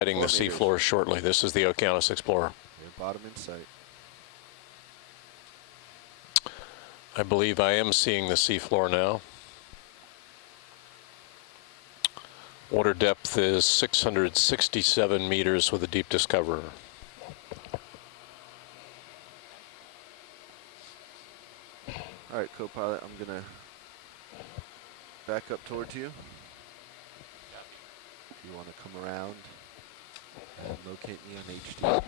Hitting the seafloor shortly. This is the Okeanos Explorer. Bottom in sight. I believe I am seeing the seafloor now. Water depth is 667 meters with a deep discoverer. All right, co-pilot, I'm gonna back up towards you. If you want to come around and locate me on HD.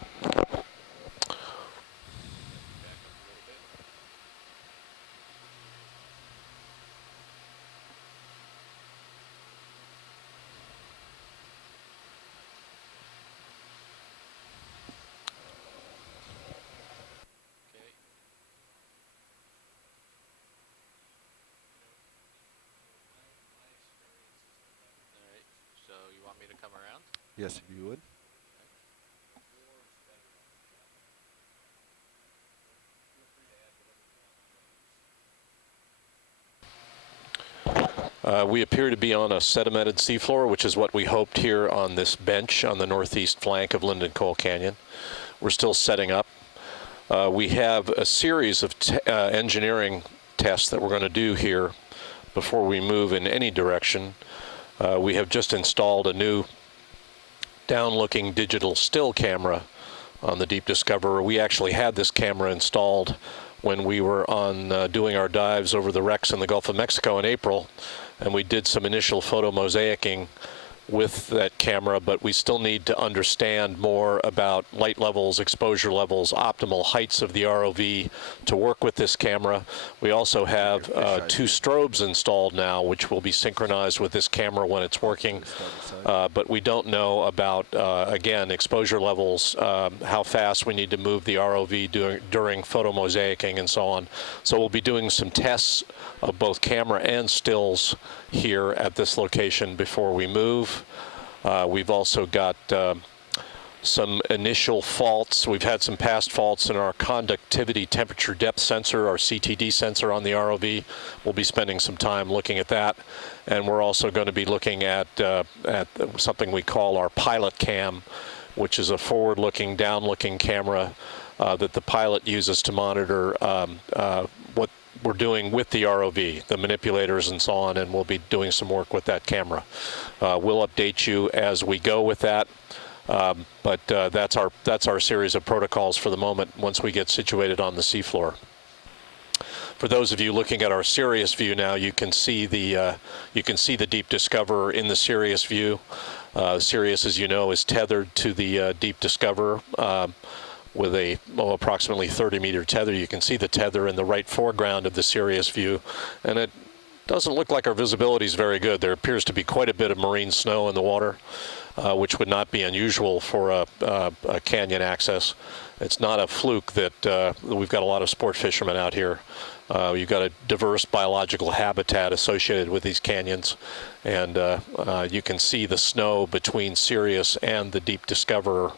Me to come around? Yes, if you would. We appear to be on a sedimented seafloor, which is what we hoped here on this bench on the northeast flank of Lindenkohl Canyon. We're still setting up. We have a series of engineering tests that we're going to do here before we move in any direction. We have just installed a new down-looking digital still camera on the Deep Discoverer. We actually had this camera installed when we were on doing our dives over the wrecks in the Gulf of Mexico in April, and we did some initial photo mosaicing with that camera, but we still need to understand more about light levels, exposure levels, optimal heights of the ROV to work with this camera. We also have 2 strobes installed now, which will be synchronized with this camera when it's working. But we don't know about, again, exposure levels, how fast we need to move the ROV during photo mosaicing and so on. So we'll be doing some tests of both camera and stills here at this location before we move. We've also got some initial faults. We've had some past faults in our conductivity temperature depth sensor, our CTD sensor on the ROV. We'll be spending some time looking at that. And we're also going to be looking at something we call our pilot cam, which is a forward-looking, down-looking camera that the pilot uses to monitor what we're doing with the ROV, the manipulators and so on, and we'll be doing some work with that camera. We'll update you as we go with that, but that's our series of protocols for the moment once we get situated on the seafloor. For those of you looking at our Sirius view now, you can see the Deep Discoverer in the Sirius view. Sirius, as you know, is tethered to the Deep Discoverer with a approximately 30-meter tether. You can see the tether in the right foreground of the Sirius view, and it doesn't look like our visibility is very good. There appears to be quite a bit of marine snow in the water, which would not be unusual for a canyon access. It's not a fluke that we've got a lot of sport fishermen out here. You've got a diverse biological habitat associated with these canyons, and you can see the snow between Sirius and the Deep Discoverer.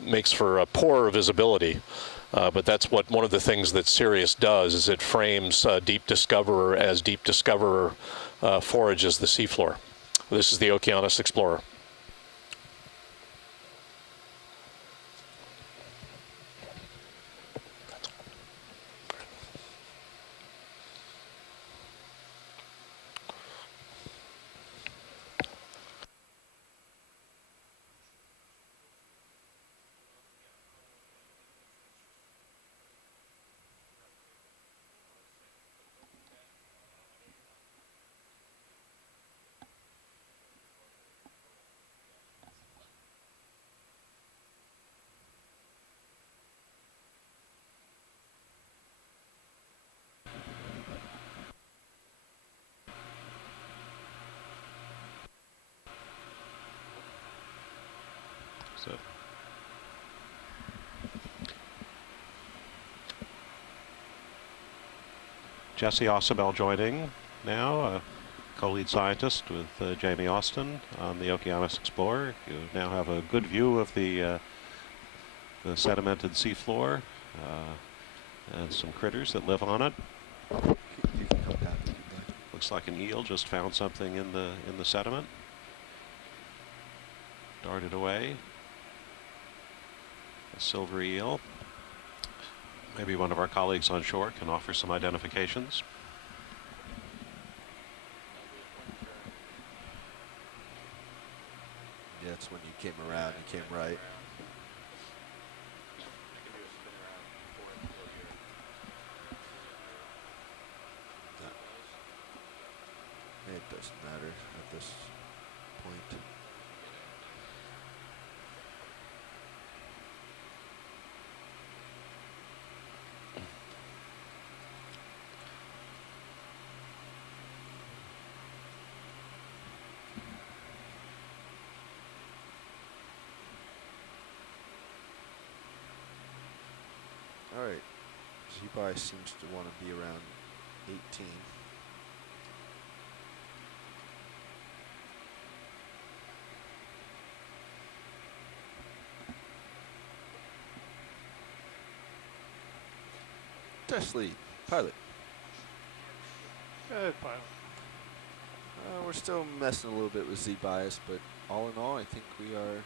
Makes for a poorer visibility, but that's what one of the things that Sirius does, is it frames Deep Discoverer as Deep Discoverer forages the seafloor. This is the Okeanos Explorer. So Jesse Ossabel joining now, co-lead scientist with Jamie Austin on the Okeanos Explorer. You now have a good view of the sedimented seafloor and some critters that live on it. You can come down. Looks like an eel just found something in the sediment. darted away. A silver eel. Maybe one of our colleagues on shore can offer some identifications. Yeah, that's when you came around, you came right. It doesn't matter at this point. All right, Z-Buy seems to want to be around 18. Test lead, pilot. Good pilot. We're still messing a little bit with Z-bias, but all in all, I think we are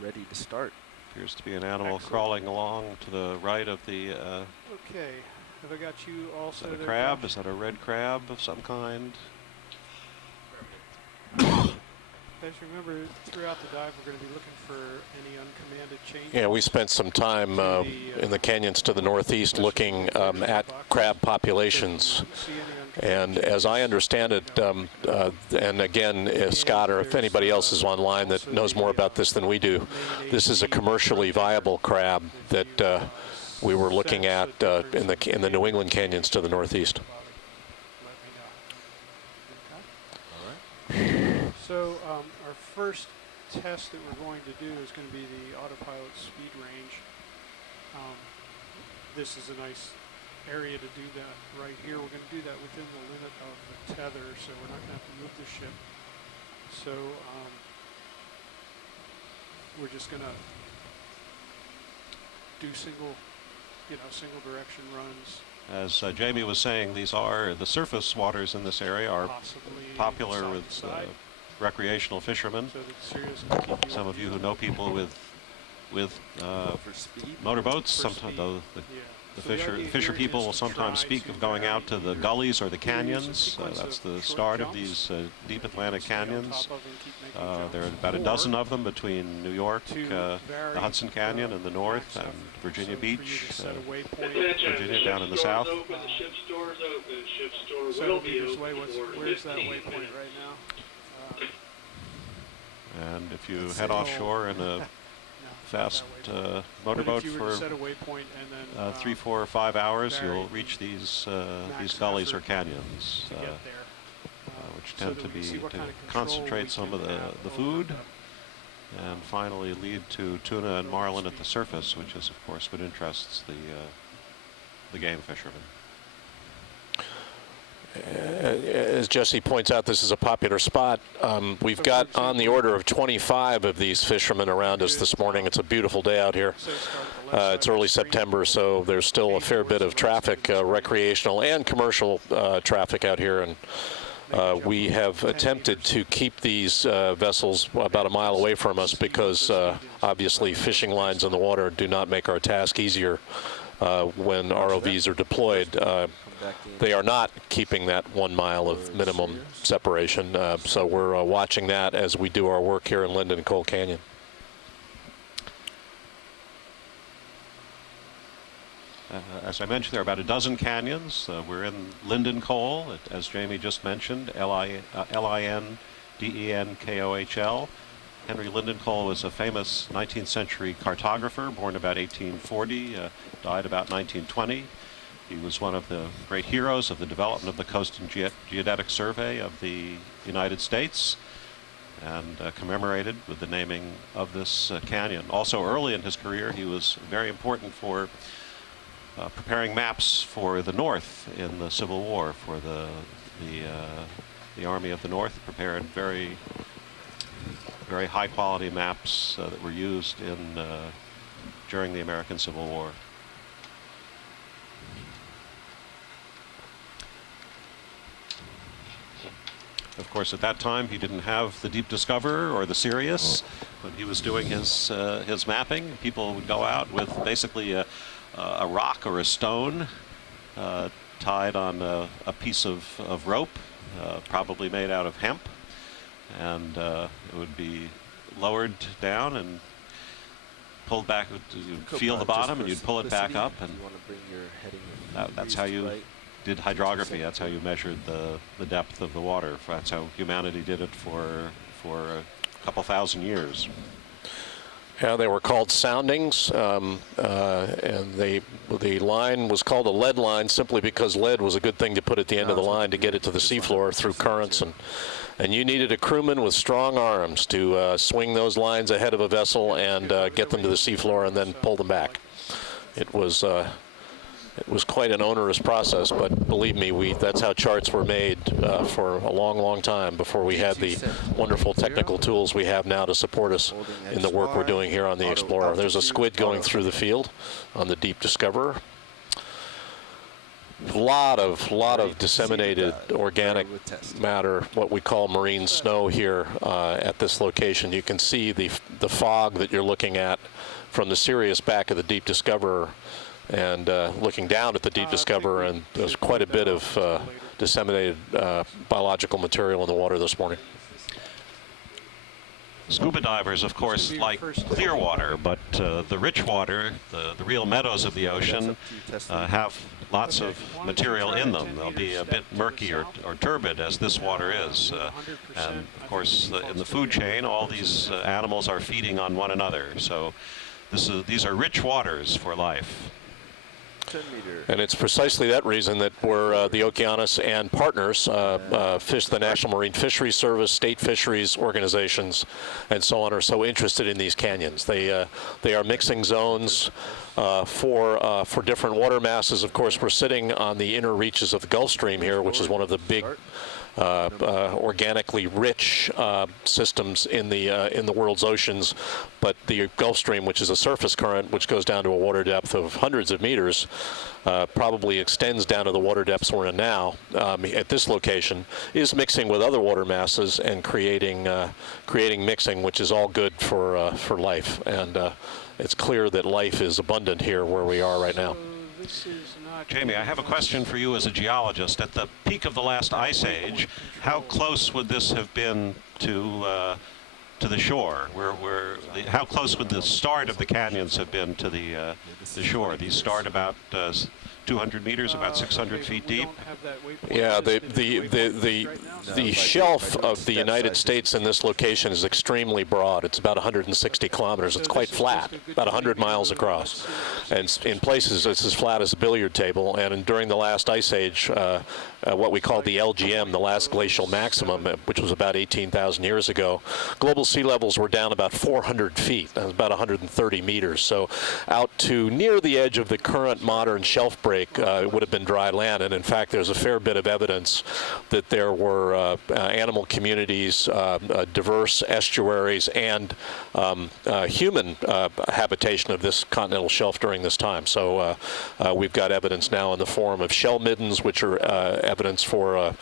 ready to start. Appears to be an animal Excellent. crawling along to the right of the Okay. Have I got you all is set? that a crab? Is that a red crab of some kind? Guys, remember throughout the dive, we're going to be looking for any uncommanded changes. Yeah, we spent some time in the canyons to the northeast looking at crab populations. And as I understand it, and again, Scott, or if anybody else is online that knows more about this than we do, this is a commercially viable crab that we were looking at in the New England canyons to the northeast. So our first test that we're going to do is going to be the autopilot speed range. This is a nice area to do that right here. We're going to do that within the limit of the tether, so we're not going to have to move the ship. So we're just going to do single direction runs. As Jamie was saying, the surface waters in this area are popular with recreational fishermen. Some of you who know people with motorboats, sometimes the fisher people will sometimes speak of going out to the gullies or the canyons. That's the start of these deep Atlantic canyons. There are about a dozen of them between New York, the Hudson Canyon in the north, and Virginia Beach, Virginia down in the south. Where's that waypoint right now? And if you head offshore in a fast motorboat for 3, 4, or 5 hours, you'll reach these gullies or canyons, which tend to concentrate some of the food, and finally lead to tuna and marlin at the surface, which is, of course, what interests the game fishermen. As Jesse points out, this is a popular spot. We've got on the order of 25 of these fishermen around us this morning. It's a beautiful day out here. It's early September, so there's still a fair bit of traffic, recreational and commercial traffic out here. And we have attempted to keep these vessels about a mile away from us because obviously fishing lines in the water do not make our task easier when ROVs are deployed. They are not keeping that 1 mile of minimum separation, so we're watching that as we do our work here in Lindenkohl Canyon. As I mentioned, there are about a dozen canyons. We're in Lindenkohl, as Jamie just mentioned, Lindenkohl. Henry Lindenkohl was a famous 19th century cartographer, born about 1840, died about 1920. He was one of the great heroes of the development of the Coast and Geodetic Survey of the United States, and commemorated with the naming of this canyon. Also early in his career, he was very important for preparing maps for the North in the Civil War. For the Army of the North, prepared very high quality maps that were used during the American Civil War. Of course, at that time, he didn't have the Deep Discoverer or the Sirius. When he was doing his mapping, people would go out with basically a rock or a stone tied on a piece of rope, probably made out of hemp, and it would be lowered down and pulled back. You'd feel the bottom, and you'd pull it back up, and you want to bring your heading that's how you did hydrography. That's how you measured the depth of the water. That's how humanity did it for a couple thousand years. Yeah, they were called soundings, and the line was called a lead line simply because lead was a good thing to put at the end of the line to get it to the seafloor through currents, and you needed a crewman with strong arms to swing those lines ahead of a vessel and get them to the seafloor and then pull them back. It was quite an onerous process, but believe me, that's how charts were made for a long, long time before we had the wonderful technical tools we have now to support us in the work we're doing here on the Explorer. There's a squid going through the field on the Deep Discoverer. Lot of disseminated organic matter, what we call marine snow here at this location. You can see the fog that you're looking at from the Sirius back of the Deep Discoverer, and looking down at the Deep Discoverer, and there's quite a bit of disseminated biological material in the water this morning. Scuba divers, of course, like clear water, but the rich water, the real meadows of the ocean, have lots of material in them. They'll be a bit murky or turbid, as this water is. And, of course, in the food chain, all these animals are feeding on one another. So these are rich waters for life. And it's precisely that reason that we're the Okeanos and partners, the National Marine Fisheries Service, state fisheries organizations, and so on, are so interested in these canyons. They are mixing zones for different water masses. Of course, we're sitting on the inner reaches of the Gulf Stream here, which is one of the big organically rich systems in the world's oceans, but the Gulf Stream, which is a surface current which goes down to a water depth of hundreds of meters, probably extends down to the water depths we're in now at this location, is mixing with other water masses and creating mixing, which is all good for life. And it's clear that life is abundant here where we are right now. Jamie, I have a question for you as a geologist. At the peak of the last ice age, how close would this have been to the shore? How close would the start of the canyons have been to the shore? These start about 200 meters, about 600 feet deep. Yeah, the shelf of the United States in this location is extremely broad. It's about 160 kilometers. It's quite flat, about 100 miles across. And in places it's as flat as a billiard table. And during the last ice age, what we call the LGM, the last glacial maximum, which was about 18,000 years ago, global sea levels were down about 400 feet, about 130 meters. So out to near the edge of the current modern shelf break, it would have been dry land. And in fact, there's a fair bit of evidence that there were animal communities, diverse estuaries, and human habitation of this continental shelf during this time. So we've got evidence now in the form of shell middens, which are evidence for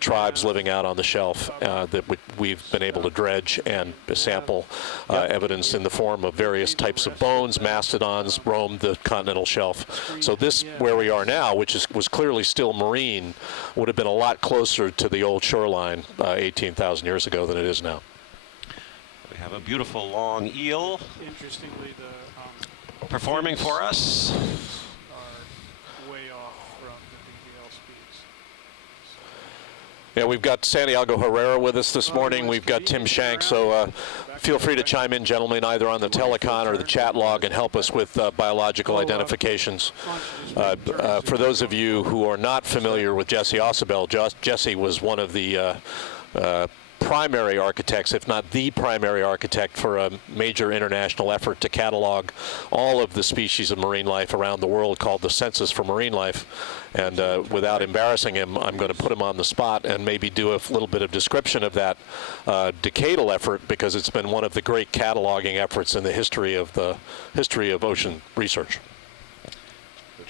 tribes living out on the shelf that we've been able to dredge and sample. Evidence in the form of various types of bones, mastodons roamed the continental shelf. So this, where we are now, which was clearly still marine, would have been a lot closer to the old shoreline 18,000 years ago than it is now. We have a beautiful long eel Interestingly, performing for us. are way off from the DVL speeds. Yeah, we've got Santiago Herrera with us this morning. We've got Tim Shank, so feel free to chime in, gentlemen, either on the telecon or the chat log and help us with biological identifications. For those of you who are not familiar with Jesse Ausubel, Jesse was one of the primary architects, if not the primary architect, for a major international effort to catalog all of the species of marine life around the world called the Census for Marine Life. And without embarrassing him, I'm going to put him on the spot and maybe do a little bit of description of that decadal effort, because it's been one of the great cataloging efforts in the history of ocean research.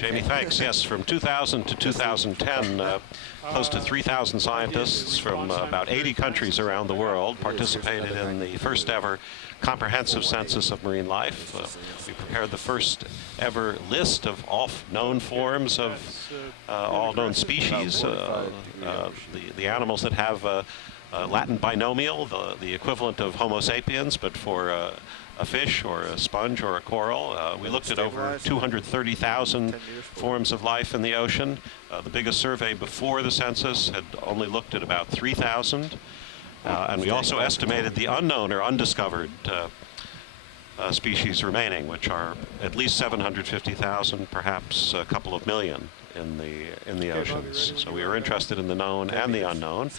Jamie, thanks. Yes, from 2000 to 2010, close to 3,000 scientists from about 80 countries around the world participated in the first ever comprehensive census of marine life. We prepared the first ever list of all known forms of all known species, the animals that have a Latin binomial, the equivalent of Homo sapiens, but for a fish or a sponge or a coral. We looked at over 230,000 forms of life in the ocean. The biggest survey before the census had only looked at about 3,000. And we also estimated the unknown or undiscovered species remaining, which are at least 750,000, perhaps a couple of million in the oceans. So we were interested in the known and the unknown.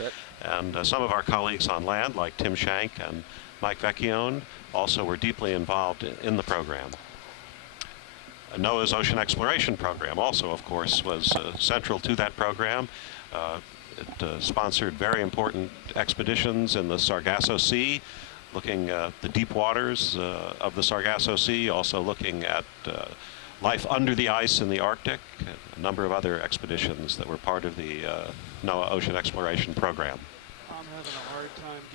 And some of our colleagues on land, like Tim Shank and Mike Vecchione, also were deeply involved in the program. NOAA's Ocean Exploration Program also, of course, was central to that program. It sponsored very important expeditions in the Sargasso Sea, looking at the deep waters of the Sargasso Sea, also looking at life under the ice in the Arctic, a number of other expeditions that were part of the NOAA Ocean Exploration Program.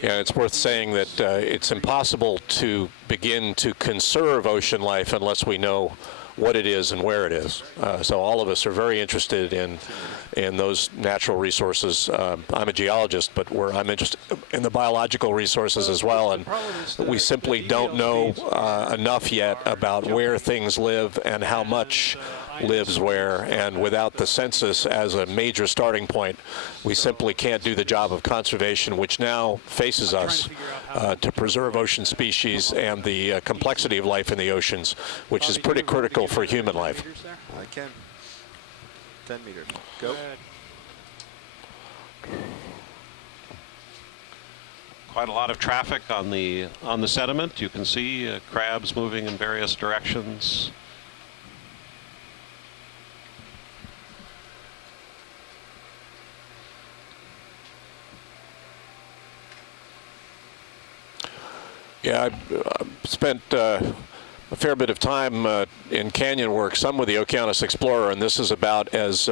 Yeah, it's worth saying that it's impossible to begin to conserve ocean life unless we know what it is and where it is. So all of us are very interested in those natural resources. I'm a geologist, but I'm interested in the biological resources as well, and we simply don't know enough yet about where things live and how much lives where, and without the census as a major starting point, we simply can't do the job of conservation, which now faces us to preserve ocean species and the complexity of life in the oceans, which is pretty critical for human life. I can. 10 meters. Go. Quite a lot of traffic on the sediment. You can see crabs moving in various directions. Yeah, I've spent a fair bit of time in canyon work, some with the Okeanos Explorer, and this is about as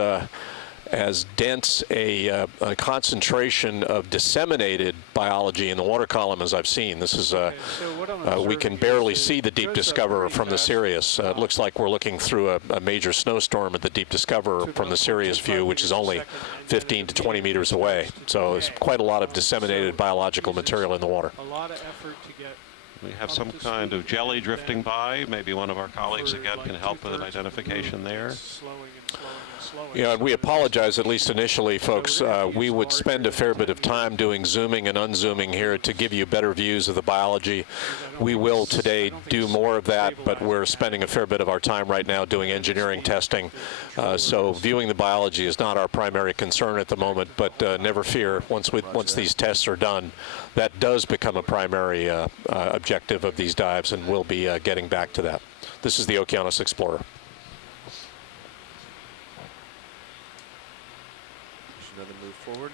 dense a concentration of disseminated biology in the water column as I've seen. This is we can barely see the Deep Discoverer from the Sirius. It looks like we're looking through a major snowstorm at the Deep Discoverer from the Sirius view, which is only 15 to 20 meters away. So it's quite a lot of disseminated biological material in the water. A lot of effort to get. We have some kind of jelly drifting by. Maybe one of our colleagues again can help with an identification there. Yeah, and we apologize, at least initially, folks. We would spend a fair bit of time doing zooming and unzooming here to give you better views of the biology. We will today do more of that, but we're spending a fair bit of our time right now doing engineering testing. So viewing the biology is not our primary concern at the moment, but never fear, once these tests are done, that does become a primary objective of these dives, and we'll be getting back to that. This is the Okeanos Explorer. Another move forward.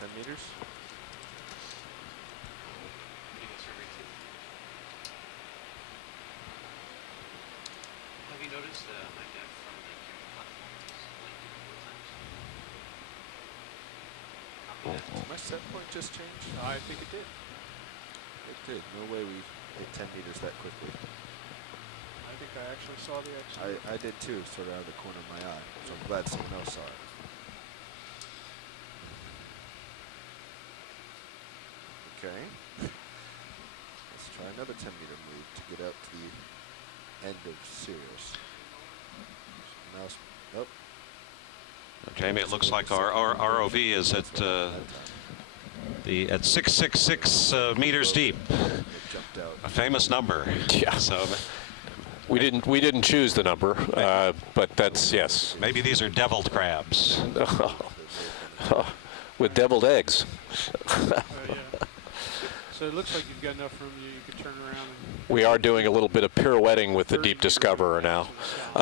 10 meters. Have you noticed My set point just changed? I think it did. It did. No way we hit 10 meters that quickly. I think I actually saw the X. I did too, sort of out of the corner of my eye. So I'm glad someone else saw it. Okay. Let's try another 10 meter move to get out to the end of Sirius. Mouse. Oh. Jamie, it looks like our ROV is at 666 meters deep. A famous number. Yeah. So We didn't choose the number, but that's, yes. maybe these are deviled crabs. With deviled eggs. Yeah. So it looks like you've got enough room you can turn around. We are doing a little bit of pirouetting with the Deep Discoverer now.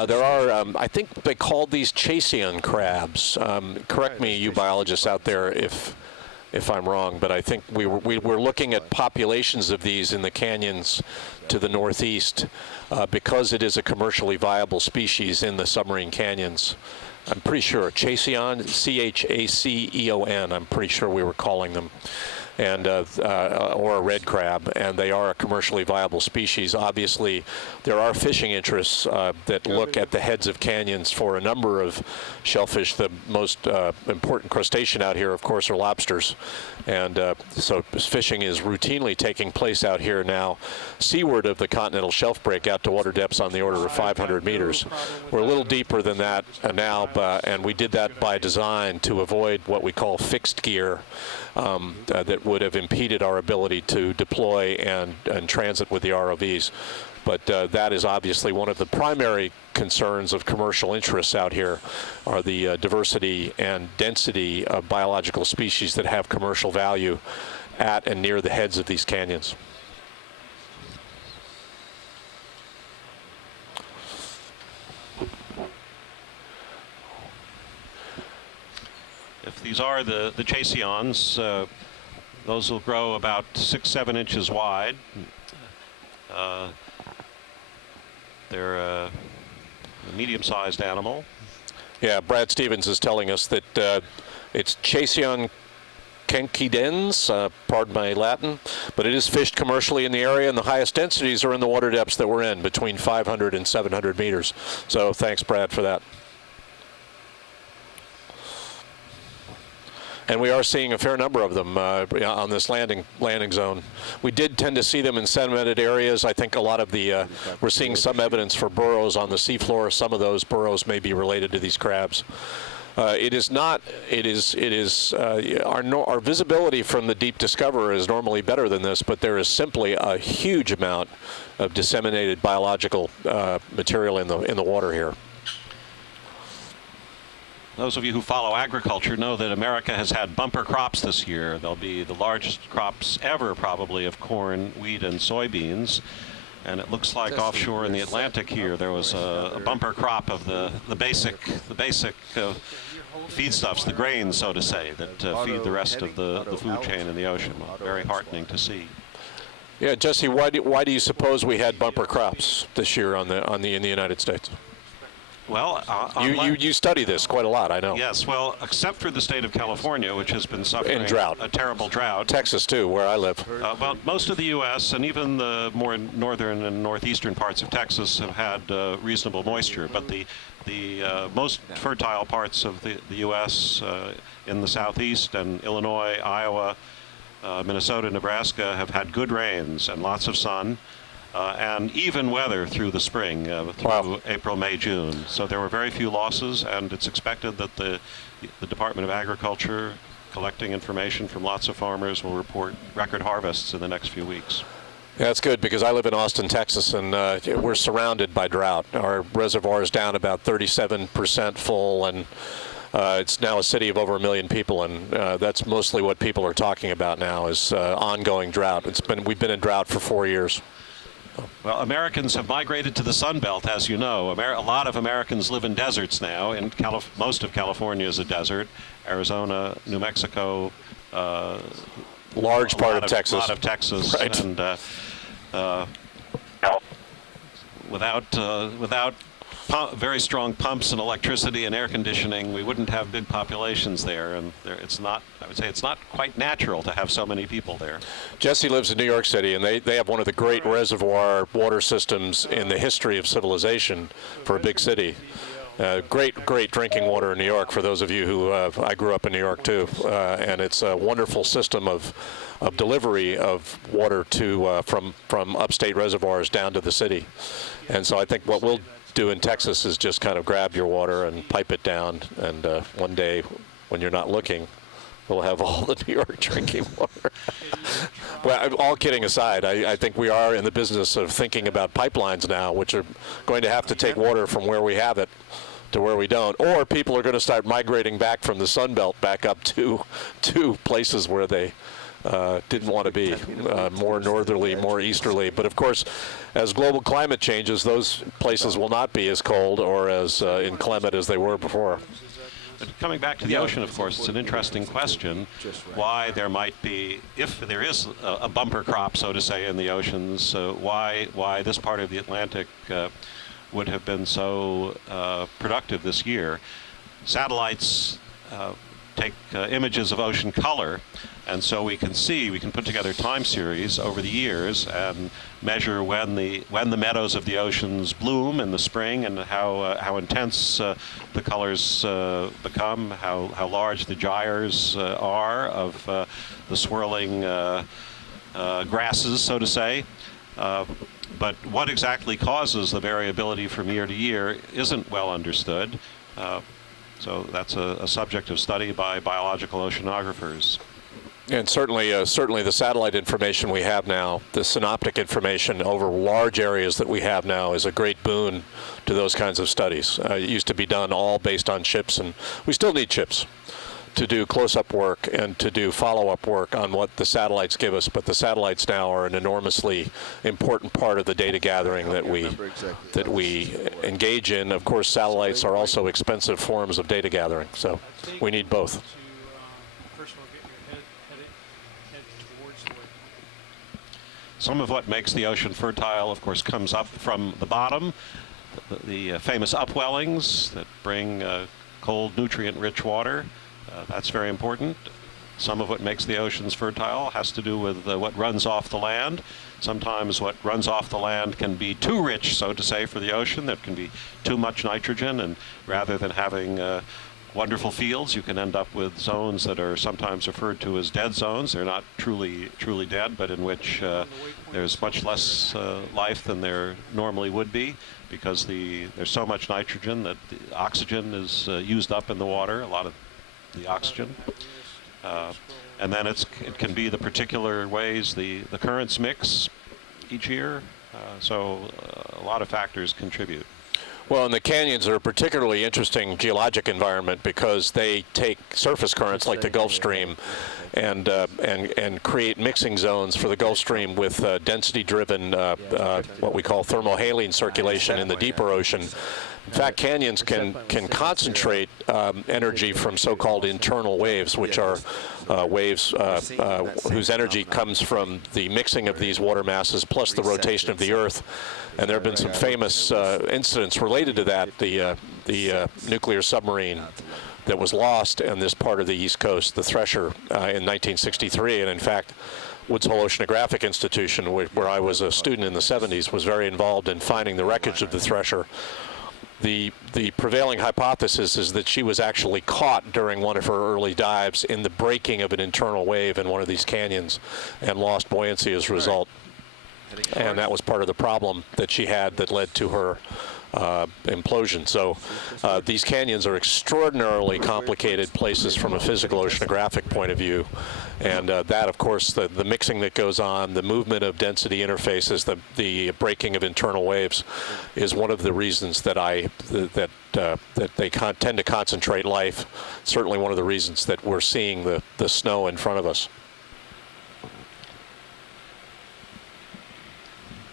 There are, I think they called these Chaseon crabs. Correct me, you biologists out there, if if I'm wrong, but I think we were looking at populations of these in the canyons to the northeast because it is a commercially viable species in the submarine canyons. I'm pretty sure Chaceon, C-H-A-C-E-O-N, I'm pretty sure we were calling them, and or a red crab, and they are a commercially viable species. Obviously, there are fishing interests that look at the heads of canyons for a number of shellfish. The most important crustacean out here, of course, are lobsters, and so fishing is routinely taking place out here now, seaward of the continental shelf break, out to water depths on the order of 500 meters. We're a little deeper than that now, and we did that by design to avoid what we call fixed gear that would have impeded our ability to deploy and transit with the ROVs. But that is obviously one of the primary concerns of commercial interests out here, are the diversity and density of biological species that have commercial value at and near the heads of these canyons. If these are the Chaceons, those will grow about 6-7 inches wide. They're a medium-sized animal. Yeah, Brad Stevens is telling us that it's Chaceon kencidens, pardon my Latin, but it is fished commercially in the area, and the highest densities are in the water depths that we're in, between 500 and 700 meters. So thanks, Brad, for that. And we are seeing a fair number of them on this landing zone. We did tend to see them in sedimented areas. I think a lot of the, we're seeing some evidence for burrows on the seafloor. Some of those burrows may be related to these crabs. It is not, our visibility from the Deep Discoverer is normally better than this, but there is simply a huge amount of disseminated biological material in the water here. Those of you who follow agriculture know that America has had bumper crops this year. They'll be the largest crops ever, probably, of corn, wheat, and soybeans. And it looks like offshore in the Atlantic here, there was a bumper crop of the basic feedstuffs, the grains, so to say, that feed the rest of the food chain in the ocean. Very heartening to see. Yeah, Jesse, why do you suppose we had bumper crops this year in the United States? Well, you study this quite a lot, I know. Yes, well, except for the state of California, which has been suffering a terrible drought. Texas, too, where I live. Well, most of the U.S. and even the more northern and northeastern parts of Texas have had reasonable moisture, but the most fertile parts of the U.S. In the southeast and Illinois, Iowa, Minnesota, Nebraska have had good rains and lots of sun. And even weather through the spring, through April, May, June. So there were very few losses, and it's expected that the Department of Agriculture, collecting information from lots of farmers, will report record harvests in the next few weeks. Yeah, that's good, because I live in Austin, Texas, and we're surrounded by drought. Our reservoir is down about 37% full, and it's now a city of over 1 million people, and that's mostly what people are talking about now is ongoing drought. We've been in drought for 4 years. Well, Americans have migrated to the Sun Belt, as you know. A lot of Americans live in deserts now. Most of California is a desert. Arizona, New Mexico, large part of Texas. A lot of Texas, right. And without very strong pumps and electricity and air conditioning, we wouldn't have big populations there. And it's not, I would say, it's not quite natural to have so many people there. Jesse lives in New York City, and they have one of the great reservoir water systems in the history of civilization for a big city. Great drinking water in New York, for those of you who, I grew up in New York too, and it's a wonderful system of delivery of water to from upstate reservoirs down to the city. And so I think what we'll do in Texas is just kind of grab your water and pipe it down, and one day when you're not looking, we'll have all the New York drinking water. Well, all kidding aside, I think we are in the business of thinking about pipelines now, which are going to have to take water from where we have it to where we don't, or people are going to start migrating back from the Sun Belt back up to places where they didn't want to be, more northerly, more easterly. But of course, as global climate changes, those places will not be as cold or as inclement as they were before. But coming back to the ocean, of course, it's an interesting question why there might be, if there is a bumper crop, so to say, in the oceans, why this part of the Atlantic would have been so productive this year. Satellites take images of ocean color, and so we can put together time series over the years and measure when the meadows of the oceans bloom in the spring and how intense the colors become, how large the gyres are of the swirling grasses, so to say. But what exactly causes the variability from year to year isn't well understood. So that's a subject of study by biological oceanographers. And certainly the satellite information we have now, the synoptic information over large areas that we have now is a great boon to those kinds of studies. It used to be done all based on ships, and we still need ships to do close-up work and to do follow-up work on what the satellites give us, but the satellites now are an enormously important part of the data gathering that we engage in. Of course, satellites are also expensive forms of data gathering, so we need both. Some of what makes the ocean fertile, of course, comes up from the bottom. The famous upwellings that bring cold, nutrient-rich water. That's very important. Some of what makes the oceans fertile has to do with what runs off the land. Sometimes what runs off the land can be too rich, so to say, for the ocean. There can be too much nitrogen, and rather than having wonderful fields, you can end up with zones that are sometimes referred to as dead zones. They're not truly dead, but in which there's much less life than there normally would be, because there's so much nitrogen that the oxygen is used up in the water, a lot of the oxygen. And then it can be the particular ways the currents mix each year. So a lot of factors contribute. Well, and the canyons are a particularly interesting geologic environment because they take surface currents like the Gulf Stream and create mixing zones for the Gulf Stream with density-driven what we call thermohaline circulation in the deeper ocean. In fact, canyons can concentrate energy from so-called internal waves, which are waves whose energy comes from the mixing of these water masses plus the rotation of the Earth. And there have been some famous incidents related to that. The nuclear submarine that was lost in this part of the East Coast, the Thresher, in 1963, and in fact, Woods Hole Oceanographic Institution, where I was a student in the 70s, was very involved in finding the wreckage of the Thresher. The prevailing hypothesis is that she was actually caught during one of her early dives in the breaking of an internal wave in one of these canyons and lost buoyancy as a result. And that was part of the problem that she had that led to her implosion. So these canyons are extraordinarily complicated places from a physical oceanographic point of view. And that, of course, the mixing that goes on, the movement of density interfaces, the breaking of internal waves is one of the reasons that they tend to concentrate life. Certainly one of the reasons that we're seeing the snow in front of us.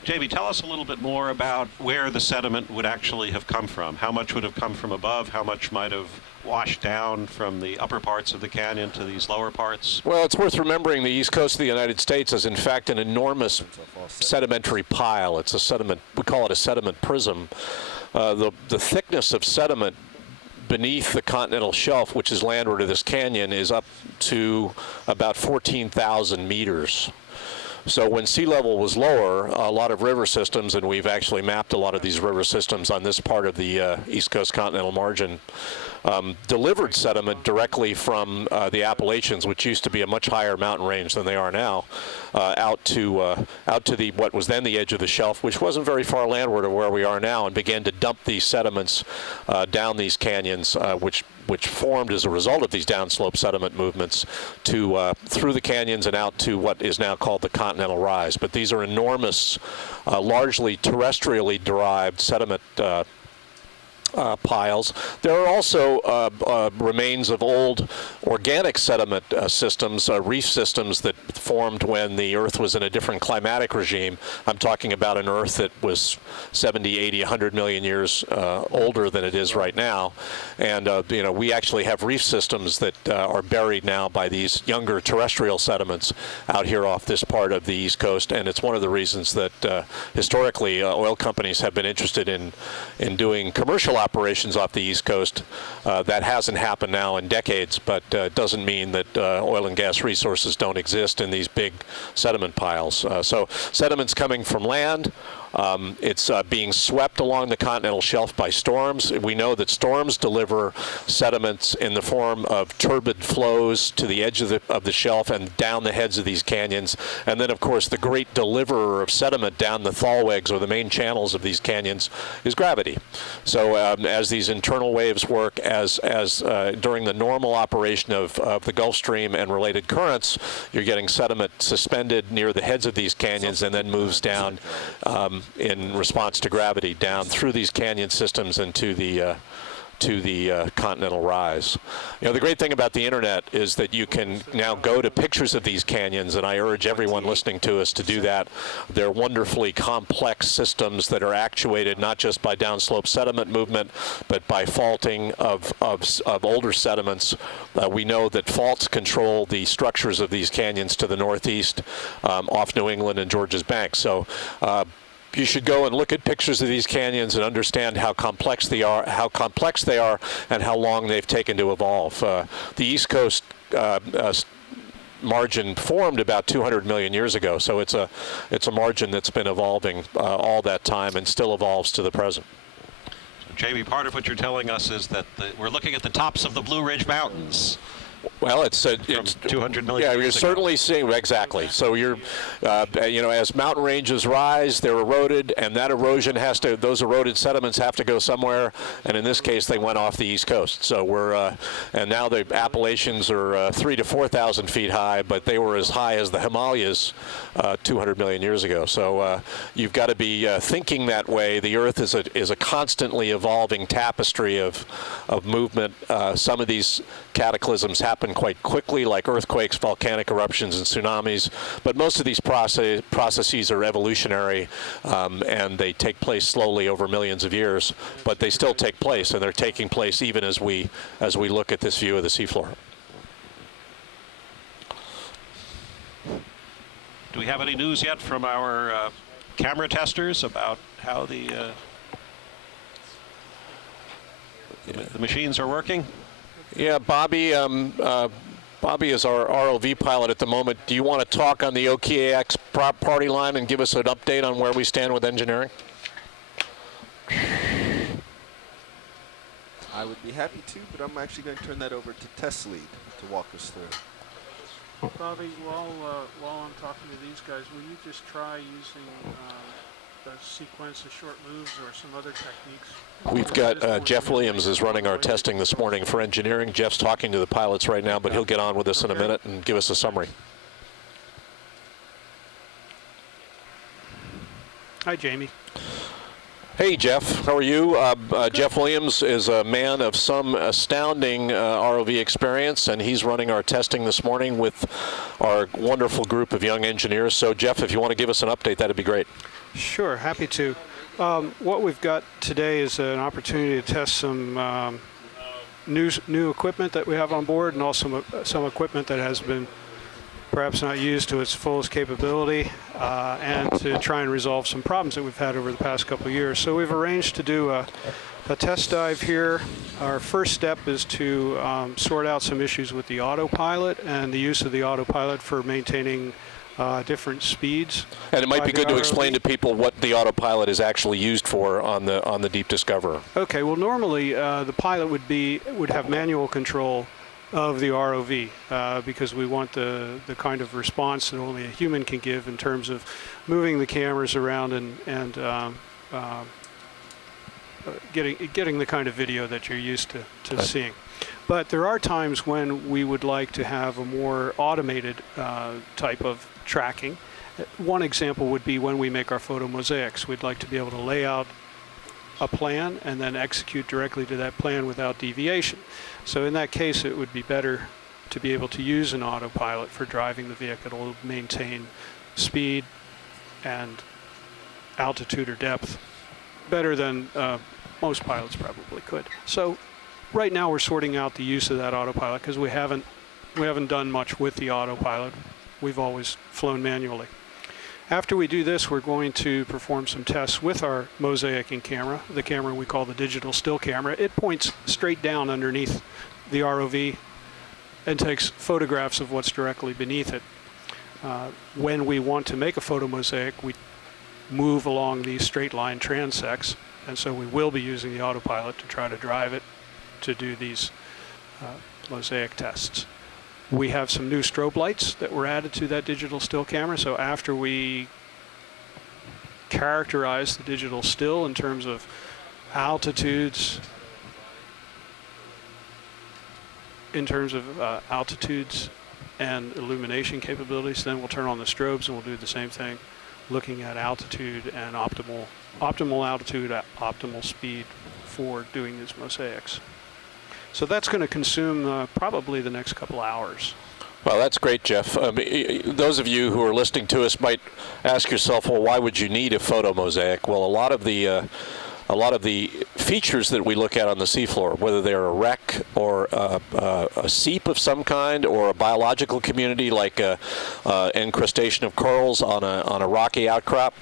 Jamie, tell us a little bit more about where the sediment would actually have come from. How much would have come from above? How much might have washed down from the upper parts of the canyon to these lower parts? Well, it's worth remembering the east coast of the United States is in fact an enormous sedimentary pile. It's a sediment, we call it a sediment prism. The thickness of sediment beneath the continental shelf, which is landward of this canyon, is up to about 14,000 meters. So when sea level was lower, a lot of river systems, and we've actually mapped a lot of these river systems on this part of the East Coast continental margin, delivered sediment directly from the Appalachians, which used to be a much higher mountain range than they are now, out to what was then the edge of the shelf, which wasn't very far landward of where we are now, and began to dump these sediments down these canyons, which formed as a result of these downslope sediment movements through the canyons and out to what is now called the Continental Rise. But these are enormous, largely terrestrially derived sediment piles. There are also remains of old organic sediment systems, reef systems that formed when the Earth was in a different climatic regime. I'm talking about an Earth that was 70, 80, 100 million years older than it is right now. And you know, we actually have reef systems that are buried now by these younger terrestrial sediments out here off this part of the East Coast. And it's one of the reasons that historically oil companies have been interested in doing commercial operations off the East Coast. That hasn't happened now in decades, but doesn't mean that oil and gas resources don't exist in these big sediment piles. So sediments coming from land. It's being swept along the continental shelf by storms. We know that storms deliver sediments in the form of turbid flows to the edge of the shelf and down the heads of these canyons. And then, of course, the great deliverer of sediment down the thalwegs or the main channels of these canyons is gravity. So as these internal waves work, as during the normal operation of the Gulf Stream and related currents, you're getting sediment suspended near the heads of these canyons and then moves down in response to gravity down through these canyon systems and to the continental rise. You know, the great thing about the internet is that you can now go to pictures of these canyons, and I urge everyone listening to us to do that. They're wonderfully complex systems that are actuated not just by downslope sediment movement, but by faulting of older sediments. We know that faults control the structures of these canyons to the northeast, off New England and Georges Bank. So you should go and look at pictures of these canyons and understand how complex they are, and how long they've taken to evolve. The East Coast margin formed about 200 million years ago, so it's a margin that's been evolving all that time and still evolves to the present. Jamie, part of what you're telling us is that we're looking at the tops of the Blue Ridge Mountains. Well, it's 200 million. Yeah, you're certainly seeing exactly. So you're, you know, as mountain ranges rise, they're eroded, and that erosion has to. Those eroded sediments have to go somewhere. And in this case, they went off the East Coast. So we're, and now the Appalachians are 3,000 to 4,000 feet high, but they were as high as the Himalayas 200 million years ago. So you've got to be thinking that way. The Earth is a constantly evolving tapestry of movement. Some of these cataclysms happen quite quickly, like earthquakes, volcanic eruptions, and tsunamis. But most of these processes are evolutionary, and they take place slowly over millions of years. But they still take place, and they're taking place even as we look at this view of the seafloor. Do we have any news yet from our camera testers about how the machines are working? Yeah, Bobby. Bobby is our ROV pilot at the moment. Do you want to talk on the OKAX party line and give us an update on where we stand with engineering? I would be happy to, but I'm actually going to turn that over to Test Lead to walk us through. Bobby, while I'm talking to these guys, will you just try using a sequence of short moves or some other techniques? We've got Jeff Williams is running our testing this morning for engineering. Jeff's talking to the pilots right now, but he'll get on with us in a minute and give us a summary. Hi, Jamie. Hey, Jeff. How are you? Jeff Williams is a man of some astounding ROV experience, and he's running our testing this morning with our wonderful group of young engineers. So, Jeff, if you want to give us an update, that'd be great. Sure, happy to. What we've got today is an opportunity to test some new equipment that we have on board, and also some equipment that has been perhaps not used to its fullest capability, and to try and resolve some problems that we've had over the past couple of years. So we've arranged to do a test dive here. Our first step is to sort out some issues with the autopilot and the use of the autopilot for maintaining different speeds. And it might be good to explain to people what the autopilot is actually used for on the Deep Discoverer. Okay, well normally the pilot would have manual control of the ROV because we want the kind of response that only a human can give in terms of moving the cameras around and getting the kind of video that you're used to seeing. But there are times when we would like to have a more automated type of tracking. One example would be when we make our photo mosaics. We'd like to be able to lay out a plan and then execute directly to that plan without deviation. So in that case, it would be better to be able to use an autopilot for driving the vehicle. It'll maintain speed and altitude or depth better than most pilots probably could. So right now we're sorting out the use of that autopilot because we haven't done much with the autopilot. We've always flown manually. After we do this, we're going to perform some tests with our mosaicing camera, the camera we call the digital still camera. It points straight down underneath the ROV and takes photographs of what's directly beneath it. When we want to make a photomosaic, we move along these straight line transects, and so we will be using the autopilot to try to drive it to do these mosaic tests. We have some new strobe lights that were added to that digital still camera, so after we characterize the digital still in terms of altitudes, and illumination capabilities, then we'll turn on the strobes and we'll do the same thing, looking at altitude and optimal altitude at optimal speed for doing these mosaics. So that's going to consume probably the next couple hours. Well, that's great, Jeff. Those of you who are listening to us might ask yourself, well, why would you need a photo mosaic? Well, a lot of the features that we look at on the seafloor, whether they're a wreck or a seep of some kind or a biological community like encrustation of corals on a rocky outcrop,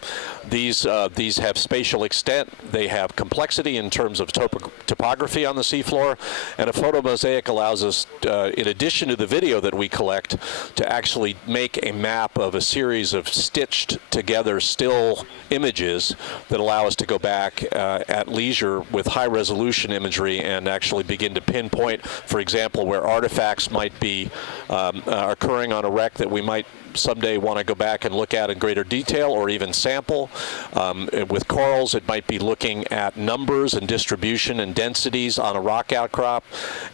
these have spatial extent. They have complexity in terms of topography on the seafloor, and a photo mosaic allows us, in addition to the video that we collect, to actually make a map of a series of stitched together still images that allow us to go back at leisure with high resolution imagery and actually begin to pinpoint, for example, where artifacts might be occurring on a wreck that we might someday want to go back and look at in greater detail or even sample. With corals, it might be looking at numbers and distribution and densities on a rock outcrop.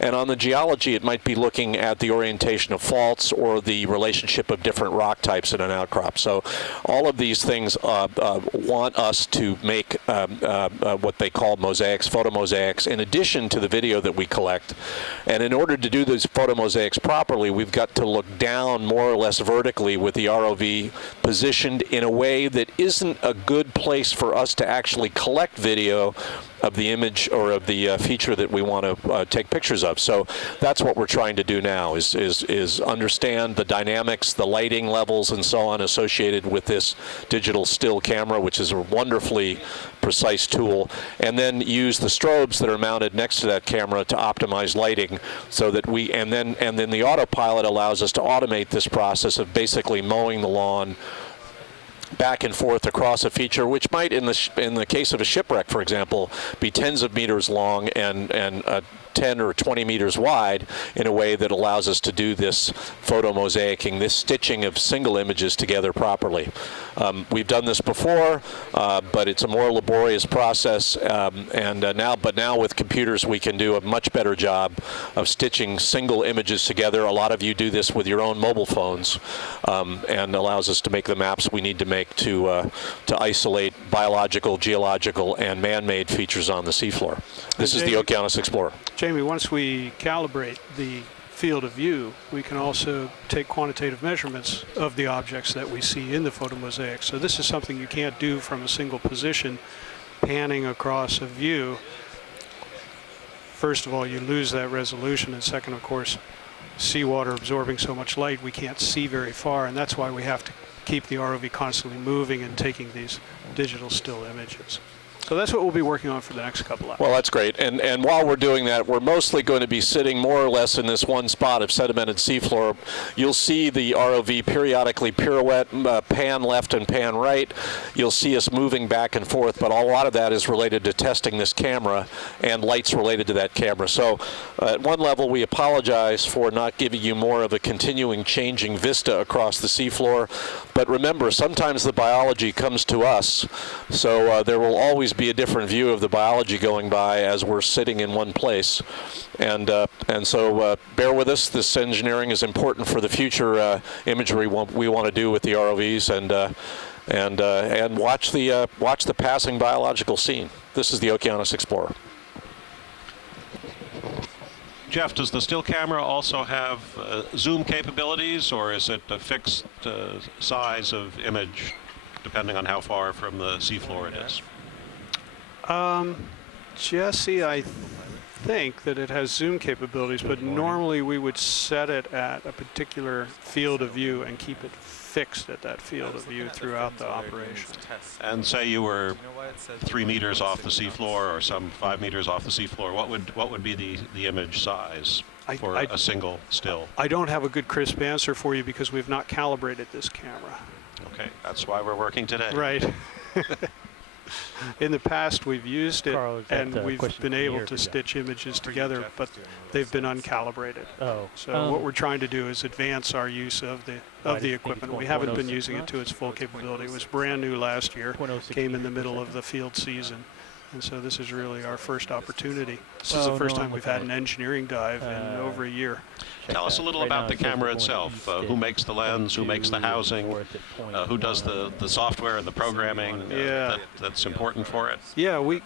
And on the geology, it might be looking at the orientation of faults or the relationship of different rock types in an outcrop. So all of these things want us to make what they call mosaics, photo mosaics, in addition to the video that we collect. And in order to do these photo mosaics properly, we've got to look down more or less vertically with the ROV positioned in a way that isn't a good place for us to actually collect video of the image or of the feature that we want to take pictures of. So that's what we're trying to do now, is understand the dynamics, the lighting levels, and so on associated with this digital still camera, which is a wonderfully precise tool, and then use the strobes that are mounted next to that camera to optimize lighting, so that and then the autopilot allows us to automate this process of basically mowing the lawn back and forth across a feature, which might, in the case of a shipwreck, for example, be tens of meters long and 10 or 20 meters wide, in a way that allows us to do this photo mosaicing, this stitching of single images together properly. We've done this before, but it's a more laborious process, but now with computers we can do a much better job of stitching single images together. A lot of you do this with your own mobile phones, and allows us to make the maps we need to make to isolate biological, geological, and man-made features on the seafloor. This is the Okeanos Explorer. Jamie, once we calibrate the field of view, we can also take quantitative measurements of the objects that we see in the photomosaic. So this is something you can't do from a single position, panning across a view. First of all, you lose that resolution, and second, of course, seawater absorbing so much light, we can't see very far, and that's why we have to keep the ROV constantly moving and taking these digital still images. So that's what we'll be working on for the next couple hours. Well, that's great. And while we're doing that, we're mostly going to be sitting more or less in this one spot of sedimented seafloor. You'll see the ROV periodically pirouette, pan left and pan right. You'll see us moving back and forth, but a lot of that is related to testing this camera and lights related to that camera. So at one level, we apologize for not giving you more of a continuing changing vista across the seafloor. But remember, sometimes the biology comes to us, so there will always be a different view of the biology going by as we're sitting in one place. And so bear with us. This engineering is important for the future imagery we want to do with the ROVs, and watch the passing biological scene. This is the Okeanos Explorer. Jeff, does the still camera also have zoom capabilities, or is it a fixed size of image depending on how far from the seafloor it is? Jesse, I think that it has zoom capabilities, but normally we would set it at a particular field of view and keep it fixed at that field of view throughout the operation. And say you were 3 meters off the seafloor or some 5 meters off the seafloor, what would be the image size for a single still? I don't have a good crisp answer for you because we've not calibrated this camera. Okay, that's why we're working today. Right. In the past, we've used it, Carl, is that and a we've question been for me able or to for Jeff? stitch images together, but they've been uncalibrated. Oh. So what we're trying to do is advance our use of the Why do you think equipment. it's We going haven't been 0.06 using it knots? to its full capability. It was brand new last year, 0.06 came in the meters per middle of second. the field season, and so this is really our first opportunity. This is Oh, the first no, time I'm we've looking had at an engineering dive in over a year. Tell us a little about the camera itself. Who makes the lens? Who makes the housing? Who does the software and the programming that's important for it? Yeah, we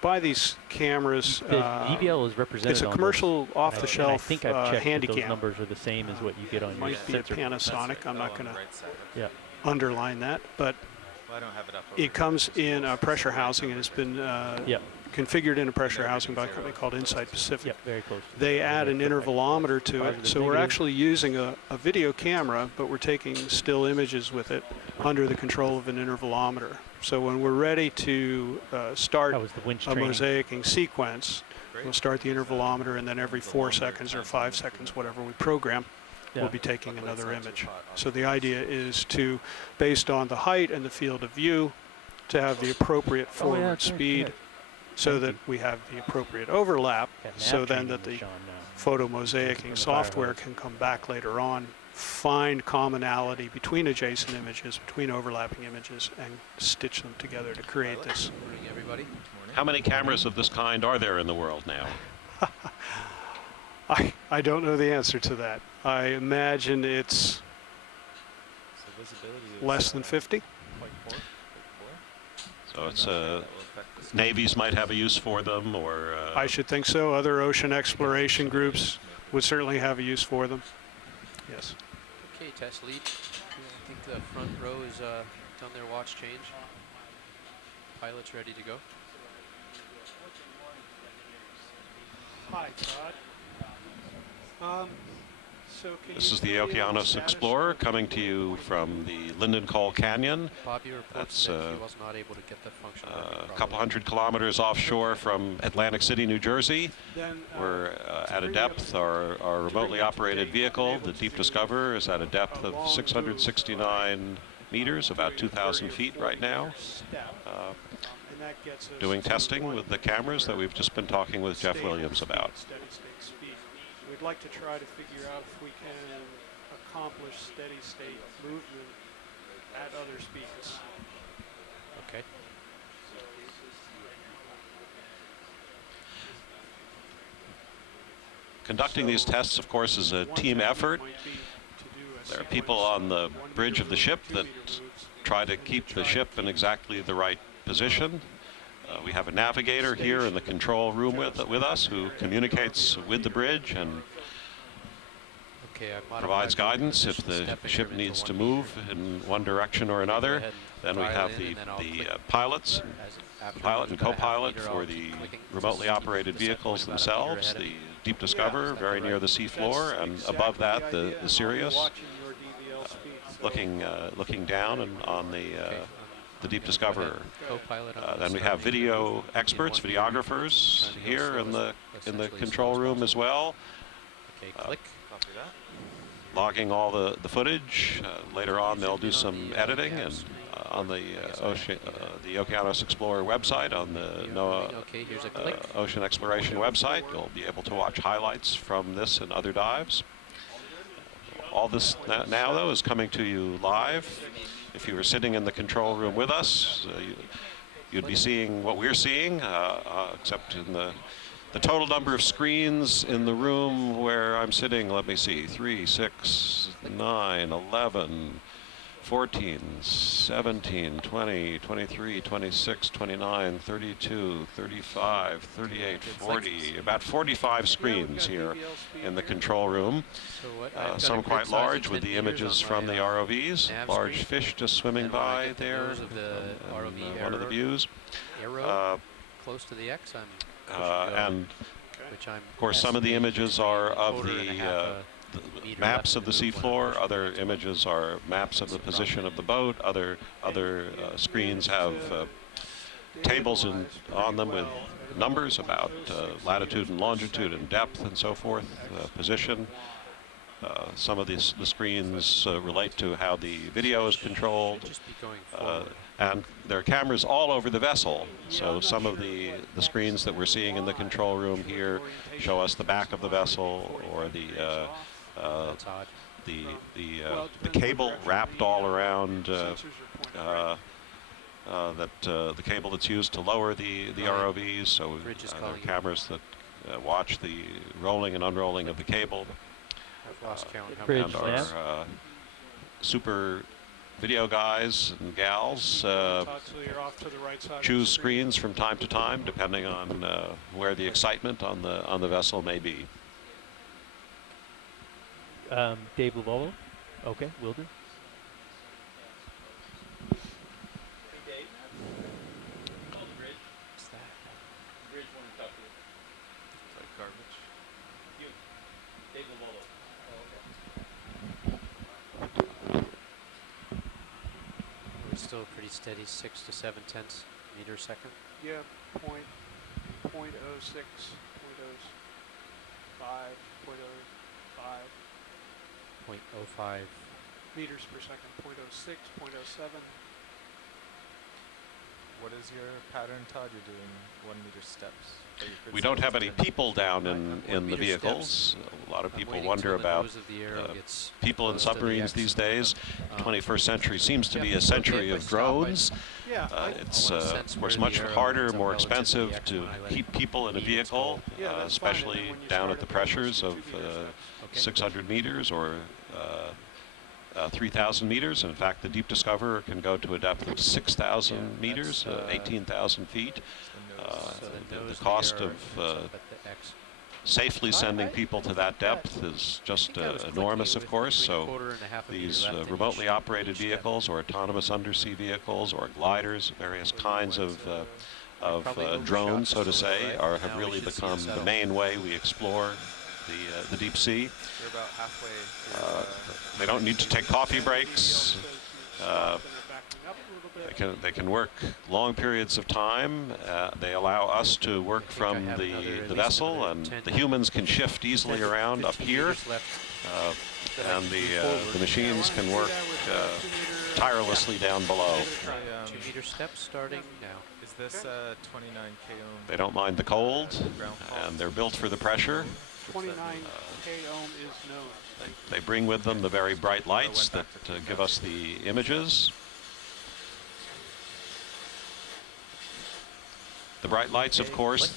buy these cameras. The DVL is represented. It's a on commercial, this, off-the-shelf and I think I've checked that handy those cam. numbers are the same as what you get on your Might be a sensor. Panasonic. I'm not going to Yeah. underline that, but it comes in a pressure housing and has been Yep. configured in a pressure housing by a company called Insight Pacific. Yep. Very close. They add an intervalometer to it, Positive, so we're negative. actually using a video camera, but we're taking still images with it under the control of an intervalometer. So when we're ready to start That was the winch a training. mosaicing sequence, we'll start the intervalometer, and then every 4 seconds or 5 seconds, whatever we program, we'll be taking another image. So the idea is to, based on the height and the field of view, to have the appropriate forward that's right, speed, yeah. so Thank that you. we have the appropriate overlap, Got so nav then training that the with Sean now. photo From mosaicing the software firehose. can come back later on, find commonality between adjacent images, between overlapping images, and stitch them together to create this. Morning, everybody. How many cameras of this kind are there in the world now? I don't know the answer to that. I imagine it's less than 50. So it's navies might have a use for them, or I should think so. Other ocean exploration groups would certainly have a use for them. Yes. Okay, test lead. I think the front row is done their watch change. Pilot's ready to go. Hi, Todd. this is the Okeanos Explorer coming to you from the Lindenkohl Canyon. Bobby reports That's, that he was not able to get the function working A properly. couple hundred kilometers offshore from Atlantic City, New Jersey. We're at a depth, our remotely operated vehicle, the Deep Discoverer, is at a depth of 669 meters, about 2,000 feet right now, doing testing with the cameras that we've just been talking with Jeff Williams about. We'd like to try to figure out if we can accomplish steady state movement at other speeds. Okay. Conducting these tests, of course, is a team effort. There are people on the bridge of the ship that try to keep the ship in exactly the right position. We have a navigator here in the control room with us who communicates with the bridge and Okay, I modified provides the guidance if position, the stepping ship her into needs to 1 move in one direction or another. ahead Then and we dial have in, the and then I'll click pilots, after pilot and about a half co-pilot meter, for I'll the keep clicking remotely just to keep operated the set vehicles point about a meter themselves, ahead. the Deep Discoverer very near the seafloor, and above that the Sirius looking down and on the Deep Discoverer. Co-pilot on Then we start have making video experts, in 1 videographers meter, here in the essentially control slow as room as possible. well, Okay, click. logging all the footage. Later on, they'll do some editing, and on the Okeanos Explorer website, on the NOAA Okay, here's a click. Ocean Exploration website, you'll be able to watch highlights from this and other dives. All this now, though, is coming to you live. If you were sitting in the control room with us, you'd be seeing what we're seeing, except in the total number of screens in the room where I'm sitting. Let me see, 3, 6, 9, 11, 14, 17, 20, 23, 26, 29, 32, 35, 38, 40, about 45 screens here in the control room. So what, I've got a Some grid quite size of large 10 with the meters images on from my, the ROVs. nav Large screen. fish just swimming And when I by get the there. nose of the ROV One of the arrow- views. Arrow close to the X, I'm pushing go, And which I'm of course, some of the estimating images between are a of quarter and a half a the meter maps left of to the move when I'm seafloor. pushing Other it. images are maps of the position of the boat. Other screens have tables on them with numbers about latitude and longitude and depth and so forth, position. Some of the screens relate to how the video is controlled. Should just be going forward. And there are cameras all over the vessel. So some of the screens that we're seeing in the control room here show us the back of the vessel, or That's odd. the cable wrapped all around the cable that's used to lower the ROVs. So Bridge is there are calling you. cameras that watch the rolling and unrolling of the cable. I've lost count. How Bridge many And times? our super video guys and gals You're off to the right side of the choose screen. screens from time to time, depending on where the excitement on the vessel may be. Dave Lavollo. Okay, will do. What's that? Like garbage. We're still pretty steady, 6 to 7 tenths meter second. Yeah, point, 0.06, 0.05, 0.05 0.05. meters per second, 0.06, 0.07. What is your pattern, Todd? You're doing 1 meter steps. We don't have any people down in the meter vehicles. A lot of I'm people waiting wonder till the about nose of the arrow gets people in close to the submarines X. these days. 21st century seems to Yeah, be a okay, century if I of stop, drones. Yeah, It's I wanna of sense course where much the arrow harder, ends up more relative to the expensive X to when I let keep it people in a eat its vehicle, goal. Yeah, that's fine. And especially then when you down start at the it, it goes pressures to of 2 meter steps. 600 meters or 3,000 meters. In fact, the Deep Discoverer can go to a depth of 6,000 meters, 18,000 feet. So the nose The cost arrow of ends up at the X. safely sending people to that depth is just I think I was clicking enormous, it of with course. between a So quarter and a half a meter these left in remotely each- operated each step. vehicles or autonomous undersea vehicles or gliders, various kinds of probably overshot drones, so to just a little, say, right? have Now we really should see become it the settle. main way we explore the deep sea. You're about halfway through. They don't need to take coffee breaks. They can work long periods of time. They allow us to work I from have another- at the least vessel, another and 10 the humans can shift easily 10 to around up 15 here, meters left. and the machines can work tirelessly down below. 2 meter steps starting now. Is this 29 k ohm? They don't mind the cold, ground fault? and they're built for the pressure. 29 K ohm is known. They bring with them the very bright lights that give us the images. The bright lights, of course,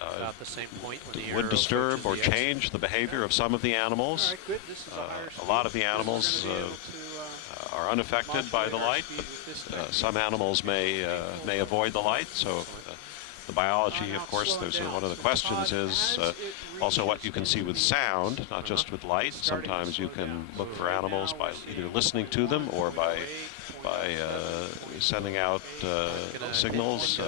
About the same point when the would arrow disturb approaches or the X. change the behavior of some of the All animals. right, good. This is a higher A lot of the speed. animals We're gonna be able to, are unaffected by the modulate our light, speed with this but technique. some animals may avoid the light. So the biology, of course, there's one of the questions is also what you can see with sound, not just with light. Sometimes you can look for animals by either listening to them or by sending out signals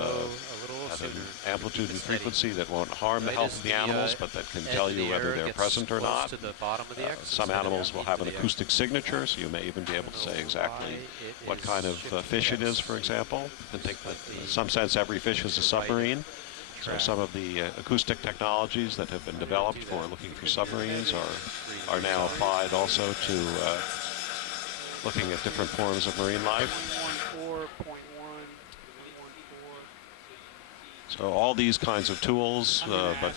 at an amplitude and frequency that won't harm the health of the animals, but that can tell you whether they're present or not. To the bottom of the X Some instead of animals will have an to the X. acoustic signature, so you may even be able to say exactly what kind of fish it is, for example. You can think that in some sense every fish is a submarine. So some of the acoustic technologies that have been developed for looking for submarines are now applied also to looking at different forms of marine life. 1.4, 0.1, 1.4. So all these kinds of tools, but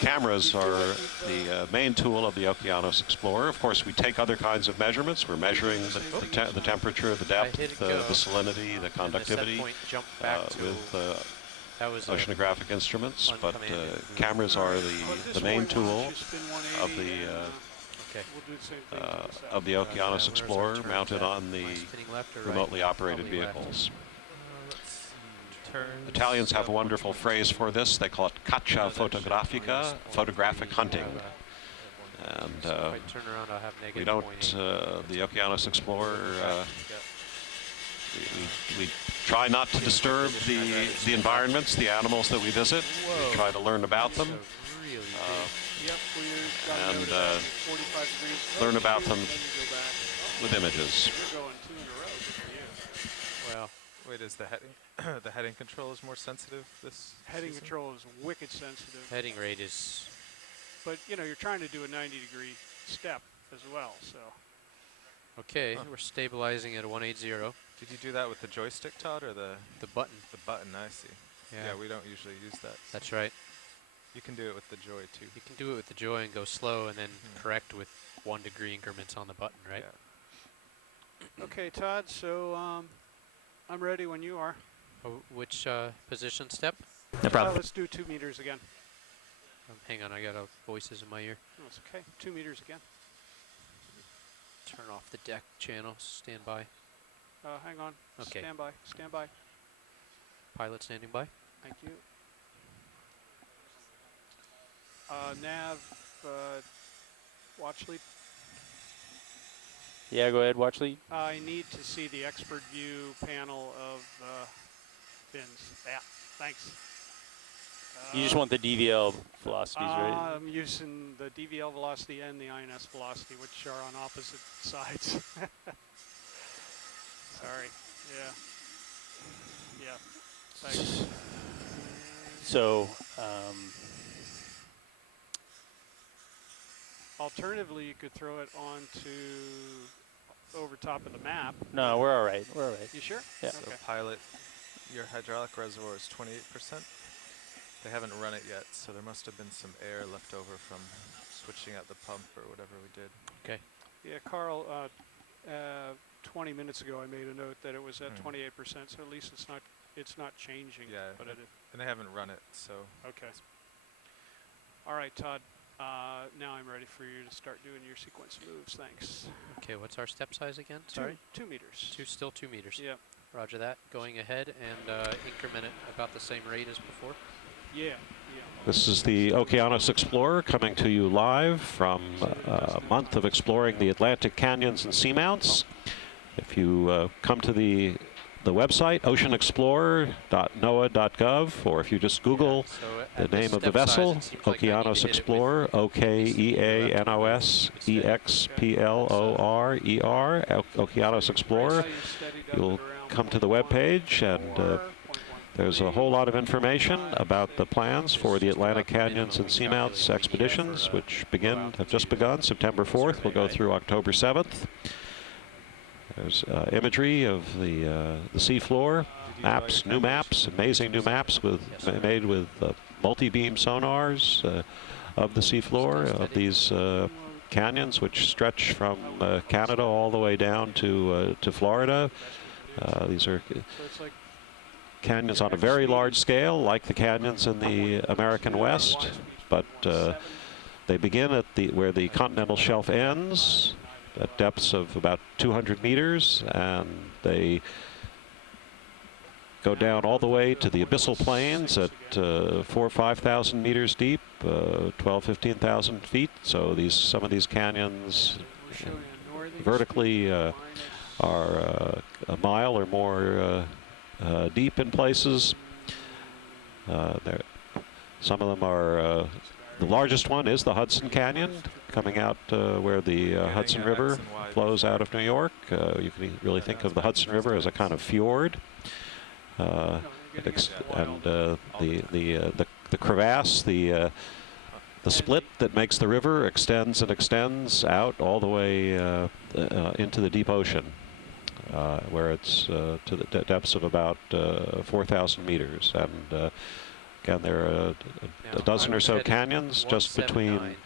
cameras are the main tool of the Okeanos Explorer. Of course, we take other kinds of measurements. We're measuring the temperature, the hit depth, go, the salinity, the and the set conductivity point jumped back to with that was a oceanographic instruments. But uncommanded move. cameras are the main tool of the Okay. We'll do the same thing to the south. of the Okeanos where's our Explorer turn mounted at? on the Am I spinning left or right? remotely operated Probably left. vehicles. Let's see. Turns Italians have a up wonderful 122. phrase for this. They call it caccia fotografica, photographic hunting. And So if I turn around, I'll have negative we don't, 0.8. the Okeanos Explorer, Yeah. we try not to disturb the environments, the animals that we visit. We try to learn about them, So really Yep, we're down and to 45 degrees. learn about them And then you go back. with images. You're going 2 in a row. Good for you. well, Wait, is the heading the heading control is more sensitive this Heading season? control is wicked sensitive, heading rate is but you know you're trying to do a 90-degree step as well. So okay. Huh. We're stabilizing at a 180. Did you do that with the joystick, Todd, or the button. button? I see. Yeah, Yeah, we don't usually use that. that's right. You can do it with the Joy too. You can do it with the Joy and go slow, and then correct with 1 degree increments on the button, right? Yeah. okay, Todd. So I'm ready when you are. Oh, which position step? No problem. Let's do 2 meters again. Hang on, I got voices in my ear. No, it's okay. 2 meters again. Turn off the deck channel. Stand by. Hang on. Okay. Stand by. Stand by. Pilot standing by. Thank you. Nav, watch lead. Yeah, go ahead, watch lead. I need to see the expert view panel of fins. Yeah, thanks. You just want the DVL velocities, right? I'm using the DVL velocity and the INS velocity, which are on opposite sides. Sorry. Yeah. Yeah. Thanks. So, Alternatively, you could throw it onto over top of the map. no, we're all right. We're all right. You sure? Yeah. So Okay. pilot, your hydraulic reservoir is 28%. They haven't run it yet, so there must have been some air left over from switching out the pump or whatever we did. Okay. Yeah, Carl. 20 minutes ago, I made a note that it was at 28%. So at least it's not changing. Yeah, But and they haven't run it, so okay. All right, Todd. Now I'm ready for you to start doing your sequence moves. Thanks. Okay, what's our step size again? Sorry? 2 meters. Still 2 meters. Yeah. Roger that. Going ahead and increment it about the same rate as before. Yeah. Yeah. This is the Okeanos Explorer coming to you live from a month of exploring the Atlantic canyons and seamounts. If you come to the website, oceanexplorer.noaa.gov, or if you just Google So the at this name of the step size, vessel, it seems like I need to Okeanos hit it with Explorer, Okeanos, EXPLORER, Okeanos Explorer. You'll come to the webpage, and there's a whole lot of information about the plans for the Atlantic Canyons and Seamounts expeditions, which have just begun September 4th. We'll go through October 7th. There's imagery of the seafloor, maps, new maps, amazing new maps made with multi-beam sonars of the seafloor of these canyons, which stretch from Canada all the way down to Florida. These are So it's like canyons on a very large scale, like the canyons in the American West, but they begin at where the continental shelf ends, at depths of about 200 meters, and they go down all the way to the abyssal plains at 4,000 or 5,000 meters deep, 12,000, 15,000 feet. So some of these canyons vertically are a mile or more deep in places. Some of them are, the largest one is the Hudson Canyon, coming out where the Hudson River flows out of New York. You can really think of the Hudson River as a kind of fjord. And the crevasse, the split that makes the river extends and extends out all the way into the deep ocean, where it's to the depths of about 4,000 meters. And again, there are a dozen or so canyons just between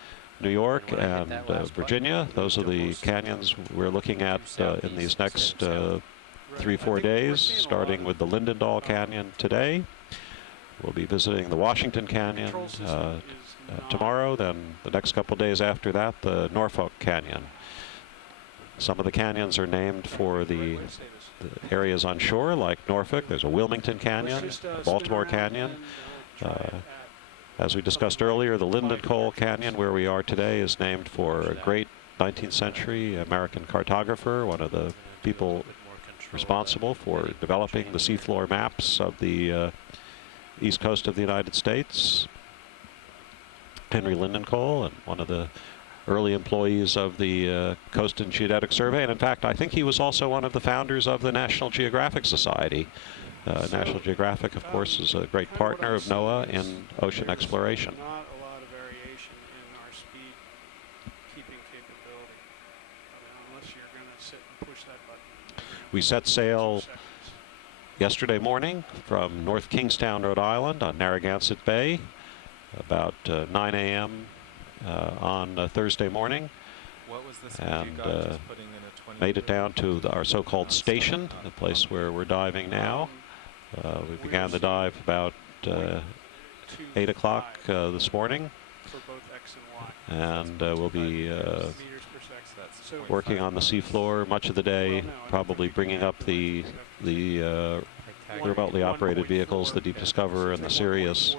New York and Virginia. Those are the canyons we're looking at in these next 3-4 days, starting with the Lindenkohl Canyon today. We'll be visiting the Washington Canyon tomorrow. Then the next couple days after that, the Norfolk Canyon. Some of the canyons are named for the areas on shore, like Norfolk. There's a Wilmington Canyon, Baltimore Canyon. As we discussed earlier, the Lindenkohl Canyon, where we are today, is named for a great 19th century American cartographer, one of the people responsible for developing the seafloor maps of the east coast of the United States, Henry Lindenkohl, and one of the early employees of the Coast and Geodetic Survey. And in fact, I think he was also one of the founders of the National Geographic Society. National Geographic, of course, is a great partner of NOAA in ocean exploration. Not a lot of variation in our speed keeping capability, unless you're going to sit and push that button. We set sail yesterday morning from North Kingstown, Rhode Island on Narragansett Bay, about 9 a.m. On Thursday morning, and made it down to our so-called station, the place where we're diving now. We began the dive about 8 o'clock this morning, and we'll be working on the seafloor much of the day, probably bringing up the remotely operated vehicles, the Deep Discoverer and the Sirius,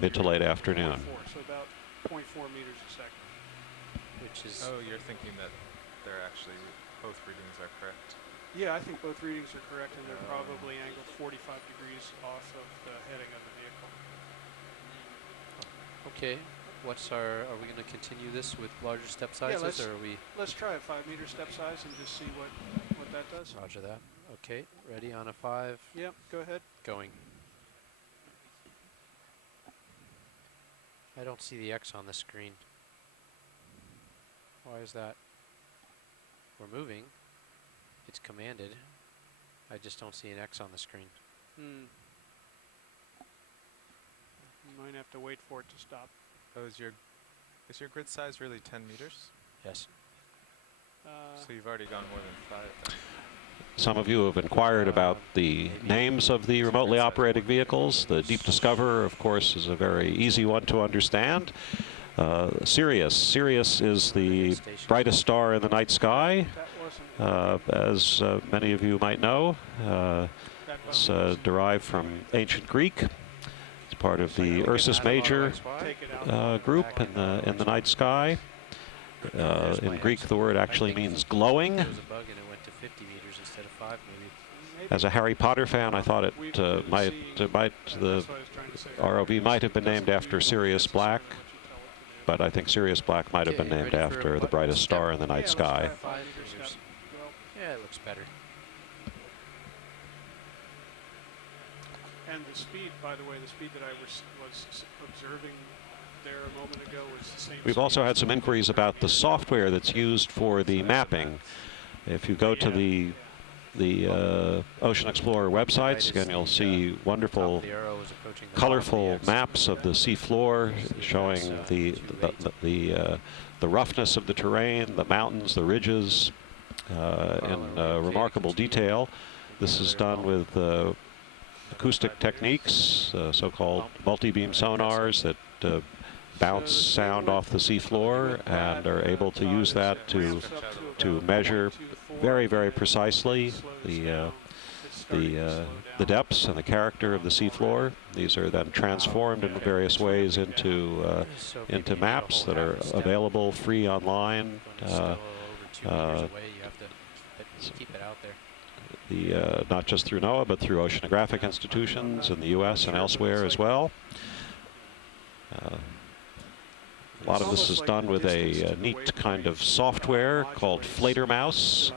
mid to late afternoon. So about 0.4 meters a second. Which is Oh, you're thinking that they're actually, both readings are correct. Yeah, I think both readings are correct, and they're probably angled 45 degrees off of the heading of the vehicle. okay. What's our? Are we going to continue this with larger step Yeah, sizes, or are we? Let's try a 5-meter step size and just see what that does. Roger that. Okay, ready on a 5. Yep, go ahead. Going. I don't see the X on the screen. Why is that? We're moving. It's commanded. I just don't see an X on the screen. You might have to wait for it to stop. Oh, is your grid size really 10 meters? Yes. So you've already gone more than 5 then. Some of you have inquired about the names of the remotely operated vehicles. The Deep Discoverer, of course, is a very easy one to understand. Sirius. Sirius is the brightest star in the night sky, as many of you might know. It's derived from ancient Greek. It's part of the Ursus Major group in the night sky. In Greek, the word actually means glowing. There was a bug and it went to 50 meters instead of 5, maybe. As a Harry Potter fan, I thought the ROV might have been named after Sirius Black, but I think Sirius Black might have been named after the brightest star in the night sky. 5 meters. Yeah, it looks better. And the speed, by the way, the speed that I was observing there a moment ago was the same. We've also had some inquiries about the software that's used for the mapping. If you go to the Ocean Explorer websites, again, you'll see wonderful, colorful maps of the seafloor showing the roughness of the terrain, the mountains, the ridges, in remarkable detail. This is done with acoustic techniques, so-called multi-beam sonars that bounce sound off the seafloor and are able to use that to measure very, very precisely the depths and the character of the seafloor. These are then transformed in various ways into maps that are available free online. Not just through NOAA, but through oceanographic institutions in the U.S. and elsewhere as well. A lot of this is done with a neat kind of software called Fledermaus.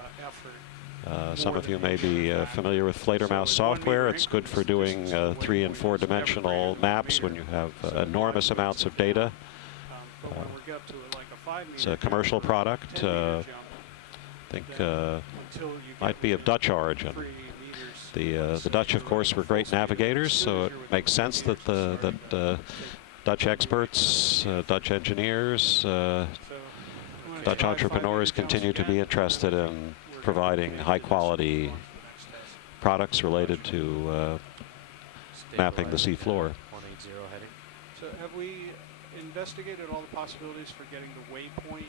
Some of you may be familiar with Fledermaus software. It's good for doing 3- and 4-dimensional maps when you have enormous amounts of data. It's a commercial product. I think might be of Dutch origin. The Dutch, of course, were great navigators, so it makes sense that Dutch experts, Dutch engineers, Dutch entrepreneurs continue to be interested in providing high-quality products related to mapping the sea floor. 180 heading. So have we investigated all the possibilities for getting the waypoint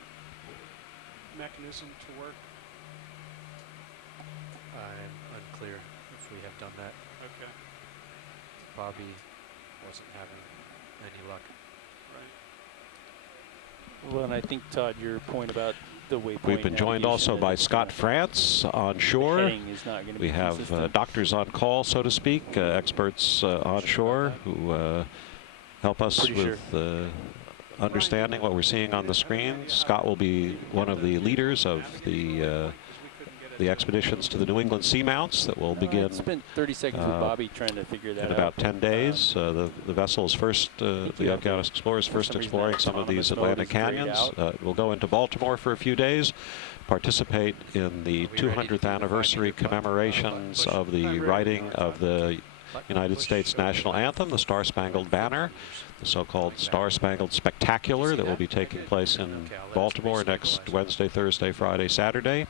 mechanism to work? I'm unclear if we have done that. Okay. Bobby wasn't having any luck. Right. Well, and I think, Todd, your point about the waypoint. We've been joined also by Scott France on shore. Heading is not going to be We have consistent. doctors on call, so to speak, experts on shore who help us Pretty with understanding what we're seeing on the screen. Scott will be one of the leaders of the expeditions to the New England seamounts that will begin I spent 30 seconds with Bobby trying to figure that in out. about 10 days. The vessel is first, the Okeanos Explorer is first some reason exploring that some of these autonomous mode Atlantic is grayed canyons. out. We'll go into Baltimore for a few days, participate in the Are we ready to do 200th the anniversary 5 meter button? commemorations Push. of the writing of the United States national anthem, the Star-Spangled Banner, the so-called Star-Spangled Spectacular that will be taking place in Baltimore next Wednesday, Thursday, Friday, Saturday.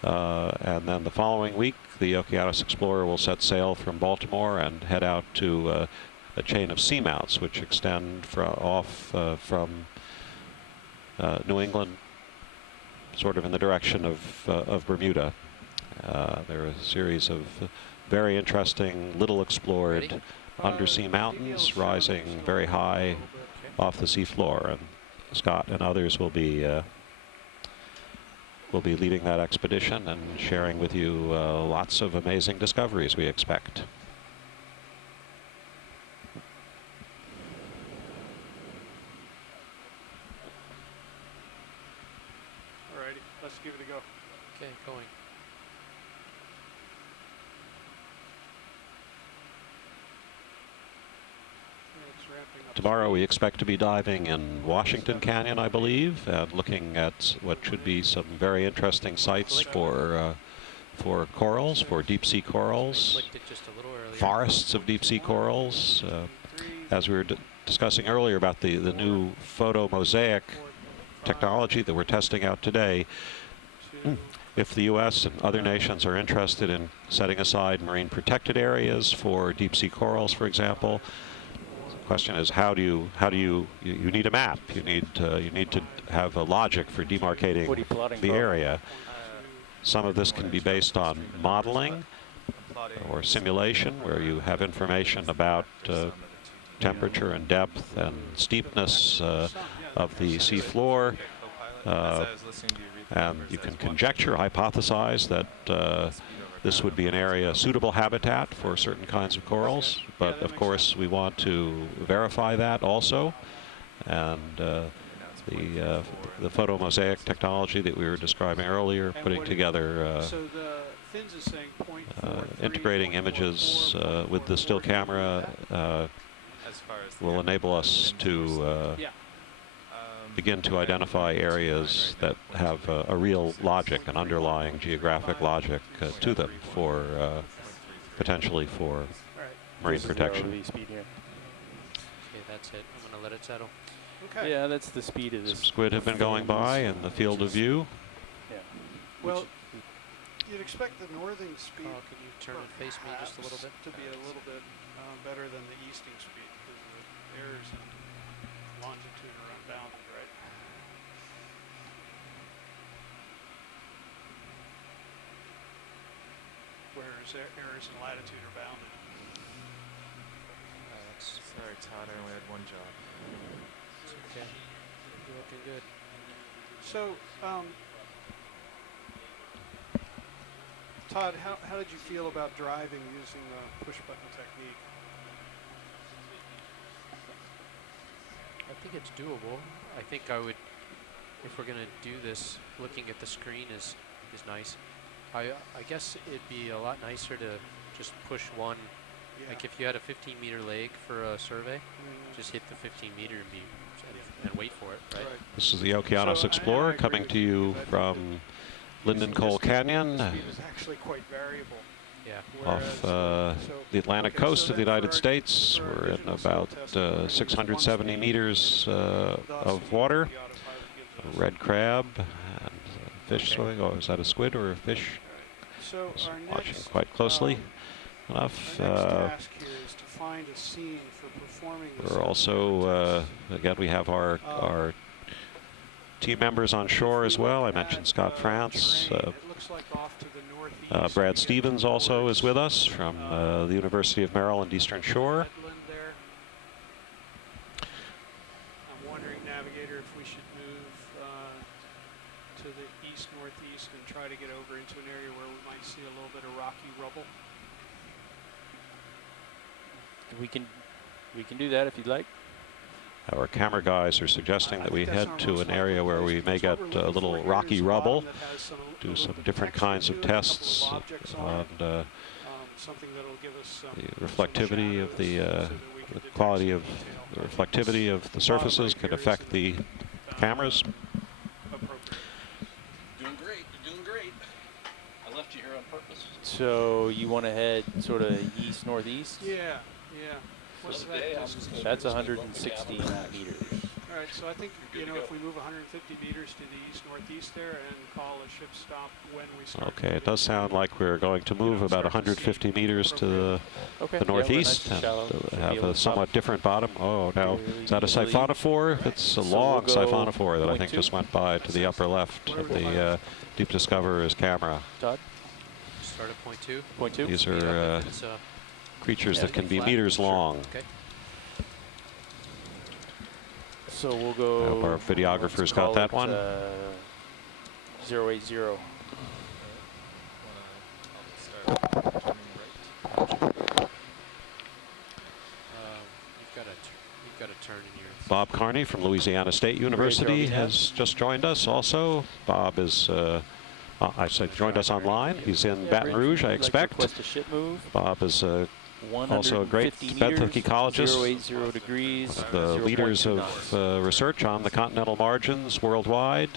And then the following week, the Okeanos Explorer will set sail from Baltimore and head out to a chain of seamounts which extend off from New England, sort of in the direction of Bermuda. There are a series of very interesting, little explored Ready? undersea mountains rising very high off the seafloor, and Scott and others will be leading that expedition and sharing with you lots of amazing discoveries we expect. Alrighty, let's give it a go. Okay, going. Yeah, it's ramping up. Tomorrow we expect to be diving in Washington Canyon, I believe, and looking at what should be some very interesting sites for corals, for deep sea corals, Clicked it just a little earlier. forests of deep sea corals. As we were discussing earlier about the new photo mosaic technology that we're testing out today, if the U.S. and other nations are interested in setting aside marine protected areas for deep sea corals, for example, the question is how do you need a map. You need to have a logic for demarcating What are you plotting the for? area. Some of this can be based on modeling or simulation, where you have information about temperature and depth and steepness of the sea floor, and you can conjecture, hypothesize that this would be an area, suitable habitat for certain kinds of corals. But of course, we want to verify that also, and the photo mosaic technology that we were describing earlier, putting together So the fins is saying 0.43, integrating images with the still camera will enable us to Yeah. begin to identify areas that have a real logic, an underlying geographic logic to them for potentially for Alright. marine This is the protection. ROV speed here. Okay, that's it. I'm gonna let it settle. Okay. Yeah, that's the speed of Some this. squid have been going by in the field of view. Yeah. Well, you'd expect the northern speed Carl, can you turn and face me just a little bit? to be a little bit better than the easting speed, because the errors in longitude are unbounded, right? Whereas errors in latitude are bounded. Sorry, Todd, I only had one job. It's okay. You're looking good. So, Todd, how did you feel about driving using the push-button technique? I think it's doable. I think I would, if we're gonna do this, looking at the screen is nice. I guess it'd be a lot nicer to just push one. Yeah. Like if you had a 15-meter leg for a survey, just hit the 15 meter and wait for it, right? This is the Okeanos So, Explorer I agree coming with to you from Lindenkohl Canyon The speed is actually quite variable. Yeah. off so- the Atlantic okay, coast so of the then United for our- States. for our We're in visual about test, we're gonna use 670 one meters speed, thus of water. the autopilot gives us- Red crab and fish swimming. Oh, is that a squid or a fish? So our Watching next, quite closely enough. our next task here is to find a scene for performing the We're also, again, we have our team members on shore as well. I mentioned Scott France. Brad Stevens also is with us from the University of Maryland Eastern Shore. I'm wondering, Navigator, if we should move to the east-northeast and try to get over into an area where we might see a little bit of rocky rubble. We can do that if you'd like. Our camera guys are suggesting that we head to an area where we may get a little rocky rubble, do some different kinds of tests on the reflectivity of the quality of the reflectivity of the surfaces can affect the cameras. Doing great. You're doing great. I left you here on purpose. So you want to head sort of east-northeast? Yeah, yeah. What's that distance? That's 160 meters. All right, so I think, you know, if we move 150 meters to the east-northeast there and call a ship stop when we start. Okay, it does sound like we're going to move about 150 meters to the northeast and have a somewhat different bottom. Oh, now, is that a siphonophore? It's a long siphonophore that I think just went by to the upper left of the Deep Discoverer's camera. Todd? Start at point two. Point two? These are creatures that can be meters long. Okay. So we'll go. Our videographer's got that one. 080. You've got a turn in your. Bob Carney from Louisiana State University has just joined us also. Bob is, I said joined us online. He's in Baton Rouge, I expect. Request a ship move. Bob is also a great benthic ecologist, 080 degrees. the leaders of research on the continental margins worldwide.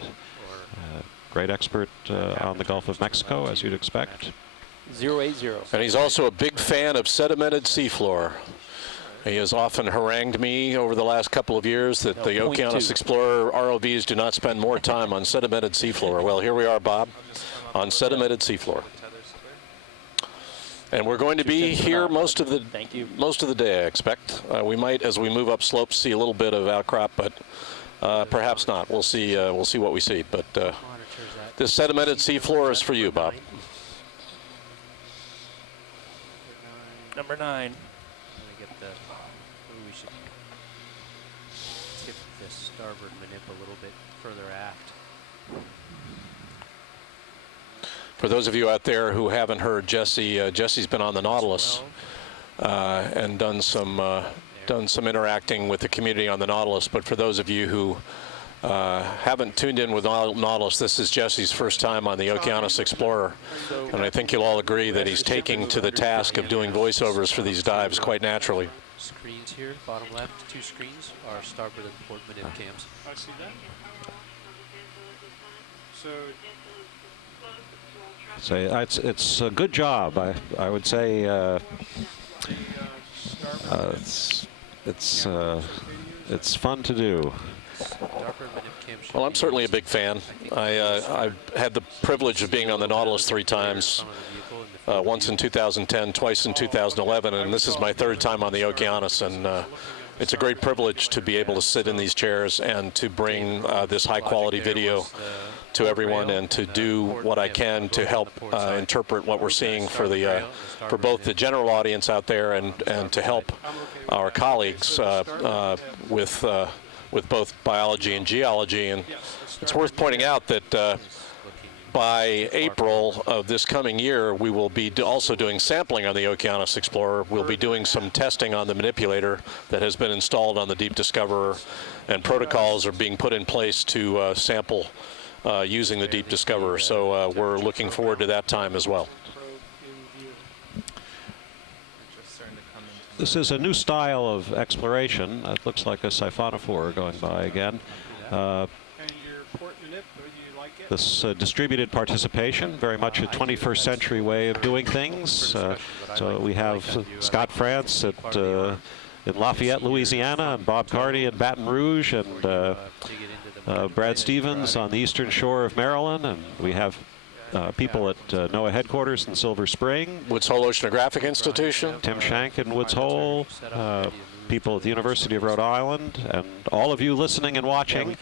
Great expert on the Gulf of Mexico, as you'd expect. 080. And he's also a big fan of sedimented seafloor. He has often harangued me over the last couple of years that the Okeanos Explorer ROVs do not spend more time on sedimented seafloor. Well, here we are, Bob, on sedimented seafloor. And we're going to be here most of the day, I expect. We might, as we move up slopes, see a little bit of outcrop, but perhaps not. We'll see. We'll see what we see. But this sedimented seafloor is for you, Bob. Number 9. We should tip the starboard manip a little bit further aft. For those of you out there who haven't heard Jesse, Jesse's been on the Nautilus and done some interacting with the community on the Nautilus. But for those of you who haven't tuned in with Nautilus, this is Jesse's first time on the Okeanos Explorer, and I think you'll all agree that he's taking to the task of doing voiceovers for these dives quite naturally. Screens here, bottom left, 2 screens are starboard and port manip cams. I see that. So It's a good job. I would say it's fun to do. Well, I'm certainly a big fan. I've had the privilege of being on the Nautilus 3 times, once in 2010, twice in 2011, and this is my 3rd time on the Okeanos, and it's a great privilege to be able to sit in these chairs and to bring this high-quality video to everyone and to do what I can to help interpret what we're seeing for both the general audience out there and to help our colleagues with both biology and geology. And it's worth pointing out that by April of this coming year, we will be also doing sampling on the Okeanos Explorer. We'll be doing some testing on the manipulator that has been installed on the Deep Discoverer, and protocols are being put in place to sample using the Deep Discoverer. So we're looking forward to that time as well. This is a new style of exploration. It looks like a siphonophore going by again. This distributed participation, very much a 21st century way of doing things. So we have Scott France in Lafayette, Louisiana, and Bob Carney in Baton Rouge, and Brad Stevens on the eastern shore of Maryland, and we have people at NOAA headquarters in Silver Spring, Woods Hole Oceanographic Institution. Tim Shank in Woods Hole, people at the University of Rhode Island, and all of you listening and watching.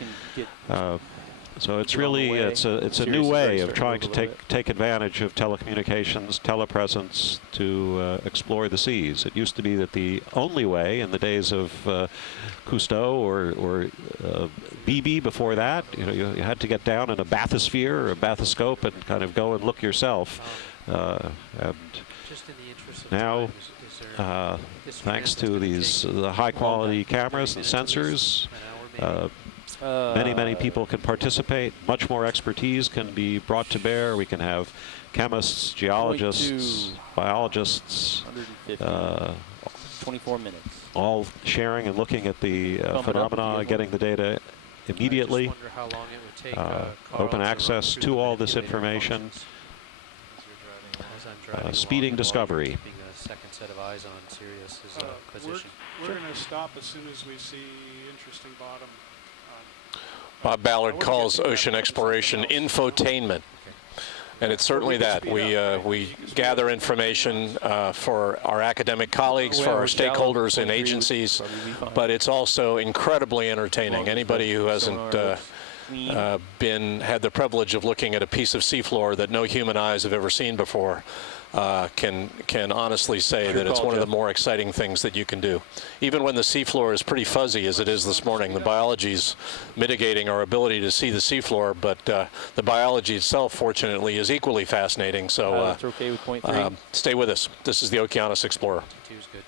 So it's really it's a new way of trying to take advantage of telecommunications, telepresence to explore the seas. It used to be that the only way in the days of Cousteau or Beebe before that, you had to get down in a bathysphere or a bathoscope and kind of go and look yourself. And Just in the interest of now, time, thanks to the high-quality cameras and sensors, many people can participate. Much more expertise can be brought to bear. We can have chemists, geologists, biologists, 24 minutes. all sharing and looking at the phenomena, getting the data immediately. Open access to all this information. Speeding discovery. Keeping a second set of eyes on Sirius is a position. We're going to stop as soon as we see interesting bottom. Bob Ballard calls ocean exploration infotainment. And it's certainly that. We gather information for our academic colleagues, for our stakeholders and agencies, but it's also incredibly entertaining. Anybody who hasn't had the privilege of looking at a piece of seafloor that no human eyes have ever seen before can honestly say that it's one of the more exciting things that you can do. Even when the seafloor is pretty fuzzy, as it is this morning, the biology's mitigating our ability to see the seafloor, but the biology itself, fortunately, is equally fascinating. So that's okay with point 3. Stay with us. This is the Okeanos Explorer. Two is good.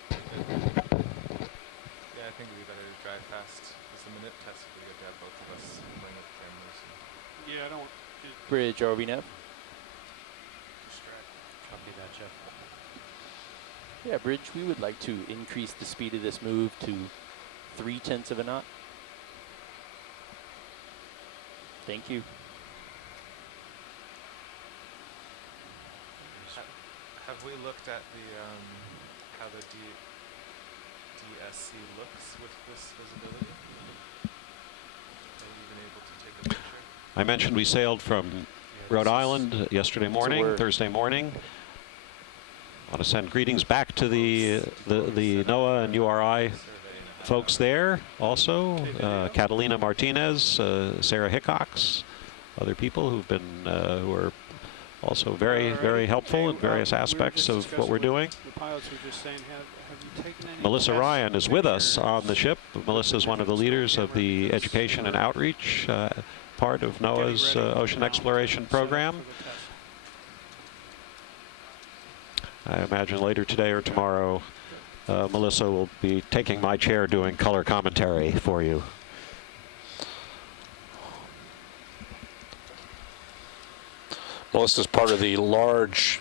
Yeah, I think we better drive fast. It's a minute test. We get to have both of us playing with cameras. Yeah, I don't. Bridge RVNAV. Copy that, Jeff. Yeah, Bridge, we would like to increase the speed of this move to 0.3 of a knot. Thank you. Have we looked at the how the DSC looks with this visibility? Have you been able to take a picture? I mentioned we sailed from Rhode Island yesterday morning, Thursday morning. I want to send greetings back to the NOAA and URI folks there also. Catalina Martinez, Sarah Hickox, other people who've been who are also very helpful in various aspects of what we're doing. Melissa Ryan is with us on the ship. Melissa is one of the leaders of the education and outreach part of NOAA's ocean exploration program. I imagine later today or tomorrow, Melissa will be taking my chair doing color commentary for you. Melissa's part of the large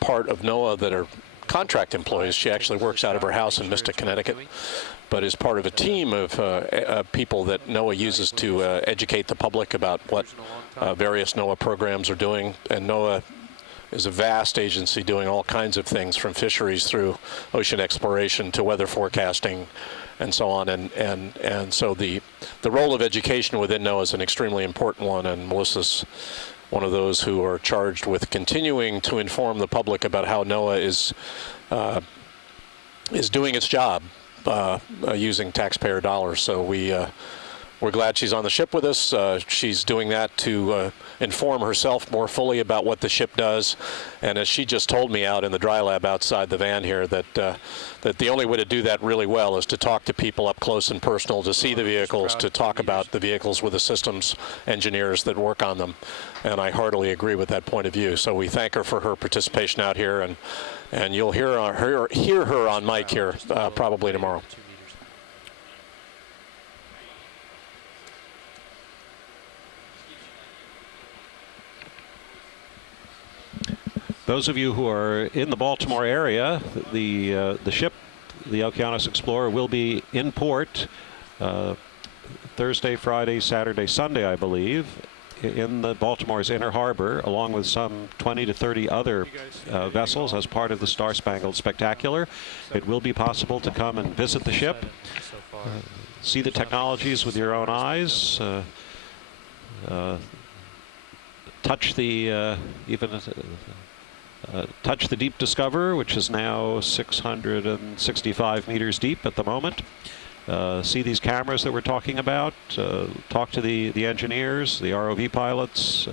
part of NOAA that are contract employees. She actually works out of her house in Mystic, Connecticut, but is part of a team of people that NOAA uses to educate the public about what various NOAA programs are doing. And NOAA is a vast agency doing all kinds of things, from fisheries through ocean exploration to weather forecasting and so on. And so the role of education within NOAA is an extremely important one, and Melissa's one of those who are charged with continuing to inform the public about how NOAA is doing its job using taxpayer dollars. So we're glad she's on the ship with us. She's doing that to inform herself more fully about what the ship does. And as she just told me out in the dry lab outside the van here, that the only way to do that really well is to talk to people up close and personal, to see the vehicles, to talk about the vehicles with the systems engineers that work on them. And I heartily agree with that point of view. So we thank her for her participation out here, and you'll hear her on mic here probably tomorrow. Those of you who are in the Baltimore area, the ship, the Okeanos Explorer, will be in port Thursday, Friday, Saturday, Sunday, I believe, in the Baltimore's inner harbor, along with some 20 to 30 other vessels as part of the Star Spangled Spectacular. It will be possible to come and visit the ship, see the technologies with your own eyes. touch the touch the Deep Discoverer, which is now 665 meters deep at the moment. See these cameras that we're talking about. Talk to the engineers, the ROV pilots.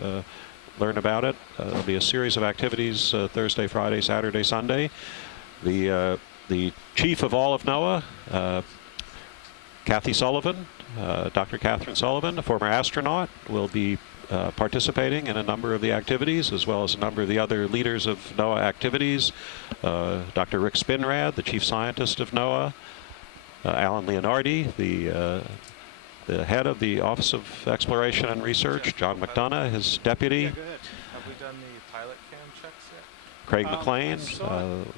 Learn about it. There'll be a series of activities Thursday, Friday, Saturday, Sunday. The chief of all of NOAA, Kathy Sullivan, Dr. Catherine Sullivan, a former astronaut, will be participating in a number of the activities, as well as a number of the other leaders of NOAA activities. Dr. Rick Spinrad, the chief scientist of NOAA, Alan Leonardi, the head of the Office of Exploration and Research, John McDonough, his deputy. Yeah, go ahead. Have we done the pilot cam checks yet? Craig McLean,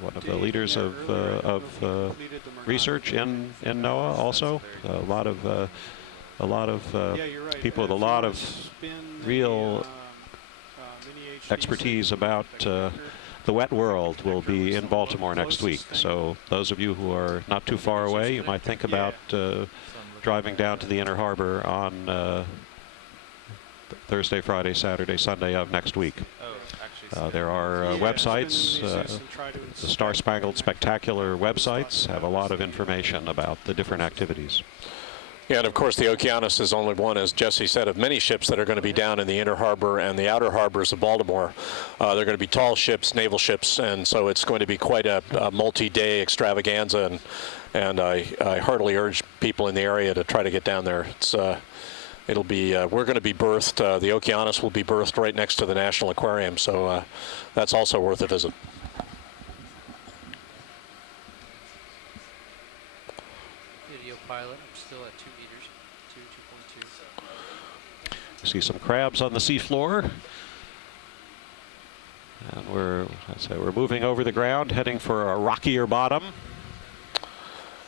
one of the leaders of research in NOAA, also a lot of people with a lot of real expertise about the wet world will be in Baltimore next week. So those of you who are not too far away, you might think about driving down to the Inner Harbor on Thursday, Friday, Saturday, Sunday of next week. There are websites, the Star Spangled Spectacular websites have a lot of information about the different activities. Yeah, and of course the Okeanos is only one, as Jesse said, of many ships that are going to be down in the Inner Harbor and the Outer Harbors of Baltimore. They're going to be tall ships, naval ships, and so it's going to be quite a multi-day extravaganza, and I heartily urge people in the area to try to get down there. It's it'll be we're going to be berthed. The Okeanos will be berthed right next to the National Aquarium, so that's also worth a visit. Video pilot, I'm still at 2 meters, 2.2. See some crabs on the seafloor. And we're moving over the ground, heading for a rockier bottom.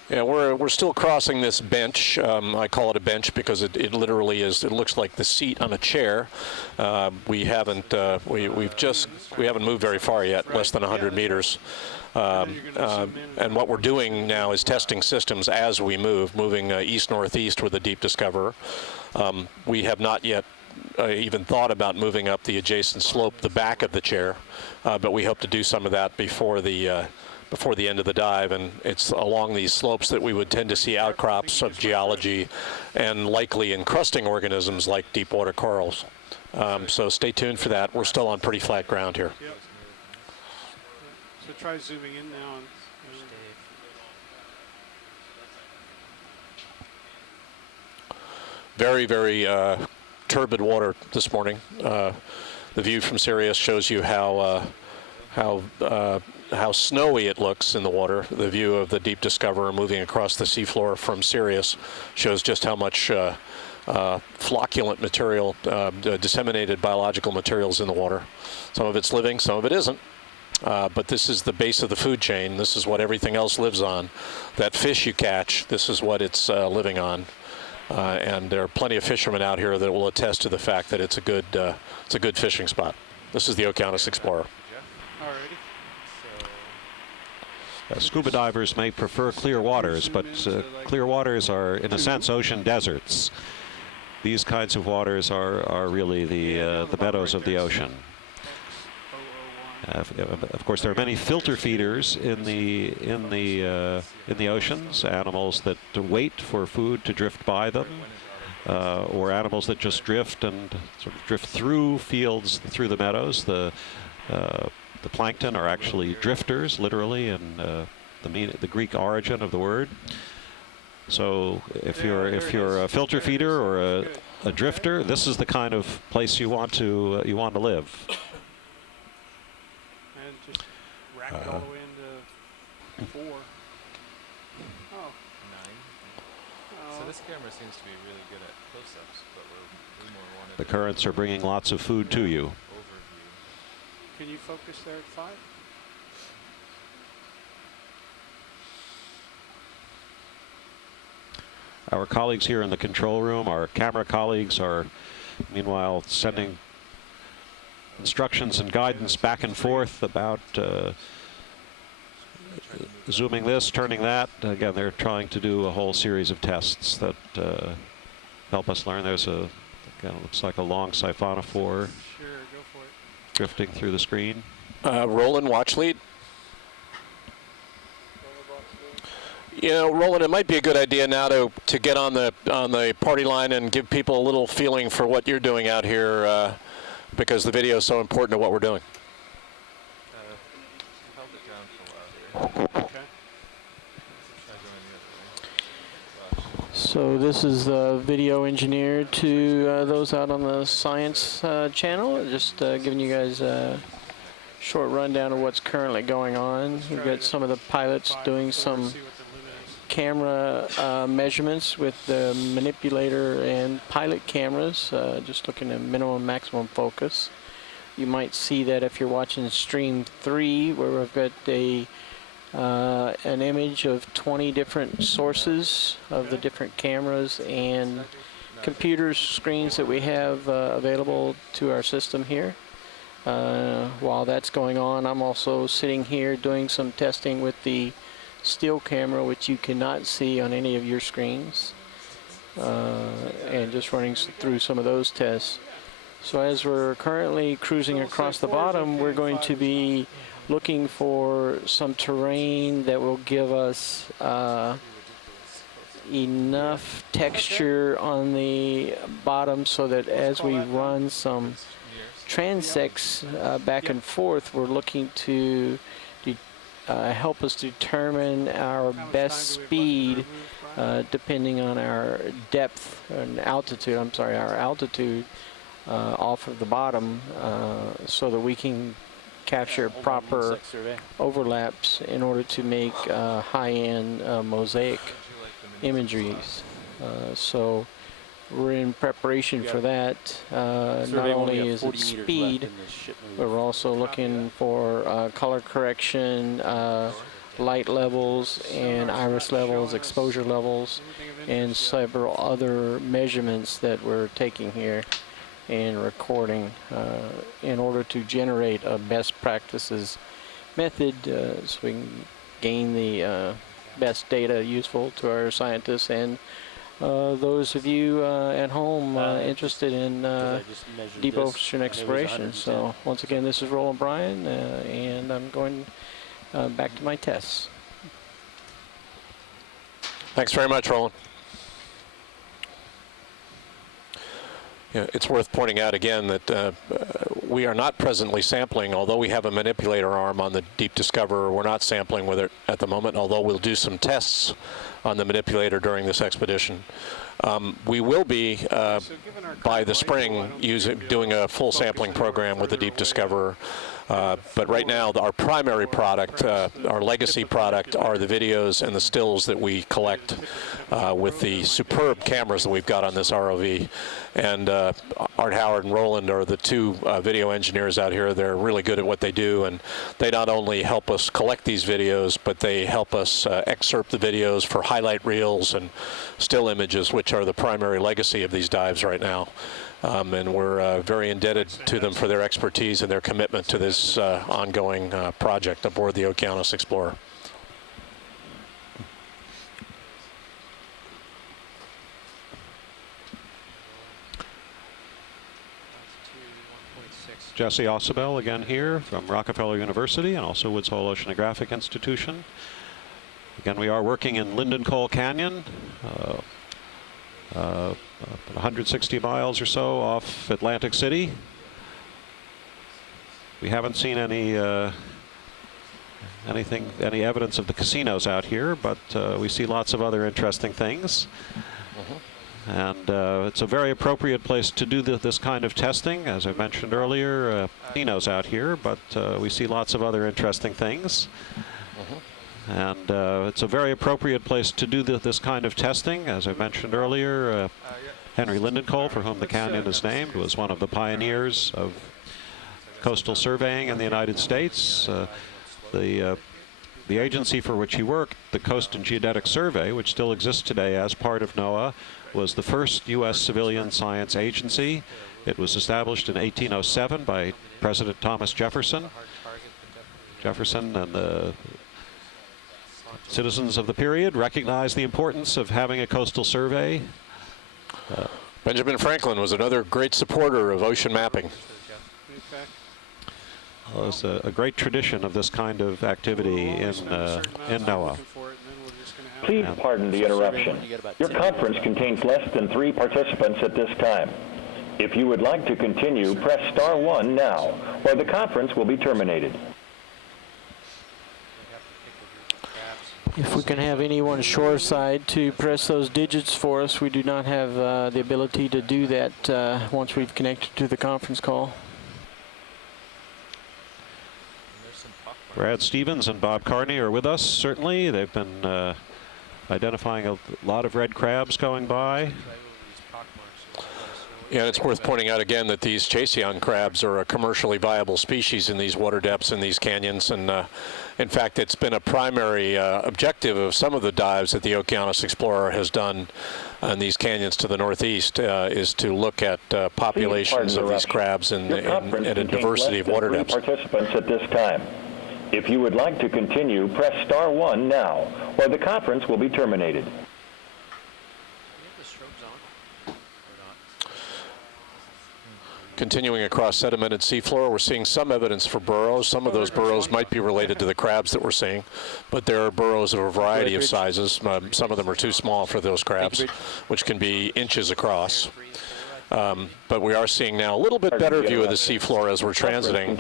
Yeah, we're still crossing this bench. I call it a bench because it literally is. It looks like the seat on a chair. We haven't moved very far yet, less than 100 meters. And what we're doing now is testing systems as we move, moving east-northeast with the Deep Discoverer. We have not yet even thought about moving up the adjacent slope, the back of the chair, but we hope to do some of that before the end of the dive, and it's along these slopes that we would tend to see outcrops of geology and likely encrusting organisms like deep water corals. So stay tuned for that. We're still on pretty flat ground here. Yep. So try zooming in now. Very, very turbid water this morning. The view from Sirius shows you how snowy it looks in the water. The view of the Deep Discoverer moving across the seafloor from Sirius shows just how much flocculent material, disseminated biological materials in the water. Some of it's living, some of it isn't. But this is the base of the food chain. This is what everything else lives on. That fish you catch, this is what it's living on. And there are plenty of fishermen out here that will attest to the fact that it's a good fishing spot. This is the Okeanos Explorer. Scuba divers may prefer clear waters, but clear waters are, in a sense, ocean deserts. These kinds of waters are really the meadows of the ocean. Of course, there are many filter feeders in the oceans. Animals that wait for food to drift by them, or animals that just drift and sort of drift through fields, through the meadows. The plankton are actually drifters, literally, in the Greek origin of the word. So if you're a filter feeder or a drifter, this is the kind of place you want to live. And just rack it all the way into 4. Oh. 9. So this camera seems to be really good at close-ups, but we more wanted The currents are bringing lots of food to you. overview. Can you focus there at 5? Our colleagues here in the control room, our camera colleagues, are meanwhile sending instructions and guidance back and forth about zooming this, turning that. Again, they're trying to do a whole series of tests that help us learn. There's again, it looks like a long siphonophore. Sure, go drifting through the screen. Roland, watch lead. You know, Roland, it might be a good idea now to get on the party line and give people a little feeling for what you're doing out here, because the video is so important to what we're doing. Held it down for a while here. Okay. Try going the other way. So this is the video engineer to those out on the science channel. Just giving you guys a short rundown of what's currently going on. We've got some of the pilots doing some camera measurements with the manipulator and pilot cameras, just looking at minimum maximum focus. You might see that if you're watching stream 3, where we've got an image of 20 different sources of the different cameras and computer screens that we have available to our system here. While that's going on, I'm also sitting here doing some testing with the still camera, which you cannot see on any of your screens, and just running through some of those tests. So as we're currently cruising across the bottom, we're going to be looking for some terrain that will give us enough texture on the bottom so that as we run some transects back and forth, we're looking to help us determine our best speed depending on our depth and altitude, our altitude off of the bottom, so that we can capture proper overlaps in order to make high-end mosaic imageries. So we're in preparation for that. Not only is it speed, but we're also looking for color correction, light levels, and iris levels, exposure levels, and several other measurements that we're taking here and recording in order to generate a best practices method so we can gain the best data useful to our scientists and those of you at home interested in deep ocean exploration. So once again, this is Roland Bryan, and I'm going back to my tests. Thanks very much, Roland. Yeah, it's worth pointing out again that we are not presently sampling, although we have a manipulator arm on the Deep Discoverer. We're not sampling with it at the moment, although we'll do some tests on the manipulator during this expedition. We will be, by the spring, doing a full sampling program with the Deep Discoverer. But right now, our primary product, our legacy product, are the videos and the stills that we collect with the superb cameras that we've got on this ROV. And Art Howard and Roland are the two video engineers out here. They're really good at what they do, and they not only help us collect these videos, but they help us excerpt the videos for highlight reels and still images, which are the primary legacy of these dives right now. And we're very indebted to them for their expertise and their commitment to this ongoing project aboard the Okeanos Explorer. Jesse Ausubel again here from Rockefeller University and also Woods Hole Oceanographic Institution. Again, we are working in Lindenkohl Canyon, 160 miles or so off Atlantic City. We haven't seen any evidence of the casinos out here, but we see lots of other interesting things. And it's a very appropriate place to do this kind of testing. As I mentioned earlier, casinos out here, but we see lots of other interesting things. And it's a very appropriate place to do this kind of testing. As I mentioned earlier, Henry Lindenkohl, for whom the canyon is named, was one of the pioneers of coastal surveying in the United States. The agency for which he worked, the Coast and Geodetic Survey, which still exists today as part of NOAA, was the first U.S. civilian science agency. It was established in 1807 by President Thomas Jefferson. Jefferson and the citizens of the period recognized the importance of having a coastal survey. Benjamin Franklin was another great supporter of ocean mapping. Well, there's a great tradition of this kind of activity in NOAA. Please pardon the interruption. Your conference contains less than 3 participants at this time. If you would like to continue, press star 1 now, or the conference will be terminated. If we can have anyone shoreside to press those digits for us, we do not have the ability to do that once we've connected to the conference call. Brad Stevens and Bob Carney are with us, certainly. They've been identifying a lot of red crabs going by. Yeah, and it's worth pointing out again that these Chaseon crabs are a commercially viable species in these water depths in these canyons. And in fact, it's been a primary objective of some of the dives that the Okeanos Explorer has done in these canyons to the northeast is to look at populations of these crabs in a diversity of water depths. Participants at this time. If you would like to continue, press star 1 now, or the conference will be terminated. Continuing across sedimented seafloor, we're seeing some evidence for burrows. Some of those burrows might be related to the crabs that we're seeing, but there are burrows of a variety of sizes. Some of them are too small for those crabs, which can be inches across. But we are seeing now a little bit better view of the seafloor as we're transiting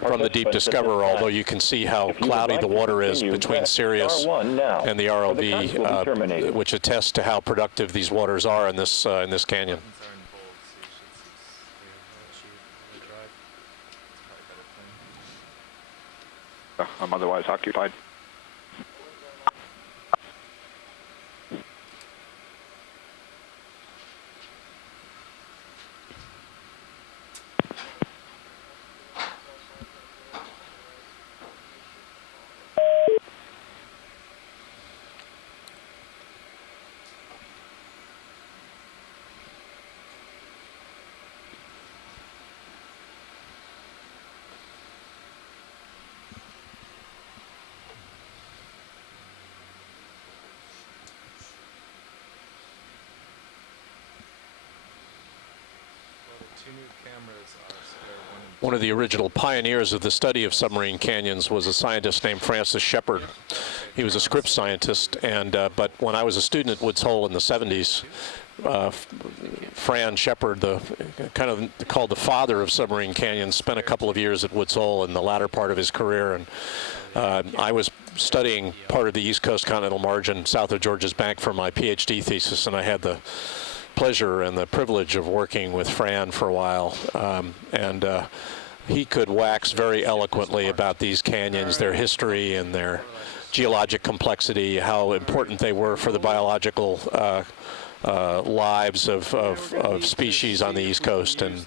from the Deep Discoverer, although you can see how cloudy the water is between Sirius and the ROV, which attests to how productive these waters are in this canyon. I'm otherwise occupied. One of the original pioneers of the study of submarine canyons was a scientist named Francis Shepard. He was a Scripps scientist, and but when I was a student at Woods Hole in the 70s, Fran Shepard, kind of called the father of submarine canyons, spent a couple of years at Woods Hole in the latter part of his career, and I was studying part of the East Coast continental margin south of Georges Bank for my PhD thesis, and I had the pleasure and the privilege of working with Fran for a while, and he could wax very eloquently about these canyons, their history and their geologic complexity, how important they were for the biological lives of species on the East Coast, and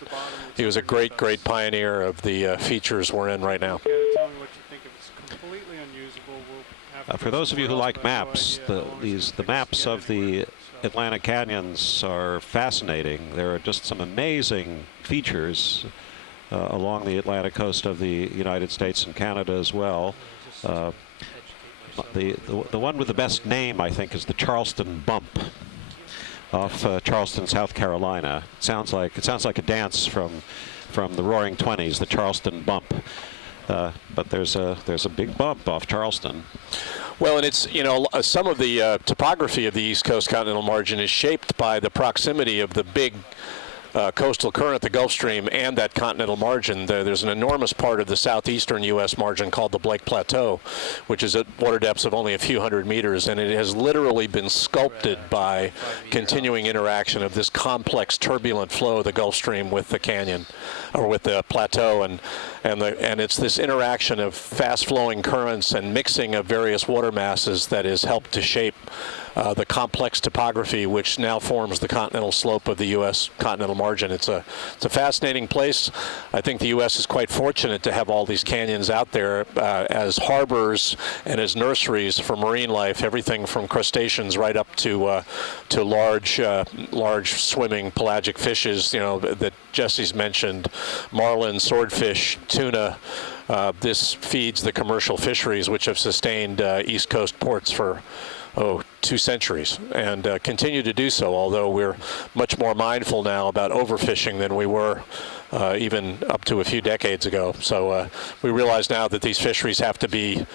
he was a great pioneer of the features we're in right now. For those of you who like maps, the maps of the Atlantic canyons are fascinating. There are just some amazing features along the Atlantic coast of the United States and Canada as well. The one with the best name, I think, is the Charleston Bump off Charleston, South Carolina. It sounds like a dance from the Roaring Twenties, the Charleston Bump. But there's a big bump off Charleston. Well, and it's, you know, some of the topography of the East Coast continental margin is shaped by the proximity of the big coastal current, the Gulf Stream, and that continental margin. There's an enormous part of the southeastern U.S. margin called the Blake Plateau, which is at water depths of only a few hundred meters, and it has literally been sculpted by continuing interaction of this complex, turbulent flow of the Gulf Stream with the canyon, or with the plateau, and it's this interaction of fast-flowing currents and mixing of various water masses that has helped to shape the complex topography which now forms the continental slope of the U.S. continental margin. It's a fascinating place. I think the U.S. is quite fortunate to have all these canyons out there as harbors and as nurseries for marine life, everything from crustaceans right up to large swimming pelagic fishes, you know, that Jesse's mentioned, marlin, swordfish, tuna. This feeds the commercial fisheries which have sustained East Coast ports for 2 centuries and continue to do so, although we're much more mindful now about overfishing than we were even up to a few decades ago. So we realize now that these fisheries have to be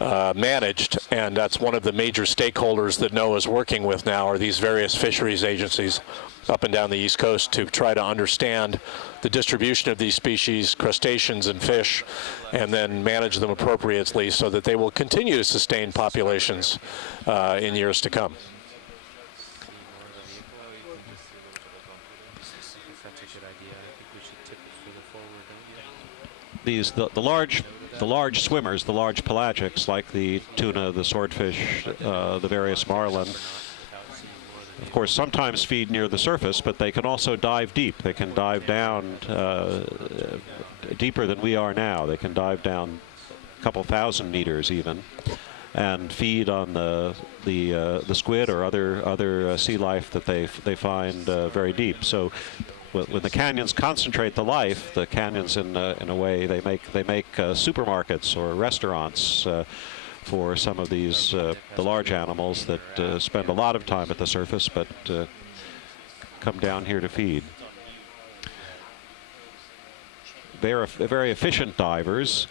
managed, and that's one of the major stakeholders that NOAA is working with now are these various fisheries agencies up and down the East Coast to try to understand the distribution of these species, crustaceans and fish, and then manage them appropriately so that they will continue to sustain populations in years to come. The large swimmers, the large pelagics like the tuna, the swordfish, the various marlin, of course, sometimes feed near the surface, but they can also dive deep. They can dive down deeper than we are now. They can dive down a couple thousand meters even, and feed on the squid or other sea life that they find very deep. So when the canyons concentrate the life, the canyons in a way they make supermarkets or restaurants for some of these the large animals that spend a lot of time at the surface but come down here to feed. They're very efficient divers.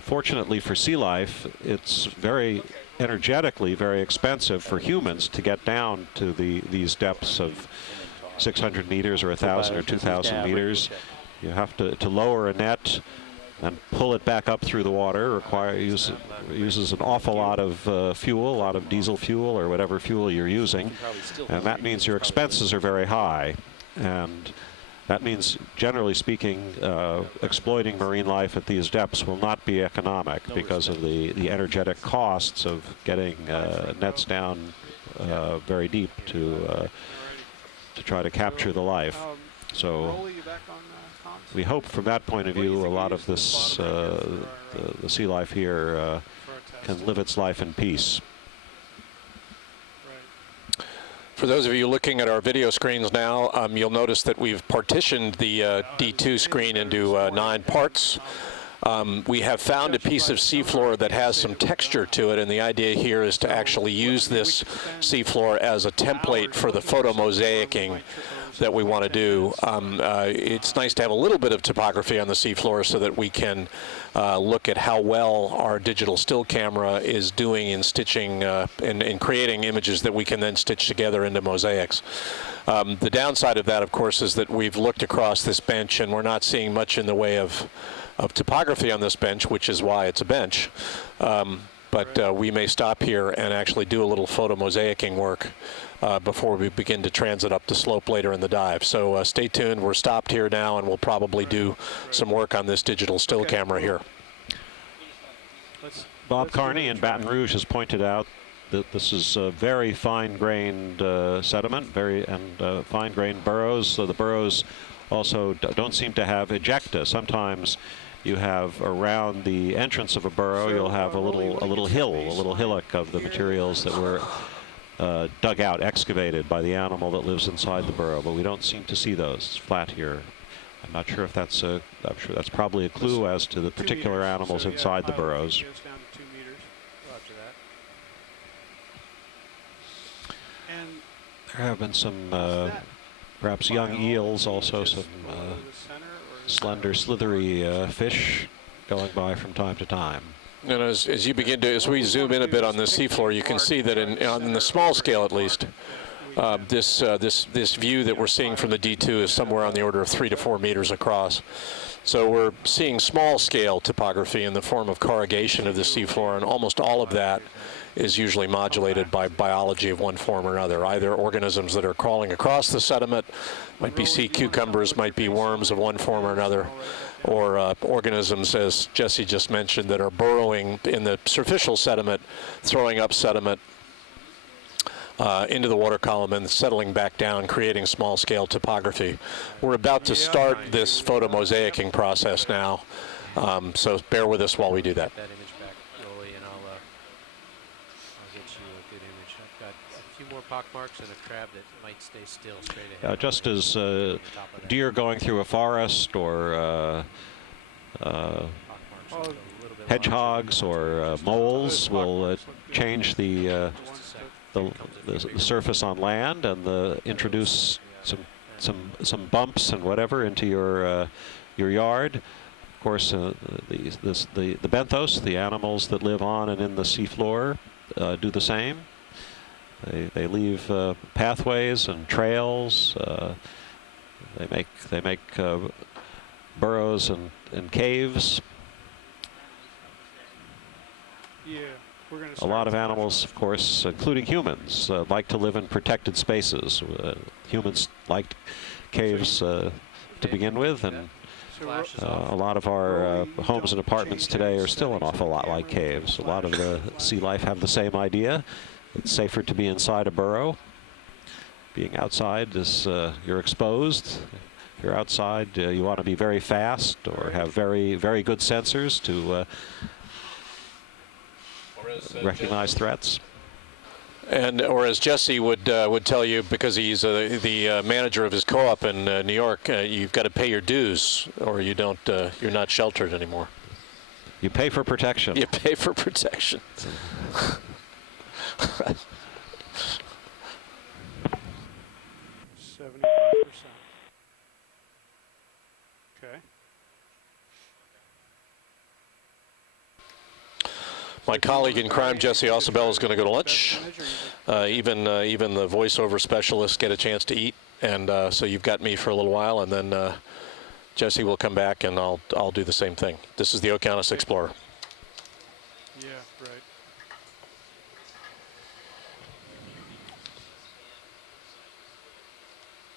Fortunately for sea life, it's very energetically very expensive for humans to get down to these depths of 600 meters or 1,000 or 2,000 meters. You have to lower a net and pull it back up through the water. Uses an awful lot of fuel, a lot of diesel fuel or whatever fuel you're using, and that means your expenses are very high. And that means, generally speaking, exploiting marine life at these depths will not be economic because of the energetic costs of getting nets down very deep to try to capture the life. So we hope from that point of view a lot of this, the sea life here can live its life in peace. For those of you looking at our video screens now, you'll notice that we've partitioned the D2 screen into 9 parts. We have found a piece of seafloor that has some texture to it, and the idea here is to actually use this seafloor as a template for the photomosaicing that we want to do. It's nice to have a little bit of topography on the seafloor so that we can look at how well our digital still camera is doing in stitching and creating images that we can then stitch together into mosaics. The downside of that, of course, is that we've looked across this bench and we're not seeing much in the way of topography on this bench, which is why it's a bench. But we may stop here and actually do a little photomosaicing work before we begin to transit up the slope later in the dive. So stay tuned. We're stopped here now, and we'll probably do some work on this digital still camera here. Bob Carney in Baton Rouge has pointed out that this is very fine-grained sediment, fine-grained burrows. So the burrows also don't seem to have ejecta. Sometimes you have around the entrance of a burrow, you'll have a little hillock of the materials that were dug out, excavated by the animal that lives inside the burrow, but we don't seem to see those. It's flat here. I'm not sure if that's I'm sure that's probably a clue as to the particular animals inside the burrows. There have been some perhaps young eels, also some slender, slithery fish going by from time to time. And as you begin to, as we zoom in a bit on the seafloor, you can see that on the small scale at least, this view that we're seeing from the D2 is somewhere on the order of 3 to 4 meters across. So we're seeing small scale topography in the form of corrugation of the seafloor, and almost all of that is usually modulated by biology of one form or another, either organisms that are crawling across the sediment, might be sea cucumbers, might be worms of one form or another, or organisms, as Jesse just mentioned, that are burrowing in the superficial sediment, throwing up sediment into the water column and settling back down, creating small-scale topography. We're about to start this photomosaicing process now, so bear with us while we do that. That image back, Rolly, and I'll get you a good image. I've got a few more pock marks and a crab that might stay still straight ahead. Just as deer going through a forest, or hedgehogs or moles will change the surface on land and introduce some some bumps and whatever into your yard. Of course, the benthos, the animals that live on and in the seafloor, do the same. They leave pathways and trails. They make burrows and caves. Yeah, we're going to. A lot of animals, of course, including humans, like to live in protected spaces. Humans liked caves to begin with, and a lot of our homes and apartments today are still an awful lot like caves. A lot of the sea life have the same idea. It's safer to be inside a burrow. Being outside is you're exposed. If you're outside, you want to be very fast or have very, very good sensors to recognize threats. And or as Jesse would tell you, because he's the manager of his co-op in New York, you've got to pay your dues, or you don't. You're not sheltered anymore. You pay for protection. You pay for protection. 75%. Okay. My colleague in crime, Jesse Osabel, is going to go to lunch. Even the voiceover specialists get a chance to eat, and so you've got me for a little while, and then Jesse will come back, and I'll do the same thing. This is the Okeanos Explorer. Yeah, right.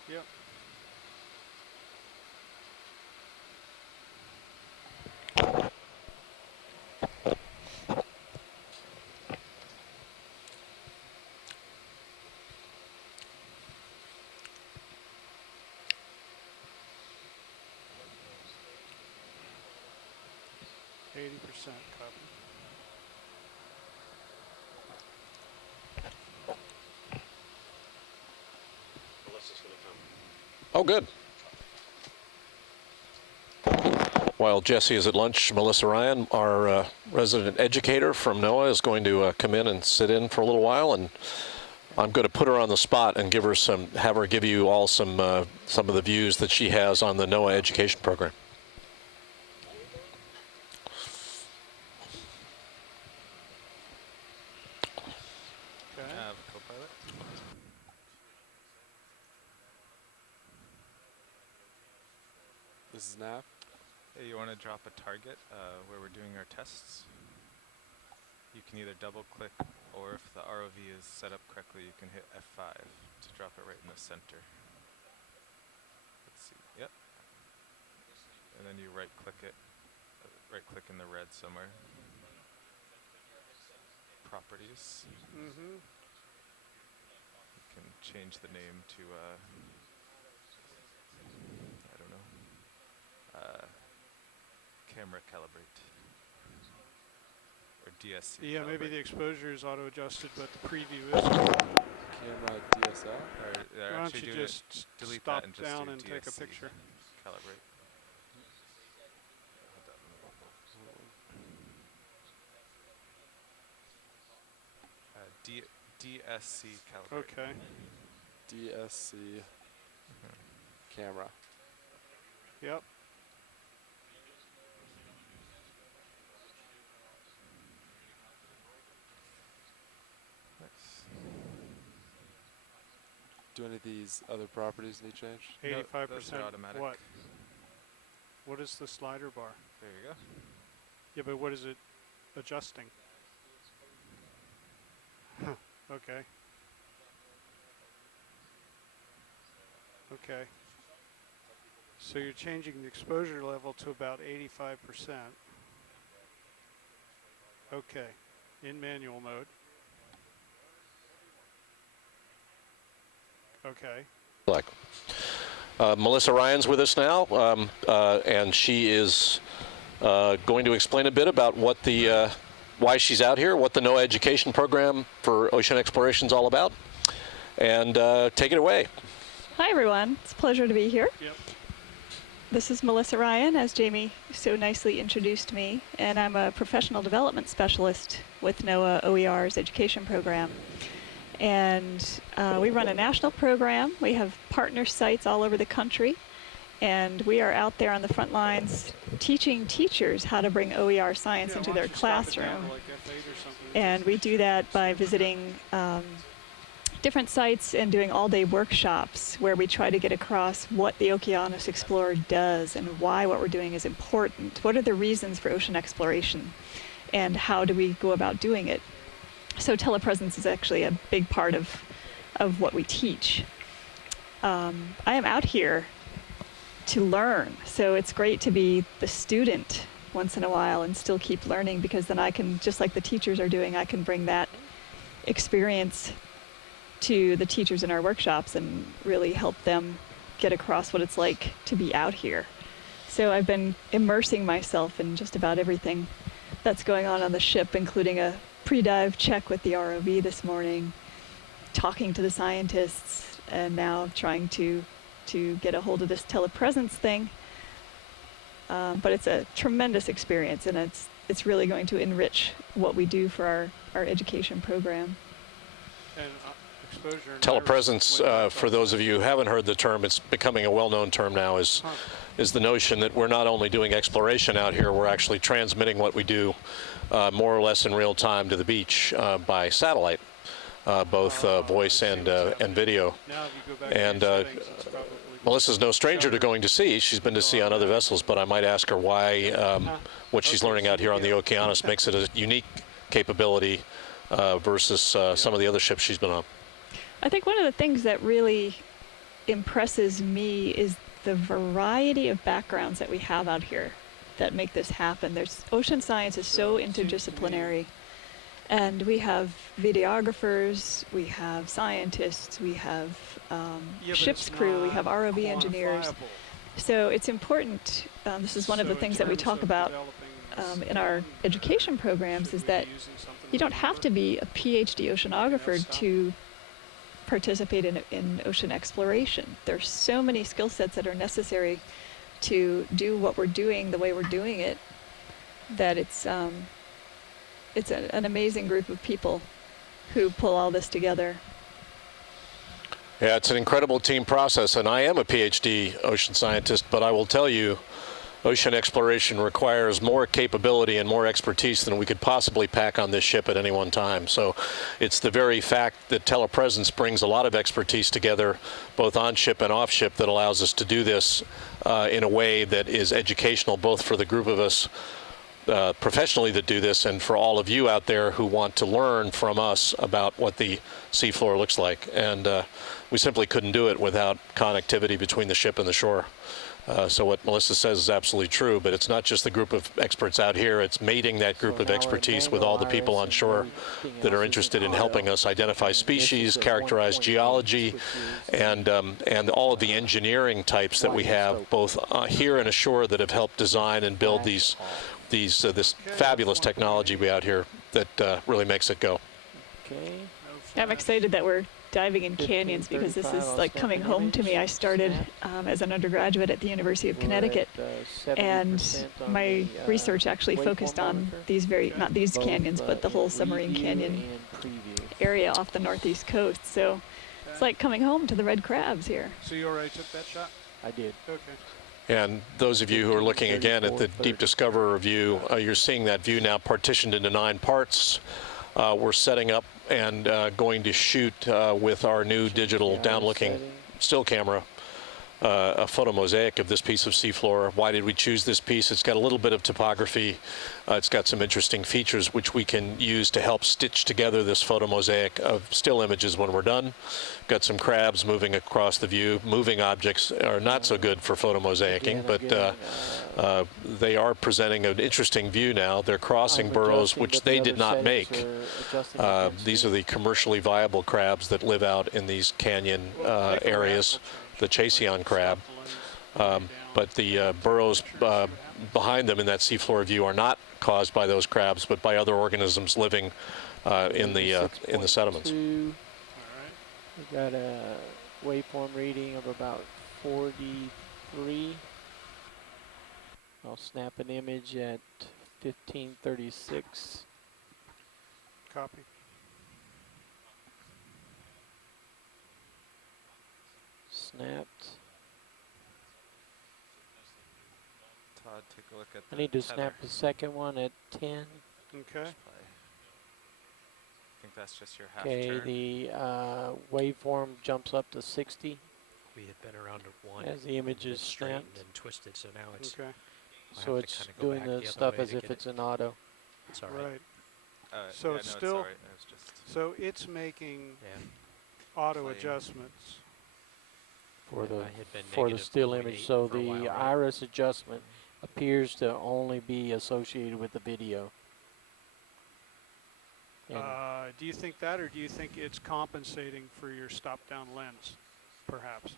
Yep. %, copy. Oh, good. While Jesse is at lunch, Melissa Ryan, our resident educator from NOAA, is going to come in and sit in for a little while, and I'm going to put her on the spot and have her give you all some of the views that she has on the NOAA education program. This is Nav. Hey, you want to drop a target where we're doing our tests? You can either double click, or if the ROV is set up correctly, you can hit F5 to drop it right in the center. Let's see. Yep. And then you right click it. Right click in the red somewhere. Properties. Mm-hmm. You can change the name to I don't know. Camera calibrate. Or DSC. Yeah, calibrate. maybe the exposure is auto-adjusted, but the preview is. Camera DSL. Why don't you just delete stop that and just down do and take a DSC. picture? Calibrate. DSC calibrate. Okay. DSC camera. Yep. Nice. Do any of these other properties need changed? 85%. Those are automatic. What? What is the slider bar? There you go. Yeah, but what is it adjusting? Okay. Okay. So you're changing the exposure level to about 85%. Okay. In manual mode. Okay. Melissa Ryan's with us now, and she is going to explain a bit about what why she's out here, what the NOAA education program for ocean exploration is all about, and take it away. Hi everyone, it's a pleasure to be here. Yep. This is Melissa Ryan, as Jamie so nicely introduced me, and I'm a professional development specialist with NOAA OER's education program. And we run a national program. We have partner sites all over the country. And we are out there on the front lines teaching teachers how to bring OER science into their classroom. And we do that by visiting different sites and doing all-day workshops where we try to get across what the Okeanos Explorer does and why what we're doing is important. What are the reasons for ocean exploration? And how do we go about doing it? So telepresence is actually a big part of what we teach. I am out here to learn, so it's great to be the student once in a while and still keep learning, because then I can, just like the teachers are doing, I can bring that experience to the teachers in our workshops and really help them get across what it's like to be out here. So I've been immersing myself in just about everything that's going on the ship, including a pre-dive check with the ROV this morning, talking to the scientists, and now trying to get a hold of this telepresence thing. But it's a tremendous experience, and it's really going to enrich what we do for our education program. And exposure and Telepresence, for those of you who haven't heard the term, it's becoming a well-known term now, is the notion that we're not only doing exploration out here, we're actually transmitting what we do more or less in real time to the beach by satellite, both voice and video. And Melissa's no stranger to going to sea. She's been to sea on other vessels, but I might ask her why what she's learning out here on the Okeanos makes it a unique capability versus some of the other ships she's been on. I think one of the things that really impresses me is the variety of backgrounds that we have out here that make this happen. Ocean science is so interdisciplinary, and we have videographers, we have scientists, we have ship's crew, we have ROV engineers. So it's important, this is one of the things that we talk about in our education programs, is that you don't have to be a PhD oceanographer to participate in ocean exploration. There's so many skill sets that are necessary to do what we're doing the way we're doing it, that it's an amazing group of people who pull all this together. Yeah, it's an incredible team process, and I am a PhD ocean scientist, but I will tell you, ocean exploration requires more capability and more expertise than we could possibly pack on this ship at any one time. So it's the very fact that telepresence brings a lot of expertise together, both on ship and off ship, that allows us to do this in a way that is educational, both for the group of us professionally that do this, and for all of you out there who want to learn from us about what the seafloor looks like. And we simply couldn't do it without connectivity between the ship and the shore. So what Melissa says is absolutely true, but it's not just the group of experts out here, it's mating that group of expertise with all the people on shore that are interested in helping us identify species, characterize geology, and all of the engineering types that we have, both here and ashore, that have helped design and build this fabulous technology we out here that really makes it go. I'm excited that we're diving in canyons, because this is like coming home to me. I started as an undergraduate at the University of Connecticut, and my research actually focused on these not these canyons, but the whole submarine canyon area off the northeast coast. So it's like coming home to the red crabs here. So you already took that shot? I did. Okay. And those of you who are looking again at the Deep Discoverer view, you're seeing that view now partitioned into 9 parts. We're setting up and going to shoot with our new digital downlooking still camera a photo mosaic of this piece of seafloor. Why did we choose this piece? It's got a little bit of topography. It's got some interesting features which we can use to help stitch together this photo mosaic of still images when we're done. Got some crabs moving across the view. Moving objects are not so good for photo mosaicing, but they are presenting an interesting view now. They're crossing burrows which they did not make. These are the commercially viable crabs that live out in these canyon areas, the Chaseon crab. But the burrows behind them in that seafloor view are not caused by those crabs, but by other organisms living in the sediments. We got a waveform reading of about 43. I'll snap an image at 1536. Copy. snapped. Todd, take a look at I the need to tether. snap the second one at 10. Okay. I think that's just your half Okay, turn. the waveform jumps up to 60 We had been around at 1. as the image and is it straightened snapped. and twisted, so now it's. Okay. I So have to it's kinda go doing back the other stuff way as to if get it's it. an auto. It's all right. Right. Yeah, So no, it's it's still. all right. I was just So it's making Yeah. auto Playing. adjustments. For Yeah, the I had been for the negative still 0.8 image. So for a while, the right? iris adjustment appears to only be associated with the video. And Do you think that, or do you think it's compensating for your stop-down lens, perhaps?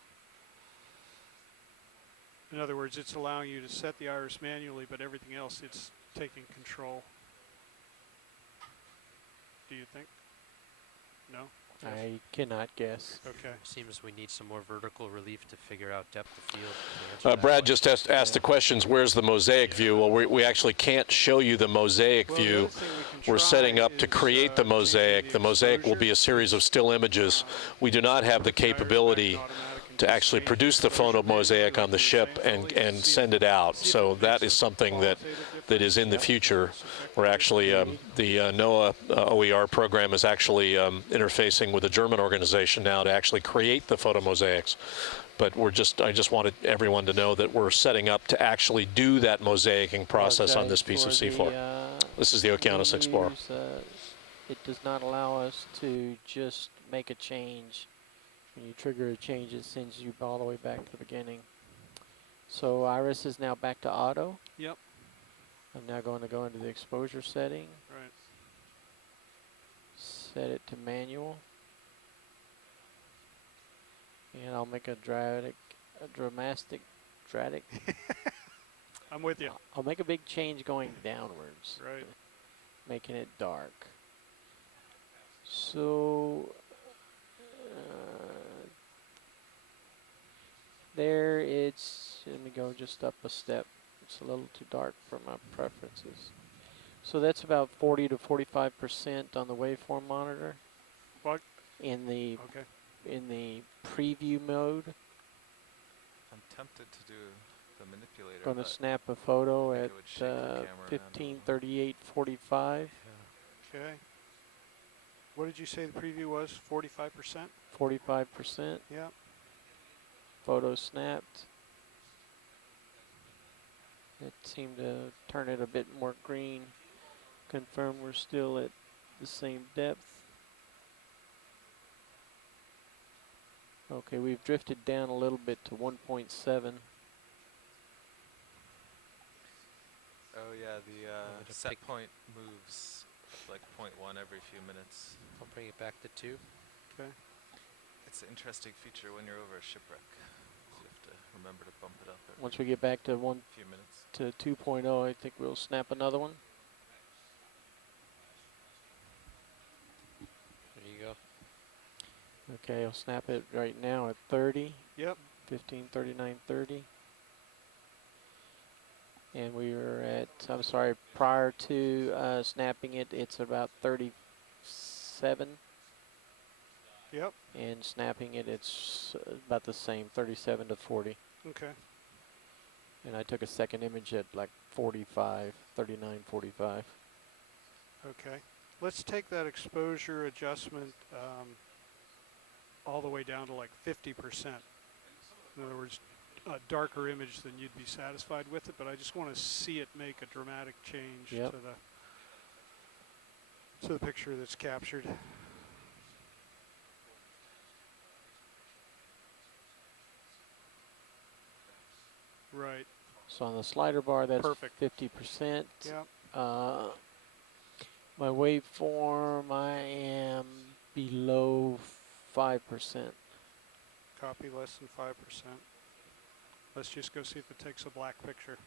In other words, it's allowing you to set the iris manually, but everything else, it's taking control. Do you think? No? Jeff? I cannot guess. Okay. Seems we need some more vertical relief to figure out depth of field. to answer that Brad question. just asked the questions, where's the mosaic view? Well, we actually can't show you the mosaic Well, the view. other thing we can We're setting try up to is, create the changing mosaic. The mosaic will be a series of still images. We do not have the capability to actually produce the photo mosaic on the ship and send it out. So that is something that is in the future. We're actually, the NOAA OER program is actually interfacing with a German organization now to actually create the photo mosaics. But I just wanted everyone to know that we're setting up to actually do that mosaicing process on this piece of seafloor. This is the Okeanos Explorer. It does not allow us to just make a change. When you trigger a change, it sends you all the way back to the beginning. So iris is now back to auto. Yep. I'm now going to go into the exposure setting. Right. Set it to manual. And I'll make a dramatic. I'm with you. I'll make a big change going downwards. Right. Making it dark. So there let me go just up a step. It's a little too dark for my preferences. So that's about 40 to 45% on the waveform monitor. What? In the Okay. in the preview mode. I'm tempted to do the manipulator. Going to but snap a photo I think at it would shake the camera around. 15:38:45. Okay. What did you say the preview was? 45%? 45%. Yeah. Photo snapped. It seemed to turn it a bit more green. Confirm we're still at the same depth. Okay, we've drifted down a little bit to 1.7. Oh yeah, the just set pick- point moves like 0.1 every few minutes. I'll bring it back to 2. Okay. It's an interesting feature when you're over a shipwreck. You have to remember to bump it up every Once we get back to few minutes. 2.0, I think we'll snap another one. There you go. Okay, I'll snap it right now at 30. Yep. 15:39:30. And we were at, I'm sorry, prior to snapping it, it's about 37. Yep. And snapping it, it's about the same, 37 to 40. Okay. And I took a second image at like 45, 39, 45. Okay. Let's take that exposure adjustment all the way down to like 50%. In other words, a darker image than you'd be satisfied with it, but I just want to see it make a dramatic change Yep. to the picture that's captured. Right. So on the slider bar, that's Perfect. 50%. Yep. My waveform, I am below 5%. Copy less than 5%. Let's just go see if it takes a black picture.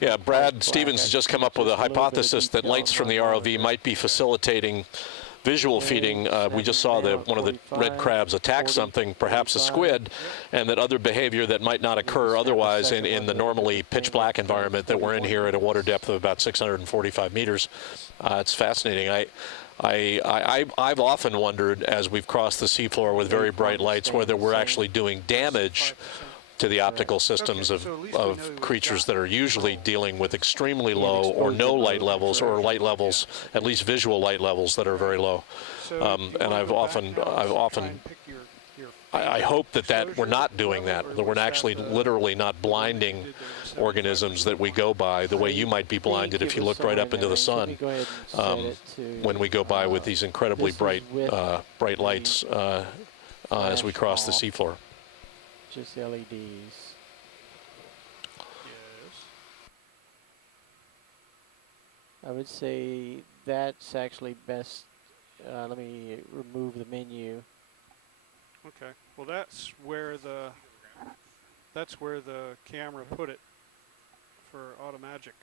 Yeah, Brad Black, Stevens I has just think come up with a just a little bit of hypothesis that detail lights from the on ROV might be facilitating visual feeding. We just saw one of the red crabs attack something, perhaps a squid, and that other behavior that might not occur otherwise in the normally pitch black environment that we're in here at a water depth of about 645 meters. It's fascinating. I've often wondered, as we've crossed the seafloor with very bright lights, whether we're actually doing damage to the optical systems of creatures that are usually dealing with extremely low or no light levels, or light levels, at least visual light levels, that are very low. And I hope that we're not doing that we're actually literally not blinding organisms that we go by the way you might be blinded if you looked right up into the sun when we go by with these incredibly bright lights as we cross the seafloor. Just LEDs. I would say that's actually best. Let me remove the menu. Okay. Well, that's where the camera put it for Automagic.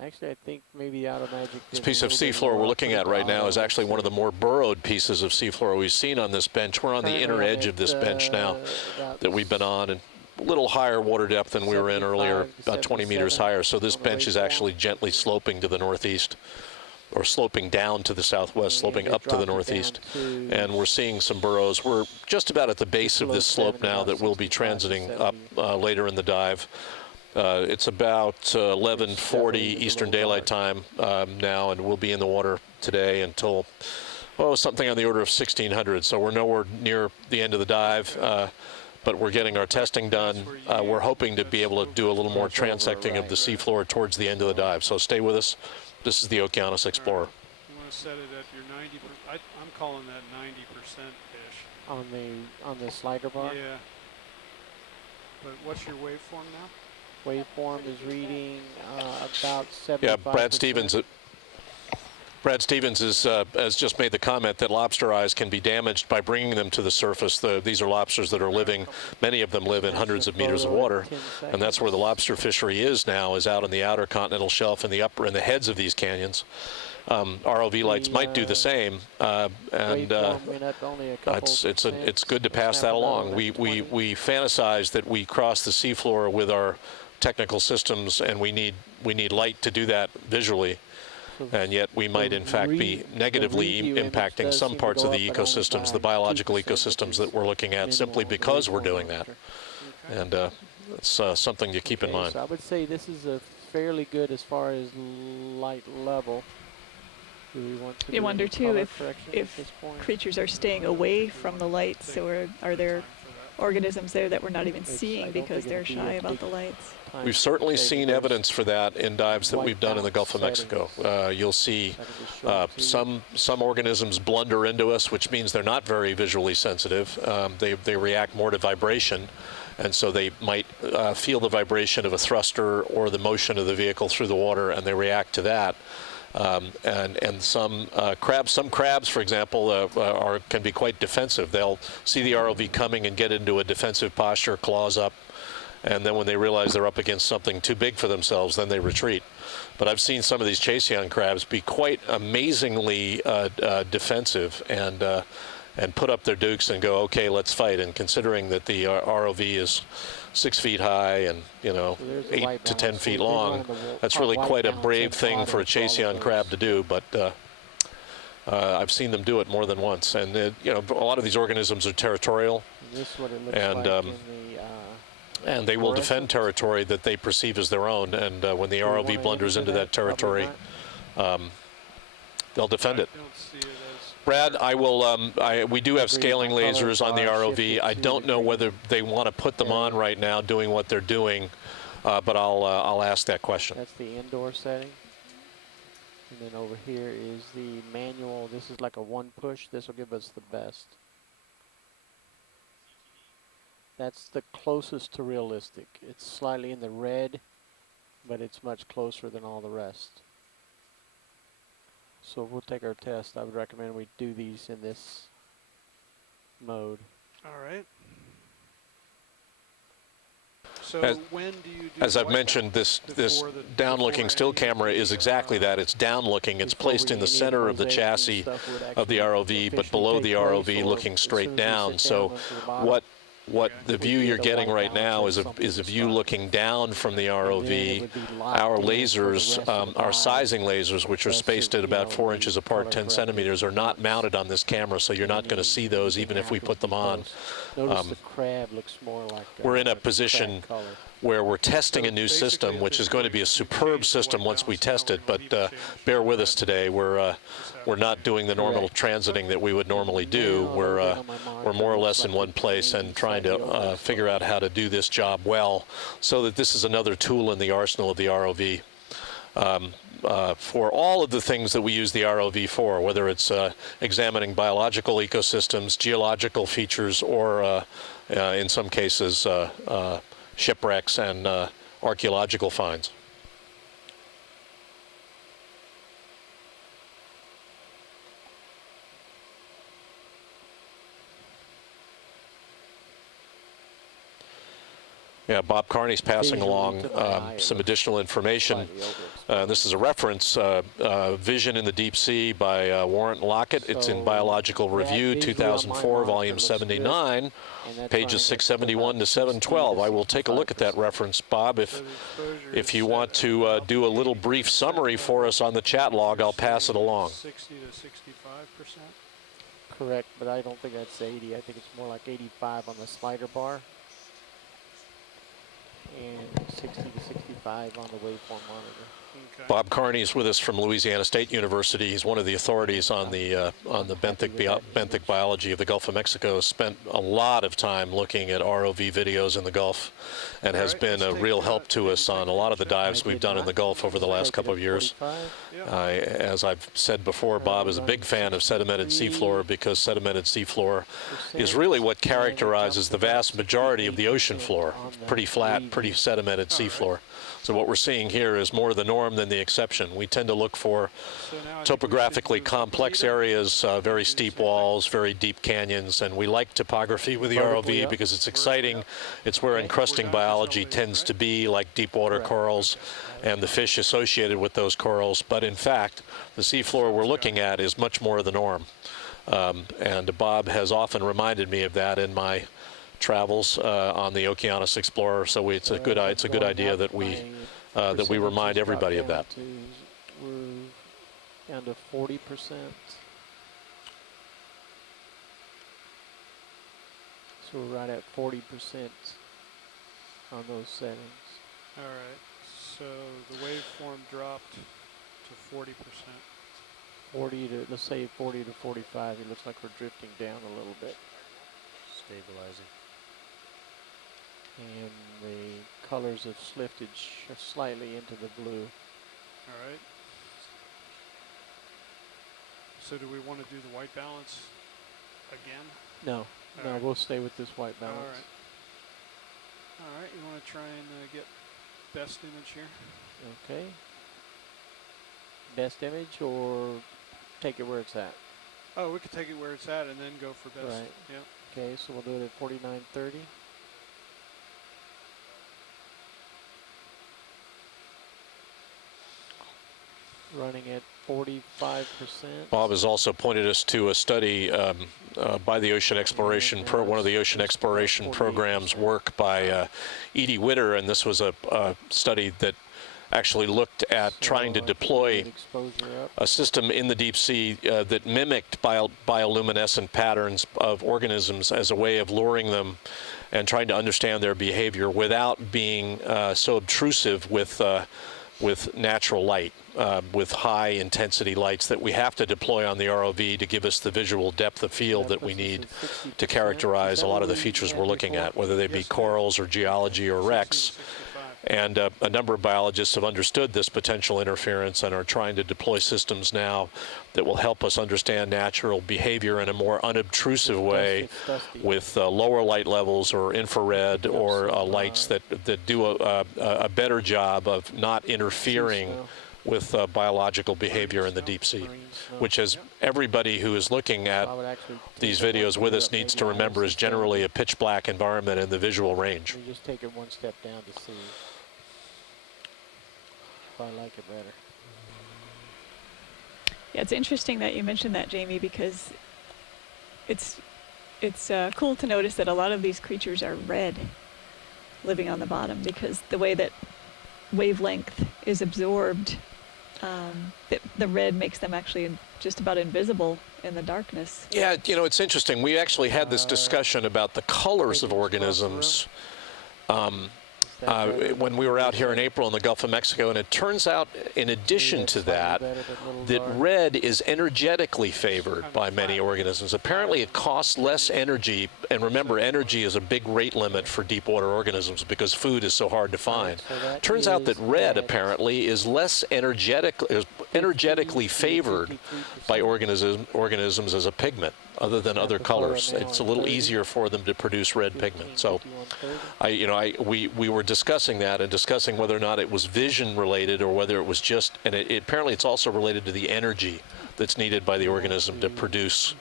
Actually, I think maybe Automagic. This piece of seafloor we're looking at right now is actually one of the more burrowed pieces of seafloor we've seen on this bench. We're on the inner edge of this bench now that we've been on, and a little higher water depth than we were in earlier, about 20 meters higher. So this bench is actually gently sloping to the northeast, or sloping down to the southwest, sloping up to the northeast. And we're seeing some burrows. We're just about at the base of this slope now that we'll be transiting up later in the dive. It's about 11:40 Eastern Daylight Time now, and we'll be in the water today until, something on the order of 1600. So we're nowhere near the end of the dive, but we're getting our testing done. We're hoping to be able to do a little more transecting of the seafloor towards the end of the dive. So stay with us. This is the Okeanos Explorer. You want to set it at your 90%. I'm calling that 90%-ish. On the slider bar? Yeah. But what's your waveform now? Waveform is reading about 75%. Yeah, Brad Stevens has just made the comment that lobster eyes can be damaged by bringing them to the surface. These are lobsters that are living, many of them live in hundreds of meters of water, and that's where the lobster fishery is now, is out on the outer continental shelf in the heads of these canyons. ROV lights might do the same, and it's good to pass that along. We fantasize that we cross the seafloor with our technical systems, and we need light to do that visually. And yet we might in fact be negatively impacting some parts of the ecosystems, the biological ecosystems that we're looking at, simply because we're doing that. And it's something to keep in mind. So I would say this is a fairly good as far as light level. Do we want to You wonder too if creatures are staying away from the lights, so are there organisms there that we're not even seeing because they're shy about the lights? We've certainly seen evidence for that in dives that we've done in the Gulf of Mexico. You'll see some organisms blunder into us, which means they're not very visually sensitive. They react more to vibration, and so they might feel the vibration of a thruster or the motion of the vehicle through the water, and they react to that. And some crabs, for example, can be quite defensive. They'll see the ROV coming and get into a defensive posture, claws up, and then when they realize they're up against something too big for themselves, then they retreat. But I've seen some of these Chasian crabs be quite amazingly defensive and put up their dukes and go, okay, let's fight. And considering that the ROV is 6 feet high and 8 to 10 feet long, that's really quite a brave thing for a Chasian crab to do. But I've seen them do it more than once. And a lot of these organisms are territorial, and they will defend territory that they perceive as their own. And when the ROV blunders into that territory, they'll defend it. Brad, we do have scaling lasers on the ROV. I don't know whether they want to put them on right now doing what they're doing, but I'll ask that question. That's the indoor setting. And then over here is the manual. This is like a one push. This will give us the best. That's the closest to realistic. It's slightly in the red, but it's much closer than all the rest. So we'll take our test. I would recommend we do these in this mode. All right. So As- when do you do As the I've white mentioned, balance? this Before the- down-looking before still any of camera the, is exactly that. It's down-looking. It's before placed we in the get any center of the mosaics and chassis stuff would of the actually ROV, but officially below take the place, ROV, or looking as straight soon as we down. sit So down onto the bottom, what the we view get you're a getting white right now balance is or a something to view start looking with. down from the And then it ROV. would be locked Our in for the lasers, rest of the our dive. sizing lasers, which are Thus spaced it, at you about know, 4 the inches apart, color 10 corrected centimeters, are not looks. mounted on this camera, so you're not going to see those even if we put them on. Notice the crab looks more like We're in a crab position color. where we're testing So a new basically system, at which this is going to point, be a if you superb change the system white once we balance, test now it, we're but gonna leave it bear changed. with us today. We're not doing the normal transiting that we would normally do. We're more or less in one place and trying to figure out how to do this job well, so that this is another tool in the arsenal of the ROV. For all of the things that we use the ROV for, whether it's examining biological ecosystems, geological features, or in some cases shipwrecks and archaeological finds. Yeah, Bob Carney's passing along some additional information. This is a reference, Vision in the Deep Sea by Warren Lockett. It's in Biological Review, 2004, volume 79, pages 671 to 712. I will take a look at that reference, Bob. If you want to do a little brief summary for us on the chat log, I'll pass it along. 60 to 65%. Correct, but I don't think that's 80. I think it's more like 85 on the slider bar. And 60 to 65 on the waveform monitor. Okay. Bob Carney is with us from Louisiana State University. He's one of the authorities on the benthic biology of the Gulf of Mexico. Spent a lot of time looking at ROV videos in the Gulf, and has been a real help to us on a lot of the dives we've done in the Gulf over the last couple of years. As I've said before, Bob is a big fan of sedimented seafloor, because sedimented seafloor is really what characterizes the vast majority of the ocean floor. Pretty flat, pretty sedimented seafloor. So what we're seeing here is more the norm than the exception. We tend to look for topographically complex areas, very steep walls, very deep canyons, and we like topography with the ROV because it's exciting. It's where encrusting biology tends to be, like deep water corals and the fish associated with those corals. But in fact, the seafloor we're looking at is much more the norm. And Bob has often reminded me of that in my travels on the Okeanos Explorer, so it's a good idea that we remind everybody of that. We're down to 40%. So we're right at 40% on those settings. All right. So the waveform dropped to 40%. 40 to, let's say 40 to 45. It looks like we're drifting down a little bit. Stabilizing. And the colors have slifted slightly into the blue. All right. So do we want to do the white balance again? No, no, right. we'll stay with this white balance. All right. All right. You want to try and get best image here? Okay. Best image, or take it where it's at? Oh, we could take it where it's at and then go for best. Right. Yep. Okay, so we'll do it at 4930. Running at 45%. Bob has also pointed us to a study by the Ocean Exploration one of the Ocean Exploration Program's work by Edie Witter, and this was a study that actually looked at trying to deploy a system in the deep sea that mimicked bioluminescent patterns of organisms as a way of luring them and trying to understand their behavior without being so obtrusive with natural light, with high intensity lights that we have to deploy on the ROV to give us the visual depth of field that we need to characterize a lot of the features we're looking at, whether they be corals or geology or wrecks. And a number of biologists have understood this potential interference and are trying to deploy systems now that will help us understand natural behavior in a more unobtrusive way with lower light levels or infrared or lights that do a better job of not interfering biological behavior in the deep sea, which, as everybody who is looking at these videos with us needs to remember, is generally a pitch black environment in the visual range. Let me just take it one step down to see if I like it better. Yeah, it's interesting that you mentioned that, Jamie, because it's cool to notice that a lot of these creatures are red living on the bottom, because the way that wavelength is absorbed, the red makes them actually just about invisible in the darkness. Yeah, you know, it's interesting. We actually had this discussion about the colors of organisms when we were out here in April in the Gulf of Mexico, and it turns out, in addition to that, that red is energetically favored by many organisms. Apparently it costs less energy, and remember, energy is a big rate limit for deep water organisms because food is so hard to find. Turns out that red apparently is less energetically favored by organisms as a pigment, other than other colors. It's a little easier for them to produce red pigment. So, we were discussing that and discussing whether or not it was vision related or whether it was just, and apparently it's also related to the energy that's needed by the organism to produce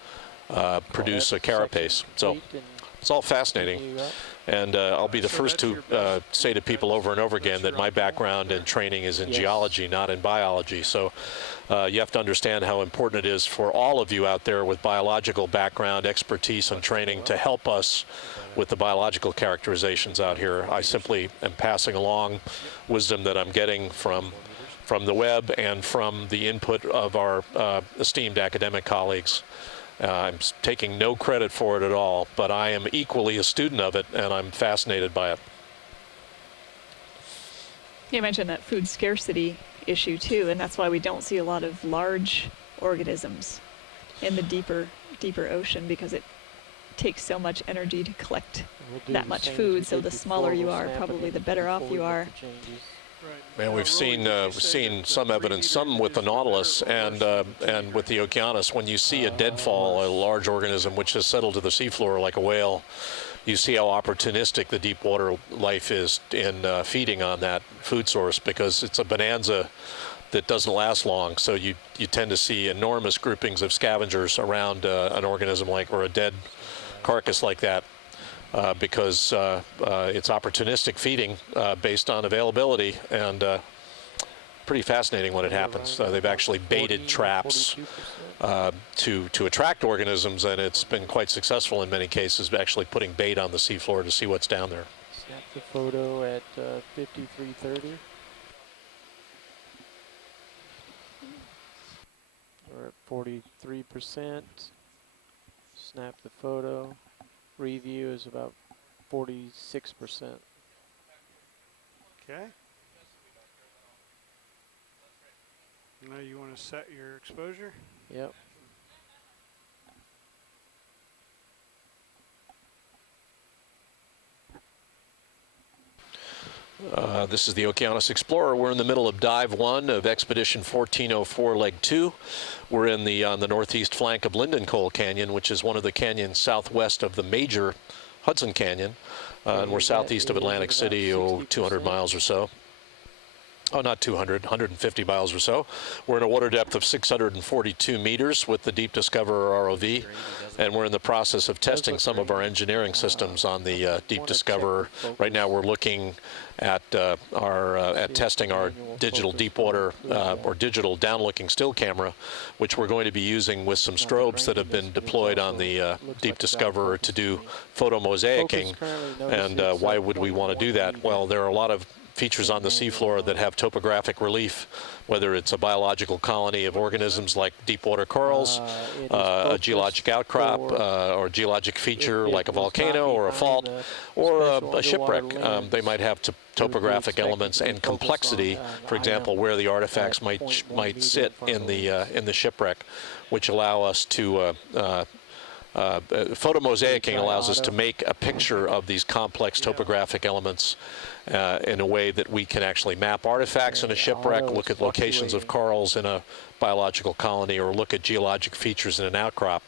a carapace. So it's all fascinating. And I'll be the first to say to people over and over again that my background and training is in geology, not in biology. So you have to understand how important it is for all of you out there with biological background, expertise, and training to help us with the biological characterizations out here. I simply am passing along wisdom that I'm getting from the web and from the input of our esteemed academic colleagues. I'm taking no credit for it at all, but I am equally a student of it, and I'm fascinated by it. You mentioned that food scarcity issue too, and that's why we don't see a lot of large organisms in the deeper ocean, because it takes so much energy to collect that much food. So the smaller you are, probably the better off you are. And we've seen some evidence, some with the Nautilus and with the Okeanos. When you see a deadfall, a large organism which has settled to the seafloor like a whale, you see how opportunistic the deep water life is in feeding on that food source, because it's a bonanza that doesn't last long. So you tend to see enormous groupings of scavengers around an organism or a dead carcass like that. Because it's opportunistic feeding based on availability, and pretty fascinating when it happens. They've actually baited traps to attract organisms, and it's been quite successful in many cases, actually putting bait on the seafloor to see what's down there. Snap the photo at 5330. We're at 43%. Snap the photo. Review is about 46%. Okay. Now you want to set your exposure? Yep. This is the Okeanos Explorer. We're in the middle of Dive 1 of Expedition 1404 Leg 2. We're on the northeast flank of Lindenkohl Canyon, which is one of the canyons southwest of the major Hudson Canyon. And we're southeast of Atlantic City, 200 miles or so. Oh, not 200, 150 miles or so. We're in a water depth of 642 meters with the Deep Discoverer ROV, and we're in the process of testing some of our engineering systems on the Deep Discoverer. Right now we're looking at testing our digital deep water or digital down-looking still camera, which we're going to be using with some strobes that have been deployed on the Deep Discoverer to do photomosaicing. And why would we want to do that? Well, there are a lot of features on the seafloor that have topographic relief, whether it's a biological colony of organisms like deep water corals, a geologic outcrop, or a geologic feature like a volcano or a fault, or a shipwreck. They might have topographic elements and complexity, for example, where the artifacts might sit in the shipwreck, which allow us to photomosaicing allows us to make a picture of these complex topographic elements in a way that we can actually map artifacts in a shipwreck, look at locations of corals in a biological colony, or look at geologic features in an outcrop.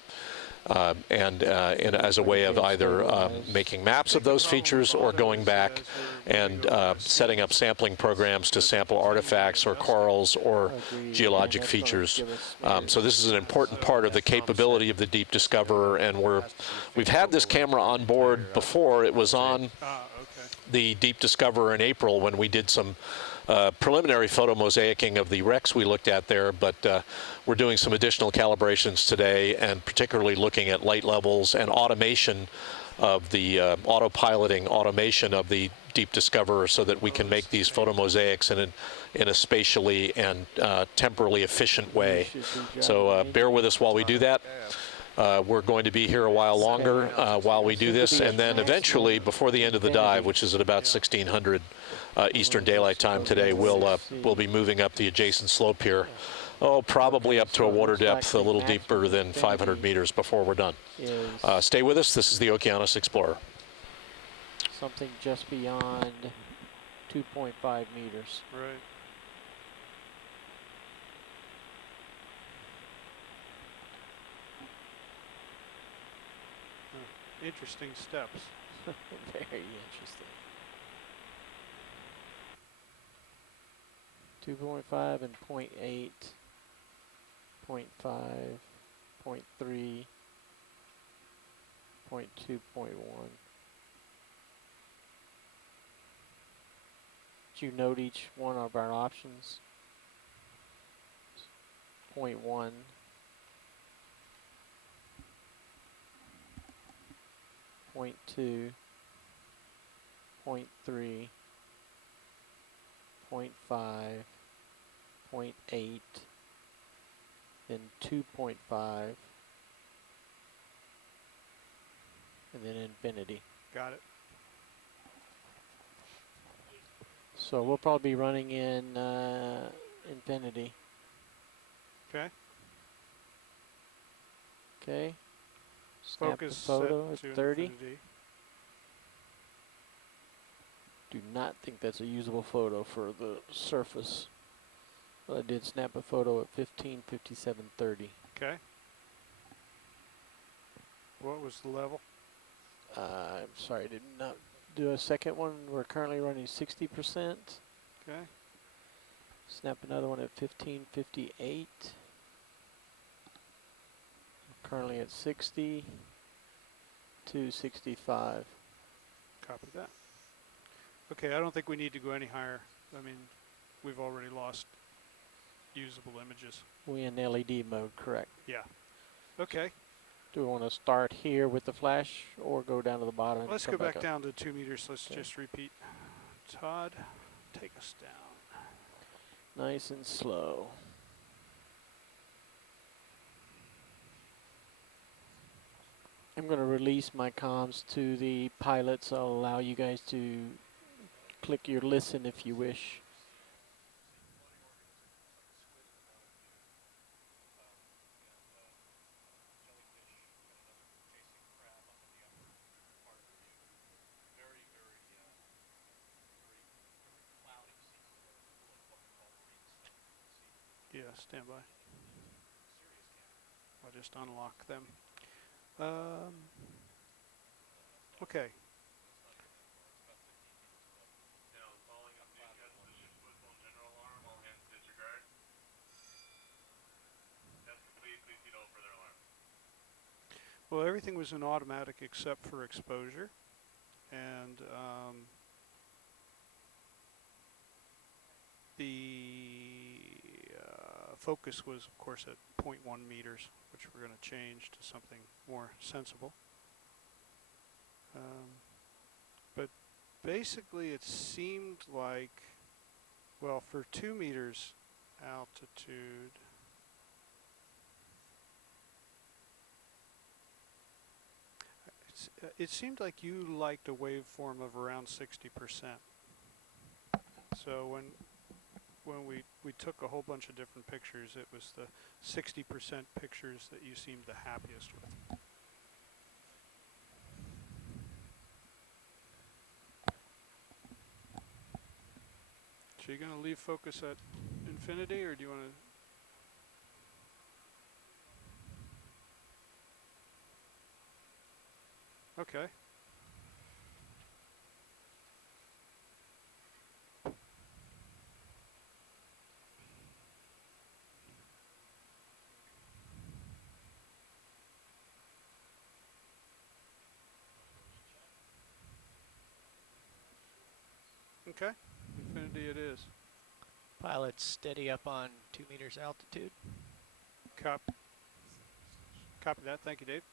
and as a way of either making maps of those features or going back and setting up sampling programs to sample artifacts or corals or geologic features. So this is an important part of the capability of the Deep Discoverer, and we've had this camera on board before. It was on the Deep Discoverer in April when we did some preliminary photo mosaicing of the wrecks we looked at there, but we're doing some additional calibrations today, and particularly looking at light levels and automation of the autopiloting automation of the Deep Discoverer so that we can make these photo mosaics in a spatially and temporally efficient way. So bear with us while we do that. We're going to be here a while longer while we do this, and then eventually, before the end of the dive, which is at about 1600 Eastern Daylight Time today, we'll be moving up the adjacent slope here. Oh, probably up to a water depth a little deeper than 500 meters before we're done. Stay with us. This is the Okeanos Explorer. Something just beyond 2.5 meters. Right. Interesting steps. Very interesting. 2.5 and 0.8, 0.5, 0.3, 0.2, 0.1. Did you note each one of our options? 0.1. 0.2, 0.3, 0.5, 0.8, then 2.5, and then infinity. Got it. So we'll probably be running in infinity. Okay. Okay. Snap the Focus photo set at to 30. infinity. Do not think that's a usable photo for the surface. But I did snap a photo at 15, 57, 30. Okay. What was the level? I'm sorry, I did not do a second one. We're currently running 60%. Okay. Snap another one at 1558. Currently at 60 to 65. Copy that. Okay, I don't think we need to go any higher. I mean, we've already lost usable images. We in LED mode, correct? Yeah. Okay. Do we want to start here with the flash or go down to the bottom? And Let's come go back up? down to 2 meters. Let's Okay. just repeat. Todd, take us down. Nice and slow. I'm going to release my comms to the pilots. I'll allow you guys to click your listen if you wish. Yeah, stand by. I'll just unlock them. Okay. Well, everything was in automatic except for exposure, and the focus was, of course, at 0.1 meters, which we're going to change to something more sensible. But basically, it seemed like, well, for 2 meters altitude, it seemed like you liked a waveform of around 60%. So when we took a whole bunch of different pictures, it was the 60% pictures that you seemed the happiest with. So you're going to leave focus at infinity, or do you want to? Okay. Okay. Infinity it is. Pilot steady up on 2 meters altitude. Copy that. Thank you, Dave.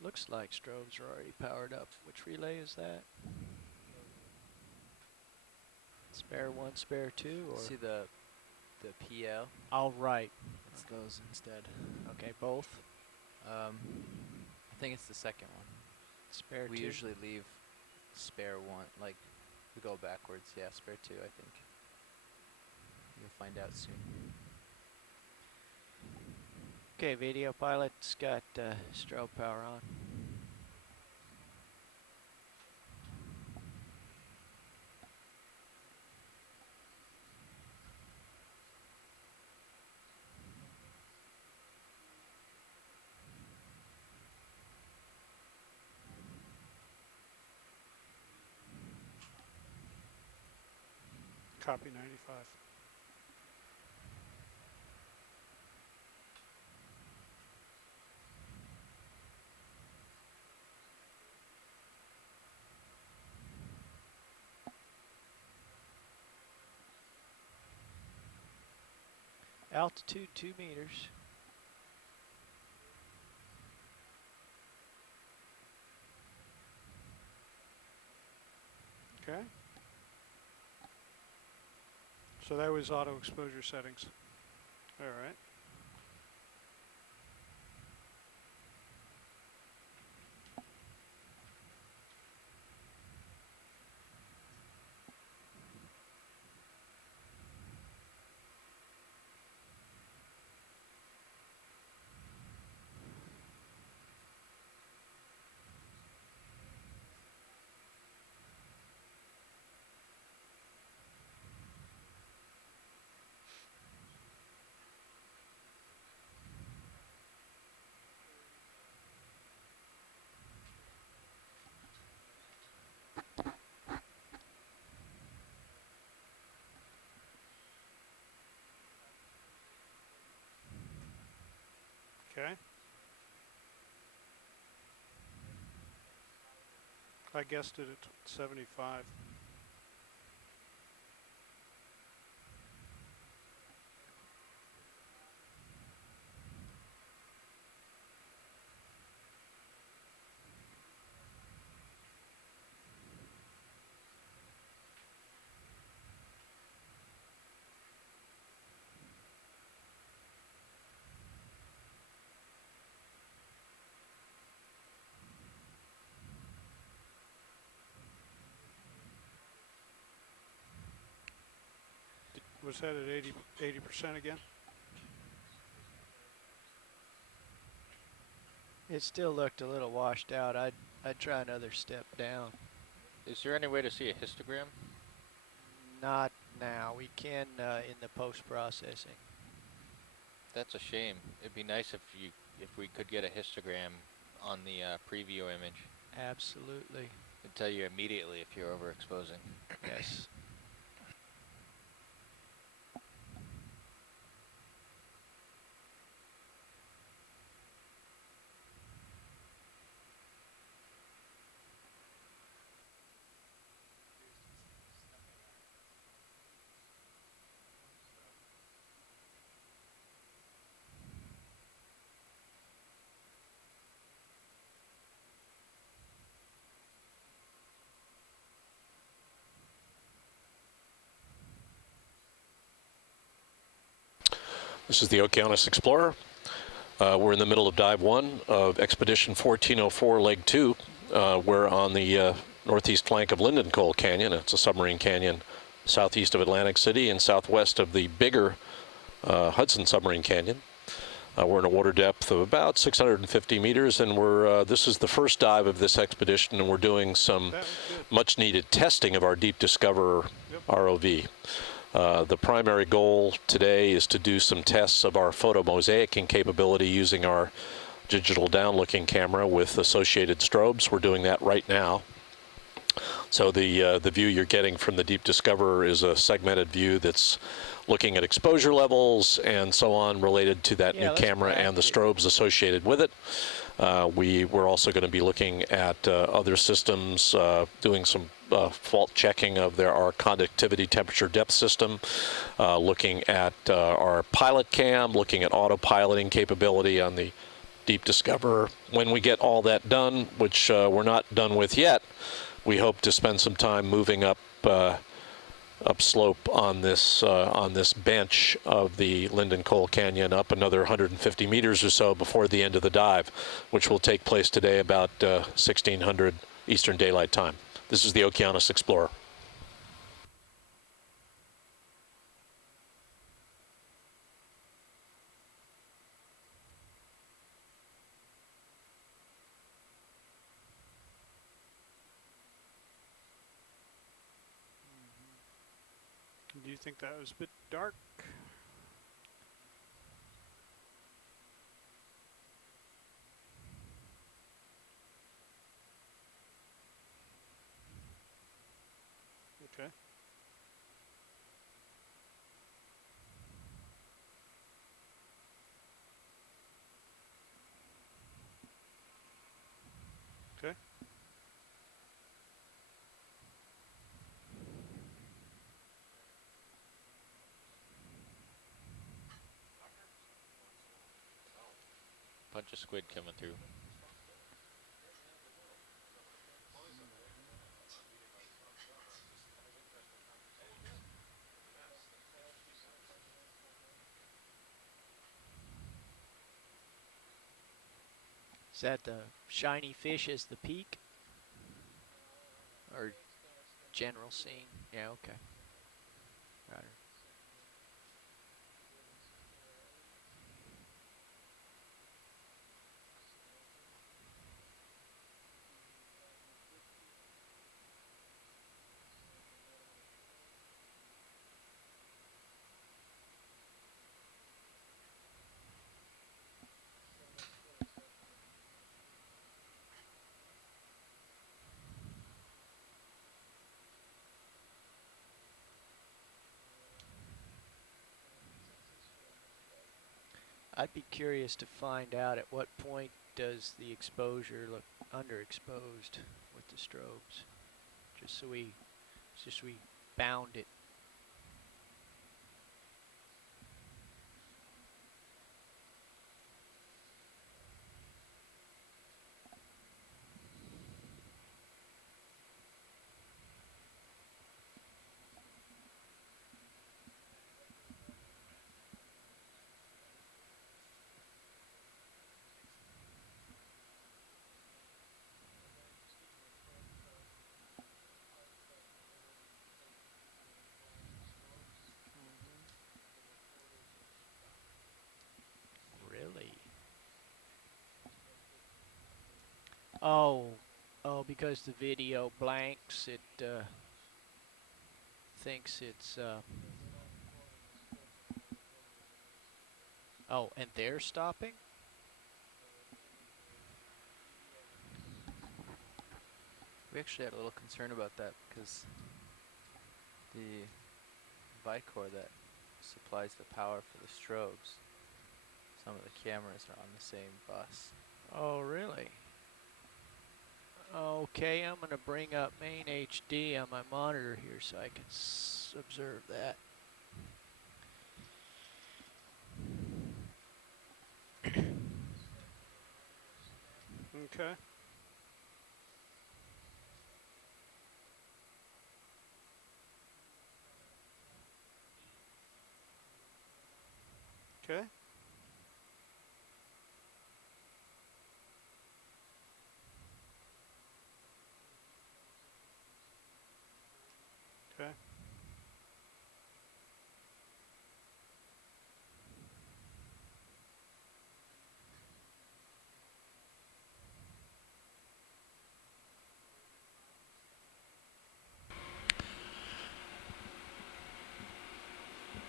Looks like strobes are already powered up. Which relay is that? Spare 1, spare 2, or? See the PL? All right. It goes instead. Okay, both. I think it's the second one. Spare 2? We usually leave spare 1, like, we go backwards. Yeah, spare 2, I think. You'll find out soon. Okay, video pilot's got strobe power on. Copy 95. Altitude 2 meters. Okay. So that was auto exposure settings. All right. Okay. I guessed it at 75. Was that at 80% again? It still looked a little washed out. I'd try another step down. Is there any way to see a histogram? Not now. We can in the post-processing. That's a shame. It'd be nice if we could get a histogram on the preview image. Absolutely. It'd tell you immediately if you're overexposing. Yes. This is the Okeanos Explorer. We're in the middle of dive 1 of Expedition 1404 Leg 2. We're on the northeast flank of Lindenkohl Canyon. It's a submarine canyon southeast of Atlantic City and southwest of the bigger Hudson Submarine Canyon. We're in a water depth of about 650 meters, and this is the first dive of this expedition, and we're doing some much-needed testing of our Deep Discoverer ROV. The primary goal today is to do some tests of our photo mosaicing capability using our digital downlooking camera with associated strobes. We're doing that right now. So the view you're getting from the Deep Discoverer is a segmented view that's looking at exposure levels and so on related to that new camera and the strobes associated with it. We're also going to be looking at other systems, doing some fault checking of our conductivity temperature depth system, looking at our pilot cam, looking at autopiloting capability on the Deep Discoverer. When we get all that done, which we're not done with yet, we hope to spend some time moving upslope on this bench of the Lindenkohl Canyon up another 150 meters or so before the end of the dive, which will take place today about 1600 Eastern Daylight Time. This is the Okeanos Explorer. Do you think that was a bit dark? Okay. Okay. Bunch of squid coming through. Is that the shiny fish as the peak? Or general scene? Yeah, okay. Got it. I'd be curious to find out at what point does the exposure look underexposed with the strobes, just so we bound it. Really? Oh, because the video blanks, it thinks it's oh, and they're stopping? We actually had a little concern about that because the Vicor that supplies the power for the strobes, some of the cameras are on the same bus. Oh, really? Okay, I'm going to bring up main HD on my monitor here so I can observe that. Okay. Okay.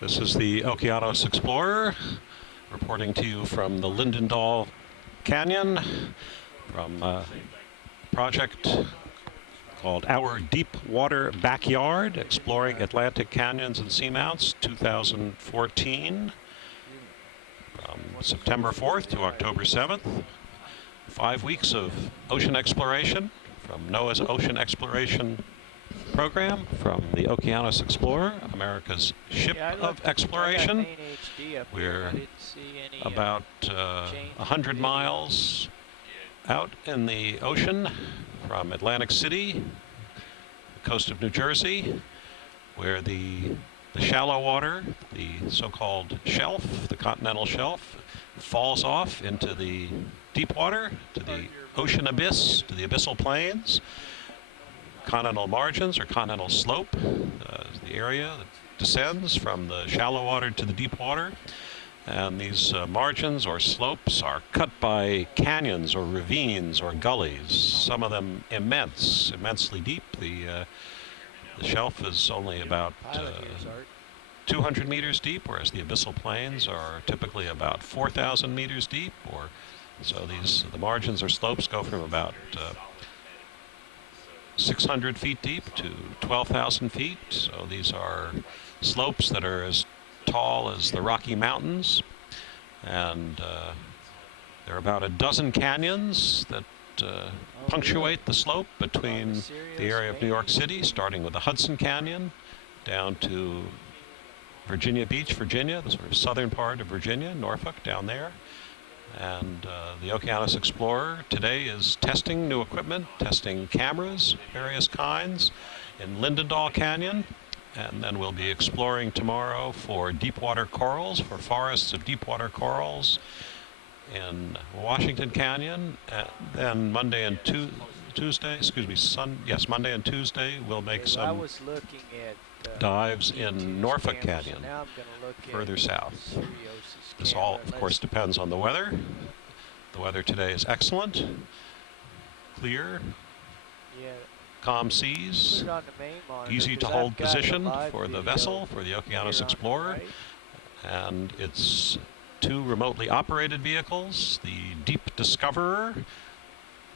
This is the Okeanos Explorer reporting to you from the Lindenkohl Canyon from a project called Our Deep Water Backyard, Exploring Atlantic Canyons and Seamounts 2014, from September 4th to October 7th. 5 weeks of ocean exploration from NOAA's Ocean Exploration Program, from the Okeanos Explorer, America's ship of exploration. We're about 100 miles out in the ocean from Atlantic City, the coast of New Jersey, where the shallow water, the so-called shelf, the continental shelf, falls off into the deep water, to the ocean abyss, to the abyssal plains. Continental margins or continental slope, the area that descends from the shallow water to the deep water. And these margins or slopes are cut by canyons or ravines or gullies, some of them immense, immensely deep. The shelf is only about 200 meters deep, whereas the abyssal plains are typically about 4,000 meters deep. So the margins or slopes go from about 600 feet deep to 12,000 feet. So these are slopes that are as tall as the Rocky Mountains. And there are about a dozen canyons that punctuate the slope between the area of New York City, starting with the Hudson Canyon, down to Virginia Beach, Virginia, the sort of southern part of Virginia, Norfolk, down there. And the Okeanos Explorer today is testing new equipment, testing cameras, various kinds, in Lindenkohl Canyon. And then we'll be exploring tomorrow for deep water corals, for forests of deep water corals in Washington Canyon. And then Monday and Tuesday, Monday and Tuesday, we'll make some dives in Norfolk Canyon, further south. This all, of course, depends on the weather. The weather today is excellent, clear, calm seas, easy to hold position for the vessel, for the Okeanos Explorer. And it's 2 remotely operated vehicles, the Deep Discoverer,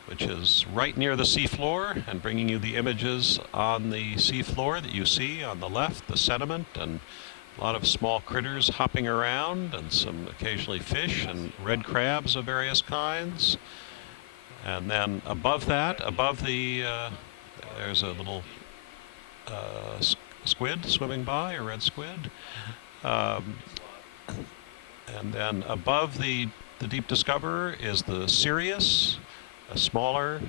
which is right near the seafloor and bringing you the images on the seafloor that you see on the left, the sediment and a lot of small critters hopping around, and some occasionally fish and red crabs of various kinds. And then above that, above the, there's a little squid swimming by, a red squid. And then above the Deep Discoverer is the Sirius, a smaller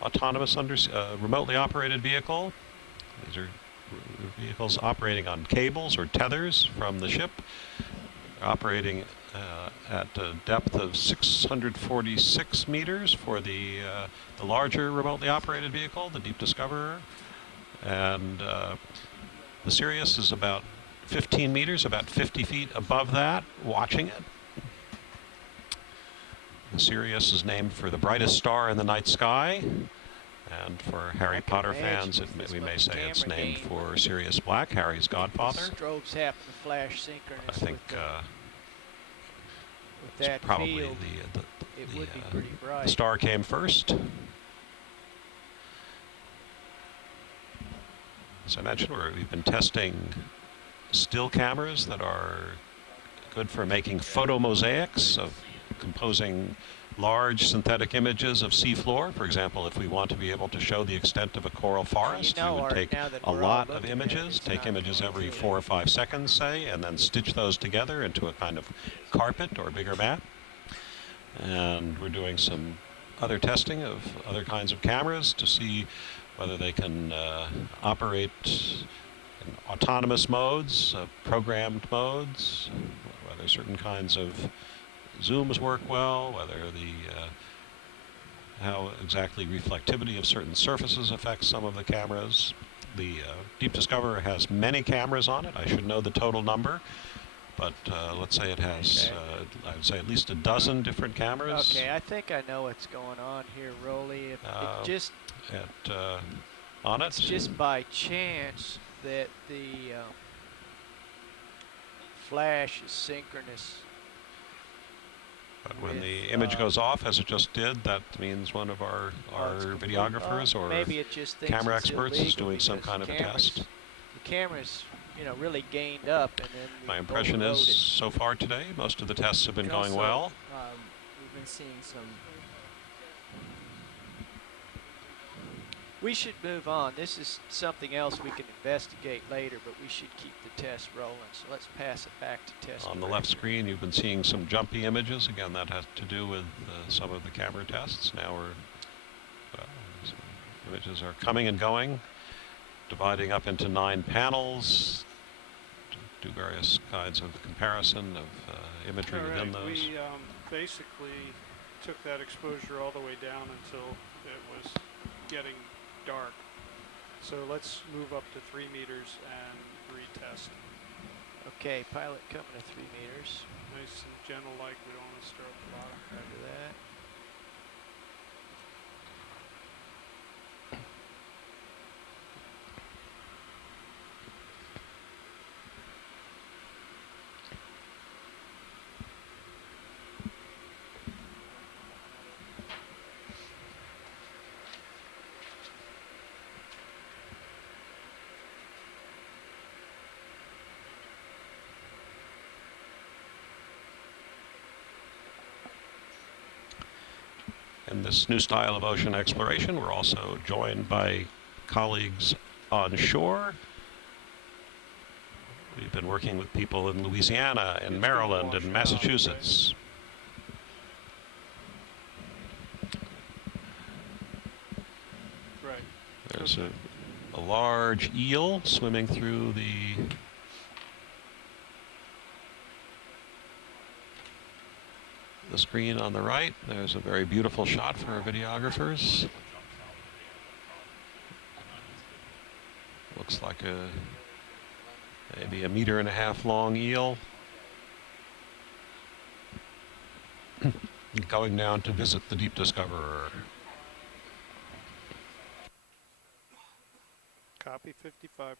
autonomous remotely operated vehicle. These are vehicles operating on cables or tethers from the ship, operating at a depth of 646 meters for the larger remotely operated vehicle, the Deep Discoverer. And the Sirius is about 15 meters, about 50 feet above that, watching it. The Sirius is named for the brightest star in the night sky. And for Harry Potter fans, we may say it's named for Sirius Black, Harry's godfather. Strobes happen to flash synchronous. I think with that probably field, it would be pretty bright. The star came first. As I mentioned, we've been testing still cameras that are good for making photomosaics, of composing large synthetic images of seafloor. For example, if we want to be able to show the extent of a coral forest, we would take a lot of images, take images every 4 or 5 seconds, say, and then stitch those together into a kind of carpet or bigger map. And we're doing some other testing of other kinds of cameras to see whether they can operate in autonomous modes, programmed modes, whether certain kinds of zooms work well, whether how exactly reflectivity of certain surfaces affects some of the cameras. The Deep Discoverer has many cameras on it. I should know the total number, but let's say it has, I would say, at least a dozen different cameras. Okay, I think I know what's going on here, Rolly. It's just by chance that flash is synchronous. But when the image goes off, as it just did, that means one of our videographers or maybe it just thinks camera it's experts is illegal doing some because kind of a cameras- test. The cameras, you know, really gained up, and then My impression is, so far today, most of the tests have been going well. We've been seeing some. We should move on. This is something else we can investigate later, but we should keep the test rolling. So let's pass it back to test. On the left screen, you've been seeing some jumpy images. Again, that has to do with some of the camera tests. Now some images are coming and going, dividing up into 9 panels to do various kinds of comparison of imagery within those. We basically took that exposure all the way down until it was getting dark. So let's move up to 3 meters and retest. Okay, pilot coming to 3 meters. Nice and gentle, like we don't want to stir up the bottom. Roger that. In this new style of ocean exploration, we're also joined by colleagues on shore. We've been working with people in Louisiana and Maryland and Massachusetts. Right. There's a large eel swimming through the screen on the right. There's a very beautiful shot for our videographers. Looks like maybe 1.5 meter long eel. Going down to visit the deep discoverer. Copy 55%.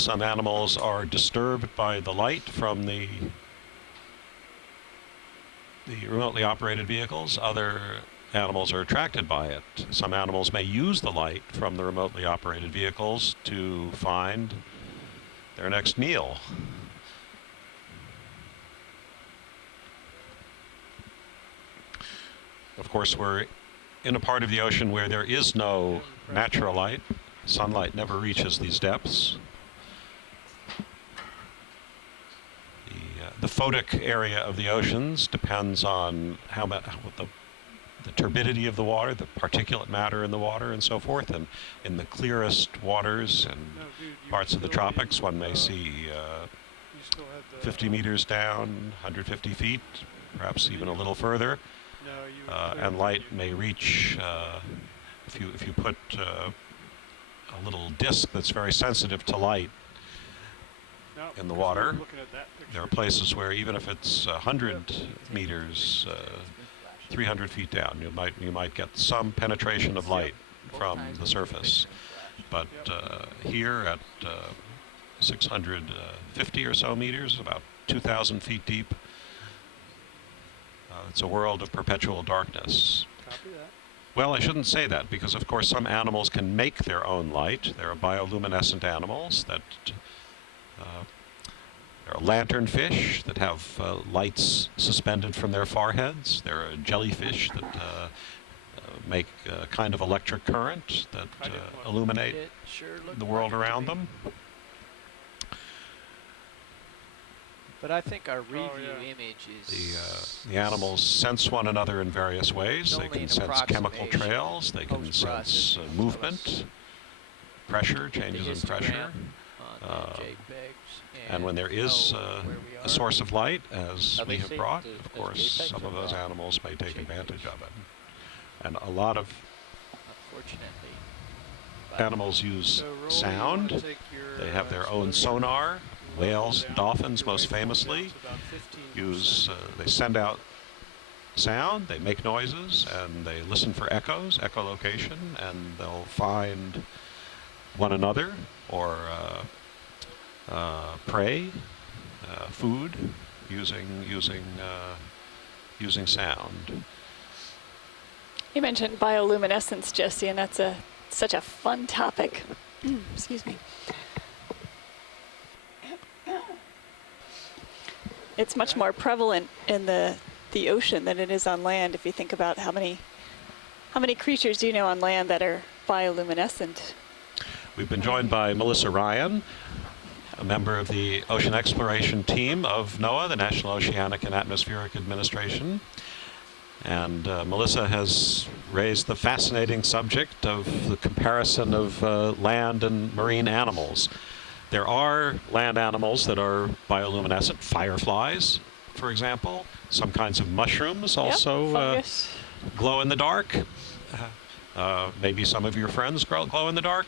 Some animals are disturbed by the light from the remotely operated vehicles. Other animals are attracted by it. Some animals may use the light from the remotely operated vehicles to find their next meal. Of course, we're in a part of the ocean where there is no natural light. Sunlight never reaches these depths. The photic area of the oceans depends on what the turbidity of the water, the particulate matter in the water, and so forth. And in the clearest waters and parts of the tropics, one may see 50 meters down, 150 feet, perhaps even a little further. And light may reach, if you put a little disc that's very sensitive to light in the water, there are places where even if it's 100 meters, 300 feet down, you might get some penetration of light from the surface. But here at 650 or so meters, about 2,000 feet deep, it's a world of perpetual darkness. Copy that. Well, I shouldn't say that, because of course some animals can make their own light. There are bioluminescent animals that there are lanternfish that have lights suspended from their foreheads. There are jellyfish that make a kind of electric current that illuminate the world around them. But I think our review image is... The animals sense one another in various ways. They can sense chemical trails. They can sense movement, pressure, changes in pressure. And when there is a source of light, as we have brought, of course, some of those animals may take advantage of it. And a lot of animals use sound. They have their own sonar. Whales, dolphins most famously, they send out sound, they make noises, and they listen for echoes, echolocation, and they'll find one another or prey, food, using sound. You mentioned bioluminescence, Jesse, and that's such a fun topic. Excuse me. It's much more prevalent in the ocean than it is on land. If you think about how many creatures do you know on land that are bioluminescent? We've been joined by Melissa Ryan, a member of the Ocean Exploration Team of NOAA, the National Oceanic and Atmospheric Administration. And Melissa has raised the fascinating subject of the comparison of land and marine animals. There are land animals that are bioluminescent, fireflies, for example. Some kinds of mushrooms also glow in the dark. Maybe some of your friends glow in the dark.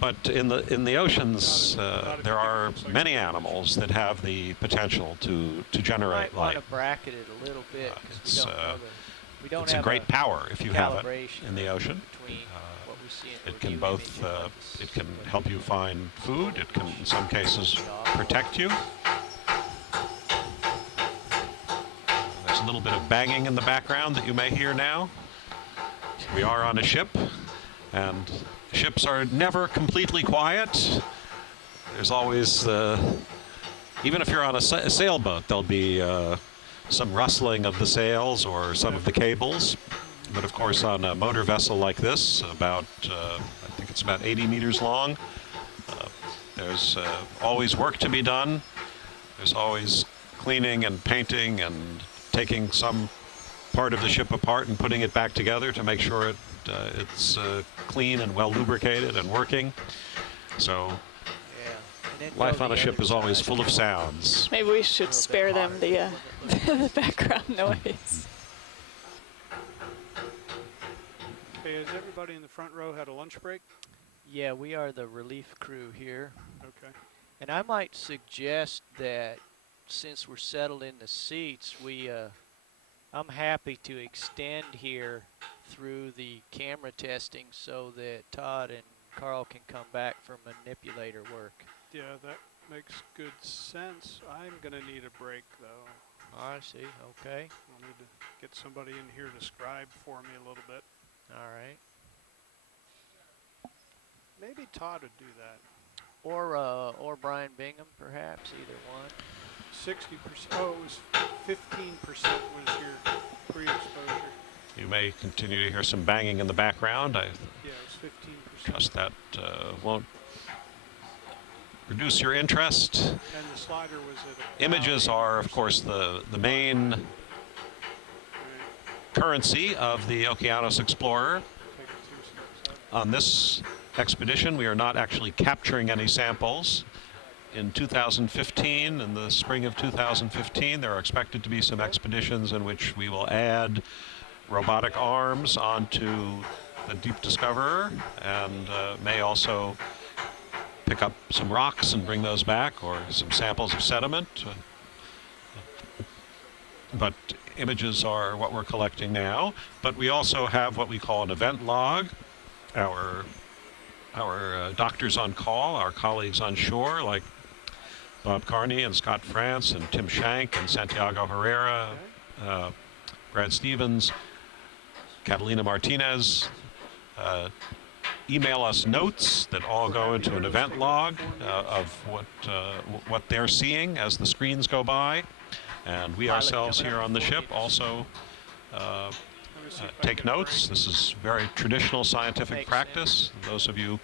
But in the oceans, there are many animals that have the potential to generate light. You might want to bracket it a little bit because we don't it's have a great power if you have it calibration in the ocean. what we see It can both it can help you find food. It can, in some cases, protect you. There's a little bit of banging in the background that you may hear now. We are on a ship, and ships are never completely quiet. There's always, even if you're on a sailboat, there'll be some rustling of the sails or some of the cables. But of course, on a motor vessel like this, about, I think it's about 80 meters long, there's always work to be done. There's always cleaning and painting and taking some part of the ship apart and putting it back together to make sure it's clean and well lubricated and working. So life on a ship is always full of sounds. Maybe we should spare them the the background noise. Okay, has everybody in the front row had a lunch break? Yeah, we are the relief crew here. Okay. And I might suggest that since we're settled in the seats, I'm happy to extend here through the camera testing so that Todd and Carl can come back for manipulator work. Yeah, that makes good sense. I'm going to need a break, though. I see, okay. I'll need to get somebody in here to scribe for me a little bit. All right. Maybe Todd would do that. Or Brian Bingham, perhaps, either one. 60%, oh, it was 15% was your pre-exposure. You may continue to hear some banging in the background. Yeah, it was 15%. Trust that won't reduce your interest. And the slider was at Images are, of course, the main currency of the Okeanos Explorer. On this expedition, we are not actually capturing any samples. In 2015, in the spring of 2015, there are expected to be some expeditions in which we will add robotic arms onto the Deep Discoverer and may also pick up some rocks and bring those back, or some samples of sediment. But images are what we're collecting now. But we also have what we call an event log. Our doctors on call, our colleagues on shore, like Bob Carney and Scott France and Tim Shank and Santiago Herrera, Brad Stevens, Catalina Martinez, email us notes that all go into an event log of what they're seeing as the screens go by. And we ourselves here on the ship also take notes. This is very traditional scientific practice. Those of you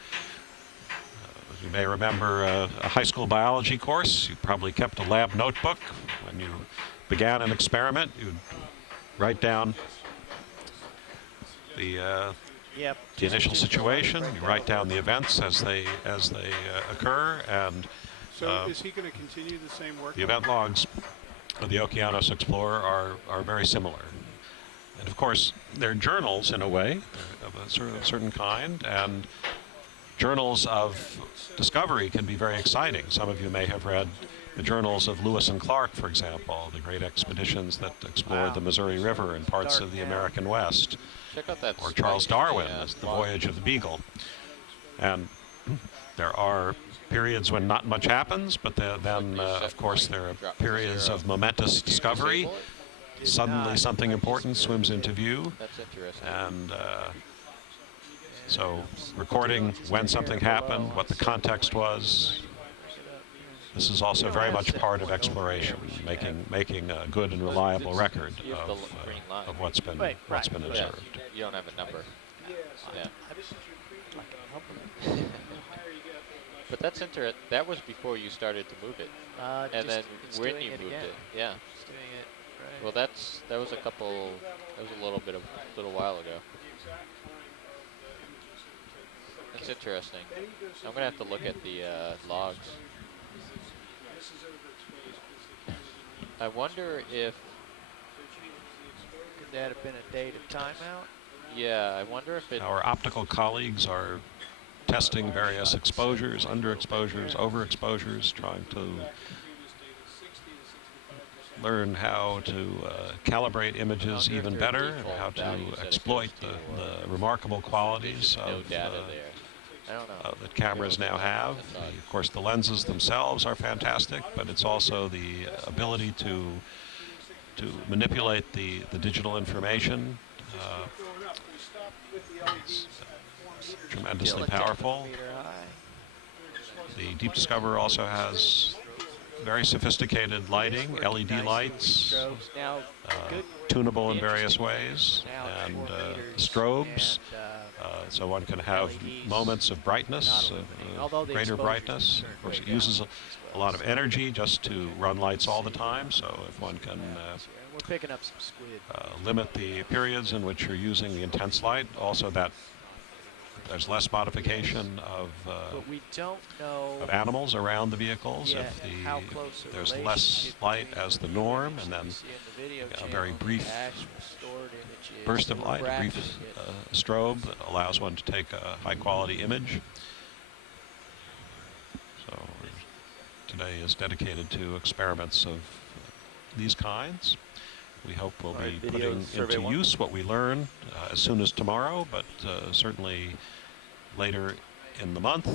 you may remember a high school biology course. You probably kept a lab notebook. When you began an experiment, you'd write down the initial situation. You write down the events as they occur, and so is he going to continue the same work? The event logs of the Okeanos Explorer are very similar. And of course, they're journals in a way of a certain kind, and journals of discovery can be very exciting. Some of you may have read the journals of Lewis and Clark, for example, the great expeditions that explored the Missouri River and parts of the American West. Check out that Or Charles Darwin, the log. voyage of the Beagle. And there are periods when not much happens, but then, of course, there are periods of momentous discovery. Suddenly something important swims into view. That's interesting. And so recording when something happened, what the context was. This is also very much part of exploration, making a good and reliable record of what's been observed. You don't have a number. Yeah. But that's interesting. That was before you started to move it, and then when you moved it, yeah. Just doing it, right. Well, that was a couple. That was a little while ago. That's interesting. I'm gonna have to look at the logs. I wonder if Could that have been a date of timeout? Yeah, I wonder if it. Our optical colleagues are testing various exposures, underexposures, overexposures, trying to learn how to calibrate images even better and how to exploit the remarkable qualities of that cameras now have. Of course, the lenses themselves are fantastic, but it's also the ability to manipulate the digital information. It's tremendously powerful. The Deep Discoverer also has very sophisticated lighting, LED lights, tunable in various ways, and strobes. So one can have moments of brightness, greater brightness. Of course, it uses a lot of energy just to run lights all the time. So if one can We're picking up some squid. limit the periods in which you're using the intense light, also that there's less modification of But we don't know of animals around the vehicles. yet If how close a there's less relationship light as the norm, and then see in the video a very channel, brief the actual stored images, burst of the light, a brief graphic strobe that allows one to take a high-quality image. So today is dedicated to experiments of these kinds. We hope we'll be putting into use what we learn as soon as tomorrow, but certainly later in the month.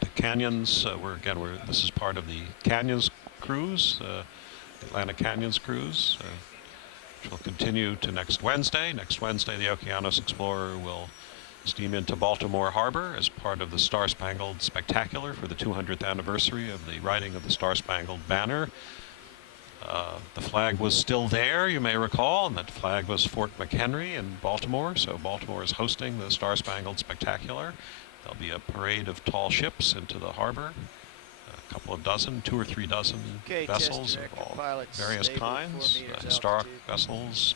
The canyons, this is part of the Canyons cruise, the Atlantic Canyons cruise, which will continue to next Wednesday. Next Wednesday, the Okeanos Explorer will steam into Baltimore Harbor as part of the Star-Spangled Spectacular for the 200th anniversary of the writing of the Star-Spangled Banner. The flag was still there, you may recall, and that flag was Fort McHenry in Baltimore. So Baltimore is hosting the Star-Spangled Spectacular. There'll be a parade of tall ships into the harbor, a couple of dozen, 2 or 3 dozen vessels of all various kinds, historic vessels,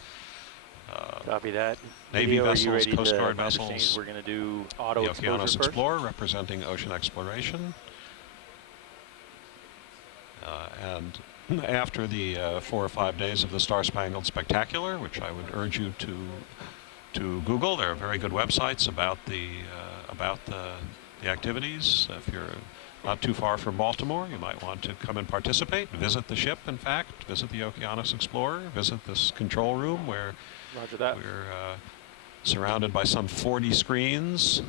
Copy that. Navy Video, vessels, Coast Guard my understanding is vessels, we're going to do auto the exposure Okeanos first. Explorer representing ocean exploration. And after the 4 or 5 days of the Star-Spangled Spectacular, which I would urge you to Google, there are very good websites about the activities. If you're not too far from Baltimore, you might want to come and participate. Visit the ship, in fact. Visit the Okeanos Explorer. Visit this control room where we're surrounded by some 40 screens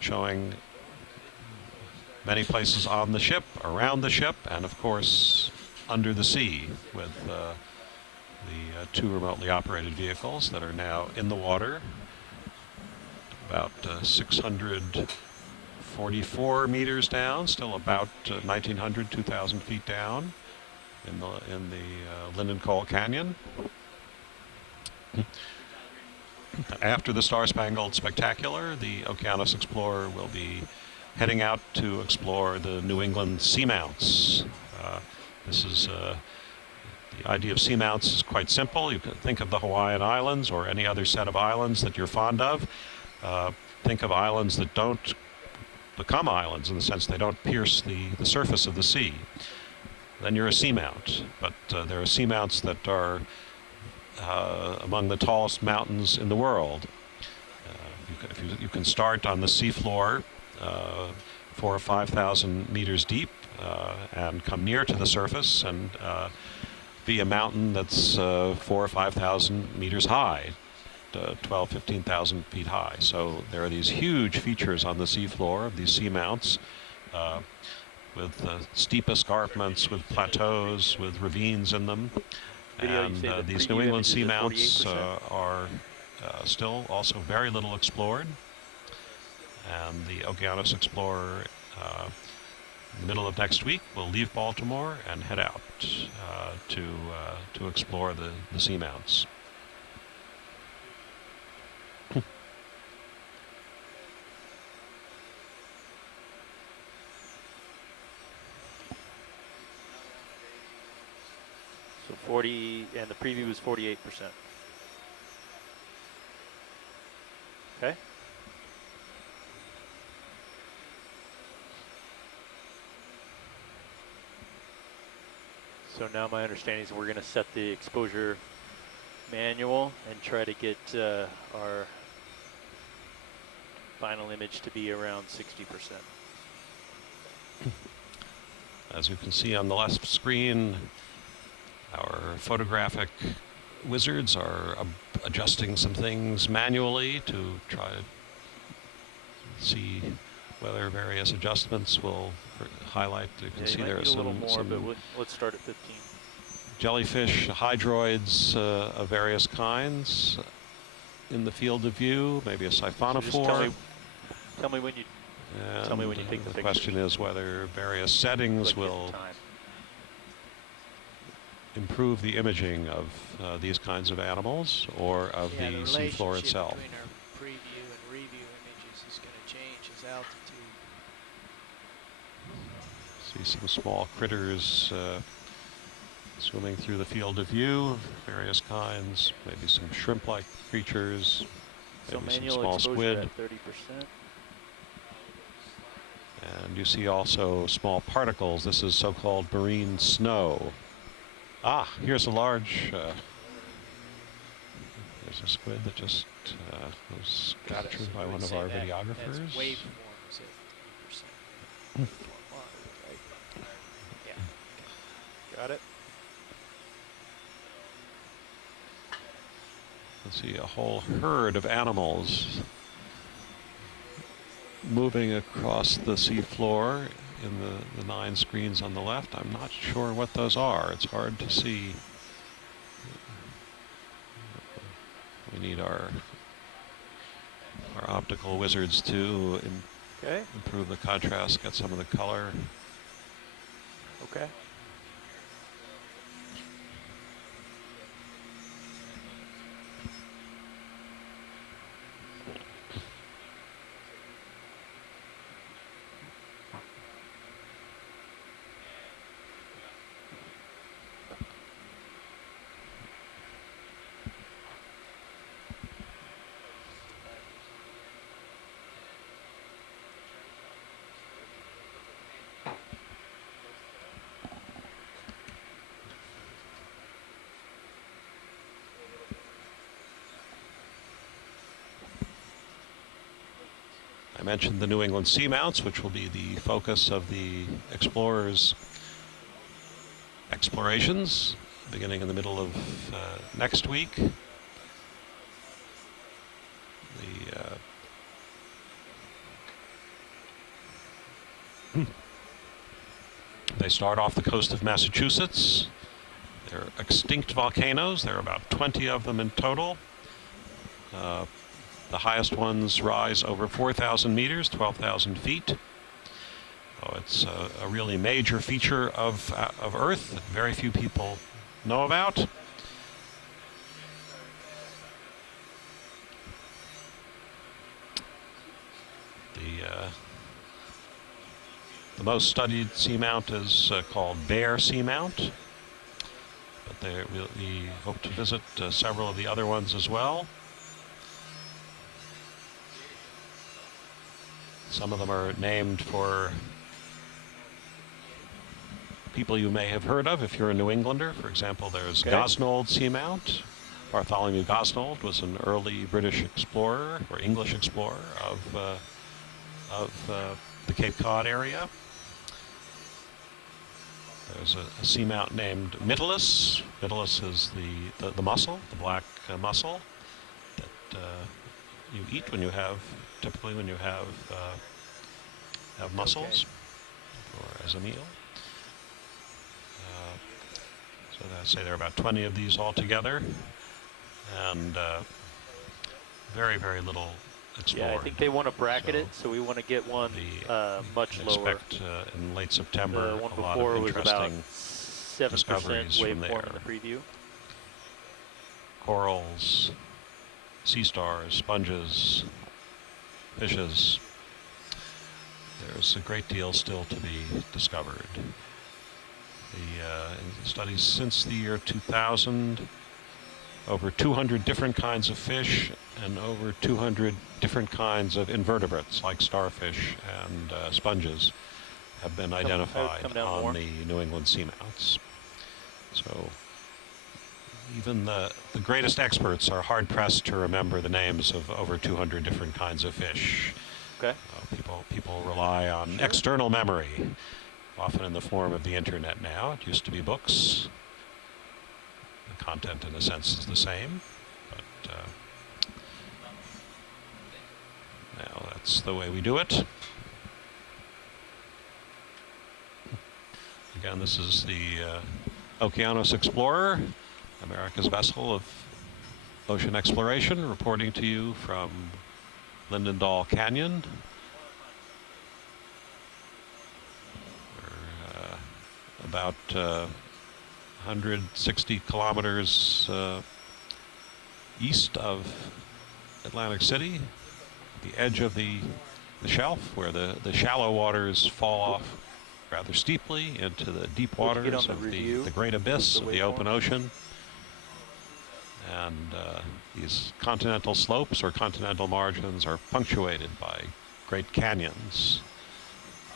showing many places on the ship, around the ship, and of course under the sea with the 2 remotely operated vehicles that are now in the water, about 644 meters down, still about 1,900, 2,000 feet down in the Lindenkohl Canyon. After the Star-Spangled Spectacular, the Okeanos Explorer will be heading out to explore the New England seamounts. This is the idea of seamounts is quite simple. You can think of the Hawaiian Islands or any other set of islands that you're fond of. Think of islands that don't become islands in the sense they don't pierce the surface of the sea. Then you're a seamount. But there are seamounts that are among the tallest mountains in the world. you can start on the seafloor, 4,000 or 5,000 meters deep, and come near to the surface and be a mountain that's 4,000 or 5,000 meters high, 12,000, 15,000 feet high. So there are these huge features on the seafloor of these seamounts, with steep escarpments, with plateaus, with ravines in them. And these New England seamounts are still also very little explored. And the Okeanos Explorer, in the middle of next week, will leave Baltimore and head out to explore the seamounts. So 40, and the preview is 48%. Okay. So now my understanding is we're going to set the exposure manual and try to get our final image to be around 60%. As you can see on the left screen, our photographic wizards are adjusting some things manually to try to see whether various adjustments will highlight. You can see there are some let's start at 15. Jellyfish, hydroids of various kinds in the field of view, maybe a siphonophore. So tell me when you take the picture. The question is whether various settings will improve the imaging of these kinds of animals or of the seafloor itself. Between our preview and review images is going to change as altitude. See some small critters swimming through the field of view, various kinds, maybe some shrimp-like creatures, maybe some small squid. At 30%. And you see also small particles. This is so-called marine snow. Ah, here's a large, there's a squid that just was captured by one of our videographers. Waveform is at 50%. Yeah. Got it. Let's see a whole herd of animals moving across the seafloor in the 9 screens on the left. I'm not sure what those are. It's hard to see. We need our optical wizards to improve the contrast, get some of the color. Okay. I mentioned the New England seamounts, which will be the focus of the explorers' explorations, beginning in the middle of next week. They start off the coast of Massachusetts. They're extinct volcanoes. There are about 20 of them in total. The highest ones rise over 4,000 meters, 12,000 feet. Oh, it's a really major feature of Earth that very few people know about. The most studied seamount is called Bear Seamount, but we hope to visit several of the other ones as well. Some of them are named for people you may have heard of if you're a New Englander. For example, there's Gosnold Seamount Bartholomew Gosnold was an early British explorer or English explorer of the Cape Cod area. There's a seamount named Mytilus. Mytilus is the mussel, the black mussel that you eat when you have, typically when you have mussels or as a meal. So I say there are about 20 of these altogether, and very, very little explored. Yeah, I think they want to bracket it, so we want to get one much lower. Expect in late September The one a lot before of was about interesting 7% discoveries from there. waveform in the preview. Corals, sea stars, sponges, fishes. There's a great deal still to be discovered. In studies since the year 2000, over 200 different kinds of fish and over 200 different kinds of invertebrates like starfish and sponges have been identified on the New England seamounts. So even the greatest experts are hard-pressed to remember the names of over 200 different kinds of fish. Okay. People rely on external memory, often in the form of the internet now. It used to be books. The content, in a sense, is the same, but now that's the way we do it. Again, this is the Okeanos Explorer, America's vessel of ocean exploration, reporting to you from Lindenkohl Canyon. We're about 160 kilometers east of Atlantic City, the edge of the shelf where the shallow waters fall off rather steeply into the deep waters of the great abyss of the open ocean. And these continental slopes or continental margins are punctuated by great canyons.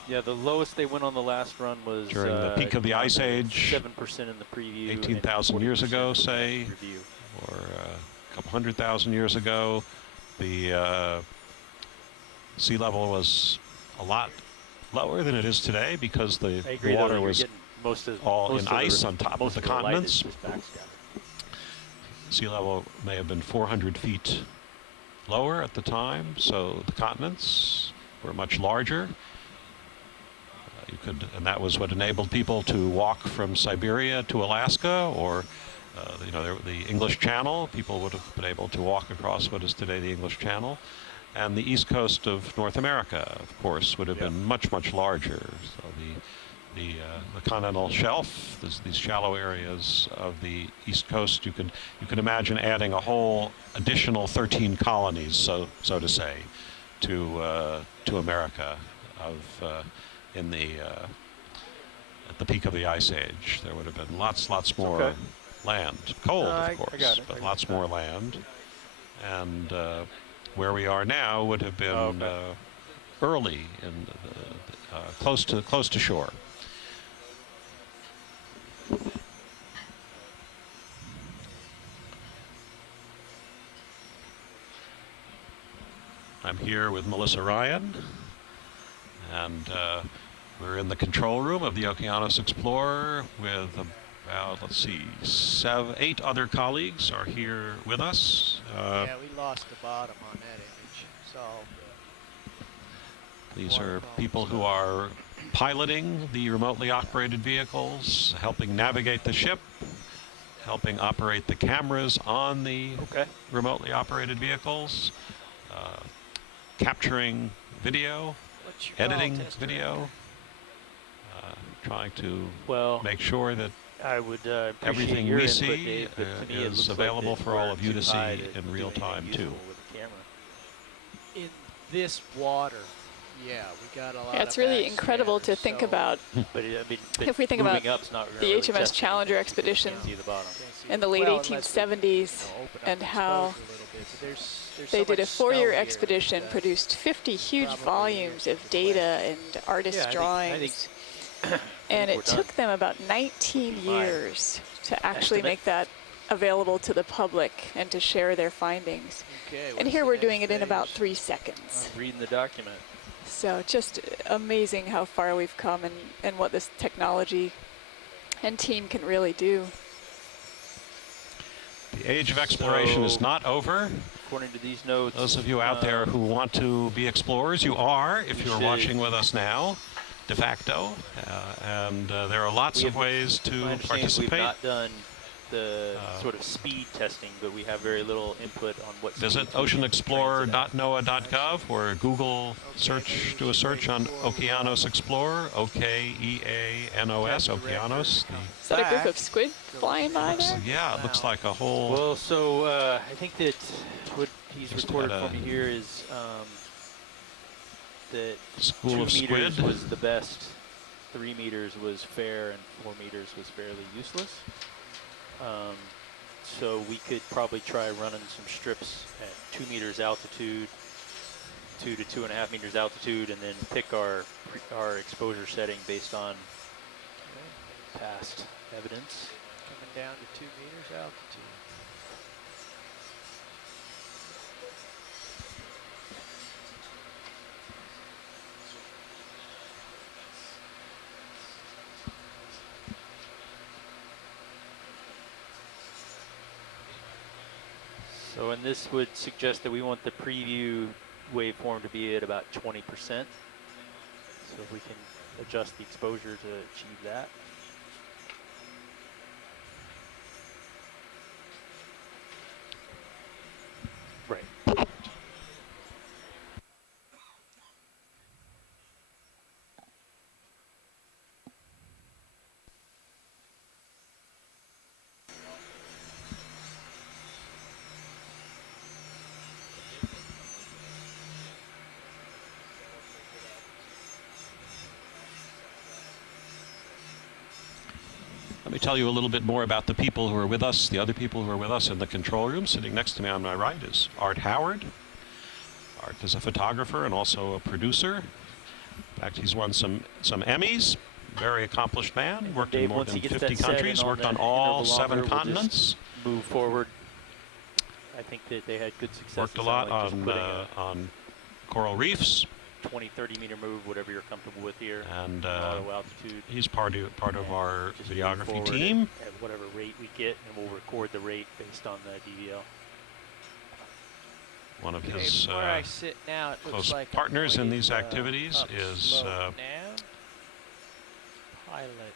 Yeah, the lowest they went on the last run was during the peak of the Ice Age, 7% in the preview, 18,000 years ago, say, or a couple 100,000 years ago. The sea level was a lot lower than it is today because the water was all in ice on top of the continents. Sea level may have been 400 feet lower at the time, so the continents were much larger. And that was what enabled people to walk from Siberia to Alaska, or the English Channel. People would have been able to walk across what is today the English Channel. And the east coast of North America, of course, would have been much, much larger. So the continental shelf, these shallow areas of the east coast, you could imagine adding a whole additional 13 colonies, so to say, to America at the peak of the Ice Age. There would have been lots more land, cold of course, but lots more land. And where we are now would have been early in close to shore. I'm here with Melissa Ryan, and we're in the control room of the Okeanos Explorer with about, let's see, 8 other colleagues are here with us. Yeah, we lost the bottom on that image, so. These are people who are piloting the remotely operated vehicles, helping navigate the ship, helping operate the cameras on the remotely operated vehicles, capturing video, editing video, trying to make sure that everything we see is available for all of you to see in real time too. In this water, yeah, we got a lot. Yeah, it's really incredible to think about. If we think about the HMS Challenger expedition in the late 1870s and how they did a 4-year expedition, produced 50 huge volumes of data and artist drawings. And it took them about 19 years to actually make that available to the public and to share their findings. Okay. And here we're doing it in about 3 seconds. I'm reading the document. So just amazing how far we've come and what this technology and team can really do. The age of exploration is not over. According to these notes, Those of you out there who want to be explorers, you are, if you're watching with us now, de facto. And there are lots of ways to participate. We've not done the sort of speed testing, but we have very little input on what. Visit oceanexplorer.noaa.gov or Google search, do a search on Okeanos Explorer, Okeanos, Okeanos. Is that a group of squid flying by there? Yeah, it looks like a whole. Well, so I think that what he's recorded for me here is that School 2 of meters squid. was the best, 3 meters was fair, and 4 meters was fairly useless. So we could probably try running some strips at 2 meters altitude, 2 to 2.5 meters altitude, and then pick our exposure setting based on past evidence. Coming down to 2 meters altitude. So, and this would suggest that we want the preview waveform to be at about 20%. So if we can adjust the exposure to achieve that. Right. Let me tell you a little bit more about the people who are with us, the other people who are with us in the control room. Sitting next to me on my right is Art Howard. Art is a photographer and also a producer. In fact, he's won some Emmys. Very accomplished man. Worked in more than 50 countries. Worked on all 7 continents. Move forward. I think that they had good success. Worked a lot on coral reefs. 20, 30 meter move, whatever you're comfortable with here. And auto altitude. he's part of our Just videography move forward team. At whatever rate we get, and we'll record the rate based on the DVL. One of Okay, his where I sit now, it looks close like I'm partners in pointed, these activities up is slope now. Pilot.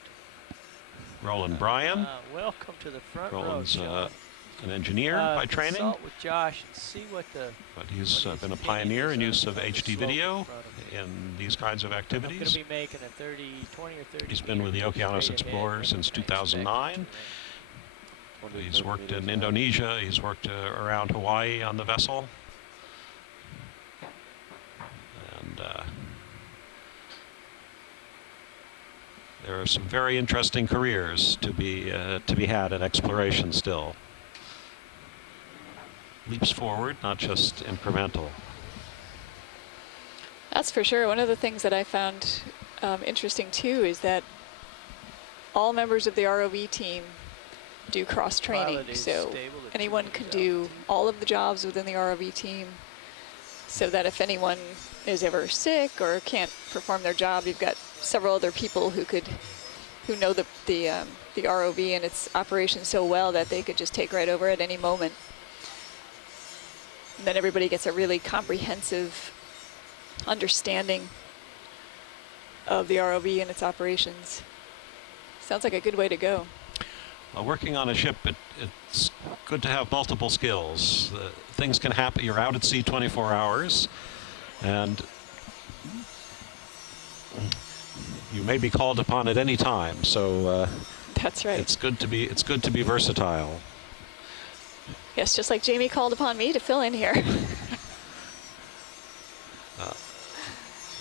Roland Bryan. Welcome to the front Roland's row, Sean. an engineer by training, Consult with Josh and see what the. but he's been a pioneer in use of HD video in these kinds of I'm going activities. to be making a 20 or 30. He's been with the Okeanos Explorer since 2009. He's worked in Indonesia. He's worked around Hawaii on the vessel. And there are some very interesting careers to be had in exploration still. Leaps forward, not just incremental. That's for sure. One of the things that I found interesting too is that all members of the ROV team do cross-training. Pilot is So stable at anyone 2 can meters do altitude. all of the jobs within the ROV team, so that if anyone is ever sick or can't perform their job, you've got several other people who know the ROV and its operation so well that they could just take right over at any moment. And then everybody gets a really comprehensive understanding of the ROV and its operations. Sounds like a good way to go. Working on a ship, it's good to have multiple skills. Things can happen. You're out at sea 24 hours, and you may be called upon at any time. So that's right. It's good to be versatile. Yes, just like Jamie called upon me to fill in here.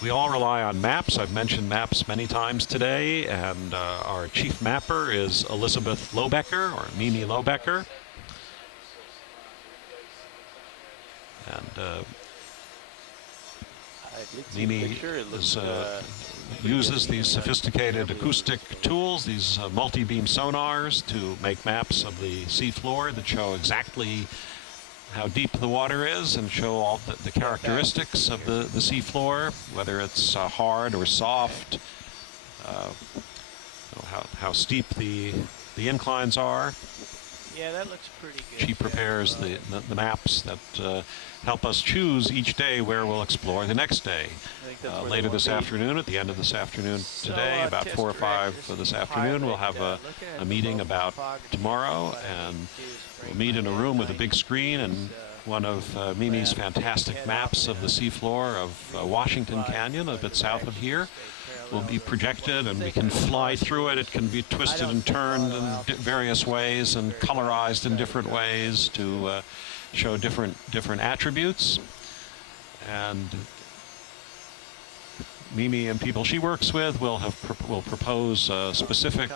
We all rely on maps. I've mentioned maps many times today, and our chief mapper is Elizabeth Lobecker, or Mimi Lobecker. And I did see a Mimi picture. It looks is uses these sophisticated acoustic tools, these multi-beam sonars, to make maps of the seafloor that show exactly how deep the water is and show all the characteristics of the seafloor, whether it's hard or soft, how steep the inclines are. Yeah, that looks pretty good. She prepares the maps that help us choose each day where we'll explore the next day. Later this afternoon, at the end of this afternoon today, about 4 or 5 this afternoon, we'll have a meeting about tomorrow, and we'll meet in a room with a big screen, and one of Mimi's fantastic maps of the seafloor of Washington Canyon, a bit south of here, will be projected, and we can fly through it. It can be twisted and turned in various ways and colorized in different ways to show different attributes. And Mimi and people she works with will propose a specific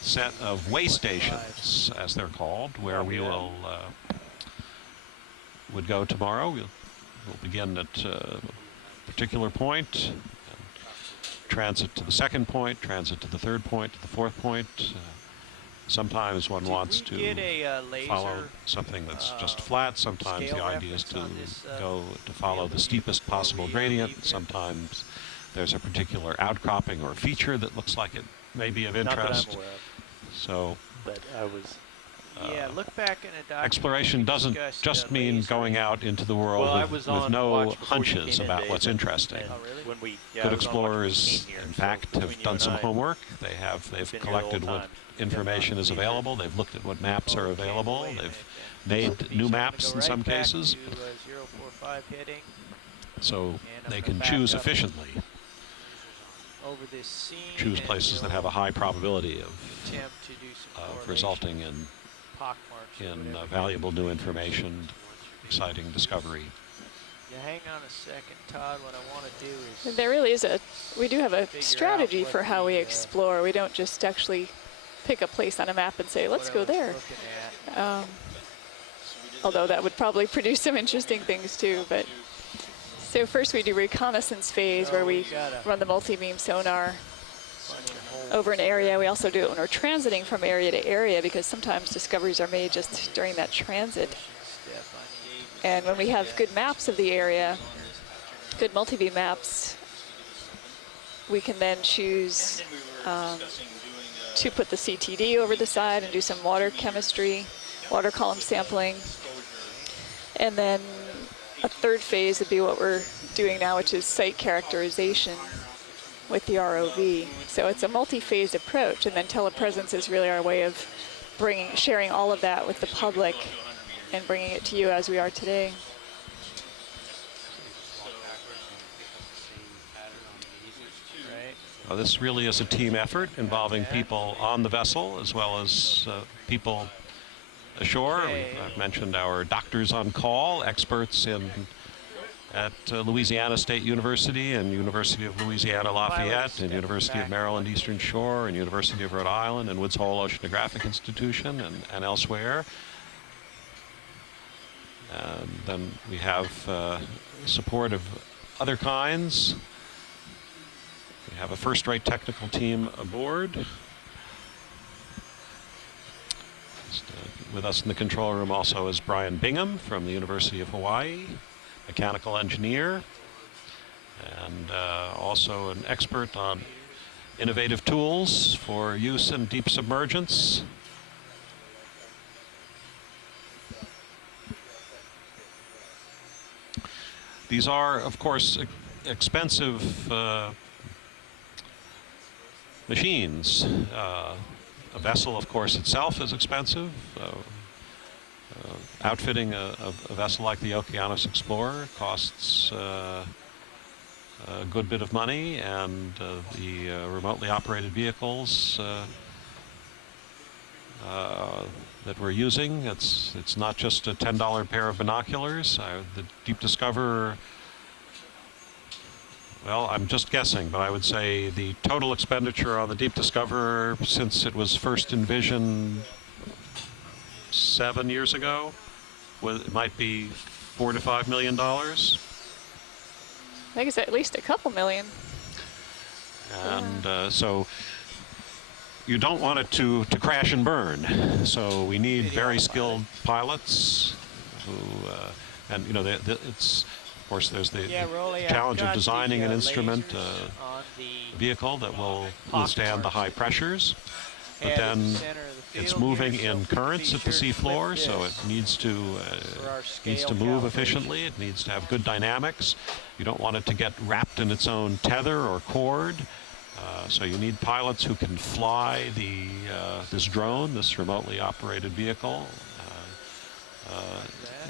set of way stations, as they're called, where we would go tomorrow. We'll begin at a particular point, transit to the second point, transit to the third point, to the fourth point. Sometimes one wants to follow something that's just flat. Sometimes the idea is to follow the steepest possible gradient. Sometimes there's a particular outcropping or feature that looks like it may be of interest. So, but I was. Yeah, look back in a document. Exploration doesn't just mean going out into the world with no hunches about what's interesting. Oh, really? When we, Good explorers, in fact, have done some homework. They've collected what information is available. They've looked at what maps are available. They've made new maps in some cases. So they can choose efficiently. Choose places that have a high probability of resulting in valuable new information, exciting discovery. Yeah, hang on a second, Todd. What I want to do is... There really is we do have a strategy for how we explore. We don't just actually pick a place on a map and say, let's go there. Although that would probably produce some interesting things too. But so first we do reconnaissance phase, where we run the multi-beam sonar over an area. We also do it when we're transiting from area to area, because sometimes discoveries are made just during that transit. And when we have good maps of the area, good multi-beam maps, we can then choose to put the CTD over the side and do some water chemistry, water column sampling. And then a third phase would be what we're doing now, which is site characterization with the ROV. So it's a multi-phased approach, and then telepresence is really our way of sharing all of that with the public and bringing it to you as we are today. Well, this really is a team effort involving people on the vessel as well as people ashore. I've mentioned our doctors on call, experts at Louisiana State University and University of Louisiana Lafayette and University of Maryland Eastern Shore and University of Rhode Island and Woods Hole Oceanographic Institution and elsewhere. And then we have support of other kinds. We have a first-rate technical team aboard. With us in the control room also is Brian Bingham from the University of Hawaii, mechanical engineer, and also an expert on innovative tools for use in deep submergence. These are, of course, expensive machines. A vessel, of course, itself is expensive. Outfitting a vessel like the Okeanos Explorer costs a good bit of money, and the remotely operated vehicles that we're using, it's not just a $10 pair of binoculars. The Deep Discoverer, well, I'm just guessing, but I would say the total expenditure on the Deep Discoverer since it was first envisioned 7 years ago, it might be $4 to $5 million. I think it's at least a couple million. And so you don't want it to crash and burn. So we need very skilled pilots who, and you know, it's, of course, there's the challenge of designing an instrument vehicle that will withstand the high pressures. But then it's moving in currents at the seafloor, so it needs to move efficiently. It needs to have good dynamics. You don't want it to get wrapped in its own tether or cord. So you need pilots who can fly this drone, this remotely operated vehicle,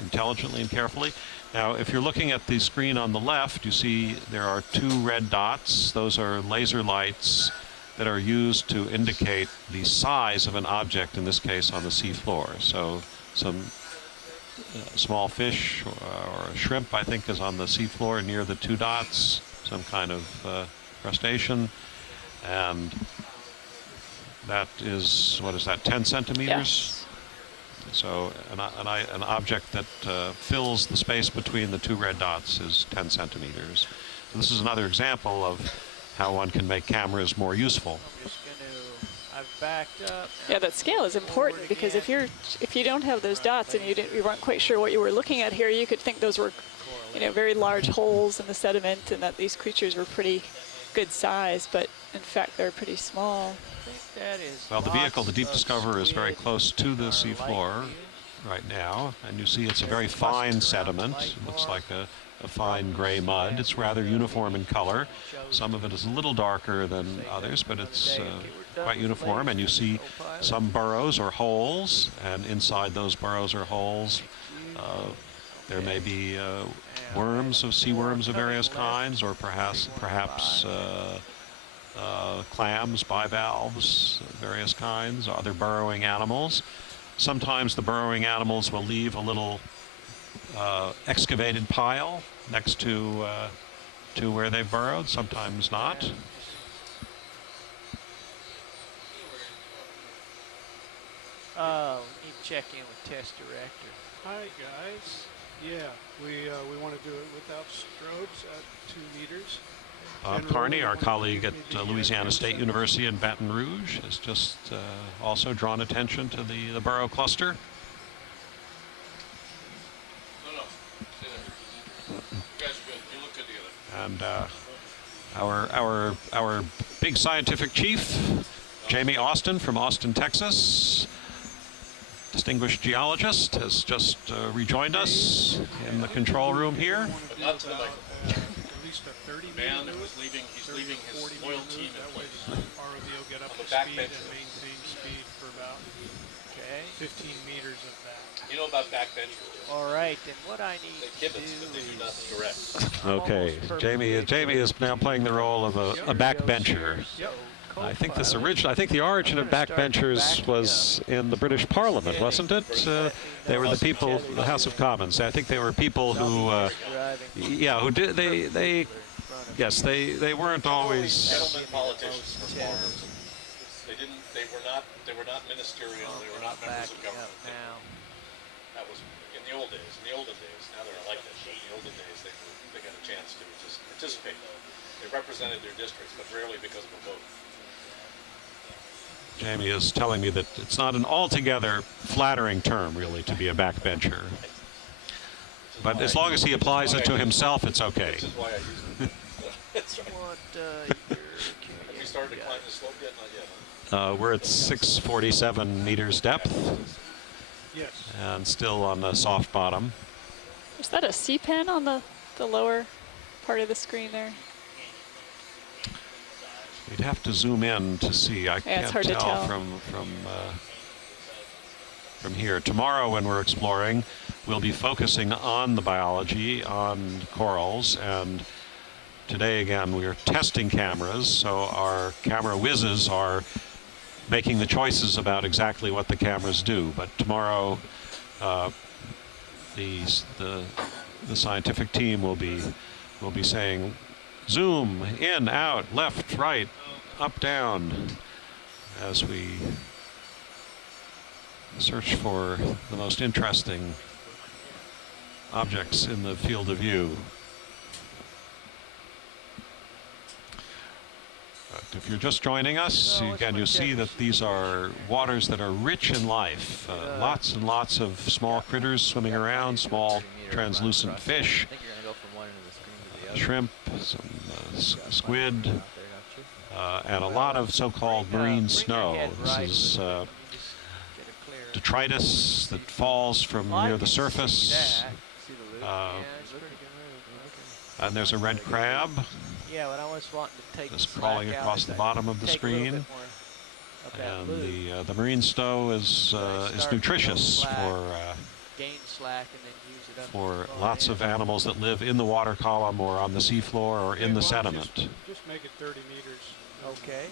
intelligently and carefully. Now, if you're looking at the screen on the left, you see there are 2 red dots. Those are laser lights that are used to indicate the size of an object, in this case on the seafloor. So some small fish or a shrimp, I think, is on the seafloor near the 2 dots, some kind of crustacean. And that is, what is that, 10 centimeters? Yes. So an object that fills the space between the 2 red dots is 10 centimeters. So this is another example of how one can make cameras more useful. I've backed up. Yeah, that scale is important because if you don't have those dots and you weren't quite sure what you were looking at here, you could think those were, very large holes in the sediment and that these creatures were pretty good size, but in fact they're pretty small. Well, the vehicle, the Deep Discoverer, is very close to the seafloor right now, and you see it's a very fine sediment. It looks like a fine gray mud. It's rather uniform in color. Some of it is a little darker than others, but it's quite uniform. And you see some burrows or holes, and inside those burrows or holes, there may be worms, sea worms of various kinds, or perhaps clams, bivalves, various kinds, other burrowing animals. Sometimes the burrowing animals will leave a little excavated pile next to where they've burrowed, sometimes not. We need to check in with Test Director. Hi guys. Yeah, we want to do it without strobes at 2 meters. Bob Carney, our colleague at Louisiana State University in Baton Rouge, has just also drawn attention to the burrow cluster. And our big scientific chief, Jamie Austin from Austin, Texas, distinguished geologist, has just rejoined us in the control room here. But not to the microphone. The man that was leaving, he's leaving his loyal team in place. ROV will get up On the to back speed bench. and maintain speed for about 15 meters of that. You know about backbenchers? All right, then what I need They kibitz, but they do not direct. Okay, Jamie is now playing the role of a backbencher. I think the origin of backbenchers was in the British Parliament, wasn't it? They were the people, the House of Commons. I think they were people who, who did yes, they weren't always. Gentlemen politicians were farmers. They were not ministerial. They were not members of government. That was in the old days. In the olden days, now they're elected. But in the olden days, they got a chance to just participate. They represented their districts, but rarely because of a vote. Jamie is telling me that it's not an altogether flattering term, really, to be a backbencher. But as long as he applies it to himself, it's okay. This is why I use it. That's right. Have you started to climb the slope yet? Not yet. We're at 647 meters depth. Yes. And still on the soft bottom. Is that a C-pen on the lower part of the screen there? You'd have to zoom in to see. I can't it's hard to tell from here. Tomorrow, when we're exploring, we'll be focusing on the biology, on corals, and today again we are testing cameras. So our camera whizzes are making the choices about exactly what the cameras do. But tomorrow, the scientific team will be saying, zoom in, out, left, right, up, down, as we search for the most interesting objects in the field of view. you're just joining us, you see that these are waters that are rich in life. Lots and lots of small critters swimming around, small translucent fish, shrimp, some squid, and a lot of so-called marine snow. This is detritus that falls from near the surface. And there's a red crab. Yeah, but I was wanting to take Just crawling across the bottom of the screen. And the marine snow is nutritious for lots of animals that live in the water column or on the seafloor or in the sediment. Just make it 30 meters. Okay.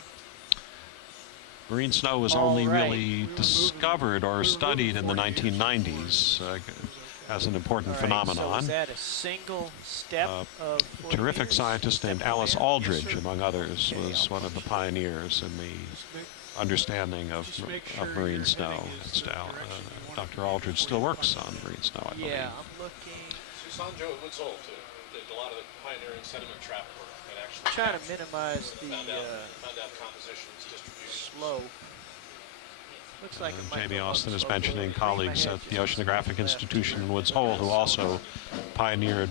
Marine snow was only really discovered or studied in the 1990s. As an important phenomenon. So is that a single step of terrific scientist named Alice Aldridge, among others, was one of the pieneers in the understanding of marine snow. Dr. Aldridge still works on marine snow, I believe. Yeah, I'm looking. Susanjo at Woods Hole, too. Did a lot of the pioneering sediment trap work that actually Trying to minimize the found out compositions, distribution. slope. Looks like Jamie Austin is mentioning colleagues at the Oceanographic Institution in Woods Hole who also pioneered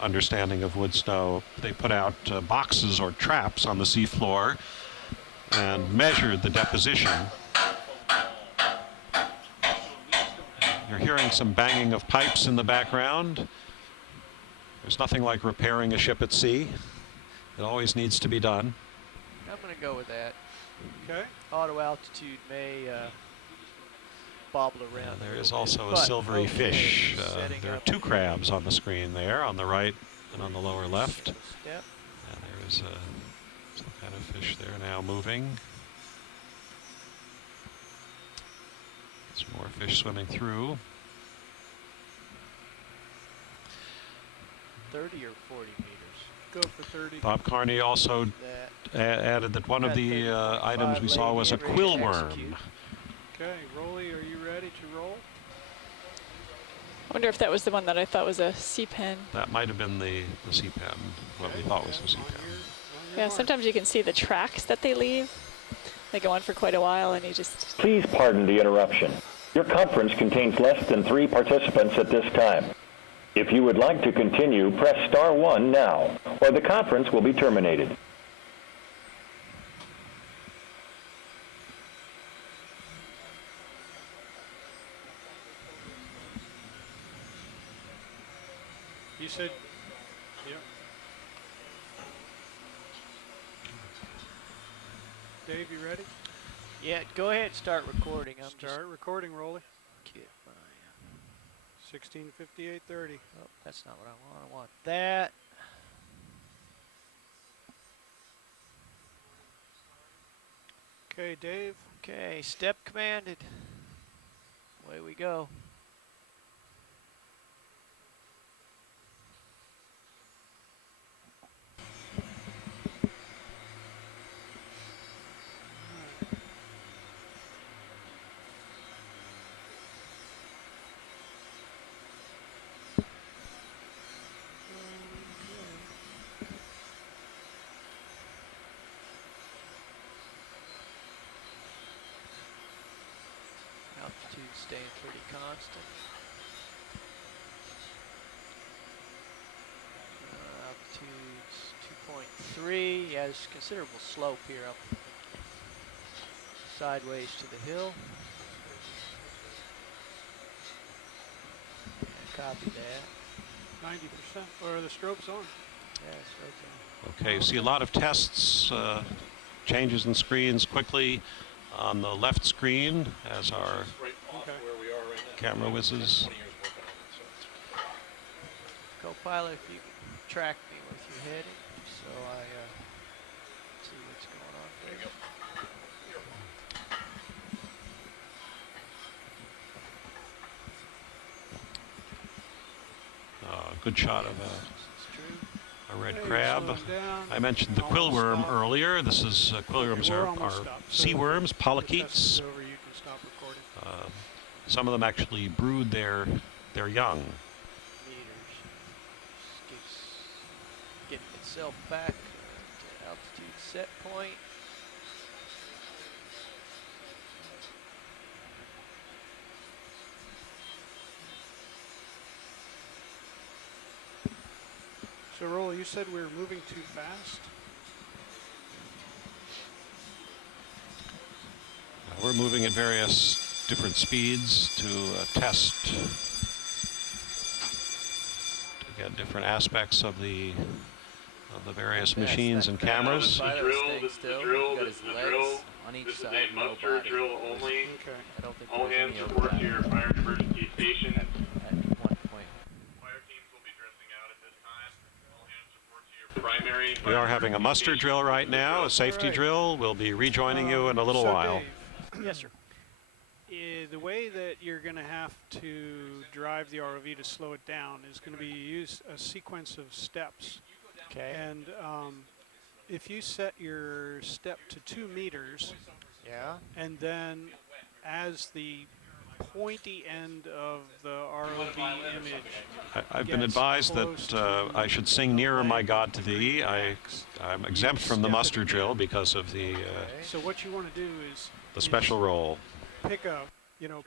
understanding of wood snow. They put out boxes or traps on the seafloor and measured the deposition. You're hearing some banging of pipes in the background. There's nothing like repairing a ship at sea. It always needs to be done. I'm going to go with that. Okay. Auto altitude may bobble around. There is also a silvery fish. There are two crabs on the screen there, on the right and on the lower left. Yep. And there is some kind of fish there now moving. Some more fish swimming through. 30 or 40 meters? Go for 30. Bob Carney also added that one of the items we saw was a quill worm. Okay, Rolly, are you ready to roll? I wonder if that was the one that I thought was a sea pen. That might have been the sea pen, what we thought was the sea pen. Yeah, sometimes you can see the tracks that they leave. They go on for quite a while and you just... Please pardon the interruption. Your conference contains less than 3 participants at this time. If you would like to continue, press star 1 now, or the conference will be terminated. You said, yeah. Dave, you ready? Yeah, go ahead, start recording. Start recording, Rolly. Get my 16:58:30. Oh, that's not what I want. I want that. Okay, Dave. Okay, step commanded. Away we go. Altitude staying pretty constant. Altitude's 2.3. Yeah, there's considerable slope here up sideways to the hill. Yeah, copy that. 90%, or the strobe's on. Yeah, strobe's on. Okay, you see a lot of tests, changes in screens quickly. On the left screen, as our camera whizzes. Co-pilot, if you can track me with your heading, so I see what's going on there. Good shot of a red crab. I mentioned the quill worm earlier. This is quill worms are sea worms, polychaetes. Some of them actually brood their young. Getting itself back to Altitude set point. So, Roll, you said we were moving too fast? We're moving at various different speeds to test, to get different aspects of the various machines and cameras. This is the drill. This is the drill. This is a muster drill only. Okay. I don't think All there's hands any report to your fire and emergency station. at one point. Fire teams will be dressing out at this time. All hands report to your primary. We are having a muster drill right now, a safety drill. We'll be rejoining you in a little So while. Dave, Yes, sir. the way that you're going to have to drive the ROV to slow it down is going to be use a sequence of steps. Okay. And if you set your step to 2 meters, Yeah. and then as the pointy end of the ROV image, I've been advised that I should sing Nearer My God to Thee. I'm exempt from the muster drill because of the so what you want to do is special role.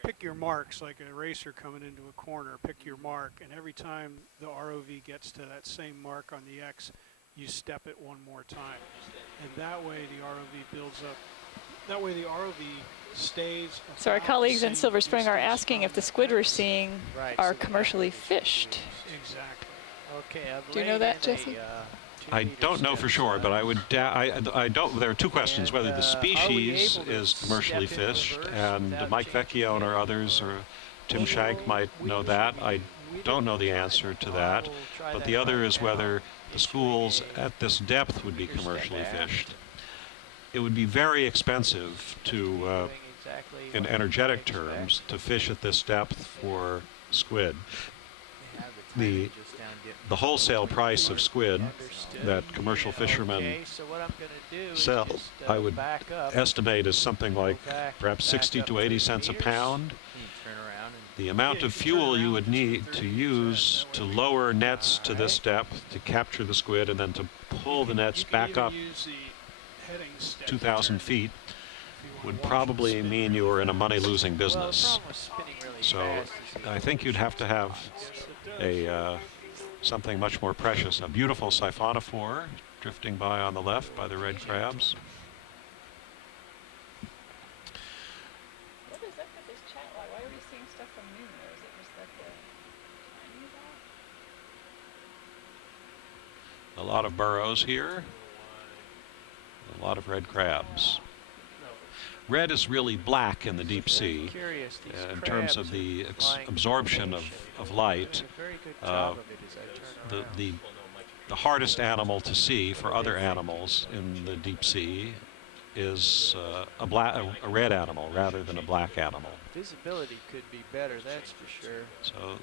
pick your marks like a racer coming into a corner. Pick your mark, and every time the ROV gets to that same mark on the X, you step it one more time, and that way the ROV builds up. That way the ROV stays. So our about the colleagues in same Silver Spring are distance asking if from the squid we're seeing Right, are so the commercially fished. Exactly. Okay. I've Do you know laid that, in Jesse? I don't know for sure, but I would. I don't. There are two questions: whether the species able to is commercially step in fished, reverse and without Mike changing Vecchione or others, or Tim Shank might know that. I don't know the answer to that. will try But that the other right is now. whether the schools at this depth would be Your step commercially aft. fished. It would be very expensive to, Doing exactly in what energetic you expect. terms, to fish at this depth for squid. They have The timing just down getting the wholesale price of squid Understood. that commercial fishermen Okay, so what I'm going to do sell, is just, I would back up. estimate is something like back- perhaps back 60 up to 80 3 cents a meters. pound. Can you turn around and The amount of fuel you would need to use to lower nets to this depth to capture the squid and then to pull the nets You can back even up use the heading step 2,000 feet if you wanna would watch it probably spin. mean you were in a money-losing Well, the business. problem with spinning really So fast is I think you'd have to have a something much more precious. A beautiful siphonophore drifting by on the left by the red crabs. What is up with this chat line? Why are we seeing stuff from noon? Or is it just that the timing's off? A lot of burrows here. A lot of red crabs. Red is really black in the deep sea curious. These in terms of crabs the are flying absorption V-shape. of light. Doing a very good job of it as I turn The, around. the hardest animal to see for other animals in the deep sea is a red animal rather than a black animal. Visibility could be better, that's for sure. So And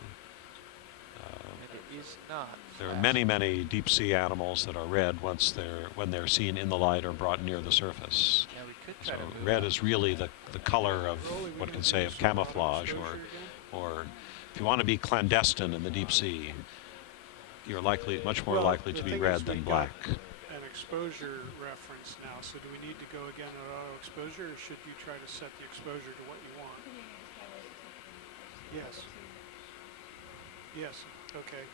it is not. there are fast. many deep sea animals that are red when they're seen in the light or brought near the surface. Yeah, we could So try to move red up. is really the color of one can say of camouflage, or if you want to be clandestine in the deep sea, you're much more Well, likely the to be thing red is than we black. got an exposure reference now, so do we need to go again at auto exposure, or should you try to set the exposure to what you want? Yes. Yes, okay.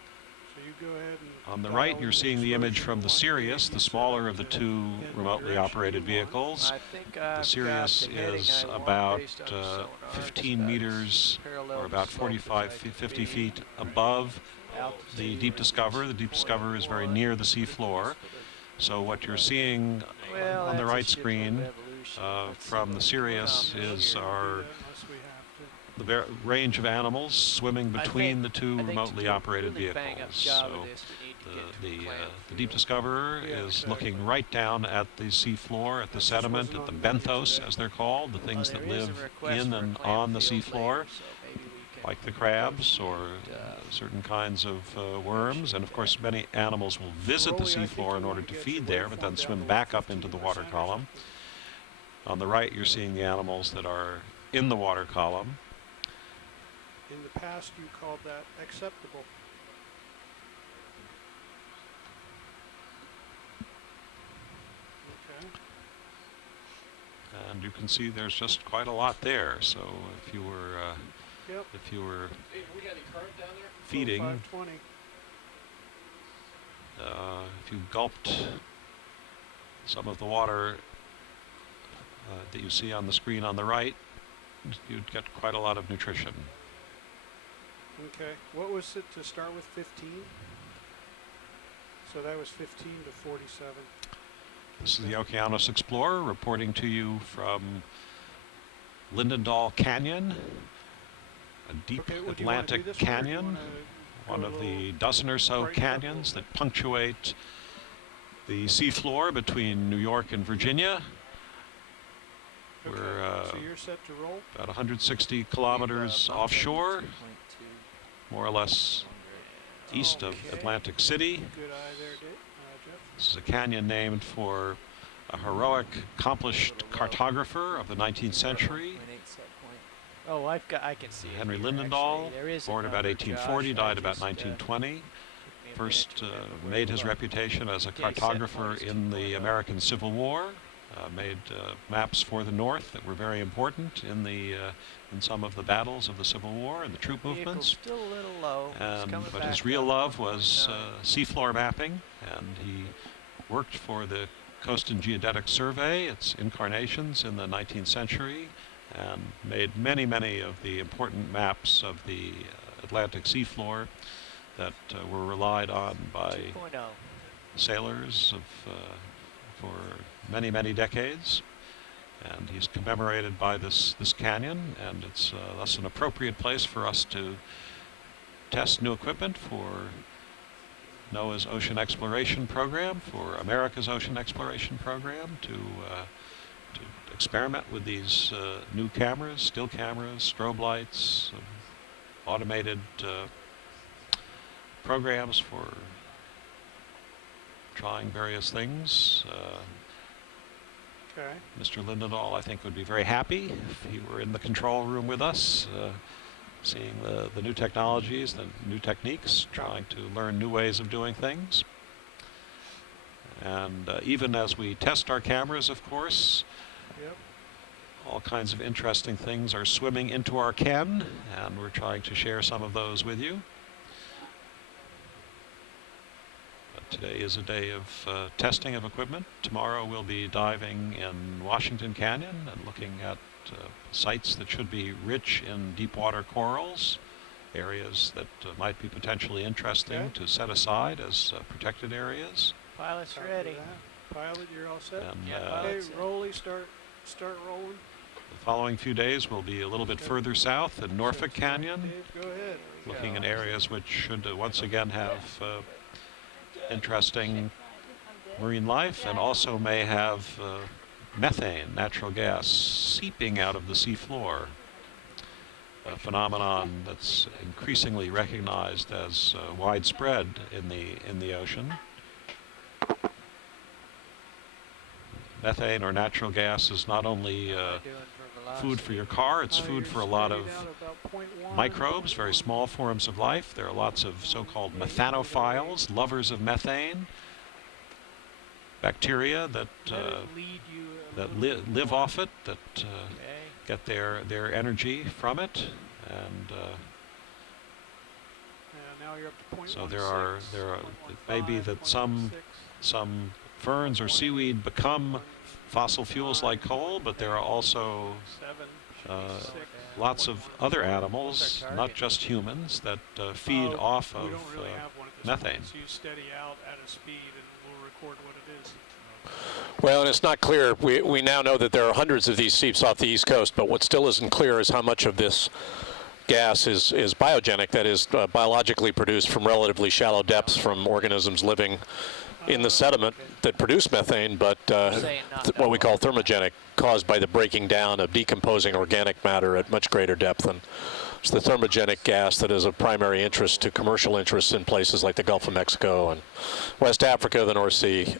So you go ahead and... On the dial right, in you're seeing the image exposure from you the want, Sirius, maybe the set smaller it of the to two in the remotely direction operated you want. vehicles. I think The I've Sirius got the heading is I want about based on the sonar. It's 15 got meters parallel or about slope 45, as I can 50 be. feet above the Altitude Deep Discover. The Deep Discover is very near the sea floor. So what you're seeing Well, on the that's a right scheduled screen revolution. Let's see from the what's Sirius going on is here. our Unless we have to... the range of animals swimming I between think- the two I think to remotely do a operated really bang-up vehicles. job of So this, we need to get to a the plan Deep Discover Yeah, is exactly. looking right down at the sea floor, at the This sediment, wasn't at the on the menu benthos, today. as they're called, the things There that is a live request in for a and clam on the sea field floor, later, so maybe we can like the crabs or get, certain kinds of worms. And of course, many animals will visit the sea floor in order to feed there, but then swim back up into the water column. On the right, you're seeing the animals that are in the water column. In the past, you called that acceptable. And you can see there's just quite a lot there. So if you were feeding, if you gulped some of the water that you see on the screen on the right, you'd get quite a lot of nutrition. Okay, what was it to start with, 15? So that was 15 to 47. This is the Okeanos Explorer reporting to you from Lindenkohl Canyon, a deep Atlantic canyon, one of the dozen or so canyons that punctuate the seafloor between New York and Virginia. Okay. We're So you're set to roll? about 160 kilometers offshore, more or less east of Atlantic City. Good eye there, Jeff. This is a canyon named for a heroic, accomplished cartographer of the 19th century, Oh, I can see it Henry here, Lindenkohl, actually. There is a born about number, 1840, Josh. died I about just, 1920. a First minute to made his reputation as a Yeah, he said cartographer in the American Civil War. Made maps for the North that were very important in some of the battles of the Civil War and the troop movements. Still a little low. But his real love was seafloor mapping, and he worked for the Coast and Geodetic Survey, its incarnations in the 19th century, and made many, many of the important maps of the Atlantic seafloor that were relied on by 2.0. sailors for many, many decades. And he's commemorated by this canyon, and it's thus an appropriate place for us to test new equipment for NOAA's ocean exploration program, for America's ocean exploration program, to experiment with these new cameras, still cameras, strobe lights, automated programs for trying various things. Okay. Mr. Lindenkohl, I think, would be very happy if he were in the control room with us, seeing the new technologies, the new techniques, trying to learn new ways of doing things. And even as we test our cameras, of course, all kinds of interesting things are swimming into our ken, and we're trying to share some of those with you. But today is a day of testing of equipment. Tomorrow we'll be diving in Washington Canyon and looking at sites that should be rich in deep water corals, areas that might be potentially interesting to set aside as protected areas. Pilot's ready. Pilot, you're all set? And, Okay, Rolly, start rolling. The following few days will be a little bit further south in Norfolk Canyon, Dave, go ahead. looking in areas which should once again have interesting marine life, and also may have methane, natural gas, seeping out of the seafloor, a phenomenon that's increasingly recognized as widespread in the ocean. Methane, or natural gas, is not only food for your car, it's food for a lot of microbes, very small forms of life. There are lots of so-called methanophiles, lovers of methane, bacteria that live off it, that get their energy from it, and now you're up to so there are it may be that some ferns or seaweed become fossil fuels like coal, but there are also lots of other animals, not just humans, that feed off of methane. So you steady out at a speed and we'll record what it is. Well, and it's not clear. We now know that there are hundreds of these seeps off the East Coast, but what still isn't clear is how much of this gas is biogenic, that is biologically produced from relatively shallow depths from organisms living in the sediment that produce methane, but what we call thermogenic, caused by the breaking down of decomposing organic matter at much greater depth. And it's the thermogenic gas that is of primary interest to commercial interests in places like the Gulf of Mexico and West Africa, the North Sea.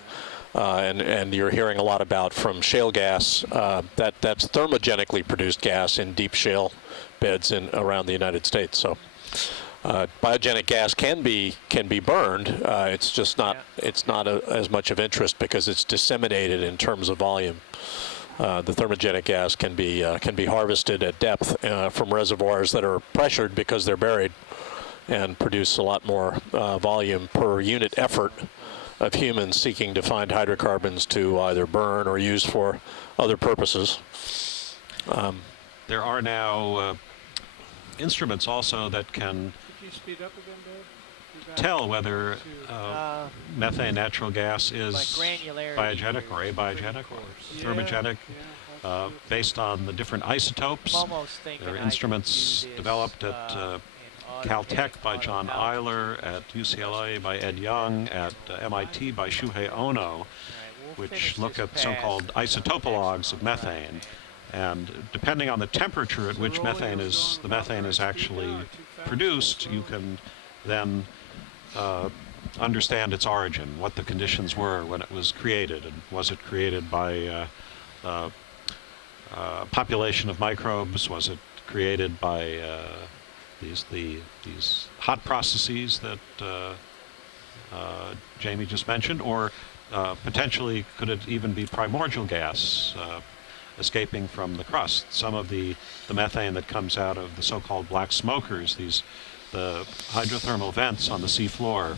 And you're hearing a lot about from shale gas. That's thermogenically produced gas in deep shale beds around the United States. So biogenic gas can be burned. It's just not as much of interest because it's disseminated in terms of volume the thermogenic gas can be harvested at depth from reservoirs that are pressured because they're buried, and produce a lot more volume per unit effort of humans seeking to find hydrocarbons to either burn or use for other purposes. There are now instruments also that can tell whether methane natural gas is biogenic or abioganic or thermogenic based on the different isotopes. There are instruments developed at Caltech by John Eiler, at UCLA by Ed Young, at MIT by Shuhei Ono, which look at so-called isotopologues of methane. And depending on the temperature at which the methane is actually produced, you can then understand its origin, what the conditions were when it was created, and was it created by population of microbes? Was it created by these hot processes that Jamie just mentioned, or potentially could it even be primordial gas escaping from the crust? Some of the methane that comes out of the so-called black smokers, the hydrothermal vents on the sea floor,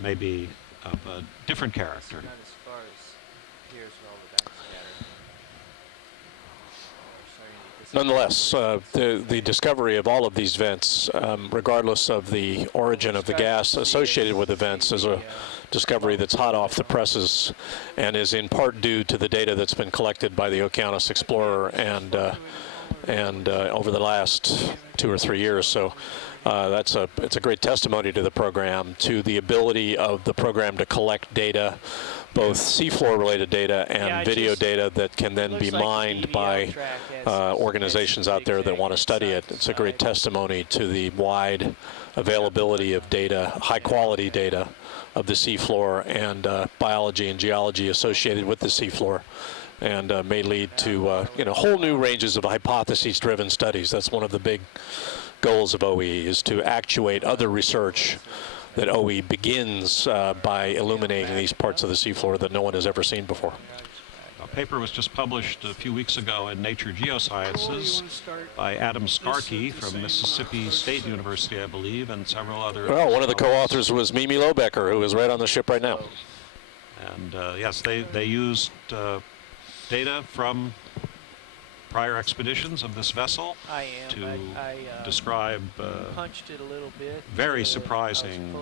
may be of a different character. Not as far as here's where all the Nonetheless, the discovery of all of these vents, regardless of the origin of the gas associated with the vents, is a discovery that's hot off the presses and is in part due to the data that's been collected by the Okeanos Explorer and over the last 2 or 3 years. So it's a great testimony to the program, to the ability of the program to collect data, both seafloor related data and video data that can then be mined by organizations out there that want to study it. It's a great testimony to the wide availability of data, high quality data of the seafloor and biology and geology associated with the seafloor, and may lead to whole new ranges of hypotheses-driven studies. That's one of the big goals of OE, is to actuate other research that OE begins by illuminating these parts of the seafloor that no one has ever seen before. A paper was just published a few weeks ago in Nature Geosciences by Adam Skarke from Mississippi State University, I believe, and several other. Well, one of the co-authors was Mimi Lobecker, who is right on the ship right now. And yes, they used data from prior expeditions of this vessel to describe punched it a little bit. Very surprising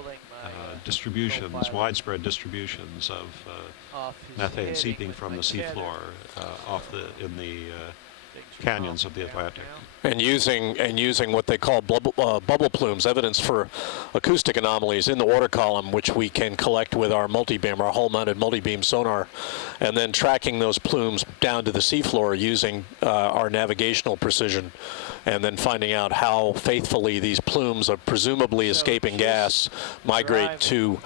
distributions, widespread distributions of methane seeping from the seafloor in the canyons of the Atlantic. And using what they call bubble plumes, evidence for acoustic anomalies in the water column, which we can collect with our multi-beam, our hull-mounted multi-beam sonar, and then tracking those plumes down to the seafloor using our navigational precision, and then finding out how faithfully these plumes of presumably escaping gas migrate to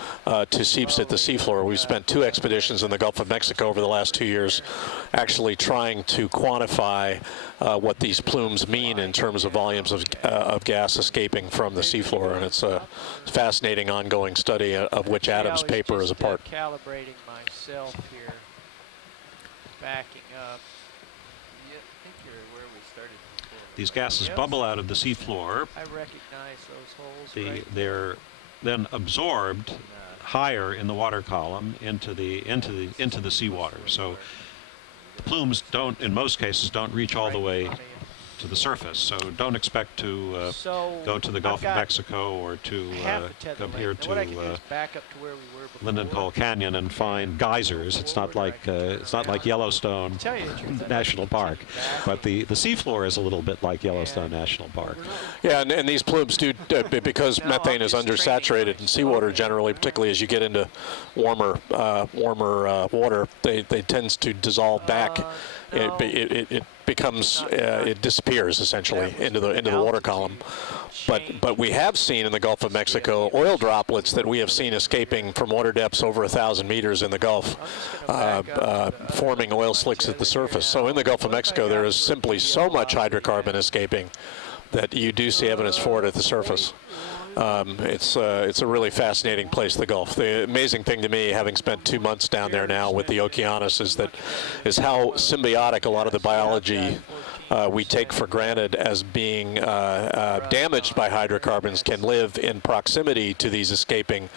seeps at the seafloor. We've spent 2 expeditions in the Gulf of Mexico over the last 2 years actually trying to quantify what these plumes mean in terms of volumes of gas escaping from the seafloor, and it's a fascinating ongoing study of which Adam's paper is a part. Calibrating myself here, backing up. Yeah, I think you're where we started before. These gases bubble out of the seafloor. I recognize those holes. They're then absorbed higher in the water column into the seawater. So the plumes in most cases don't reach all the way to the surface, so don't expect to go to the Gulf of Mexico or to come here to Lindenkohl Canyon and find geysers. It's not like Yellowstone National Park, but the seafloor is a little bit like Yellowstone National Park. Yeah, and these plumes do, because methane is undersaturated in seawater generally, particularly as you get into warmer water, they tend to dissolve back. It becomes it disappears essentially into the water column. But we have seen in the Gulf of Mexico oil droplets that we have seen escaping from water depths over 1,000 meters in the Gulf, forming oil slicks at the surface. So in the Gulf of Mexico, there is simply so much hydrocarbon escaping that you do see evidence for it at the surface. It's a really fascinating place, the Gulf. The amazing thing to me, having spent 2 months down there now with the Okeanos, is how symbiotic a lot of the biology we take for granted as being damaged by hydrocarbons can live in proximity to these escaping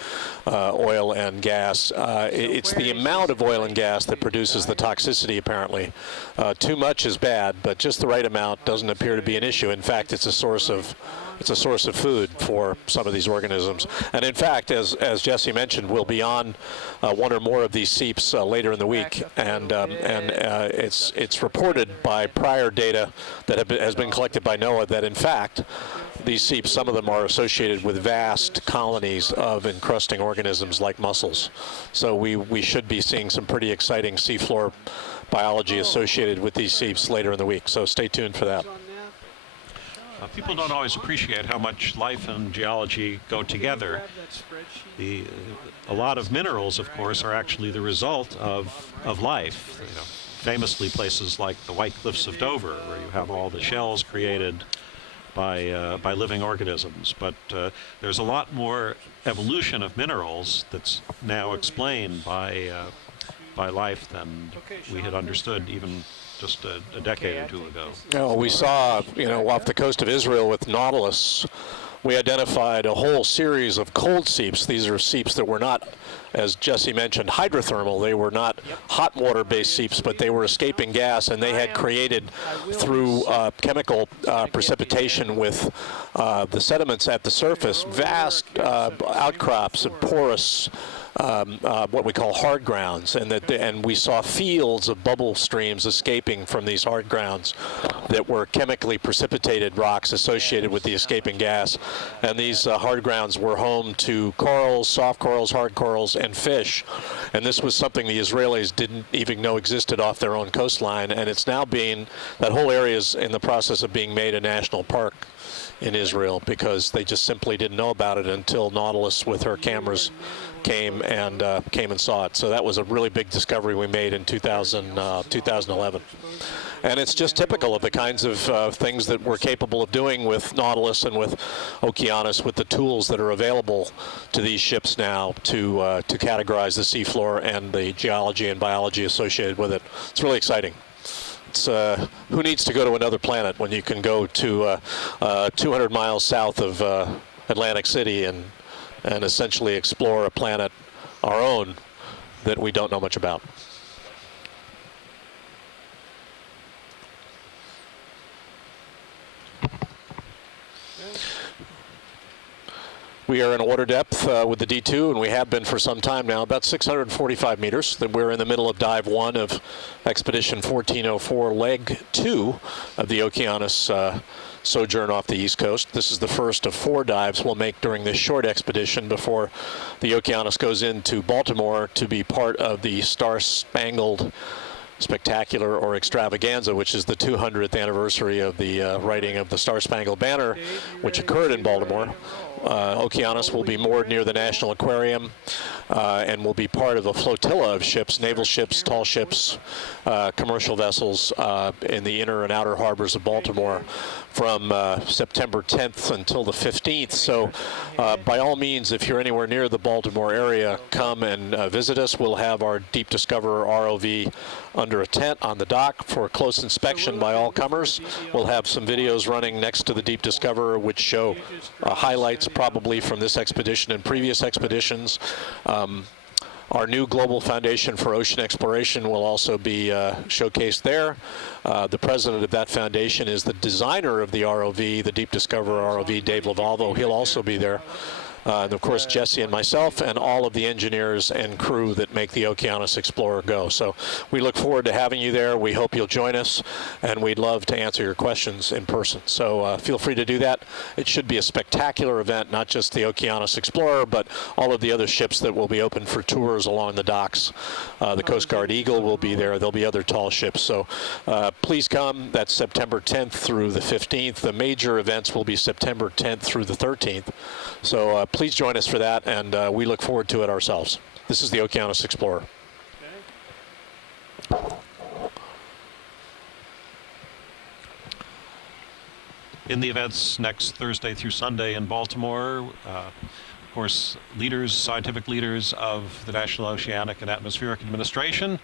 oil and gas. It's the amount of oil and gas that produces the toxicity, apparently. Too much is bad, but just the right amount doesn't appear to be an issue. In fact, it's a source of food for some of these organisms. And in fact, as Jesse mentioned, we'll be on one or more of these seeps later in the week, and it's reported by prior data that has been collected by NOAA that in fact these seeps, some of them are associated with vast colonies of encrusting organisms like mussels. So we should be seeing some pretty exciting seafloor biology associated with these seeps later in the week. So stay tuned for that. People don't always appreciate how much life and geology go together. A lot of minerals, of course, are actually the result of life. You know, famously, places like the White Cliffs of Dover, where you have all the shells created by living organisms. But there's a lot more evolution of minerals that's now explained by life than we had understood even just a decade or two ago. Oh, we saw, off the coast of Israel with Nautilus, we identified a whole series of cold seeps. These are seeps that were not, as Jesse mentioned, hydrothermal. They were not hot water-based seeps, but they were escaping gas, and they had created, through chemical precipitation with the sediments at the surface, vast outcrops of porous what we call hard grounds, and we saw fields of bubble streams escaping from these hard grounds that were chemically precipitated rocks associated with the escaping gas. And these hard grounds were home to corals, soft corals, hard corals, and fish. And this was something the Israelis didn't even know existed off their own coastline, and it's now that whole area is in the process of being made a national park in Israel, because they just simply didn't know about it until Nautilus with her cameras came and saw it. So that was a really big discovery we made in 2011. And it's just typical of the kinds of things that we're capable of doing with Nautilus and with Okeanos, with the tools that are available to these ships now to categorize the seafloor and the geology and biology associated with it. It's really exciting. It's, who needs to go to another planet when you can go to 200 miles south of Atlantic City and essentially explore a planet, our own, that we don't know much about. We are in water depth with the D2, and we have been for some time now, about 645 meters. We're in the middle of dive 1 of Expedition 1404, leg 2 of the Okeanos sojourn off the East Coast. This is the first of 4 dives we'll make during this short expedition before the Okeanos goes into Baltimore to be part of the Star-Spangled Spectacular or Extravaganza, which is the 200th anniversary of the writing of the Star-Spangled Banner, which occurred in Baltimore. Okeanos will be moored near the National Aquarium and will be part of a flotilla of ships, naval ships, tall ships, commercial vessels in the inner and outer harbors of Baltimore from September 10th until the 15th. So by all means, if you're anywhere near the Baltimore area, come and visit us. We'll have our Deep Discoverer ROV under a tent on the dock for close inspection by all comers. We'll have some videos running next to the Deep Discoverer which show highlights probably from this expedition and previous expeditions. Our new Global Foundation for Ocean Exploration will also be showcased there. The president of that foundation is the designer of the ROV, the Deep Discoverer ROV, Dave Lavalvo. He'll also be there. And of course, Jesse and myself and all of the engineers and crew that make the Okeanos Explorer go. So we look forward to having you there. We hope you'll join us, and we'd love to answer your questions in person. So feel free to do that. It should be a spectacular event, not just the Okeanos Explorer, but all of the other ships that will be open for tours along the docks. The Coast Guard Eagle will be there. There'll be other tall ships. So please come. That's September 10th through the 15th. The major events will be September 10th through the 13th. So please join us for that, and we look forward to it ourselves. This is the Okeanos Explorer. in the events next Thursday through Sunday in Baltimore. Of course, scientific leaders of the National Oceanic and Atmospheric Administration,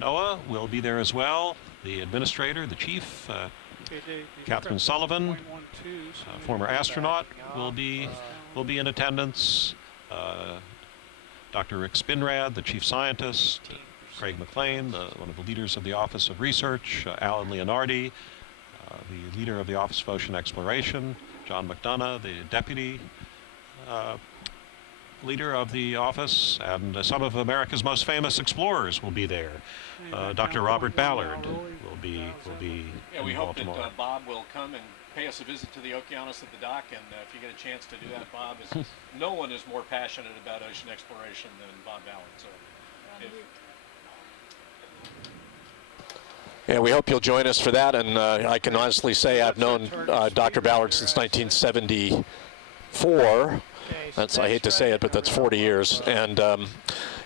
NOAA, will be there as well. The administrator, the chief, Catherine Sullivan, former astronaut, will be in attendance. Dr. Rick Spinrad, the chief scientist, Craig McLean, one of the leaders of the Office of Research, Alan Leonardi, the leader of the Office of Ocean Exploration, John McDonough, the deputy leader of the office, and some of America's most famous explorers will be there. Dr. Robert Ballard will be we in hope Baltimore. that Bob will come and pay us a visit to the Okeanos at the dock, and if you get a chance to do that, Bob, no one is more passionate about ocean exploration than Bob Ballard. So, yeah, we hope you'll join us for that, and I can honestly say I've known Dr. Ballard since 1974. I hate to say it, but that's 40 years. And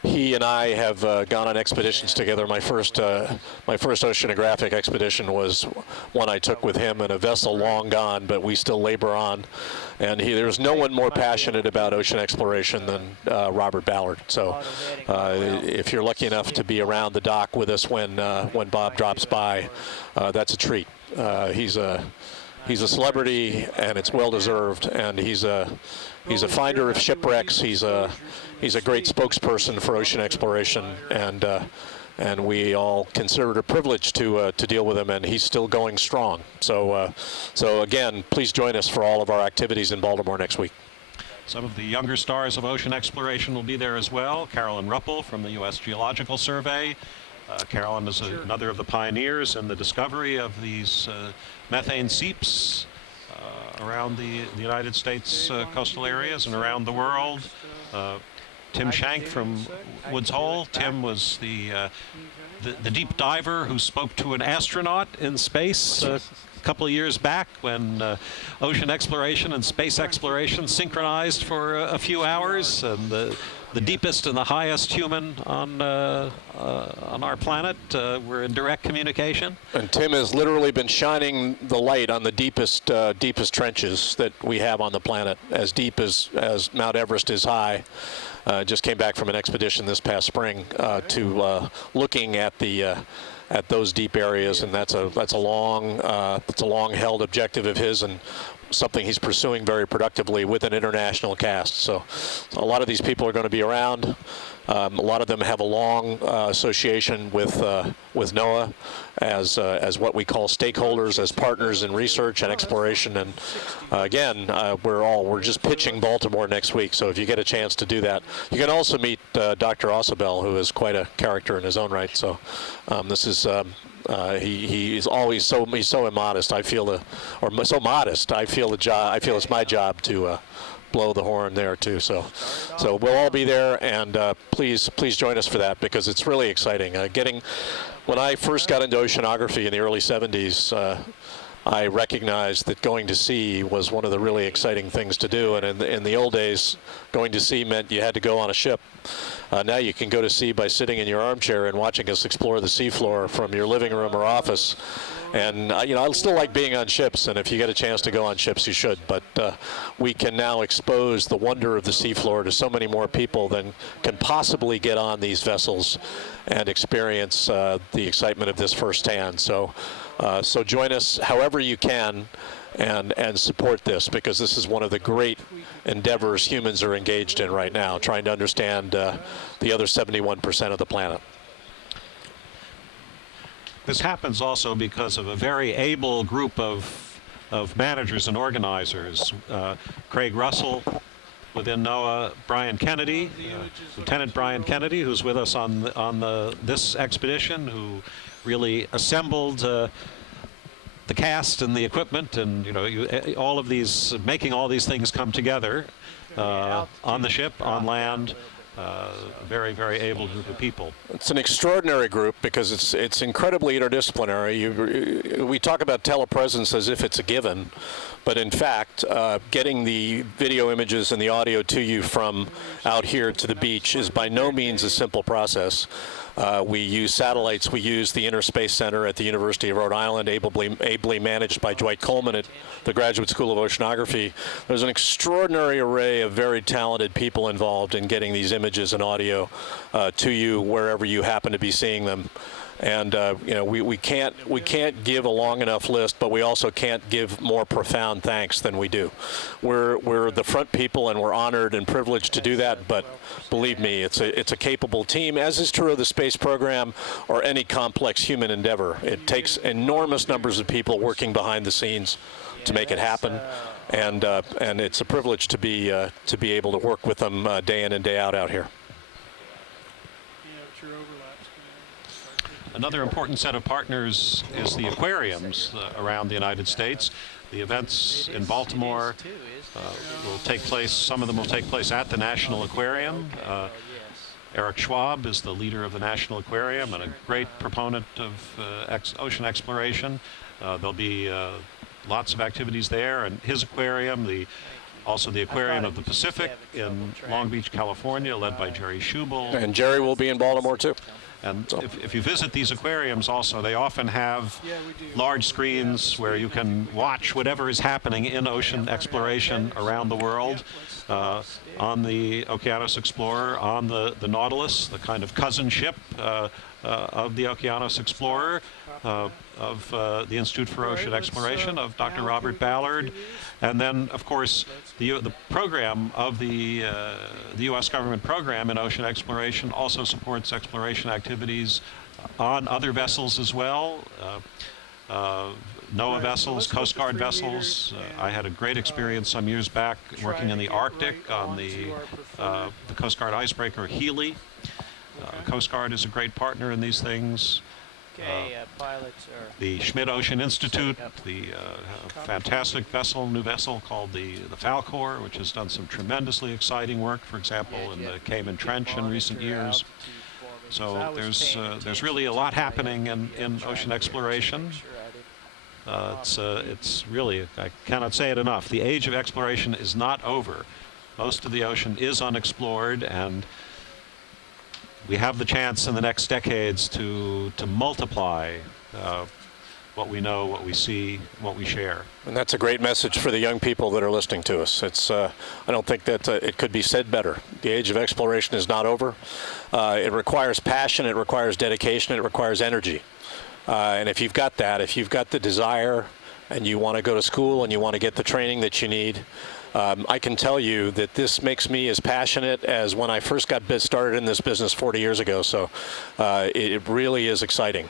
he and I have gone on expeditions together. My first oceanographic expedition was one I took with him in a vessel long gone, but we still labor on. And there's no one more passionate about ocean exploration than Robert Ballard. So if you're lucky enough to be around the dock with us when Bob drops by, that's a treat. He's a celebrity, and it's well deserved. And he's a finder of shipwrecks. He's a great spokesperson for ocean exploration, and we all consider it a privilege to deal with him, and he's still going strong. So again, please join us for all of our activities in Baltimore next week. Some of the younger stars of ocean exploration will be there as well. Carolyn Ruppel from the U.S. Geological Survey. Carolyn is another of the pioneers in the discovery of these methane seeps around the United States coastal areas and around the world. Tim Shank from Woods Hole. Tim was the deep diver who spoke to an astronaut in space a couple of years back when ocean exploration and space exploration synchronized for a few hours, and the deepest and the highest human on our planet were in direct communication. And Tim has literally been shining the light on the deepest trenches that we have on the planet, as deep as Mount Everest is high. Just came back from an expedition this past spring to looking at those deep areas, and that's a long held objective of his, and something he's pursuing very productively with an international cast. So a lot of these people are going to be around. A lot of them have a long association with NOAA as what we call stakeholders, as partners in research and exploration. And again, we're just pitching Baltimore next week. So if you get a chance to do that, you can also meet Dr. Ausubel, who is quite a character in his own right. So this is. He's always so immodest. So modest. I feel it's my job to blow the horn there too. So we'll all be there, and please join us for that, because it's really exciting. When I first got into oceanography in the early 70s, I recognized that going to sea was one of the really exciting things to do. And in the old days, going to sea meant you had to go on a ship. Now you can go to sea by sitting in your armchair and watching us explore the seafloor from your living room or office. And I still like being on ships, and if you get a chance to go on ships, you should. But we can now expose the wonder of the seafloor to so many more people than can possibly get on these vessels and experience the excitement of this firsthand. So join us however you can, and support this, because this is one of the great endeavors humans are engaged in right now, trying to understand the other 71% of the planet. This happens also because of a very able group of managers and organizers. Craig Russell within NOAA, Brian Kennedy, Lieutenant Brian Kennedy, who's with us on this expedition, who really assembled the cast and the equipment, and making all these things come together on the ship, on land. very, very able group of people. It's an extraordinary group because it's incredibly interdisciplinary. We talk about telepresence as if it's a given, but in fact, getting the video images and the audio to you from out here to the beach is by no means a simple process. We use satellites. We use the Inner Space Center at the University of Rhode Island, ably managed by Dwight Coleman at the Graduate School of Oceanography. There's an extraordinary array of very talented people involved in getting these images and audio to you wherever you happen to be seeing them. And you know, we can't give a long enough list, but we also can't give more profound thanks than we do. We're the front people, and we're honored and privileged to do that. But believe me, it's a capable team, as is true of the space program or any complex human endeavor. It takes enormous numbers of people working behind the scenes to make it happen, and it's a privilege to be able to work with them day in and day out here. Another important set of partners is the aquariums around the United States. The events in Baltimore will take place, some of them will take place at the National Aquarium. Eric Schwab is the leader of the National Aquarium and a great proponent of ocean exploration. There'll be lots of activities there, and his aquarium, also the Aquarium of the Pacific in Long Beach, California, led by Jerry Schubel. And Jerry will be in Baltimore too. And if you visit these aquariums also, they often have large screens where you can watch whatever is happening in ocean exploration around the world. On the Okeanos Explorer, on the Nautilus, the kind of cousin ship of the Okeanos Explorer, of the Institute for Ocean Exploration, of Dr. Robert Ballard. And then, of course, the program of the U.S. government program in ocean exploration also supports exploration activities on other vessels as well. NOAA vessels, Coast Guard vessels. I had a great experience some years back working in the Arctic on the Coast Guard icebreaker Healy. Coast Guard is a great partner in these things. The Schmidt Ocean Institute, the fantastic new vessel called the Falcor, which has done some tremendously exciting work, for example, in the Cayman Trench in recent years. So there's really a lot happening in ocean exploration. It's really, I cannot say it enough, the age of exploration is not over. Most of the ocean is unexplored, and we have the chance in the next decades to multiply what we know, what we see, what we share. And that's a great message for the young people that are listening to us. It's I don't think that it could be said better. The age of exploration is not over. It requires passion, it requires dedication, it requires energy. And if you've got that, if you've got the desire and you want to go to school and you want to get the training that you need, I can tell you that this makes me as passionate as when I first got started in this business 40 years ago. So it really is exciting.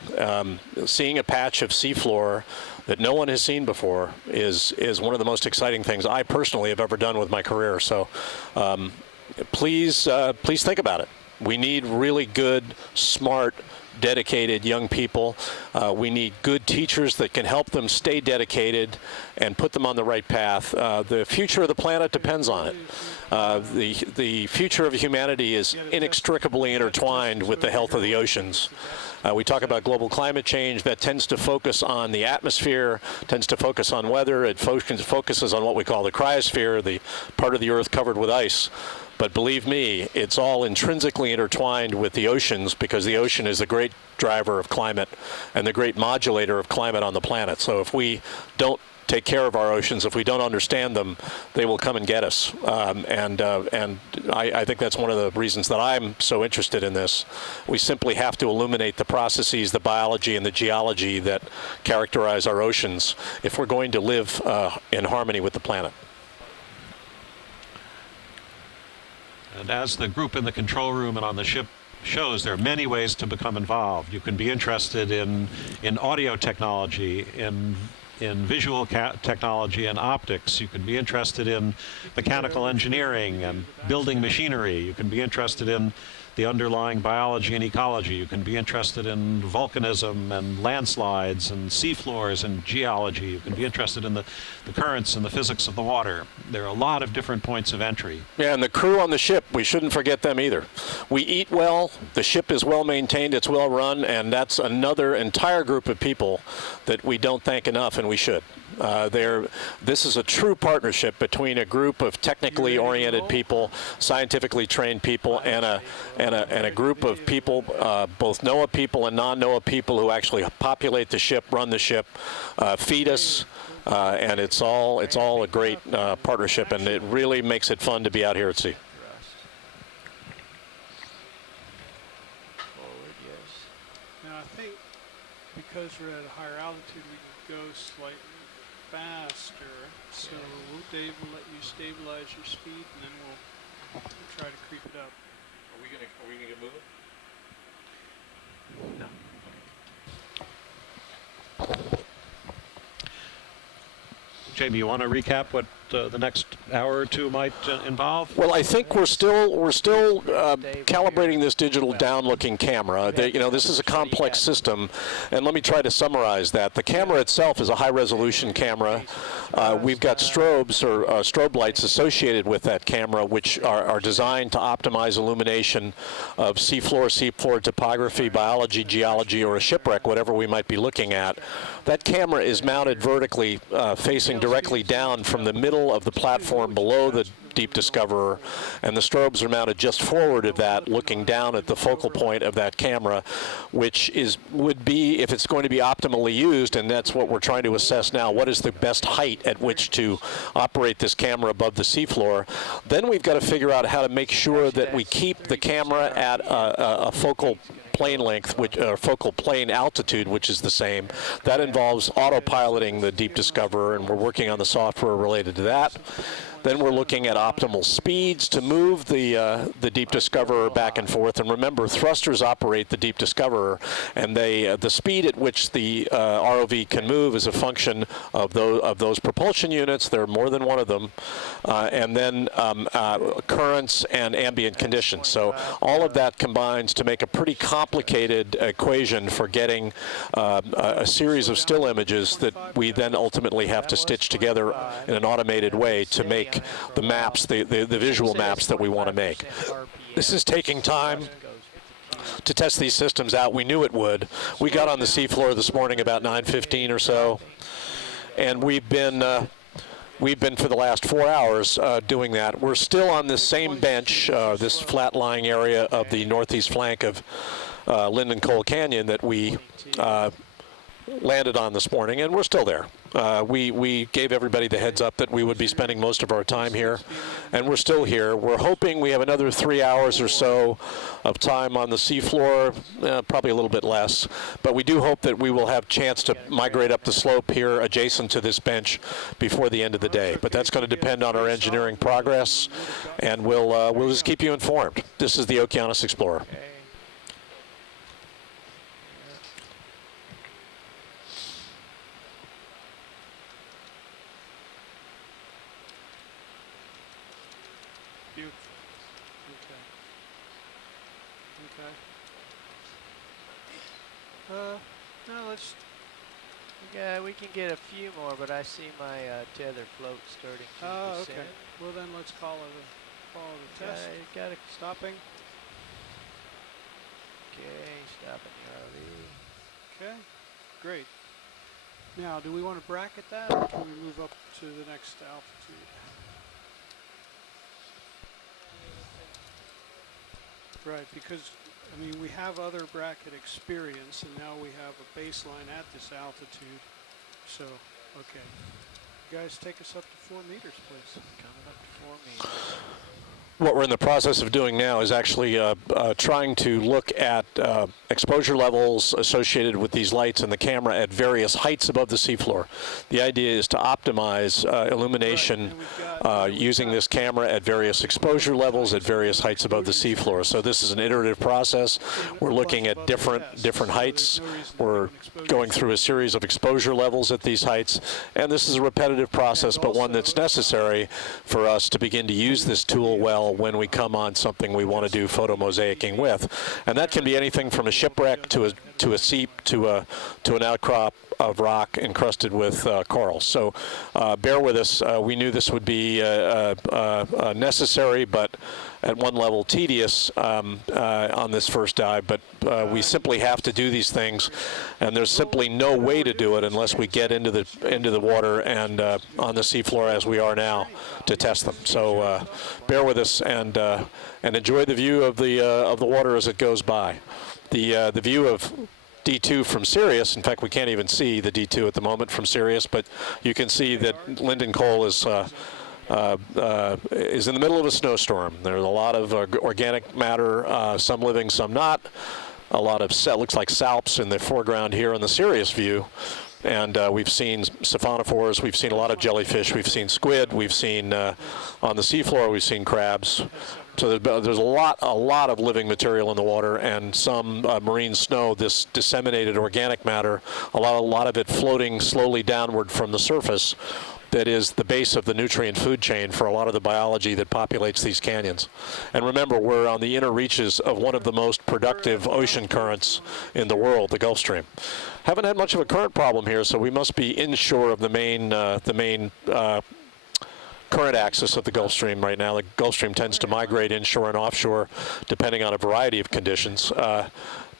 Seeing a patch of seafloor that no one has seen before is one of the most exciting things I personally have ever done with my career. So please think about it. We need really good, smart, dedicated young people. We need good teachers that can help them stay dedicated and put them on the right path. The future of the planet depends on it. The future of humanity is inextricably intertwined with the health of the oceans. We talk about global climate change that tends to focus on the atmosphere, tends to focus on weather. It focuses on what we call the cryosphere, the part of the Earth covered with ice. But believe me, it's all intrinsically intertwined with the oceans, because the ocean is the great driver of climate and the great modulator of climate on the planet. So if we don't take care of our oceans, if we don't understand them, they will come and get us. And I think that's one of the reasons that I'm so interested in this. We simply have to illuminate the processes, the biology, and the geology that characterize our oceans if we're going to live in harmony with the planet. And as the group in the control room and on the ship shows, there are many ways to become involved. You can be interested in audio technology, in visual technology and optics. You can be interested in mechanical engineering and building machinery. You can be interested in the underlying biology and ecology. You can be interested in volcanism and landslides and seafloors and geology. You can be interested in the currents and the physics of the water. There are a lot of different points of entry. Yeah, and the crew on the ship, we shouldn't forget them either. We eat well, the ship is well maintained, it's well run, and that's another entire group of people that we don't thank enough, and we should. This is a true partnership between a group of technically oriented people, scientifically trained people, and a group of people, both NOAA people and non-NOAA people, who actually populate the ship, run the ship, feed us, and it's all a great partnership, and it really makes it fun to be out here at sea. Now I think because we're at a higher altitude, we can go slightly faster. So we'll let you stabilize your speed, and then we'll try to creep it up. Are we gonna get moving? No. Jamie, you want to recap what the next hour or two might involve? Well, I think we're still calibrating this digital down-looking camera. This is a complex system, and let me try to summarize that. The camera itself is a high-resolution camera. We've got strobes or strobe lights associated with that camera, which are designed to optimize illumination of seafloor topography, biology, geology, or a shipwreck, whatever we might be looking at. That camera is mounted vertically, facing directly down from the middle of the platform below the Deep Discoverer, and the strobes are mounted just forward of that, looking down at the focal point of that camera, which would be, if it's going to be optimally used, and that's what we're trying to assess now, what is the best height at which to operate this camera above the seafloor. Then we've got to figure out how to make sure that we keep the camera at a focal plane length, focal plane altitude, which is the same. That involves autopiloting the Deep Discoverer, and we're working on the software related to that. Then we're looking at optimal speeds to move the Deep Discoverer back and forth. And remember, thrusters operate the Deep Discoverer, and the speed at which the ROV can move is a function of those propulsion units. There are more than one of them, and then currents and ambient conditions. So all of that combines to make a pretty complicated equation for getting a series of still images that we then ultimately have to stitch together in an automated way to make the maps, the visual maps that we want to make. This is taking time to test these systems out. We knew it would. We got on the seafloor this morning about 9:15 or so, and we've been for the last 4 hours doing that. We're still on this same bench, this flat-lying area of the northeast flank of Lindenkohl Canyon that we landed on this morning, and we're still there. We gave everybody the heads up that we would be spending most of our time here, and we're still here. We're hoping we have another 3 hours or so of time on the seafloor, probably a little bit less, but we do hope that we will have a chance to migrate up the slope here adjacent to this bench before the end of the day. But that's going to depend on our engineering progress, and we'll just keep you informed. This is the Okeanos Explorer. Yeah, we can get a few more, but I see my tether float starting to descend. Okay. Well, then let's call it a test. Got it. Stopping. Okay, stopping the ROV. Okay, great. Now, do we want to bracket that, or can we move up to the next altitude? Right, because I mean, we have other bracket experience, and now we have a baseline at this altitude. So, okay. You guys take us up to 4 meters, please. Coming up to 4 meters. What we're in the process of doing now is actually trying to look at exposure levels associated with these lights and the camera at various heights above the seafloor. The idea is to optimize illumination using this camera at various exposure levels at various heights above the seafloor. So this is an iterative process. We're looking at different heights. We're going through a series of exposure levels at these heights, and this is a repetitive process, but one that's necessary for us to begin to use this tool well call when we come on something we want to do photomosaicing with, and that can be anything from a shipwreck to a seep to an outcrop of rock encrusted with coral. So bear with us. We knew this would be necessary, but at one level tedious on this first dive, but we simply have to do these things, and there's simply no way to do it unless we get into the water and on the seafloor as we are now to test them. So bear with us and enjoy the view of the water as it goes by. The view of D2 from Sirius. In fact, we can't even see the D2 at the moment from Sirius, but you can see that Lindenkohl is in the middle of a snowstorm. There's a lot of organic matter, some living, some not. A lot of looks like salps in the foreground here on the Sirius view. And we've seen siphonophores, we've seen a lot of jellyfish, we've seen squid, we've seen on the seafloor, we've seen crabs. So there's a lot of living material in the water, and some marine snow, this disseminated organic matter, a lot of it floating slowly downward from the surface. That is the base of the nutrient food chain for a lot of the biology that populates these canyons. And remember, we're on the inner reaches of one of the most productive ocean currents in the world, the Gulf Stream. Haven't had much of a current problem here, so we must be inshore of the main current axis of the Gulf Stream right now. The Gulf Stream tends to migrate inshore and offshore depending on a variety of conditions.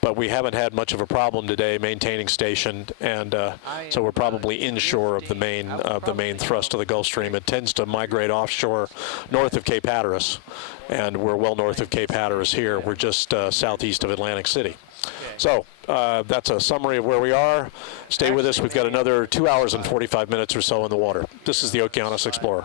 But we haven't had much of a problem today maintaining station, and so we're probably inshore of the main thrust of the Gulf Stream. It tends to migrate offshore north of Cape Hatteras, and we're well north of Cape Hatteras here. We're just southeast of Atlantic City. So that's a summary of where we are. Stay with us. We've got another 2 hours and 45 minutes or so in the water. This is the Okeanos Explorer.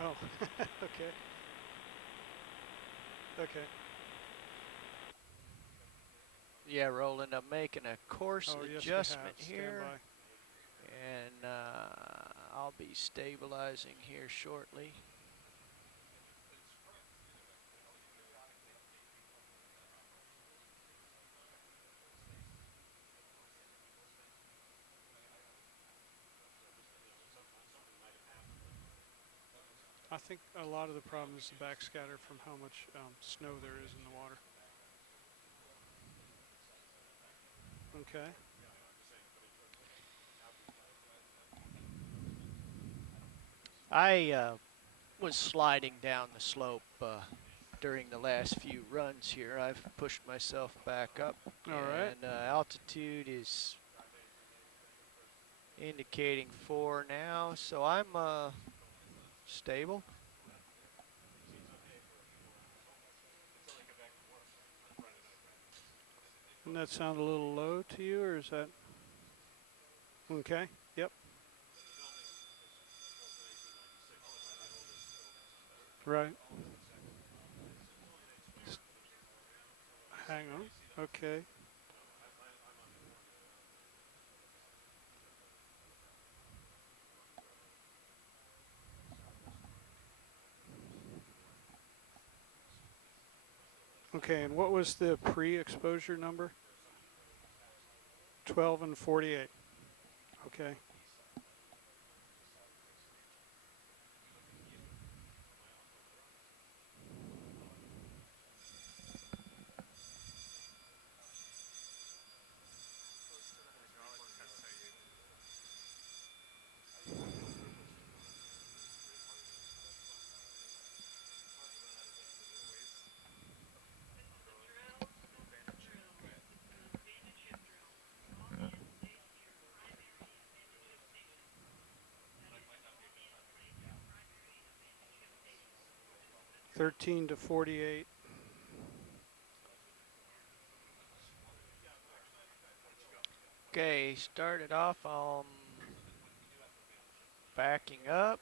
Oh, okay. Okay. Yeah, Roland, I'm making a course adjustment here, and I'll be stabilizing here shortly. I think a lot of the problem is the backscatter from how much snow there is in the water. Okay. I was sliding down the slope during the last few runs here. I've pushed myself back up. All right. And altitude is indicating 4 now, so I'm stable. Doesn't that sound a little low to you, or is that okay? Yep. Right. Hang on. Okay. Okay, and what was the pre-exposure number? 12 and 48. Okay. $13 to $48. Okay, started off on backing up.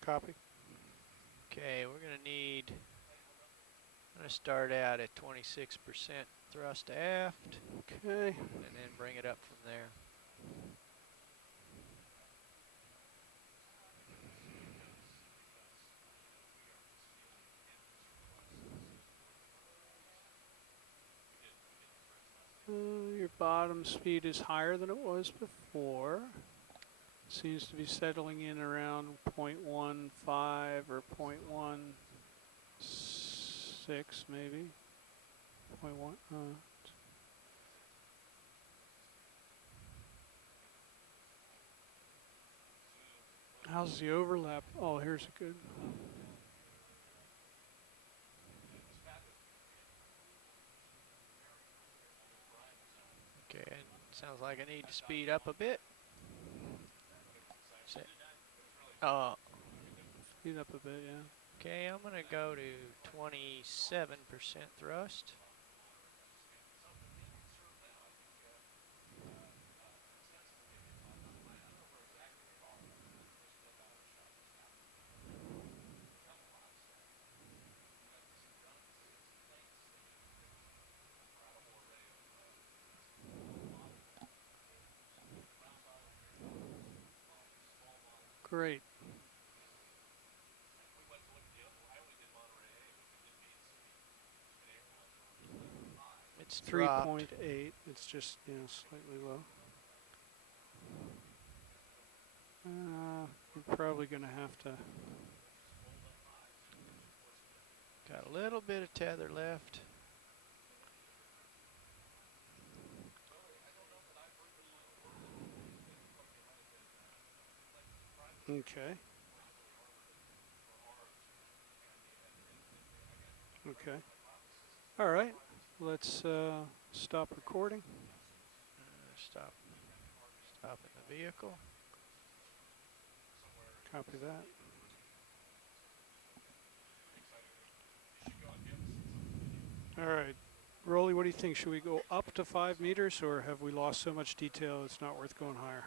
Copy. Okay, we're going to need, I'm going to start out at 26% thrust aft. Okay. And then bring it up from there. bottom speed is higher than it was before. Seems to be settling in around 0.15 or 0.16 maybe. 0.1. How's the overlap? Oh, here's a good. Okay, sounds like I need to speed up a bit. Speed up a bit, yeah. Okay, I'm gonna go to 27% thrust. Great. It's 3.8. It's just, slightly low. We're probably going to have to. Got a little bit of tether left. Okay. Okay. All right. Let's stop recording. Stop in the vehicle. Copy that. All right. Rolly, what do you think? Should we go up to 5 meters, or have we lost so much detail it's not worth going higher?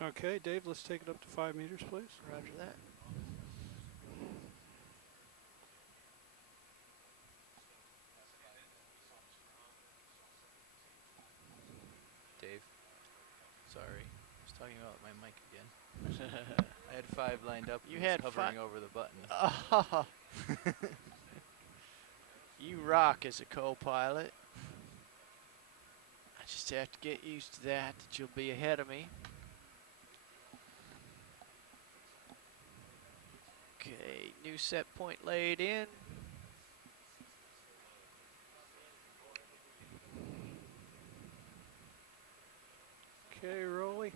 Okay, Dave, let's take it up to 5 meters, please. Roger that. Dave, sorry, I was talking about my mic again. I had 5 lined up. You and had was hovering over the button. You rock as a co-pilot. I just have to get used to that you'll be ahead of me. Okay, new set point laid in. Okay, Rolly.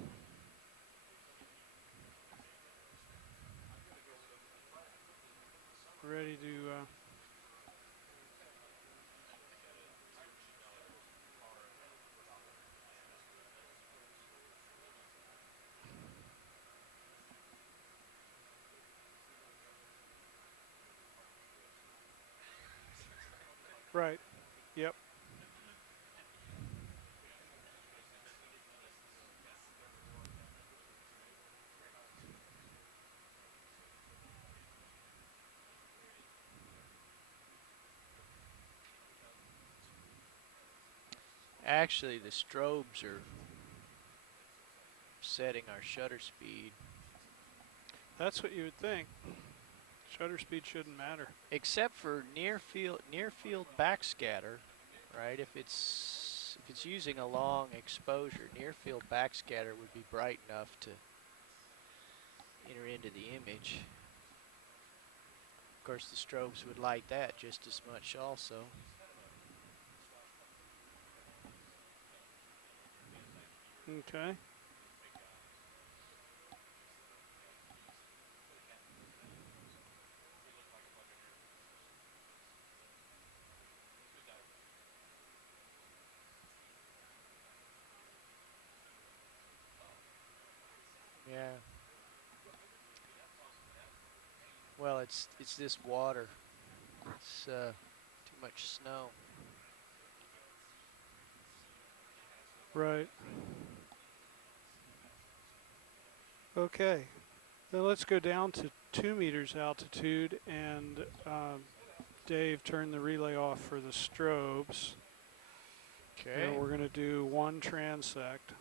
Ready to right. Yep. Actually, the strobes are setting our shutter speed. That's what you would think. Shutter speed shouldn't matter. Except for near field backscatter, right? If it's using a long exposure, near field backscatter would be bright enough to enter into the image. Of course, the strobes would light that just as much also. Okay. Yeah. Well, it's this water. It's too much snow. Right. Okay. Then let's go down to 2 meters altitude, and Dave, turn the relay off for the strobes. Okay. And we're going to do 1 transect.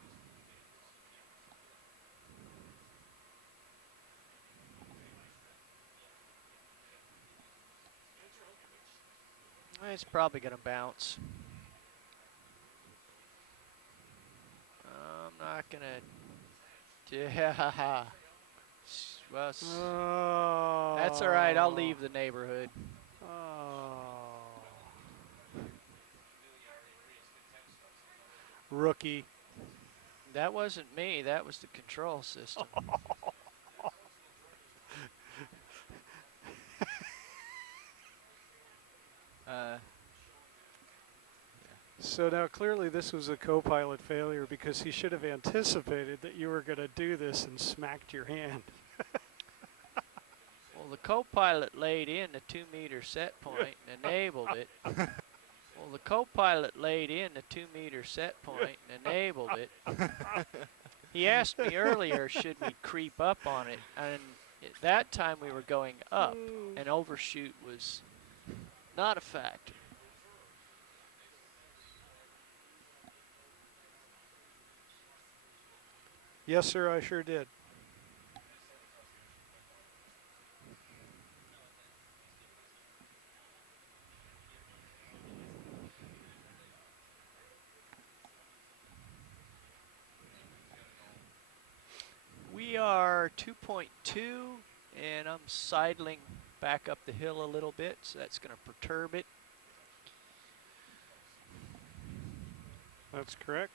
It's probably going to bounce. I'm not going to... Yeah. Well, that's all right. I'll leave the neighborhood. Rookie. That wasn't me. That was the control system. So now clearly this was a co-pilot failure because he should have anticipated that you were going to do this and smacked your hand. Well, the co-pilot laid in the 2-meter set point and enabled it. Well, the co-pilot laid in the 2-meter set point and enabled it. He asked me earlier, should we creep up on it? And at that time we were going up, and overshoot was not a factor. Yes, sir, I sure did. We are 2.2, and I'm sidling back up the hill a little bit, so that's going to perturb it. That's correct.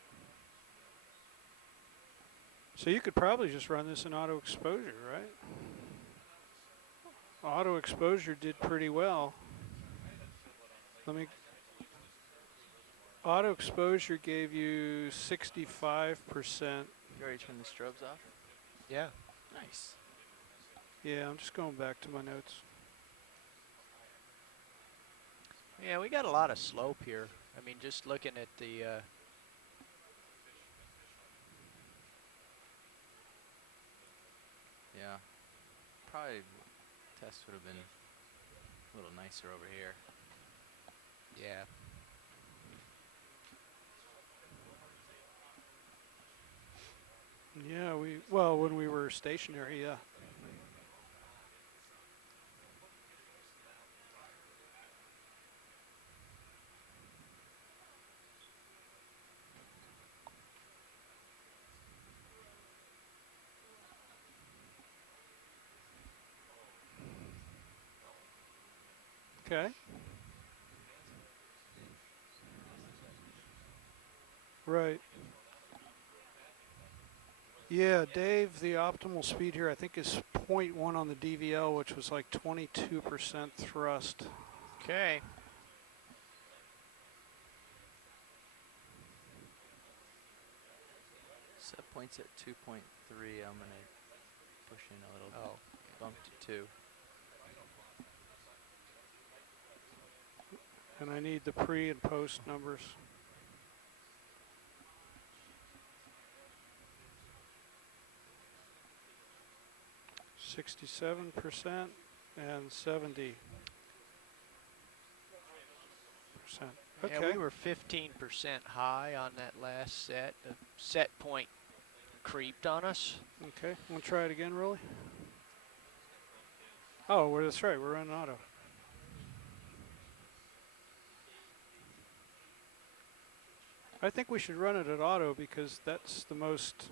So you could probably just run this in auto exposure, right? Auto exposure did pretty well. Auto exposure gave you 65%. You already turned the strobes off? Yeah. Nice. Yeah, I'm just going back to my notes. Yeah, we got a lot of slope here. I mean, just looking at the... Yeah. Probably test would have been a little nicer over here. Yeah. Yeah, well, when we were stationary, yeah. Okay. Right. Yeah, Dave, the optimal speed here I think is 0.1 on the DVL, which was like 22% thrust. Okay. Set points at 2.3. I'm going to push in a little bit. Bump to 2. And I need the pre and post numbers. %67% and 70%. Okay. Yeah, we were 15% high on that last set. The set point creeped on us. Okay, want to try it again, Rolly? Oh, well, that's right, we're running auto. I think we should run it at auto because that's the most,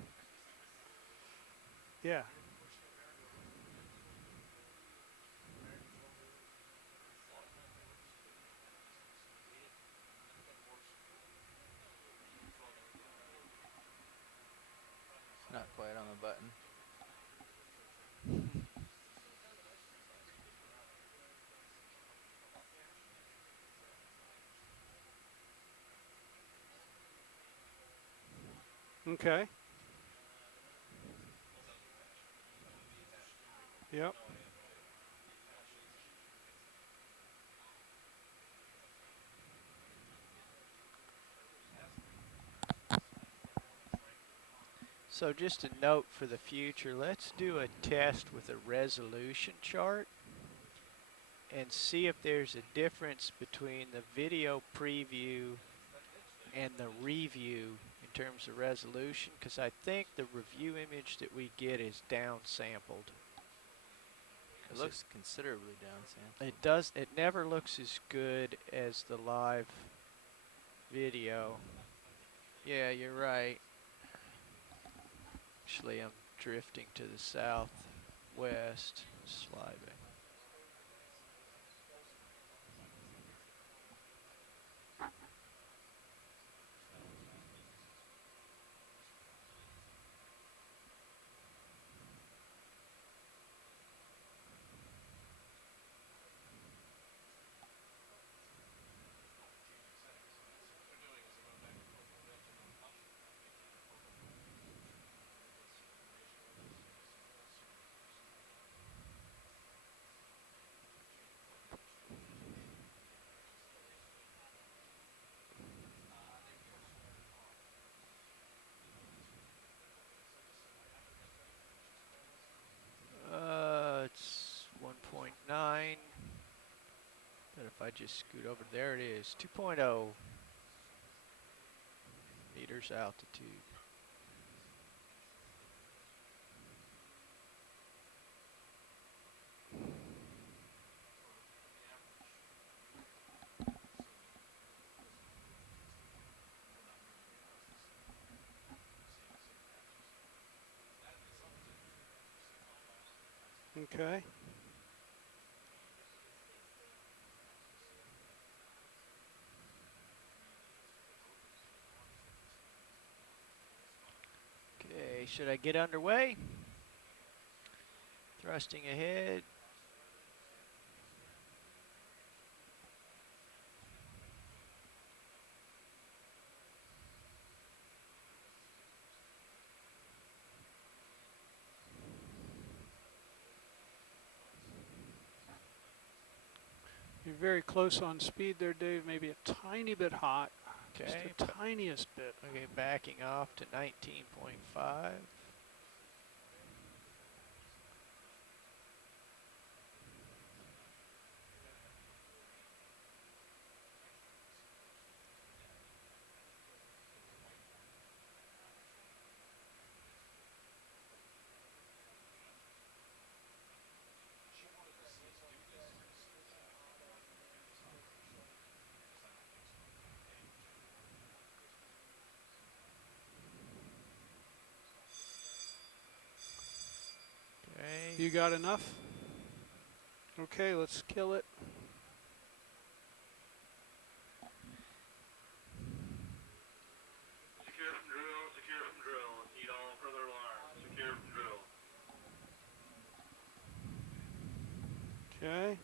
yeah. Not quite on the button. Okay. Yep. So just a note for the future, let's do a test with a resolution chart and see if there's a difference between the video preview and the review in terms of resolution, because I think the review image that we get is downsampled. It looks considerably down, Sam. It does. It never looks as good as the live video. Yeah, you're right. Actually, I'm drifting to the southwest, sliding. It's 1.9. But if I just scoot over, there it is, 2.0 meters altitude. Okay. Okay, should I get underway? Thrusting ahead. You're very close on speed there, Dave. Maybe a tiny bit hot. Okay. Just the tiniest bit. Okay, backing off to 19.5. Okay. You got enough? Okay, let's kill it. Secure from drill, secure from drill. Need all further alarms. Secure from drill. Okay.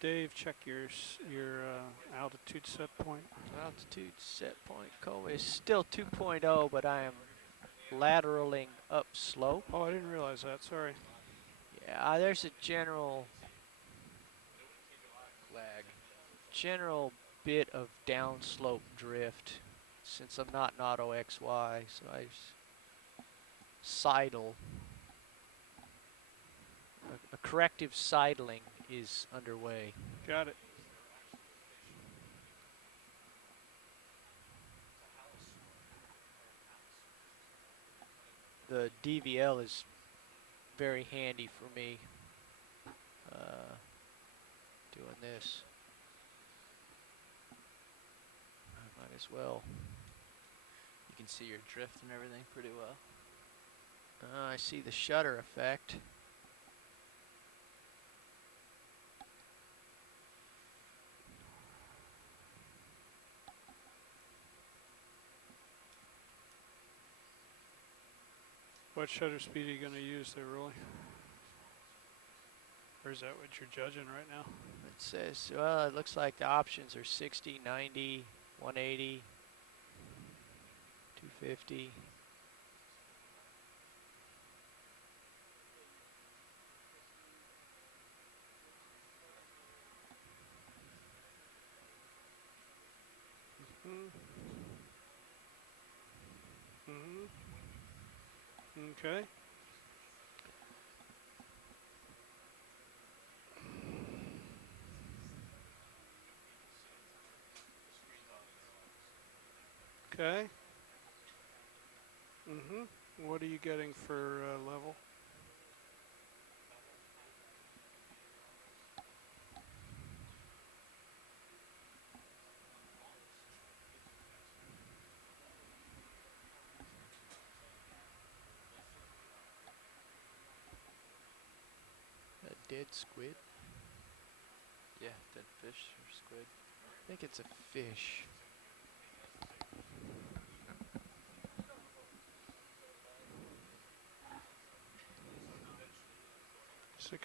Dave, check your altitude set point. Altitude set point, Cole is still 2.0, but I am lateraling up slope. Oh, I didn't realize that. Sorry. Yeah, there's a general Lag. bit of downslope drift since I'm not in auto XY, so I sidle. A corrective sidling is underway. Got it. The DVL is very handy for me doing this. I might as well. You can see your drift and everything pretty well. I see the shutter effect. What shutter speed are you going to use there, Rolly? Or is that what you're judging right now? It says, well, it looks like the options are 60, 90, 180, 250. Okay. Okay. What are you getting for level? A dead squid? Yeah, dead fish or squid. I think it's a fish.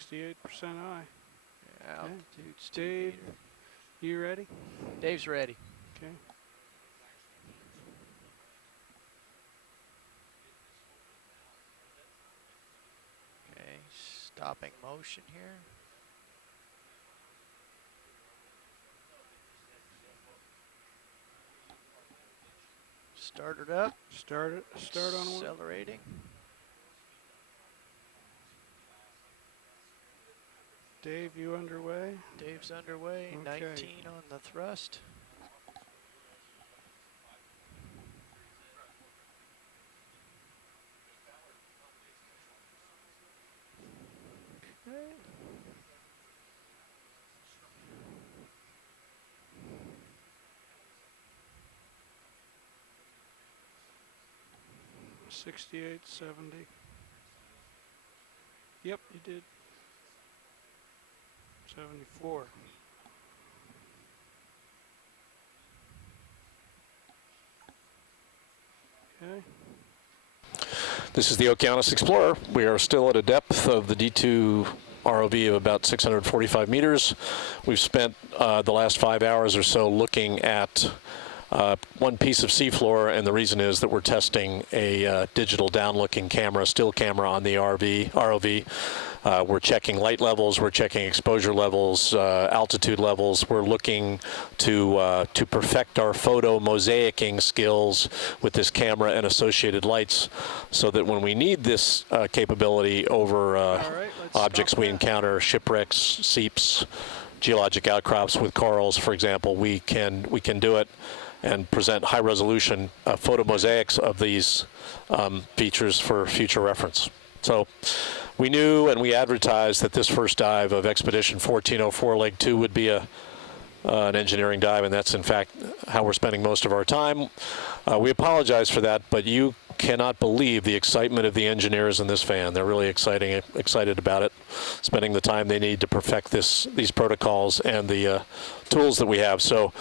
.68% eye. Altitude's Dave, you ready? Dave's ready. Okay. Okay, stopping motion here. Start it up. Start on one. Accelerating. Dave, you underway? Dave's underway. Okay. 19 on the thrust. Okay. .68, 70. Yep, you did. 74. Okay. This is the Okeanos Explorer. We are still at a depth of the D2 ROV of about 645 meters. We've spent the last 5 hours or so looking at one piece of seafloor, and the reason is that we're testing a digital down-looking camera, still camera on the ROV. We're checking light levels, we're checking exposure levels, altitude levels. We're looking to perfect our photo mosaicing skills with this camera and associated lights, so that when we need this capability over objects we encounter, shipwrecks, seeps, geologic outcrops with corals, for example, we can do it and present high-resolution photo mosaics of these features for future reference. So we knew and we advertised that this first dive of Expedition 1404 Leg 2 would be an engineering dive, and that's in fact how we're spending most of our time. We apologize for that, but you cannot believe the excitement of the engineers in this van. They're really excited about it, spending the time they need to perfect these protocols and the tools that we have. So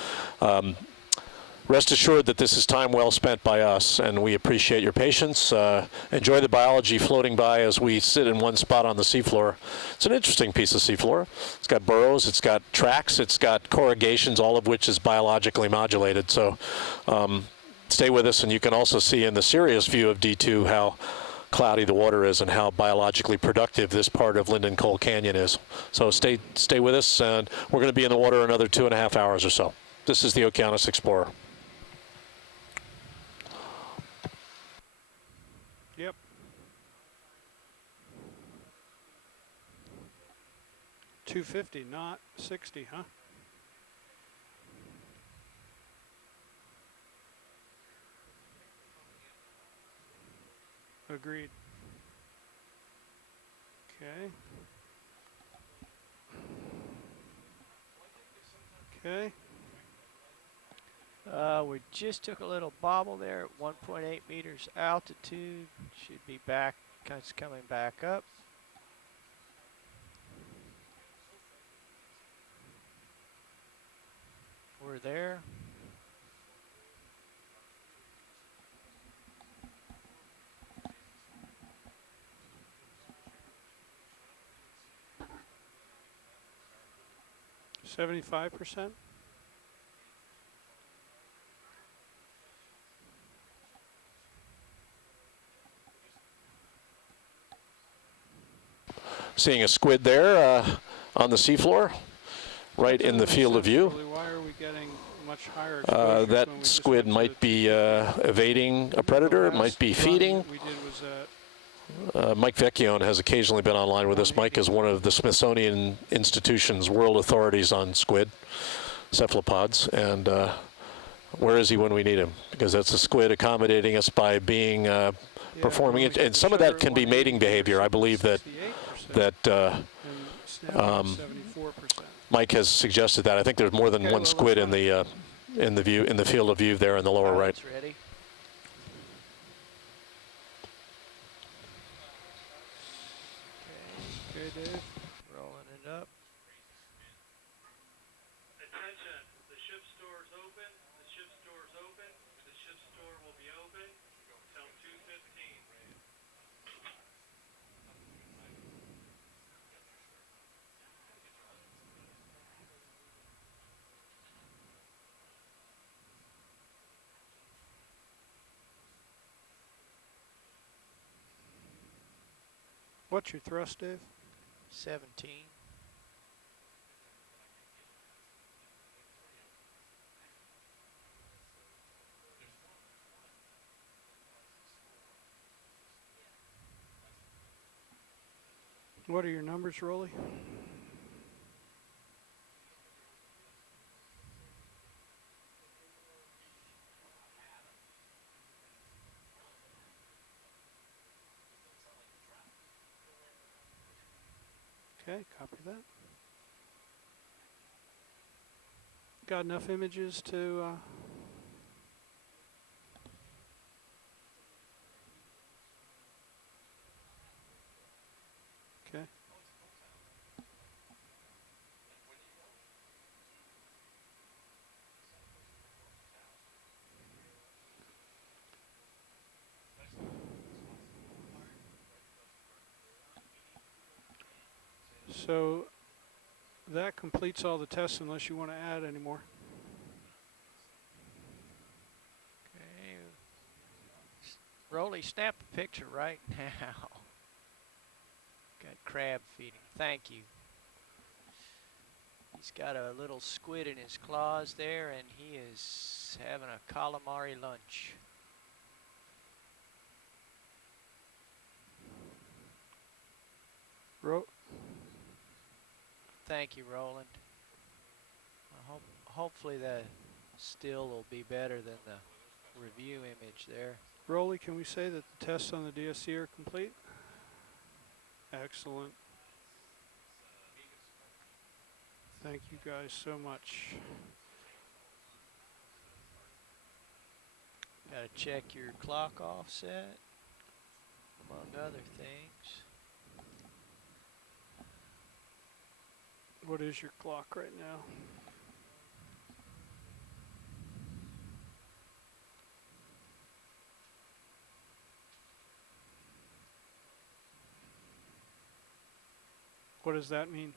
rest assured that this is time well spent by us, and we appreciate your patience. Enjoy the biology floating by as we sit in one spot on the seafloor. It's an interesting piece of seafloor. It's got burrows, it's got tracks, it's got corrugations, all of which is biologically modulated. So stay with us, and you can also see in the Sirius view of D2 how cloudy the water is and how biologically productive this part of Lindenkohl Canyon is. So stay with us, and we're going to be in the water another 2.5 hours or so. This is the Okeanos Explorer. Yep. .250, not 60, huh? Agreed. Okay. Okay. We just took a little bobble there at 1.8 meters altitude. Should be back, kind of coming back up. We're there. .75%. Seeing a squid there on the seafloor, right in the field of view. Why are we getting much higher exposure? That squid might be evading a predator, it might be feeding. Mike Vecchione has occasionally been online with us. Mike is one of the Smithsonian Institution's world authorities on squid, cephalopods, and Where is he when we need him? Because that's a squid accommodating us by being performing it, and some of that can be mating behavior. I believe that Mike has suggested that. I think there's more than one squid in the field of view there in the lower right. Ready. Okay, Dave. Rolling it up. Attention, the ship's door is open. The ship's door is open. The ship's door will be open until 2:15. What's your thrust, Dave? 17. What are your numbers, Rolly? Okay, copy that. Got enough images to okay. So that completes all the tests unless you want to add any more. Okay. Rolly, snap a picture right now. Got crab feeding. Thank you. He's got a little squid in his claws there, and he is having a calamari lunch. Thank you, Roland. Hopefully the still will be better than the review image there. Rolly, can we say that the tests on the DSC are complete? Excellent. Thank you guys so much. Got to check your clock offset, among other things. What is your clock right now? What does that mean?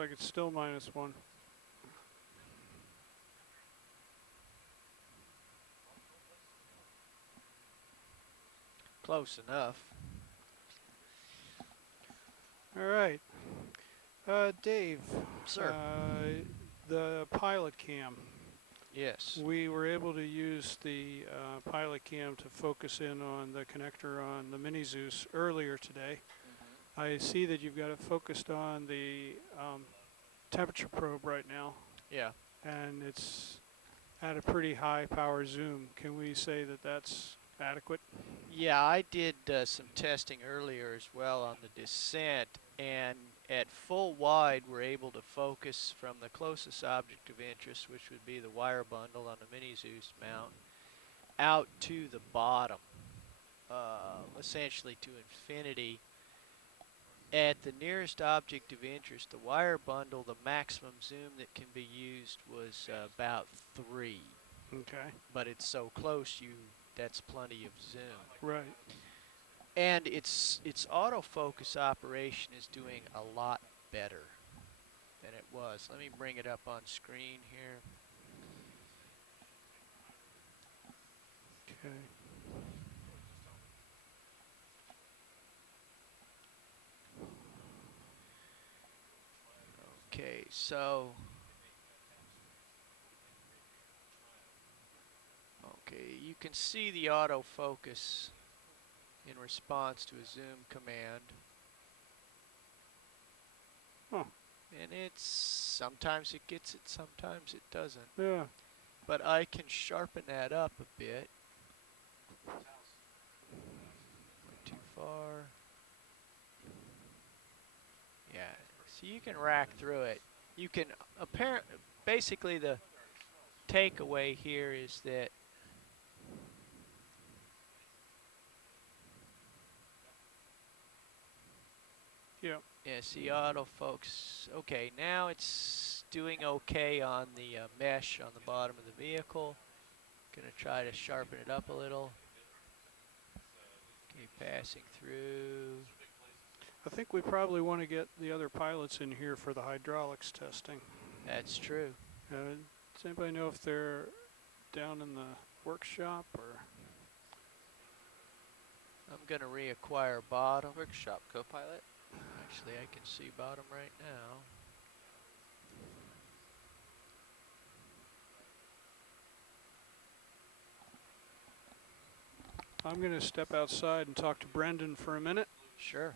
Looks like it's still -1. Close enough. All right. Dave. Sir. The pilot cam. Yes. We were able to use the pilot cam to focus in on the connector on the Mini Zeus earlier today. I see that you've got it focused on the temperature probe right now. Yeah. And it's at a pretty high power zoom. Can we say that that's adequate? Yeah, I did some testing earlier as well on the descent, and at full wide we're able to focus from the closest object of interest, which would be the wire bundle on the Mini Zeus mount, out to the bottom, essentially to infinity. At the nearest object of interest, the wire bundle, the maximum zoom that can be used was about 3. Okay. But it's so close, that's plenty of zoom. Right. And its autofocus operation is doing a lot better than it was. Let me bring it up on screen here. Okay. Okay, so okay, you can see the autofocus in response to a zoom command. Huh. And it's sometimes it gets it, sometimes it doesn't. Yeah. But I can sharpen that up a bit. Went too far. Yeah, so you can rack through it. You can basically the takeaway here is that yeah, see autofocus. Okay, now it's doing okay on the mesh on the bottom of the vehicle. Gonna try to sharpen it up a little. Okay, passing through. I think we probably want to get the other pilots in here for the hydraulics testing. That's true. Does anybody know if they're down in the workshop or? I'm gonna reacquire bottom. Workshop co-pilot. Actually, I can see bottom right now. I'm going to step outside and talk to Brendan for a minute. Sure.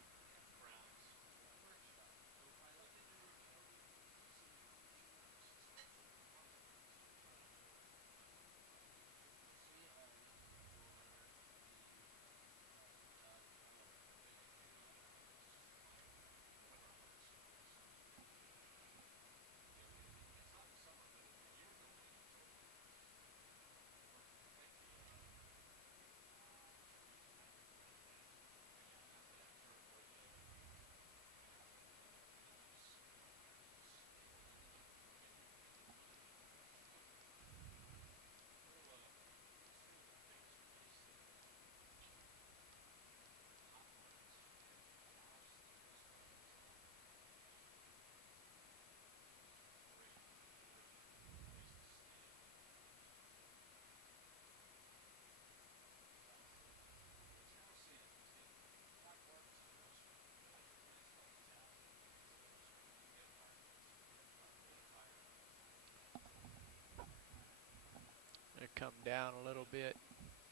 Come down a little bit,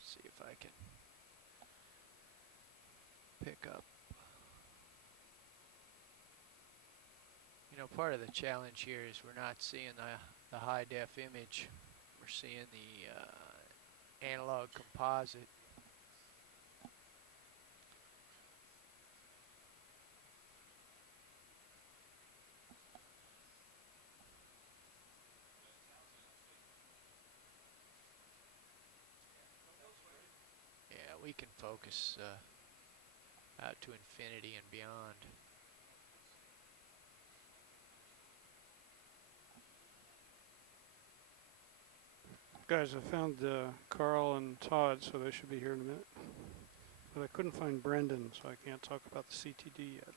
see if I can pick up. You know, part of the challenge here is we're not seeing the high def image. We're seeing the analog composite. We can focus out to infinity and beyond. Guys, I found Carl and Todd, so they should be here in a minute. But I couldn't find Brendan, so I can't talk about the CTD yet.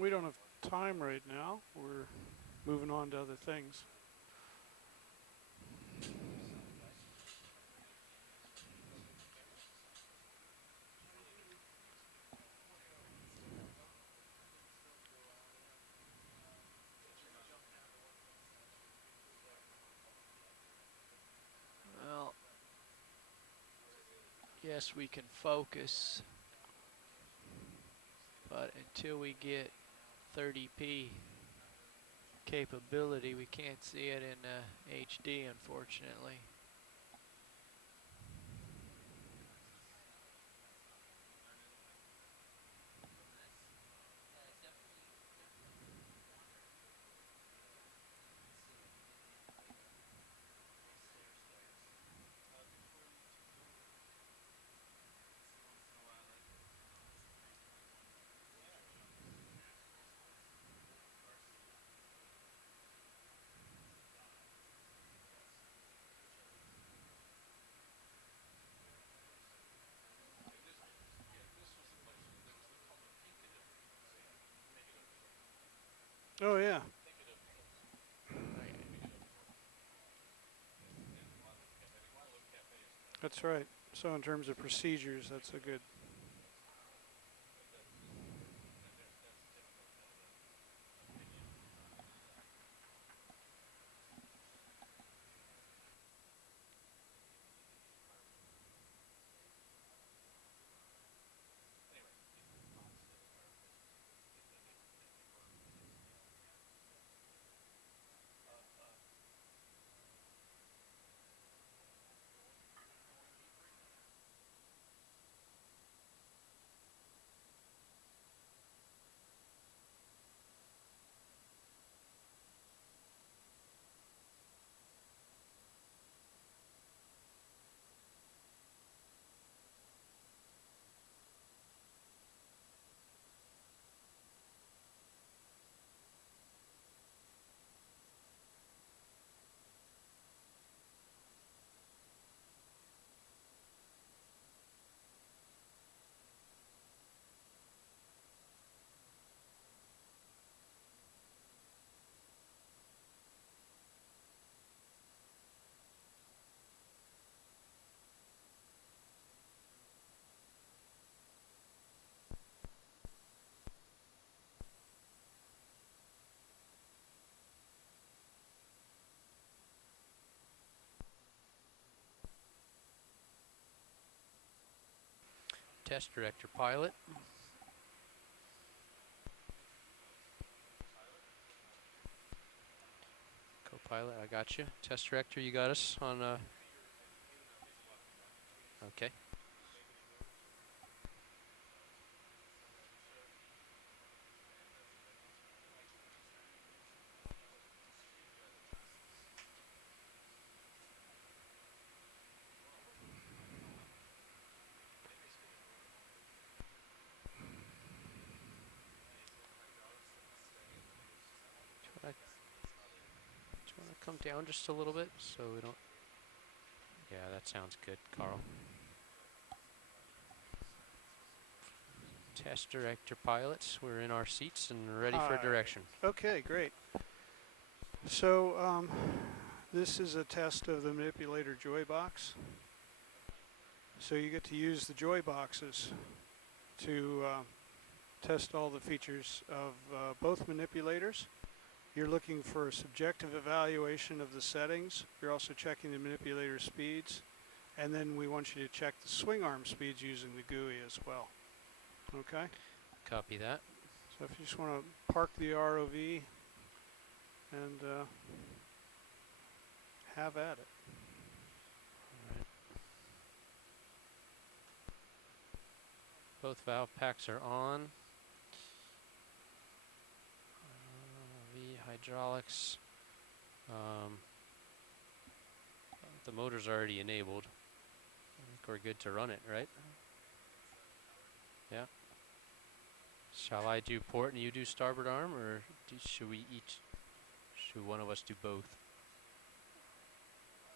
We don't have time right now. We're moving on to other things. Well, yes, we can focus, but until we get 30p capability, we can't see it in HD, unfortunately. Oh, yeah. That's right. So in terms of procedures, that's a good. Test director pilot. Co-pilot, I got you. Test director, you got us on. Okay. Do you want to come down just a little bit so we don't? Yeah, that sounds good, Carl. Test director pilots, we're in our seats and ready for direction. Okay, great. So this is a test of the manipulator joy box. So you get to use the joy boxes to test all the features of both manipulators. You're looking for a subjective evaluation of the settings. You're also checking the manipulator speeds. And then we want you to check the swing arm speeds using the GUI as well. Okay? Copy that. So if you just want to park the ROV and have at it. Both valve packs are on. V hydraulics. The motor's already enabled. I think we're good to run it, right? Yeah. Shall I do port and you do starboard arm, or should one of us do both?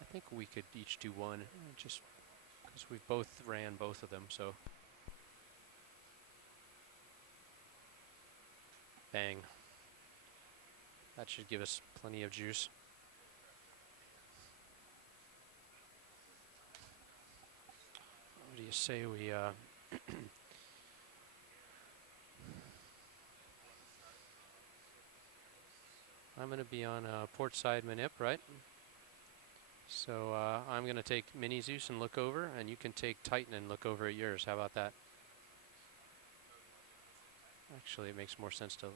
I think we could each do one, just because we both ran both of them, so. Bang. That should give us plenty of juice. What do you say we I'm going to be on port side manip, right? So I'm going to take Mini Zeus and look over, and you can take Titan and look over at yours. How about that? Actually, it makes more sense to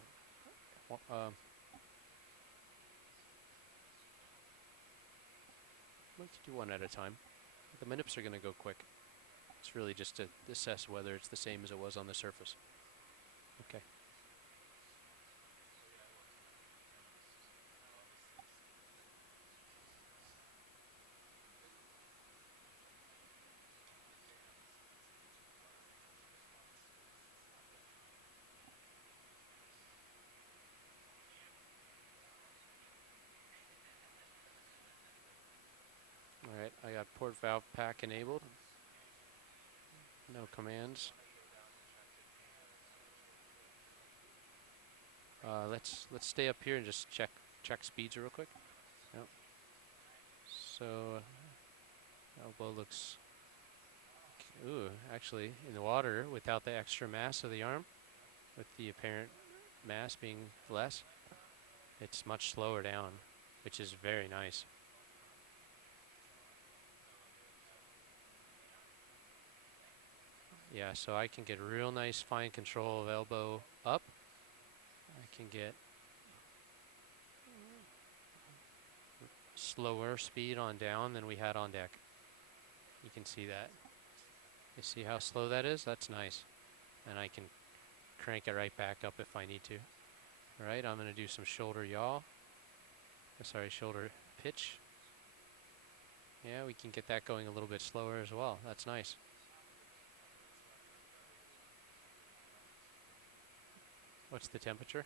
let's do one at a time. The manips are going to go quick. It's really just to assess whether it's the same as it was on the surface. Okay. Alright, I got port valve pack enabled. No commands. let's stay up here and just check speeds real quick. Yep. So elbow looks. Ooh, actually, in the water without the extra mass of the arm, with the apparent mass being less, it's much slower down, which is very nice. Yeah, so I can get real nice fine control of elbow up. I can get slower speed on down than we had on deck. You can see that. You see how slow that is? That's nice. And I can crank it right back up if I need to. All right, I'm going to do some shoulder yaw. Sorry, shoulder pitch. Yeah, we can get that going a little bit slower as well. That's nice. What's the temperature?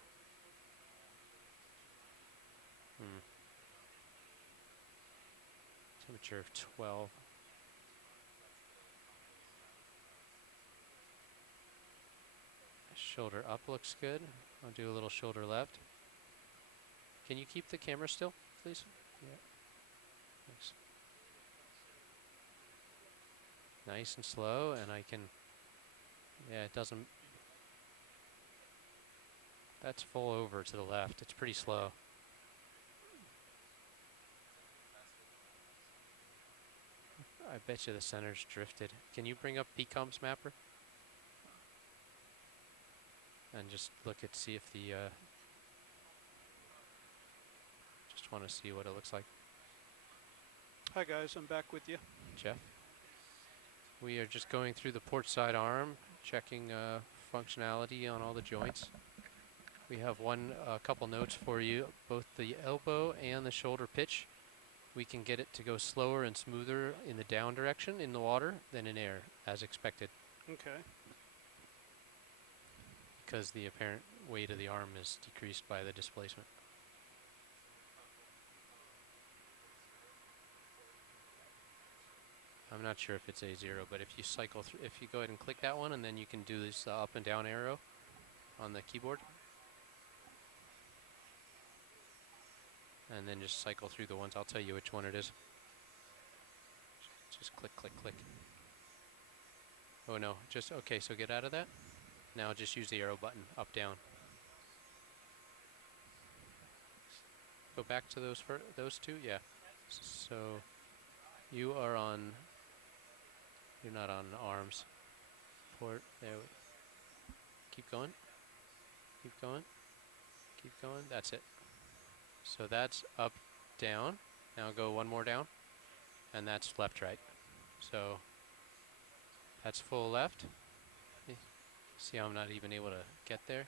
Temperature of 12. Shoulder up looks good. I'll do a little shoulder left. Can you keep the camera still, please? Yeah. Thanks. Nice and slow, and I can, yeah, it doesn't, that's full over to the left. It's pretty slow. I bet you the center's drifted. Can you bring up PCOM's mapper? And just look at, see if the, just want to see what it looks like. Hi guys, I'm back with you. Jeff? We are just going through the port side arm, checking functionality on all the joints. We have a couple notes for you, both the elbow and the shoulder pitch. We can get it to go slower and smoother in the down direction in the water than in air, as expected. Okay. Because the apparent weight of the arm is decreased by the displacement. I'm not sure if it's A0, but if you cycle through, if you go ahead and click that one, and then you can do this up and down arrow on the keyboard. And then just cycle through the ones. I'll tell you which one it is. Just click, click, click. Oh no, just, okay, so get out of that. Now just use the arrow button, up, down. Go back to those two, yeah. So you are on, you're not on arms. Port, there. Keep going, keep going, keep going, that's it. So that's up, down. Now go one more down, and that's left, right. So that's full left. See how I'm not even able to get there?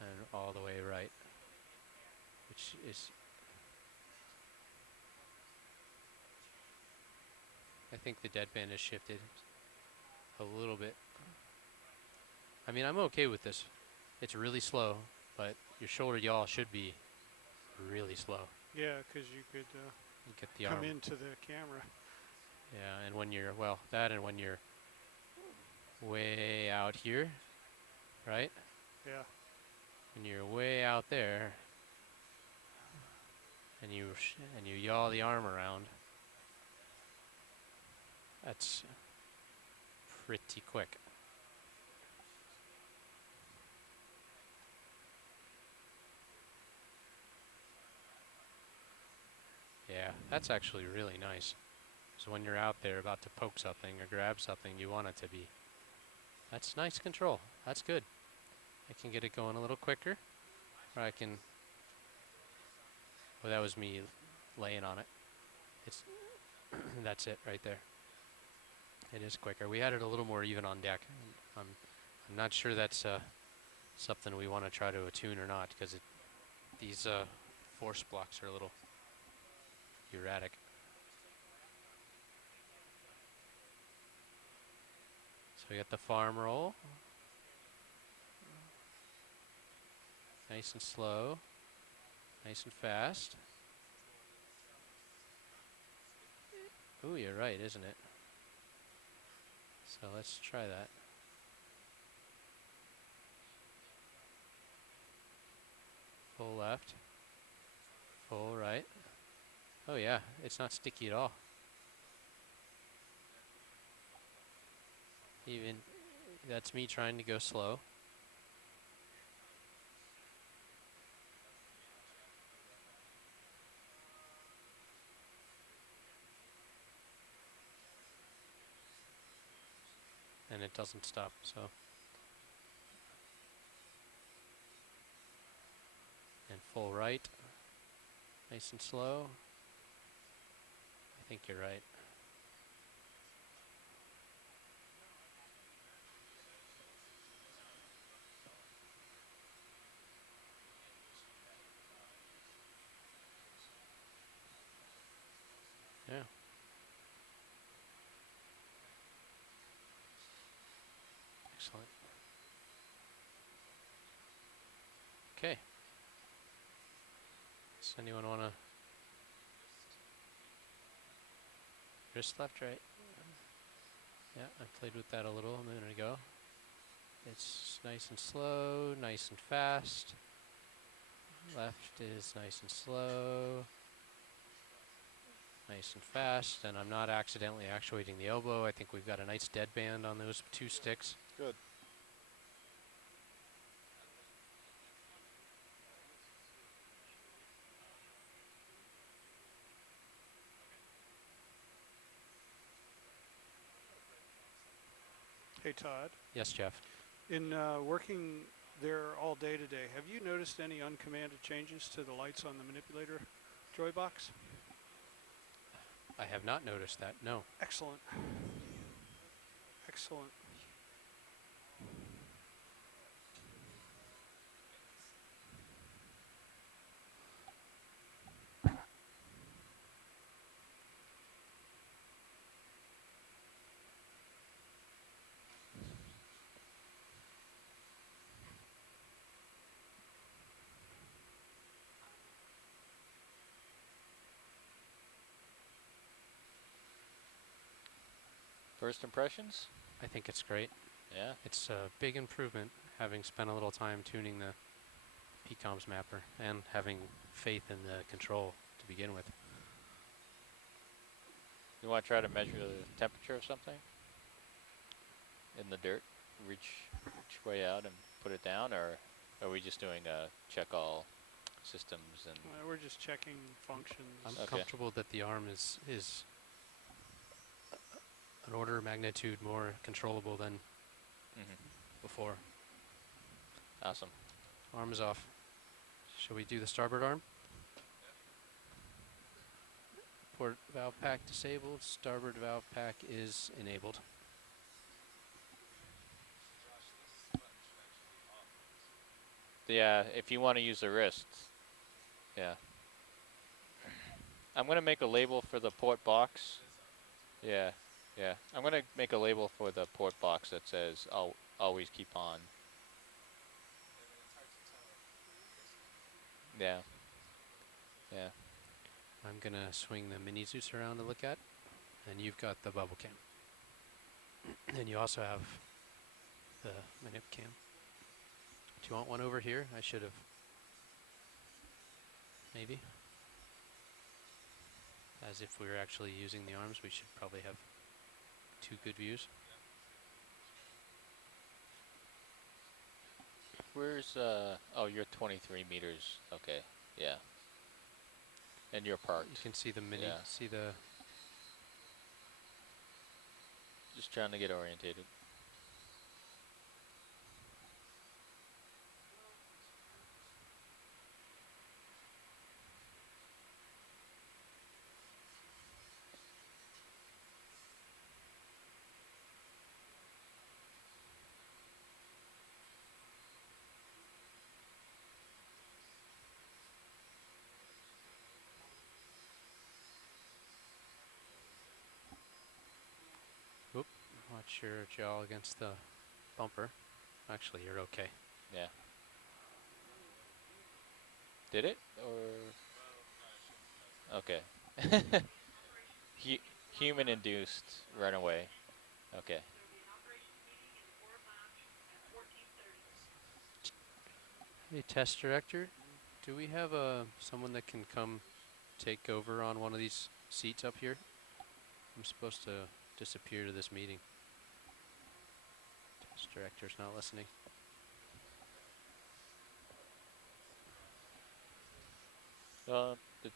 And all the way right, which is, I think the deadband has shifted a little bit. I mean, I'm okay with this. It's really slow, but your shoulder yaw should be really slow. Yeah, because you could get the come arm into the camera. Yeah, and when you're, well, that and when you're way out here, right? Yeah. When you're way out there, and you yaw the arm around, that's pretty quick. Yeah, that's actually really nice. So when you're out there about to poke something or grab something, you want it to be. That's nice control. That's good. I can get it going a little quicker, or I can. Well, that was me laying on it. It's that's it right there. It is quicker. We had it a little more even on deck. I'm not sure that's something we want to try to attune or not, because these force blocks are a little erratic. So we got the farm roll. Nice and slow. Nice and fast. Ooh, you're right, isn't it? So let's try that. Full left. Full right. Oh yeah, it's not sticky at all. Even, that's me trying to go slow. And it doesn't stop, so. And full right, nice and slow. I think you're right. Yeah. Excellent. Okay. Does anyone want to wrist left, right? Yeah, I played with that a little a minute ago. It's nice and slow, nice and fast. Left is nice and slow, nice and fast, and I'm not accidentally actuating the elbow. I think we've got a nice deadband on those two sticks. Good. Hey, Todd. Yes, Jeff. In working there all day today, have you noticed any uncommanded changes to the lights on the manipulator joy box? I have not noticed that, no. Excellent. Excellent. First impressions? I think it's great. Yeah. It's a big improvement, having spent a little time tuning the PCOMS mapper and having faith in the control to begin with. You want to try to measure the temperature of something in the dirt? Reach way out and put it down, or are we just doing a check all systems and? We're just checking functions. I'm comfortable that the arm is an order of magnitude more controllable than before. Awesome. Arm is off. Shall we do the starboard arm? Port valve pack disabled. Starboard valve pack is enabled. Yeah, if you want to use the wrist. Yeah. I'm going to make a label for the port box. Yeah, yeah. I'm going to make a label for the port box that says, always keep on. Yeah. Yeah. I'm going to swing the mini Zeus around to look at, and you've got the bubble cam. And you also have the manip cam. Do you want one over here? I should have. Maybe. As if we were actually using the arms, we should probably have two good views. Where's, oh, you're 23 meters. Okay, yeah. And you're parked. You can see the mini, Yeah. see the... Just trying to get orientated. Oop, watch your jaw against the bumper. Actually, you're okay. Yeah. Did it? Or? Okay. Human induced runaway. Okay. Hey, test director, Do we have someone that can come take over on one of these seats up here? I'm supposed to disappear to this meeting. Test director's not listening. It's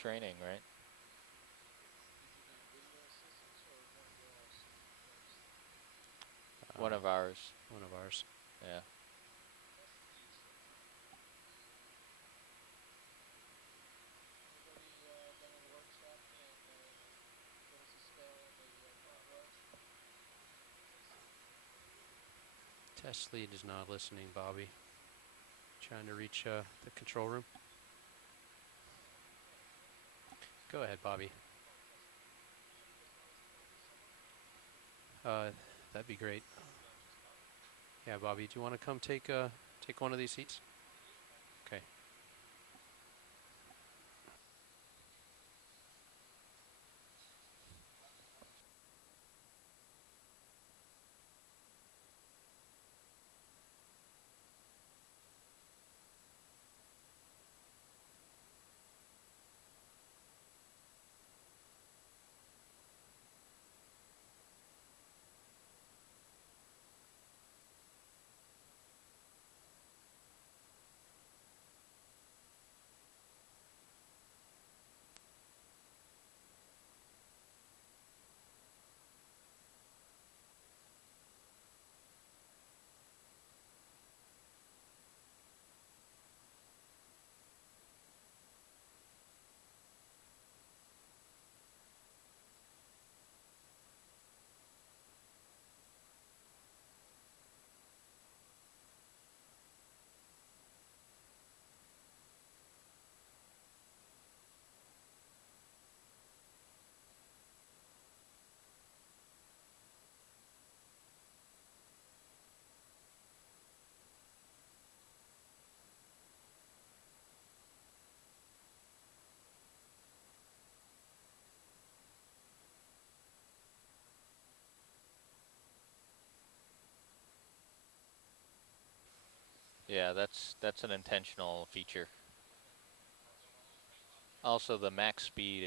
training, right? One of ours. One of ours. Yeah. Test lead is not listening, Bobby. Trying to reach the control room. Go ahead, Bobby. That'd be great. Yeah, Bobby, do you want to come take one of these seats? Okay. Yeah, that's an intentional feature. Also, the max speed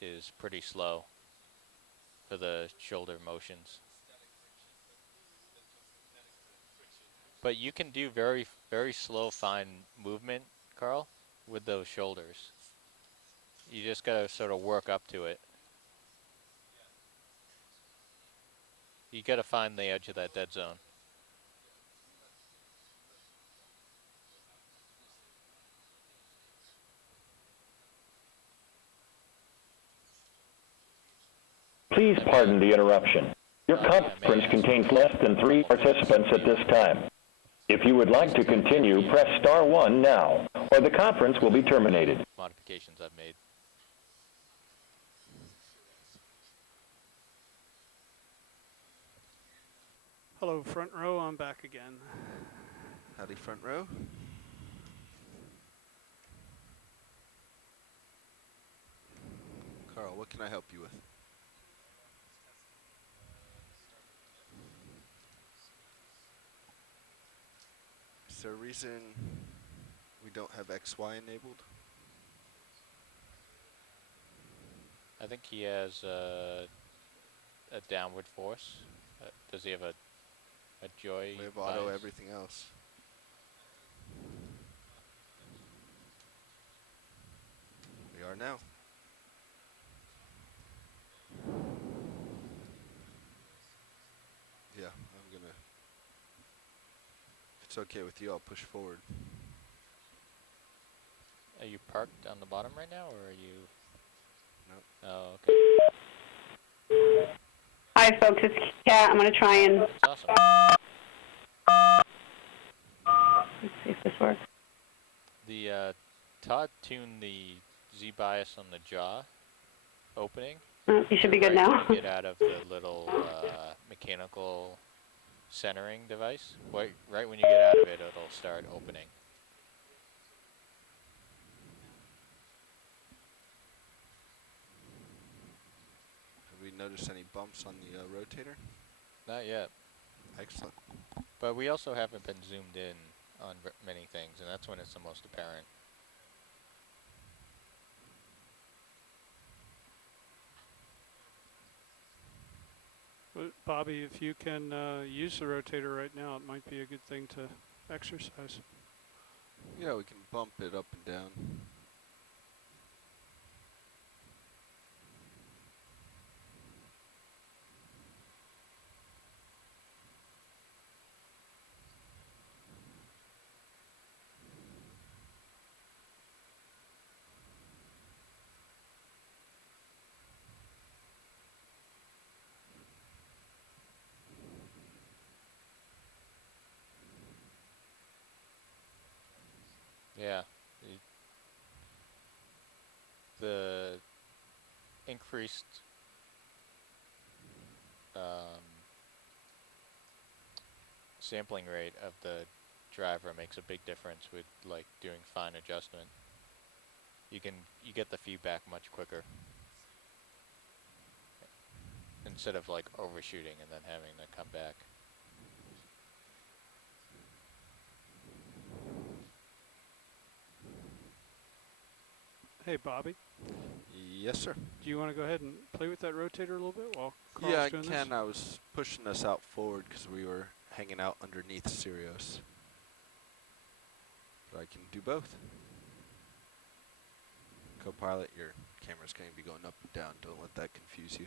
is pretty slow for the shoulder motions. But you can do very slow, fine movement, Carl, with those shoulders. You just gotta sort of work up to it. You gotta find the edge of that dead zone. Please pardon the interruption. Your conference contains less than 3 participants at this time. If you would like to continue, press star 1 now, or the conference will be terminated. Modifications I've made. Hello, front row. I'm back again. Howdy, front row. Carl, what can I help you with? Is there a reason we don't have XY enabled? I think he has a downward force. Does he have a joy? We have auto bias? everything else. We are now. Yeah, I'm gonna. If it's okay with you, I'll push forward. Are you parked on the bottom right now, or are you? No. Oh, okay. Hi, folks. It's Kat. I'm going to try and. That's awesome. Let's see if this works. The Todd tuned the Z bias on the jaw opening. Oh, you should be good now. When you get out of the little mechanical centering device. Right when you get out of it, it'll start opening. Have we noticed any bumps on the rotator? Not yet. Excellent. But we also haven't been zoomed in on many things, and that's when it's the most apparent. But Bobby, if you can use the rotator right now, it might be a good thing to exercise. Yeah, we can bump it up and down. Yeah. The increased sampling rate of the driver makes a big difference with like doing fine adjustment. You get the feedback much quicker instead of like overshooting and then having to come back. Hey, Bobby. Yes, sir. Do you want to go ahead and play with that rotator a little bit while Carl's Yeah, I doing can. this? I was pushing us out forward because we were hanging out underneath Sirius. But I can do both. Co-pilot, your camera's going to be going up and down. Don't let that confuse you.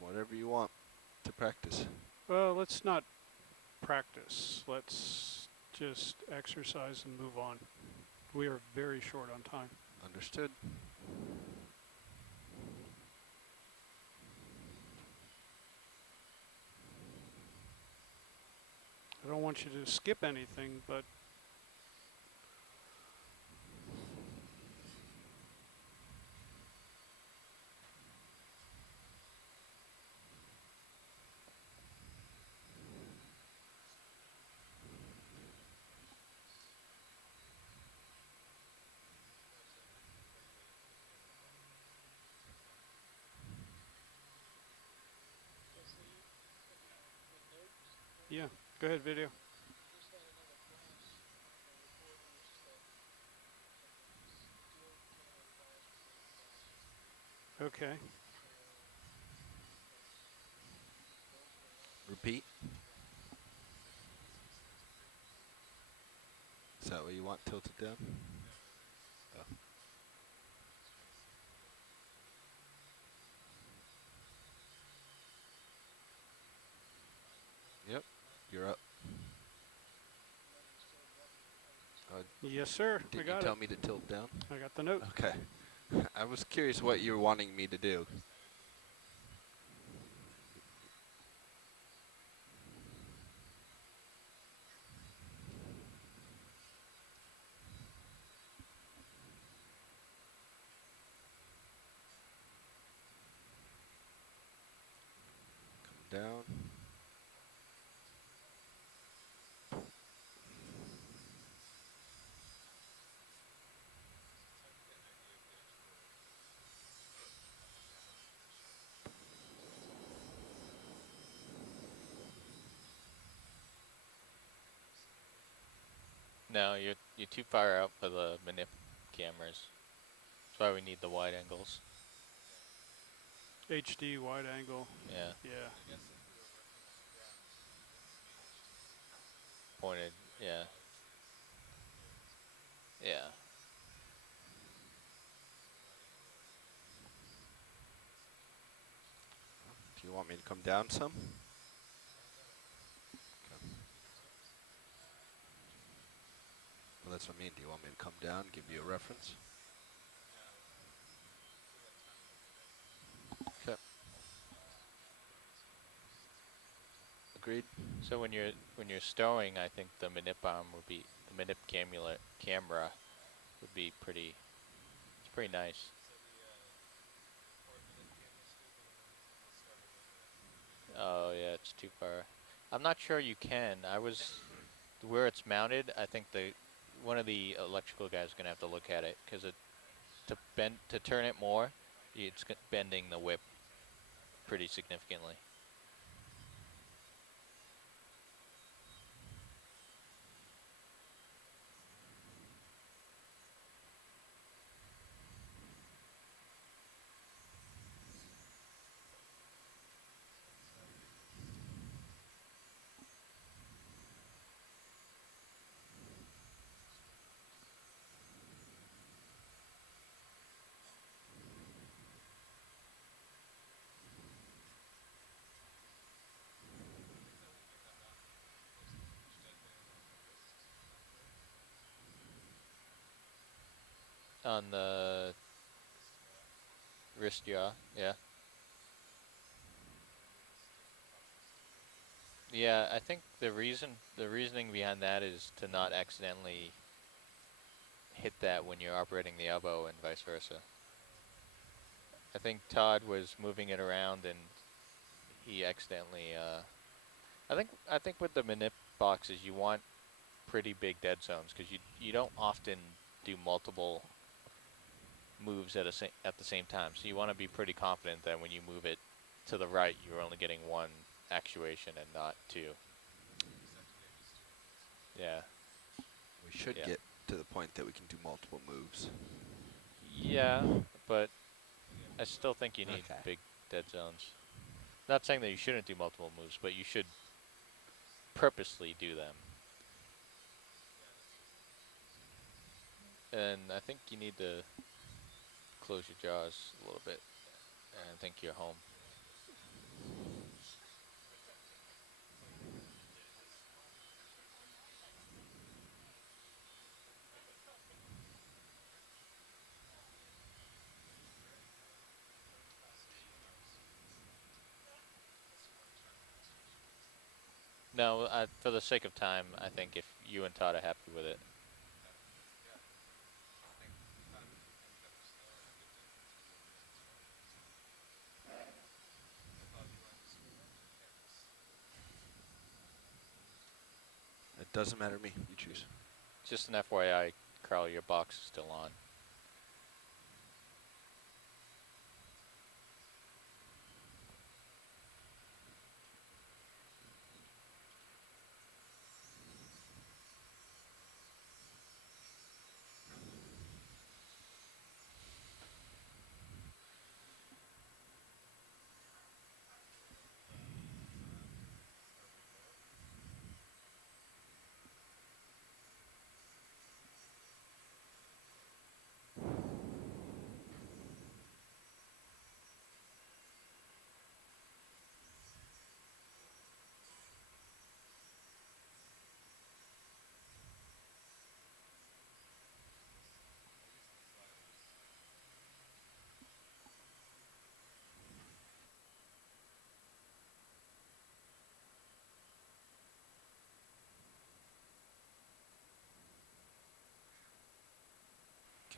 Whatever you want to practice. Well, let's not practice. Let's just exercise and move on. We are very short on time. Understood. I don't want you to skip anything, but yeah, go ahead, video. Okay. Repeat. Is that what you want tilted down? Oh. Yep, you're up. Yes, sir. Did I got you tell it. me to tilt down? I got the note. Okay. I was curious what you were wanting me to do. Come down. No, you're too far out for the manip cameras. That's why we need the wide angles. HD wide angle. Yeah. Yeah. Pointed. Yeah. Yeah. Do you want me to come down some? Okay. Well, that's what I mean. Do you want me to come down, give you a reference? Okay. Agreed. So when you're stowing, I think the manip arm would be the manip camera would be pretty. It's pretty nice. Oh yeah, it's too far. I'm not sure you can. Where it's mounted. I think one of the electrical guys is gonna have to look at it because to turn it more, it's bending the whip pretty significantly. On the wrist jaw, yeah. Yeah, I think the reasoning behind that is to not accidentally hit that when you're operating the elbow and vice versa. I think Todd was moving it around and he accidentally, I think with the manip boxes you want pretty big dead zones because you don't often do multiple moves at the same time. So you want to be pretty confident that when you move it to the right, you're only getting one actuation and not two. Yeah. We should Yeah. get to the point that we can do multiple moves. Yeah, but I still think you need big dead zones. Not saying that you shouldn't do multiple moves, but you should purposely do them. And I think you need to close your jaws a little bit, and I think you're home. No, for the sake of time, I think if you and Todd are happy with it. It doesn't matter to me. You choose. Just an FYI, Carl, your box is still on.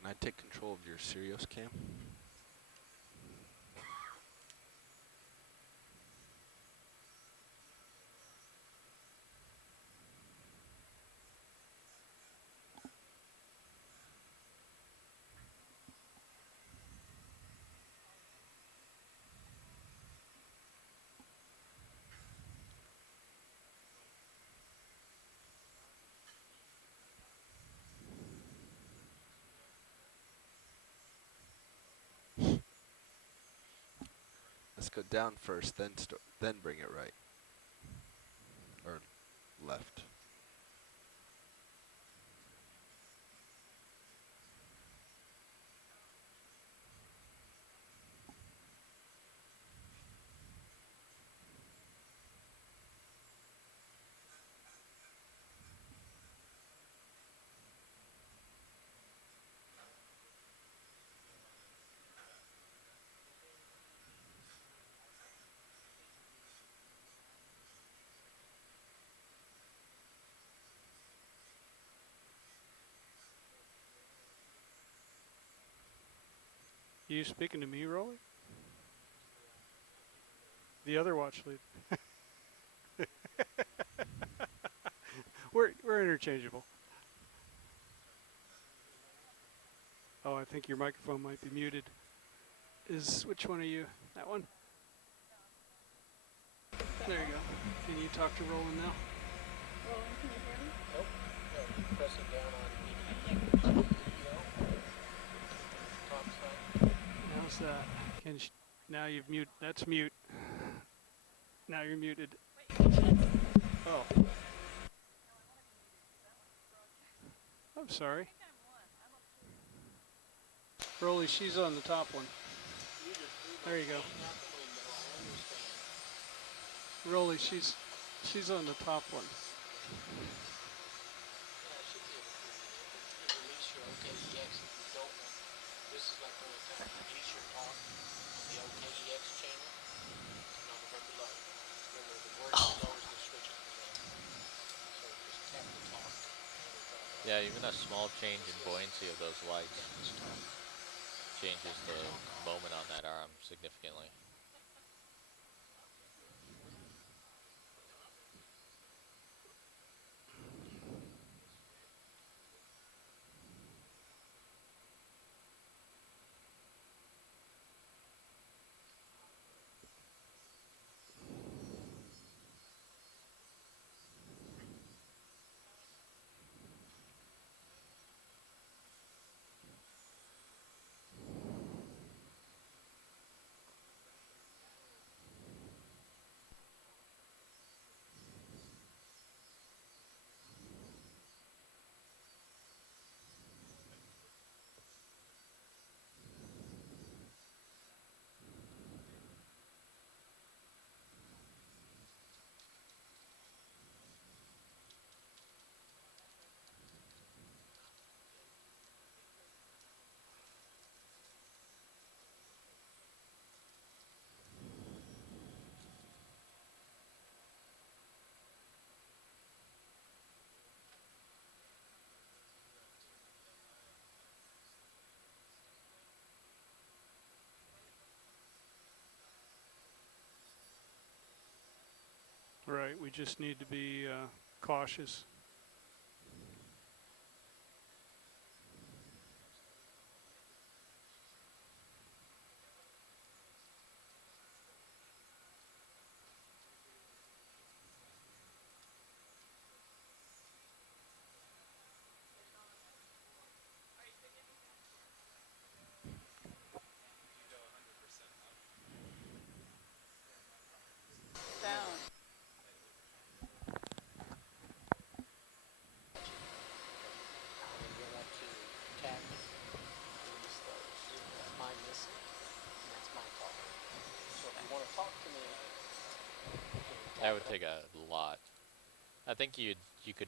Can I take control of your Sirius cam? Let's go down first, then bring it right. Or left. You speaking to me, Rolly? The other watch lead. We're interchangeable. Oh, I think your microphone might be muted. Which one are you? That one? There you go. Can you talk to Roland now? Roland, can you hear me? Nope. No, pressing down on media. Top side. How's that? Now you've mute. That's mute. Now you're muted. Oh. I'm sorry. Rolly, she's on the top one. There you go. Rolly, she's on the top one. Finish your talk on the OKEX channel. The number below. Remember, the word below is the switching command. So just tap the talk. Yeah, even a small change in buoyancy of those lights changes the moment on that arm significantly. Right, we just need to be cautious. And you'll want to tap these thumbs. That's my missing, and that's my talking. So if you want to talk to me, That would take a lot. I think you could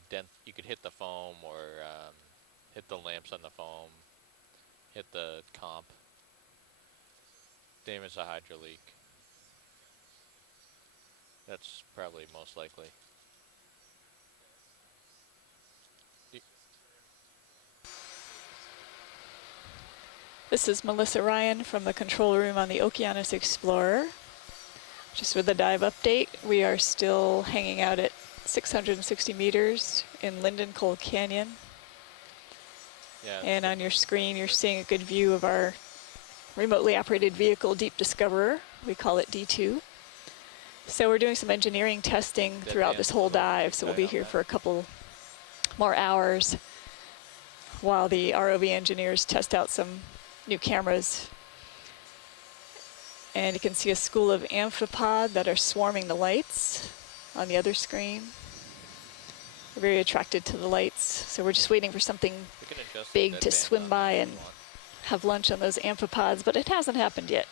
hit the foam or hit the lamps on the foam, hit the comp, damage the hydro leak. That's probably most likely. This is Melissa Ryan from the control room on the Okeanos Explorer. Just with a dive update, we are still hanging out at 660 meters in Lindenkohl Canyon. Yeah, and on your screen, you're seeing a good view of our remotely operated vehicle, Deep Discoverer. We call it D2. So we're doing some engineering testing throughout this whole dive, so we'll be here for a couple more hours while the ROV engineers test out some new cameras. And you can see a school of amphipod that are swarming the lights on the other screen. We're very attracted to the lights, so we're just waiting for something big to swim by and have lunch on those amphipods, but it hasn't happened yet.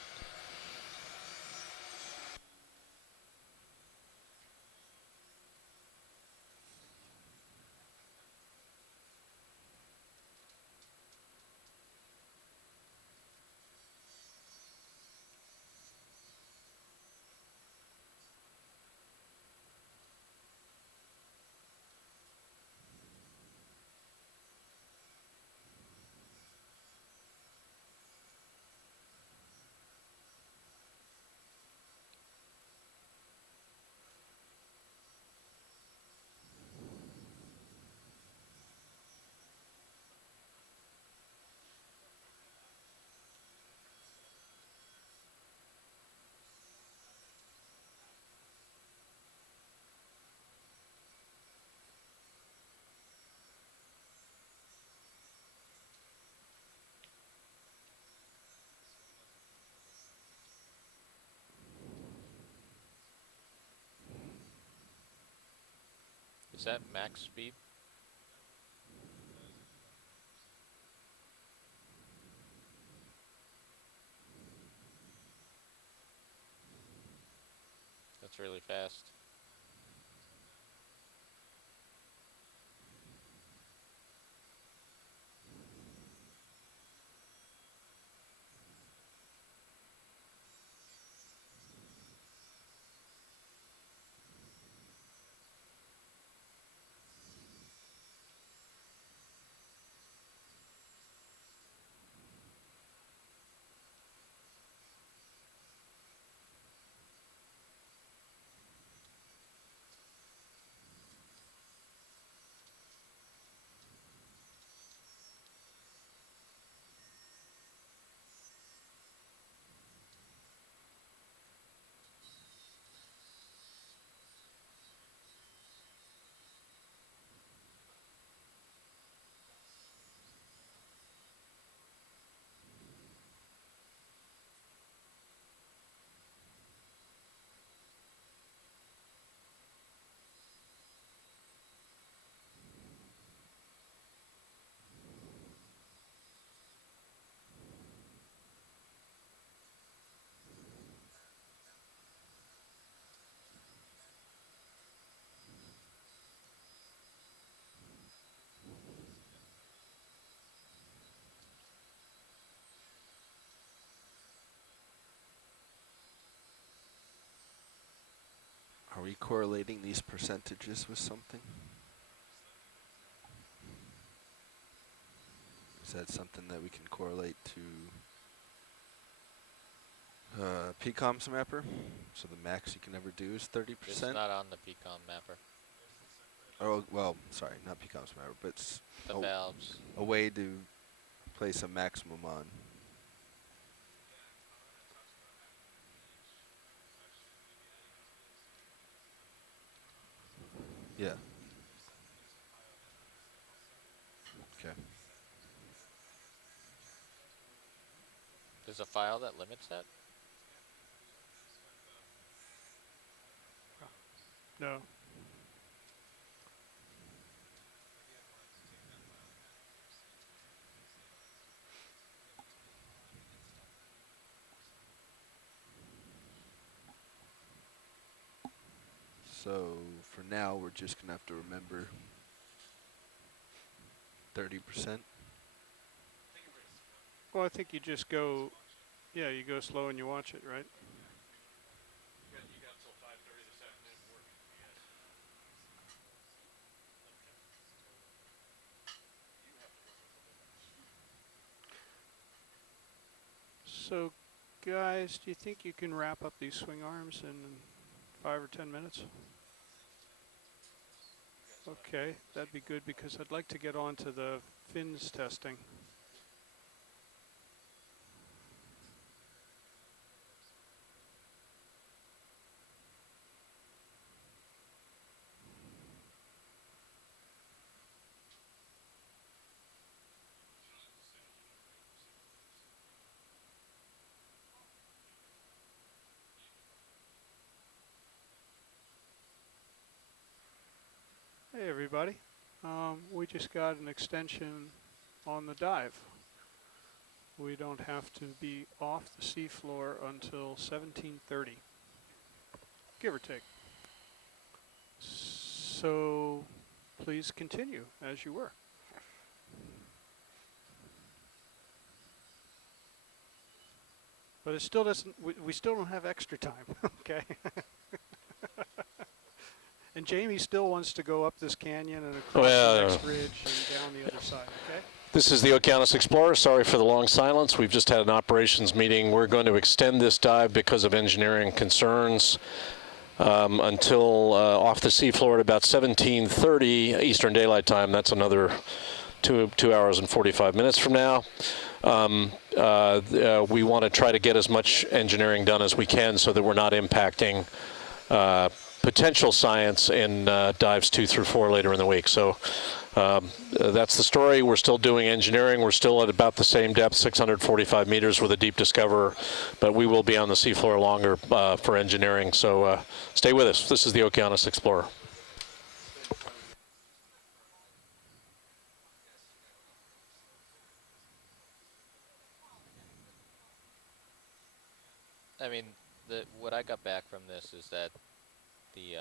Is that max speed? That's really fast. Are we correlating these percentages with something? Is that something that we can correlate to PCOM's mapper? So the max you can ever do is 30%? It's not on the PCOM mapper. Oh, well, sorry, not PCOM's mapper, but The valves. a way to place a maximum on. Yeah. Okay. There's a file that limits that? No. So for now, we're just going to have to remember 30%. Well, I think you just go, yeah, you go slow and you watch it, right? So, guys, do you think you can wrap up these swing arms in 5 or 10 minutes? Okay, that'd be good because I'd like to get on to the fins testing. Hey everybody, we just got an extension on the dive. We don't have to be off the seafloor until 17:30, give or take. So please continue as you were. But it still doesn't, we still don't have extra time, okay? And Jamie still wants to go up this canyon and across the next ridge and down the other side, okay? This is the Okeanos Explorer. Sorry for the long silence. We've just had an operations meeting. We're going to extend this dive because of engineering concerns until off the seafloor at about 17:30 Eastern Daylight Time. That's another 2 hours and 45 minutes from now. We want to try to get as much engineering done as we can so that we're not impacting potential science in dives 2 through 4 later in the week. So that's the story. We're still doing engineering. We're still at about the same depth, 645 meters with a deep discoverer, but we will be on the seafloor longer for engineering. So stay with us. This is the Okeanos Explorer. I mean, what I got back from this is that the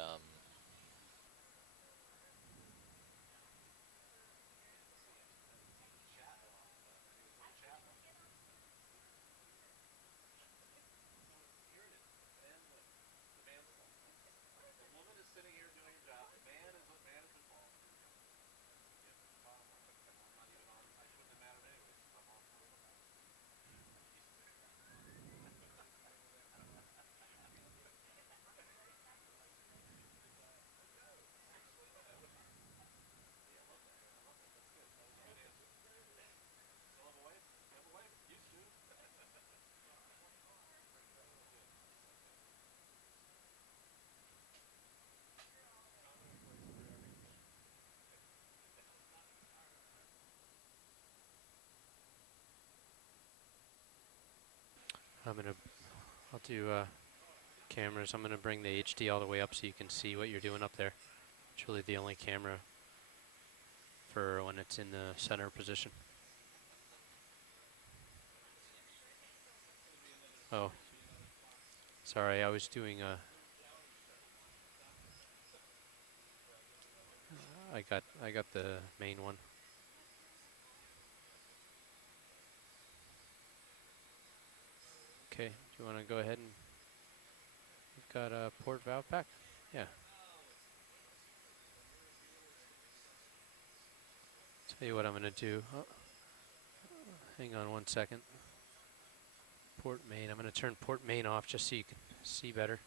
I'll do cameras. I'm gonna bring the HD all the way up so you can see what you're doing up there. It's really the only camera for when it's in the center position. Oh, sorry, I was doing I got the main one. Okay, do you want to go ahead and we've got a port valve pack? Yeah. Tell you what I'm going to do. Hang on 1 second. Port main. I'm going to turn port main off just so you can see better.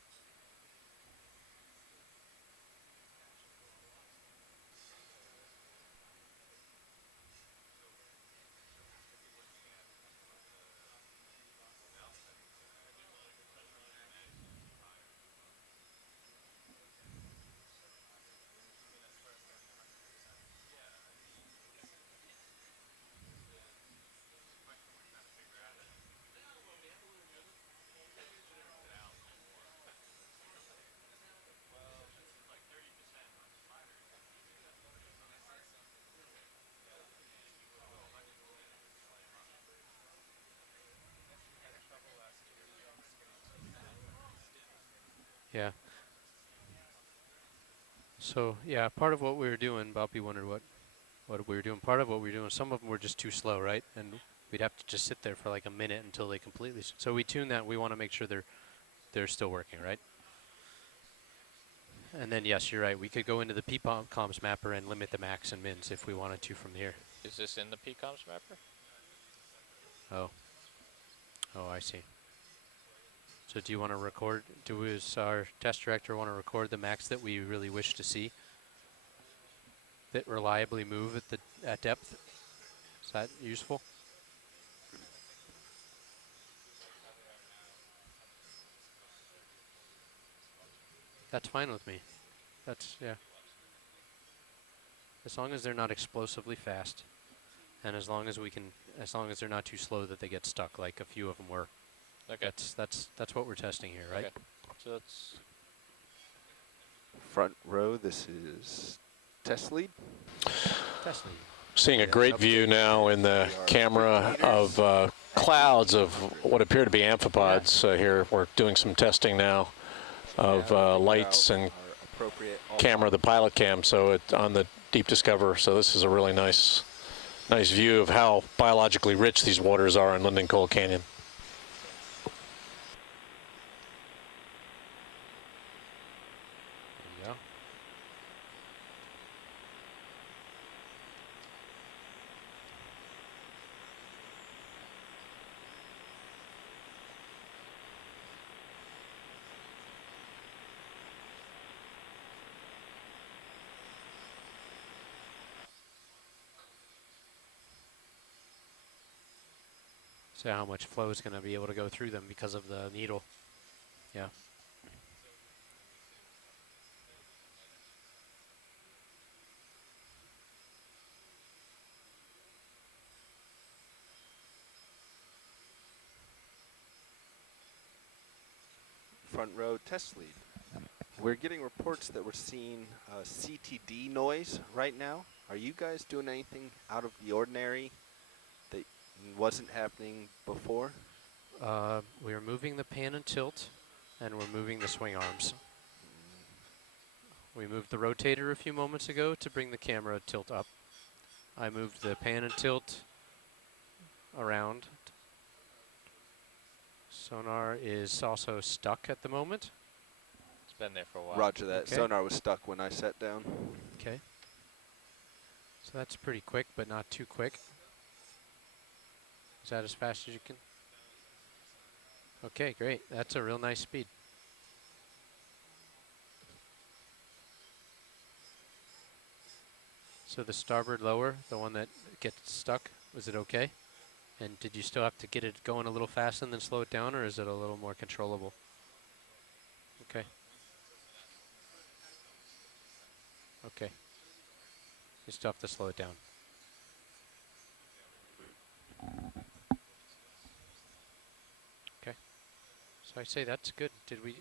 Yeah. So yeah, part of what we were doing, Boppy wondered what we were doing. Part of what we were doing, some of them were just too slow, right? And we'd have to just sit there for like a minute until they completely. So we tune that. We want to make sure they're still working, right? And then yes, you're right. We could go into the PCOMS mapper and limit the max and mins if we wanted to from here. Is this in the PCOMS mapper? Oh. Oh, I see. So do you want to record? Does our test director want to record the max that we really wish to see? That reliably move at depth? Is that useful? That's fine with me. That's, yeah. As long as they're not explosively fast, and as long as they're not too slow that they get stuck, like a few of them were. Okay. That's what we're testing here, right? Okay. So that's Front row, this is test lead. Test lead. Seeing a great view now in the camera of clouds of what appear to be amphipods here. We're doing some testing now of lights and camera, the pilot cam, so it's on the Deep Discover. So this is a really nice view of how biologically rich these waters are in Lindenkohl Canyon. There you go. So how much flow is going to be able to go through them because of the needle. Yeah. Front row test lead. We're getting reports that we're seeing CTD noise right now. Are you guys doing anything out of the ordinary that wasn't happening before? We're moving the pan and tilt, and we're moving the swing arms. We moved the rotator a few moments ago to bring the camera tilt up. I moved the pan and tilt around. Sonar is also stuck at the moment. it's been there for a while. Roger that. Okay. Sonar was stuck when I sat down. Okay. So that's pretty quick, but not too quick. Is that as fast as you can? Okay, great. That's a real nice speed. So the starboard lower, the one that gets stuck, was it okay? And did you still have to get it going a little fast and then slow it down, or is it a little more controllable? Okay. Okay. You still have to slow it down. Okay. So I say that's good.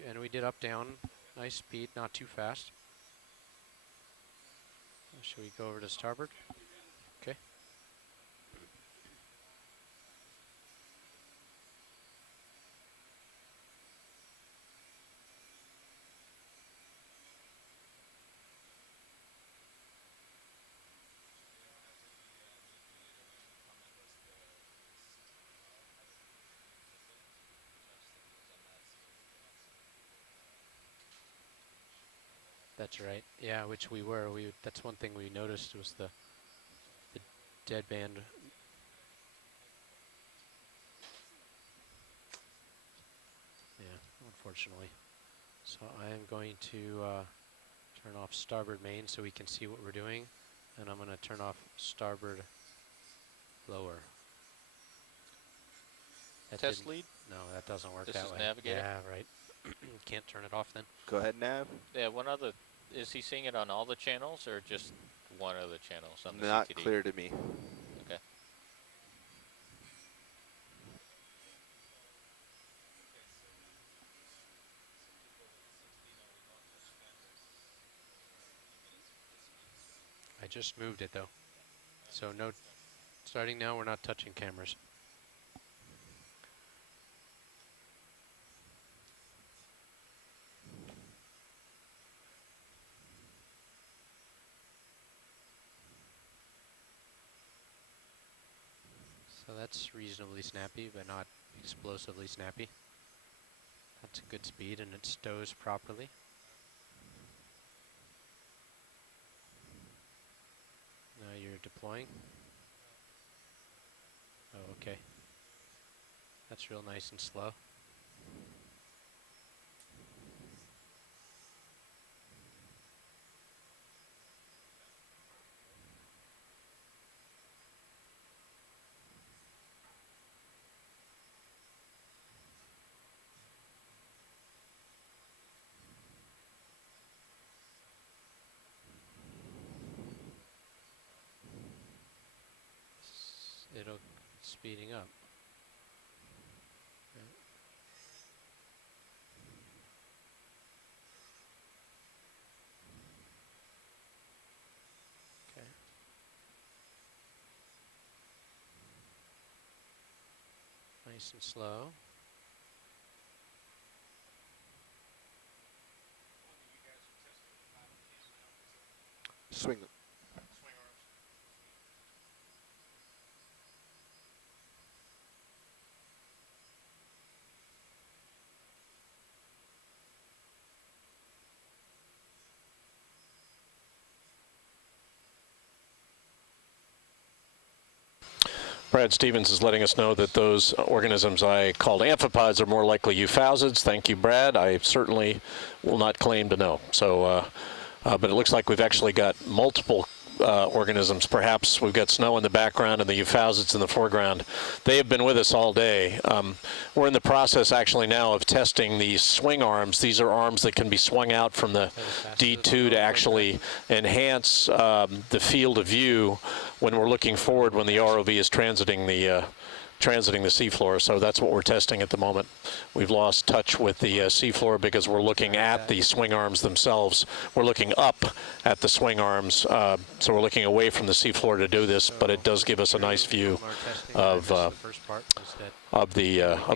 And we did up down, nice speed, not too fast. Should we go over to starboard? Okay. That's right. Yeah, which we were. That's one thing we noticed was the deadband. Yeah, unfortunately. So I am going to turn off starboard main so we can see what we're doing, and I'm going to turn off starboard lower. That Test didn't- lead? No, that doesn't work This that is way. navigator? Yeah, right. Can't turn it off then. Go ahead, Nav. Yeah, one other. Is he seeing it on all the channels or just one of the channels on the Not CTD? clear to me. Okay. I just moved it though. So no, starting now we're not touching cameras. So that's reasonably snappy, but not explosively snappy. That's a good speed and it stows properly. Now you're deploying. Oh, okay. That's real nice and slow. It'll speeding up. Right. Okay. Nice and slow. Swing. Brad Stevens is letting us know that those organisms I called amphipods are more likely euphausids. Thank you, Brad. I certainly will not claim to know. So, but it looks like we've actually got multiple organisms. Perhaps we've got snow in the background and the euphausids in the foreground. They have been with us all day. We're in the process actually now of testing these swing arms. These are arms that can be swung out from the D2 to actually enhance the field of view when we're looking forward when the ROV is transiting the seafloor. So that's what we're testing at the moment. We've lost touch with the seafloor because we're looking at the swing arms themselves. We're looking up at the swing arms, so we're looking away from the seafloor to do this, but it does give us a nice view of the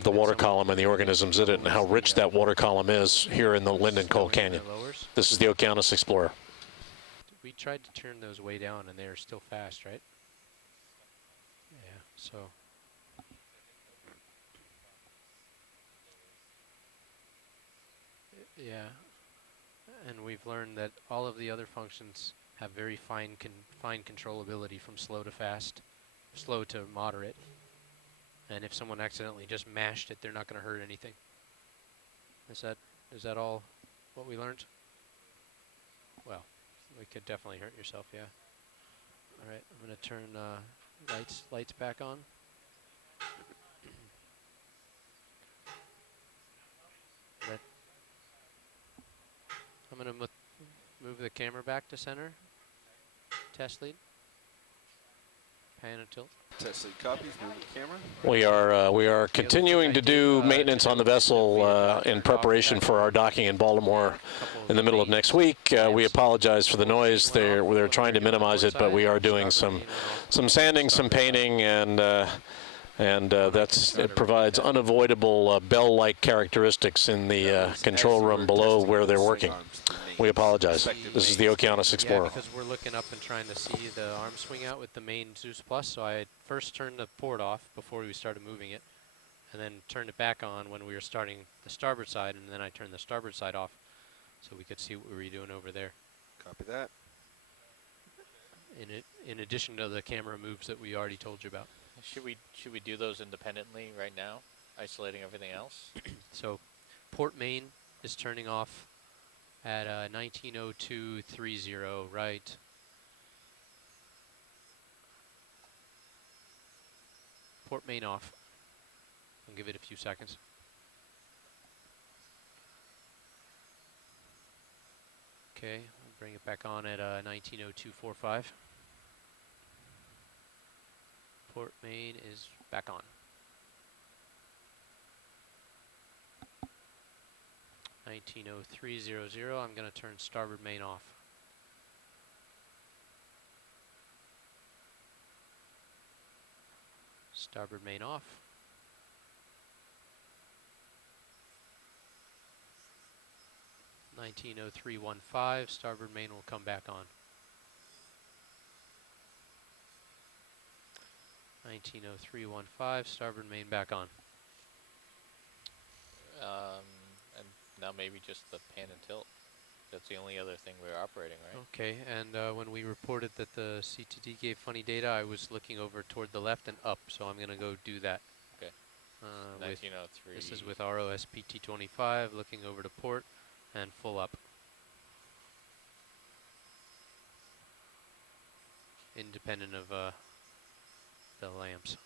water column and the organisms in it and how rich that water column is here in the Lindenkohl Canyon. This is the Okeanos Explorer. We tried to turn those way down and they're still fast, right? Yeah, so. Yeah, and we've learned that all of the other functions have very fine controllability from slow to fast, slow to moderate. And if someone accidentally just mashed it, they're not going to hurt anything. Is that all what we learned? Well, we could definitely hurt yourself, yeah. All right, I'm going to turn lights back on. I'm going to move the camera back to center. Test lead. Pan and tilt. Test lead copies. Move the camera. We are continuing to do maintenance on the vessel in preparation for our docking in Baltimore in the middle of next week. We apologize for the noise. They're trying to minimize it, but we are doing some sanding, some painting, and it provides unavoidable bell-like characteristics in the control room below where they're working. We apologize. This is the Okeanos Explorer. Yeah, because we're looking up and trying to see the arm swing out with the main Zeus Plus, so I first turned the port off before we started moving it, and then turned it back on when we were starting the starboard side, and then I turned the starboard side off so we could see what we were doing over there. Copy that. In addition to the camera moves that we already told you about. Should we do those independently right now, isolating everything else? So, port main is turning off at 190230, right? Port main off. I'll give it a few seconds. Okay, I'll bring it back on at 190245. Port main is back on. 190300, I'm going to turn starboard main off. Starboard main off. (190315), starboard main will come back on. 190315, starboard main back on. And now maybe just the pan and tilt. That's the only other thing we're operating, right? Okay, and when we reported that the CTD gave funny data, I was looking over toward the left and up, so I'm going to go do that. Okay. 1903. This is with ROSPT25, looking over to port and full up. Independent of the lamps.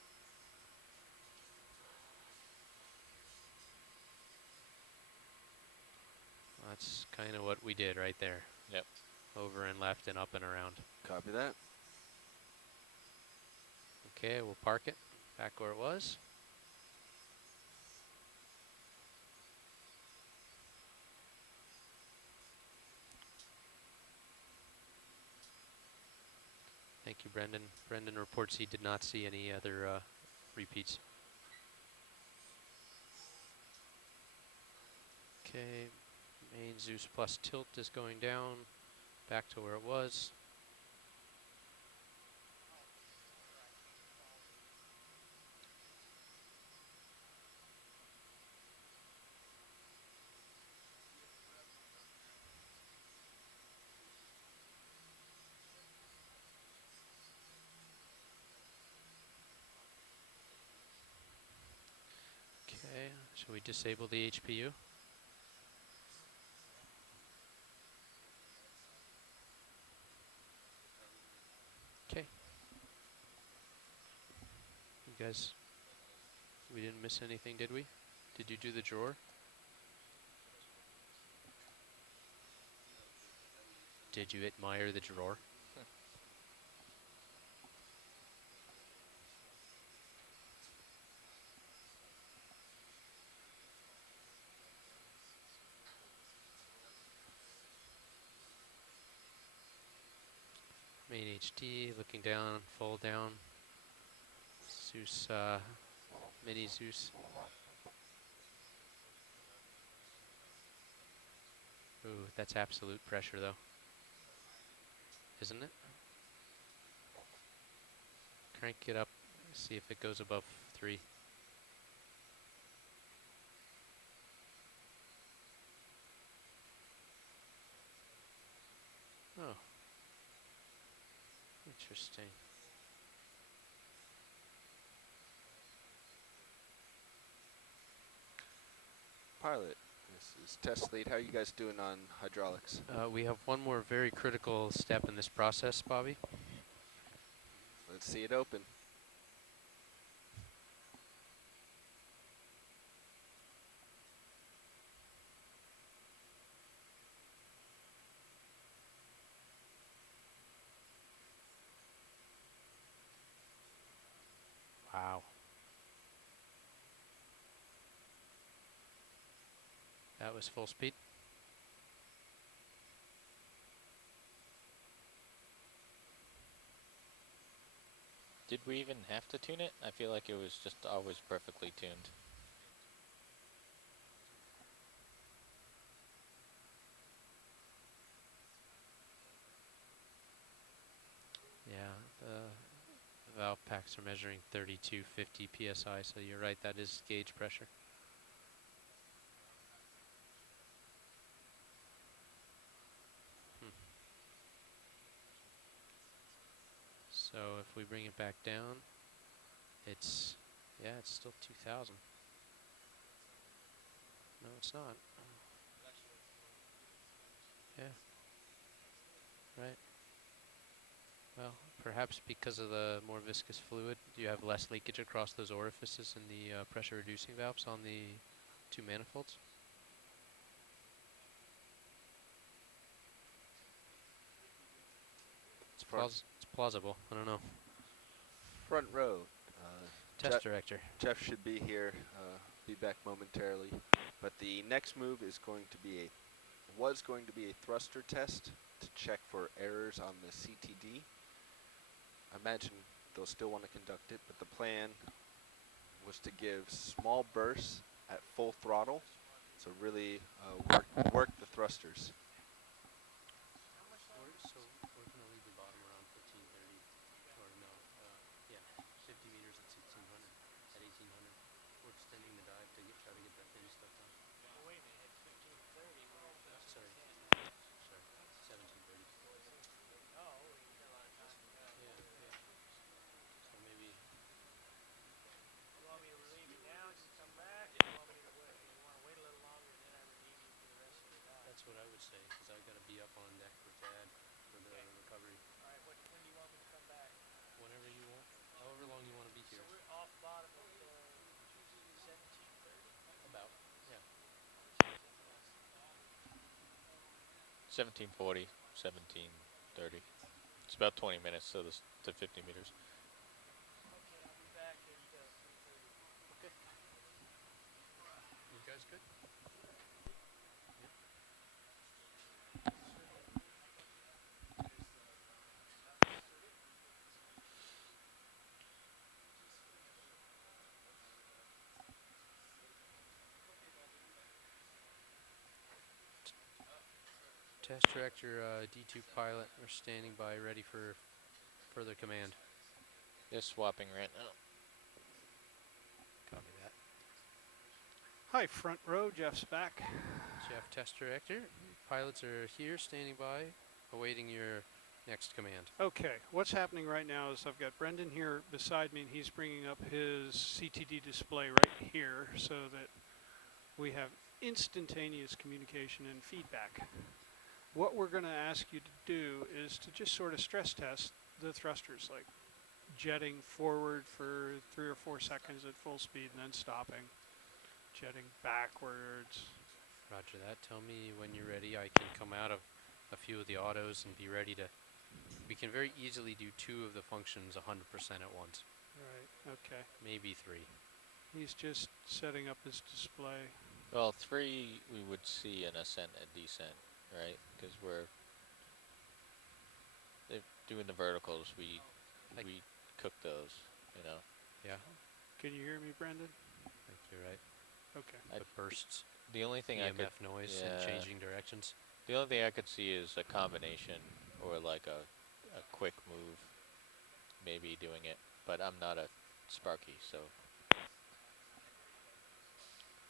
That's kind of what we did right there. Yep. Over and left and up and around. Copy that. Okay, we'll park it back where it was. Thank you, Brendan. Brendan reports he did not see any other repeats. Okay, main Zeus plus tilt is going down, back to where it was. Okay, shall we disable the HPU? Okay. You guys, we didn't miss anything, did we? Did you do the drawer? Did you admire the drawer? Main HD, looking down, fold down. Zeus, mini Zeus. Ooh, that's absolute pressure though. Isn't it? Crank it up, see if it goes above 3. Oh. Interesting. Pilot, this is test lead. How are you guys doing on hydraulics? We have one more very critical step in this process, Bobby. Let's see it open. Wow. That was full speed. Did we even have to tune it? I feel like it was just always perfectly tuned. Yeah, the valve packs are measuring 3250 psi, so you're right, that is gauge pressure. So if we bring it back down, it's, yeah, it's still 2,000. No, it's not. Yeah. Right. Well, perhaps because of the more viscous fluid, you have less leakage across those orifices in the pressure reducing valves on the two manifolds. It's plausible. I don't know. Front row. Test director. Jeff should be here. Be back momentarily. But the next move is going to be was going to be a thruster test to check for errors on the CTD. I imagine they'll still want to conduct it, but the plan was to give small bursts at full throttle, so really work the thrusters. So we're going to leave the bottom around 1530, or no, yeah, 50 meters at 1600, at 1800. We're extending the dive to try to get that thin stuff done. Oh, wait a minute, at 1530, Sorry, 1730. Oh, we got a lot of time. Yeah, yeah. So maybe. You want me to relieve you now and you come back, or you want me to wait? You want to wait a little longer and then I relieve you for the rest of the dive? That's what I would say, because I've got to be up on deck for TAD for the recovery. All right, when do you want me to come back? Whenever you want, however long you want to be here. So we're off bottom at 1730? About, yeah. 1740, 1730. It's about 20 minutes to 50 meters. Okay, I'll be back at 3:30. Okay. You guys good? Test director, D2 pilot, we're standing by, ready for further command. They're swapping right now. Copy that. Hi, front row. Jeff's back. Jeff, test director. Pilots are here, standing by, awaiting your next command. Okay, what's happening right now is I've got Brendan here beside me, and he's bringing up his CTD display right here so that we have instantaneous communication and feedback. What we're going to ask you to do is to just sort of stress test the thrusters, like jetting forward for 3 or 4 seconds at full speed and then stopping, jetting backwards. Roger that. Tell me when you're ready. I can come out of a few of the autos and be ready to. We can very easily do 2 of the functions 100% at once. Right, okay. Maybe 3. He's just setting up his display. Well, 3 we would see an ascent and descent, right? Because they're doing the verticals. We cook those, you know. Yeah. Can you hear me, Brendan? I think you're right. Okay. The bursts. The only thing I could EMF noise and changing directions. The only thing I could see is a combination or like a quick move, maybe doing it. But I'm not a Sparky, so.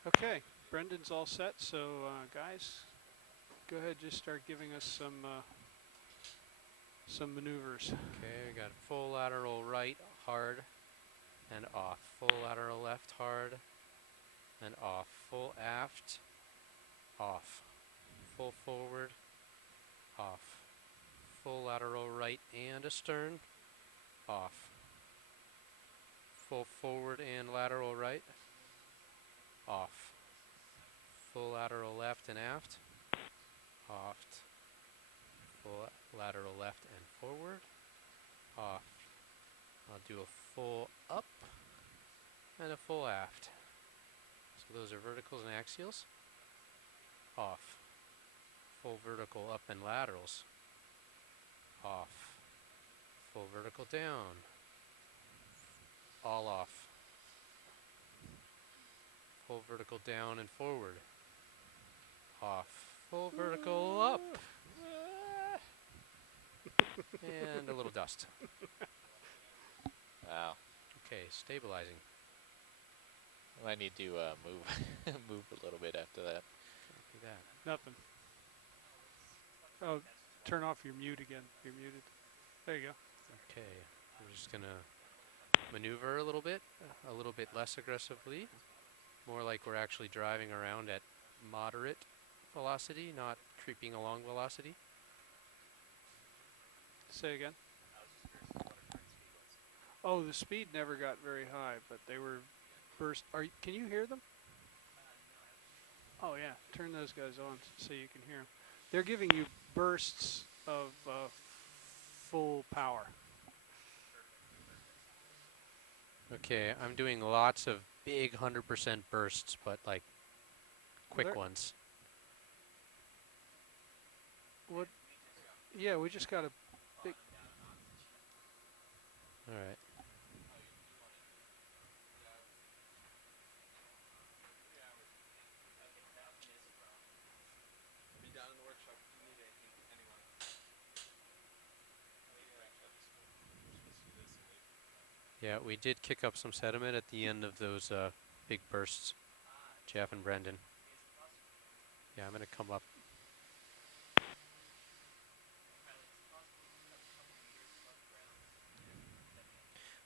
Okay, Brendan's all set. So, guys, go ahead, just start giving us some maneuvers. Okay, we got full lateral right, hard, and off. Full lateral left, hard, and off. Full aft, off. Full forward, off. Full lateral right and astern, off. Full forward and lateral right, off. Full lateral left and aft, off. Full lateral left and forward, off. I'll do a full up and a full aft. So those are verticals and axials, off. Full vertical up and laterals, off. Full vertical down, all off. Full vertical down and forward, off. Full vertical up. And a little dust. Wow. Okay, stabilizing. I need to move move a little bit after that. Copy that. Nothing. Oh, turn off your mute again. You're muted. There you go. Okay. we're just gonna maneuver a little bit less aggressively, more like we're actually driving around at moderate velocity, not creeping along velocity. Say again. Oh, the speed never got very high, but they were burst. Can you hear them? Oh yeah, turn those guys on so you can hear them. They're giving you bursts of full power. Okay, I'm doing lots of big 100% bursts, but like quick ones. What? Yeah, we just got a big. All right. Yeah, we did kick up some sediment at the end of those big bursts, Jeff and Brendan. Yeah, I'm gonna come up.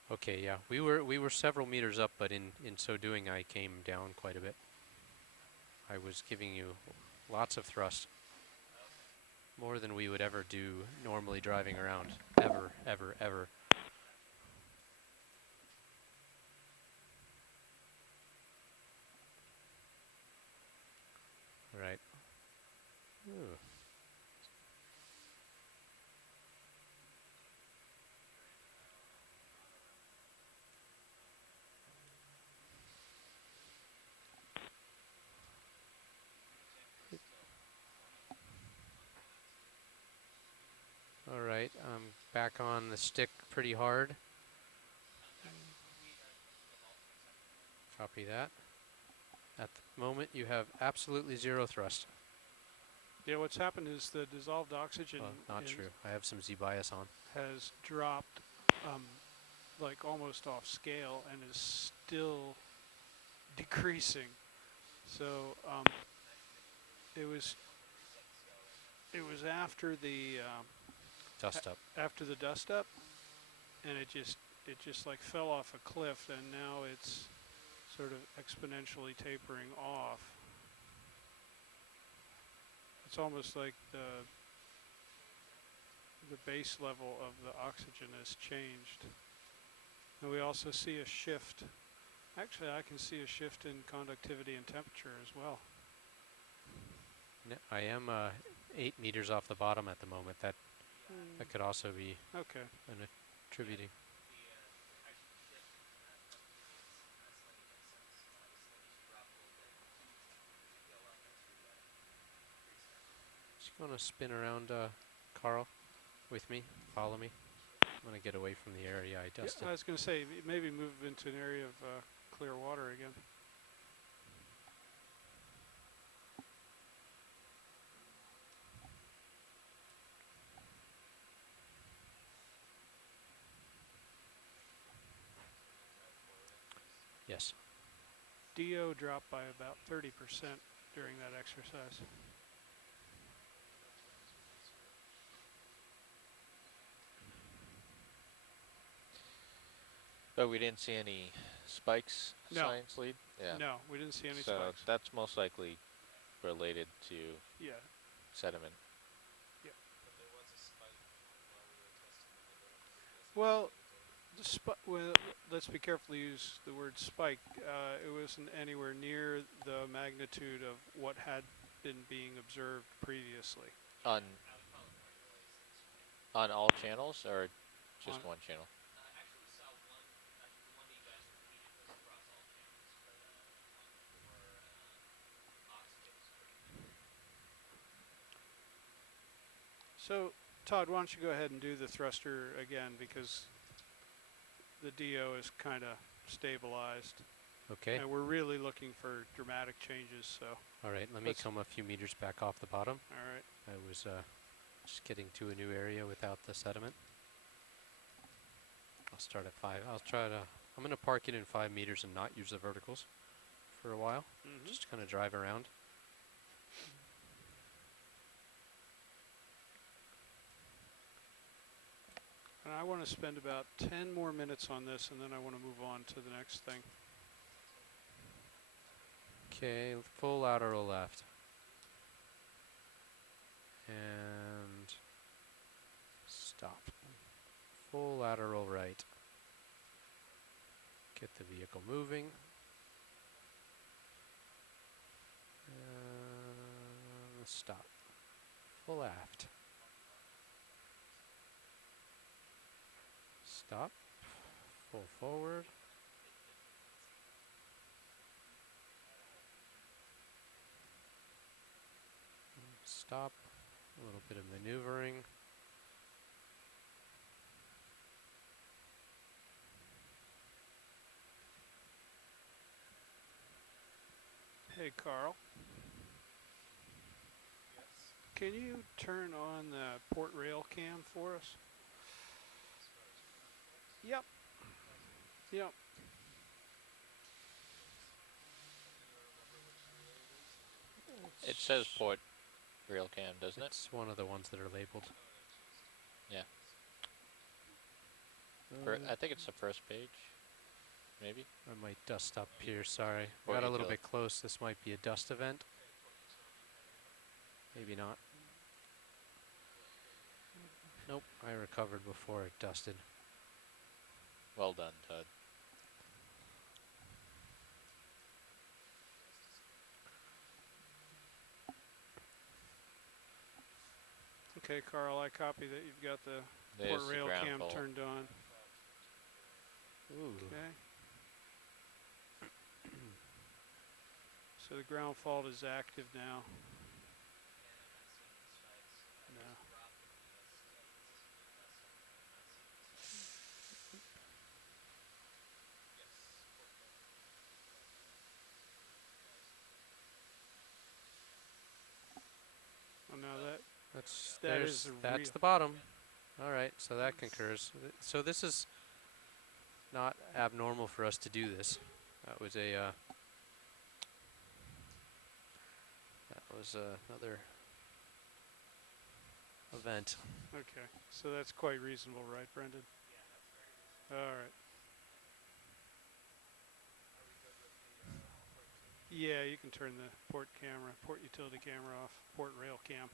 Okay, yeah, we were several meters up, but in so doing, I came down quite a bit. I was giving you lots of thrust, more than we would ever do normally driving around, ever, ever, ever. All right. Ooh. All right, I'm back on the stick pretty hard. Copy that. At the moment, you have absolutely zero thrust. Yeah, what's happened is the dissolved oxygen Not true. I have some Z-bias on. has dropped like almost off scale and is still decreasing. So it was after the dust up. After the dust up, and it just like fell off a cliff, and now it's sort of exponentially tapering off. It's almost like the base level of the oxygen has changed. And we also see a shift. Actually, I can see a shift in conductivity and temperature as well. I am 8 meters off the bottom at the moment. That could also be an attributing. Just going to spin around, Carl, with me. Follow me. I'm going to get away from the area I dusted. Yeah, I was going to say, maybe move into an area of clear water again. Yes. DO dropped by about 30% during that exercise. But we didn't see any spikes, science lead? Yeah. No, we didn't see any so spikes. That's most likely related to sediment. Yeah. Well, let's be careful to use the word spike. It wasn't anywhere near the magnitude of what had been being observed previously. On all channels or just one channel? So, Todd, why don't you go ahead and do the thruster again, because the DO is kind of stabilized. Okay. And we're really looking for dramatic changes, so. All right, let me come a few meters back off the bottom. All right. I was just getting to a new area without the sediment. I'll start at 5. I'm going to park it in 5 meters and not use the verticals for a while. Just kind of drive around. And I want to spend about 10 more minutes on this, and then I want to move on to the next thing. Okay, full lateral left. And stop. Full lateral right. Get the vehicle moving. Stop. Full aft. Stop. Full forward. Stop. A little bit of maneuvering. Hey, Carl. Can you turn on the port rail cam for us? Yep. Yep. It says port rail cam, doesn't it? It's one of the ones that are labeled. Yeah. I think it's the first page, maybe. I might dust up here, sorry. Or Got a little utility. bit close. This might be a dust event. Maybe not. Nope, I recovered before it dusted. Well done, Todd. Okay, Carl, I copy that you've got the There's port the rail ground cam fault. turned on. Ooh. Okay. So the ground fault is active now. No. Oh, no, That's that is that's the bottom. All right, so that concurs. So this is not abnormal for us to do this. That was another event. Okay, so that's quite reasonable, right, Brendan? All right. Yeah, you can turn the port utility camera off, port rail cam.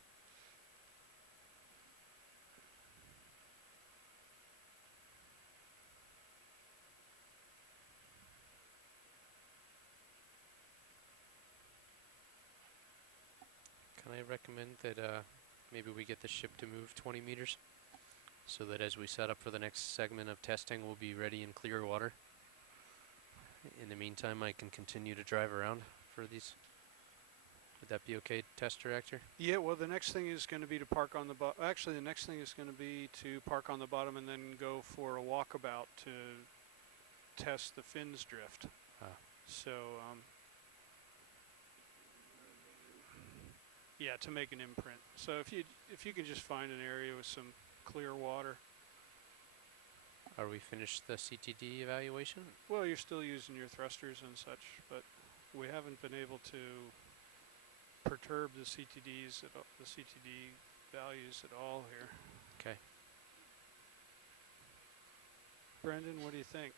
Can I recommend that maybe we get the ship to move 20 meters so that as we set up for the next segment of testing, we'll be ready in clear water? In the meantime, I can continue to drive around for these. Would that be okay, test director? Yeah, well, the next thing is going to be to park on the bottom. Actually, the next thing is going to be to park on the bottom and then go for a walkabout to test the fins drift. So, yeah, to make an imprint. So if you can just find an area with some clear water. Are we finished the CTD evaluation? Well, you're still using your thrusters and such, but we haven't been able to perturb the CTDs at all, the CTD values at all here. Okay. Brendan, what do you think?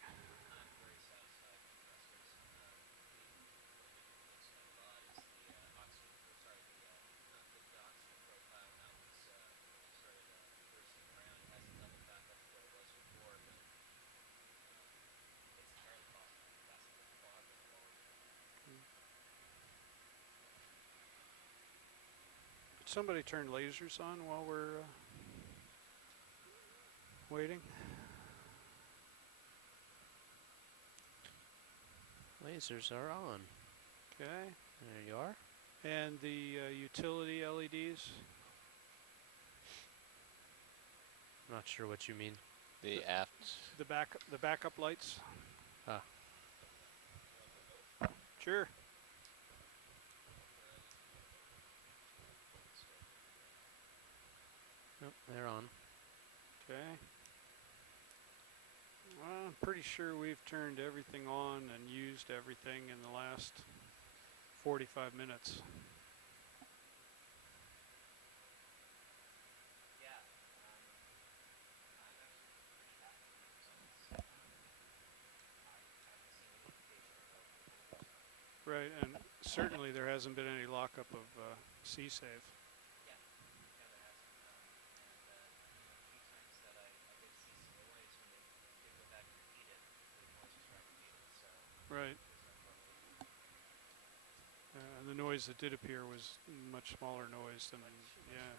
Somebody turn lasers on while we're waiting. Lasers are on. Okay. There you are. And the utility LEDs. Not sure what you mean. The aft. The backup lights. Ah. Sure. Nope, they're on. Okay. Well, I'm pretty sure we've turned everything on and used everything in the last 45 minutes. Right, and certainly there hasn't been any lockup of sea save. Right. And the noise that did appear was much smaller noise than, yeah.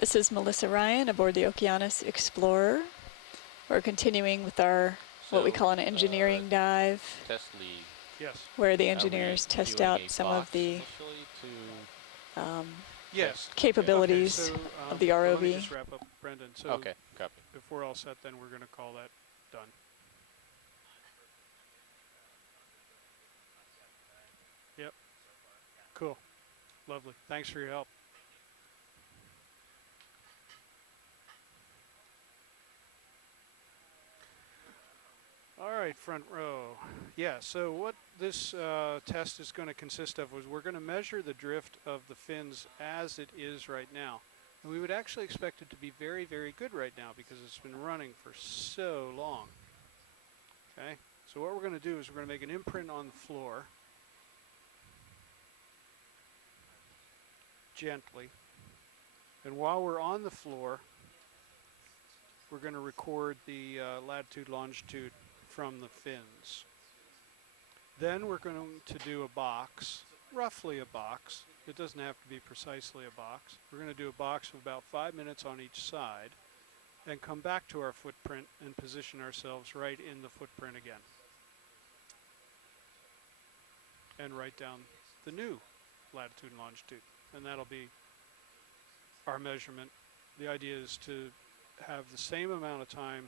This is Melissa Ryan aboard the Okeanos Explorer. We're continuing with our what we call an engineering dive. Test lead. Yes. Where the engineers test doing out a some of box the initially to Yes. capabilities Okay, so, of the Let me ROV. just wrap up, Brendan. So Okay, copy. if we're all set, then we're going to call that done. Yep. Cool. Lovely. Thanks for your help. All right, front row. Yeah, so what this test is going to consist of was we're going to measure the drift of the fins as it is right now. And we would actually expect it to be very, very good right now because it's been running for so long. Okay, so what we're going to do is we're going to make an imprint on the floor. Gently. And while we're on the floor, we're going to record the latitude, longitude from the fins. Then we're going to do a box, roughly a box. It doesn't have to be precisely a box. We're going to do a box of about 5 minutes on each side and come back to our footprint and position ourselves right in the footprint again. And write down the new latitude and longitude. And that'll be our measurement. The idea is to have the same amount of time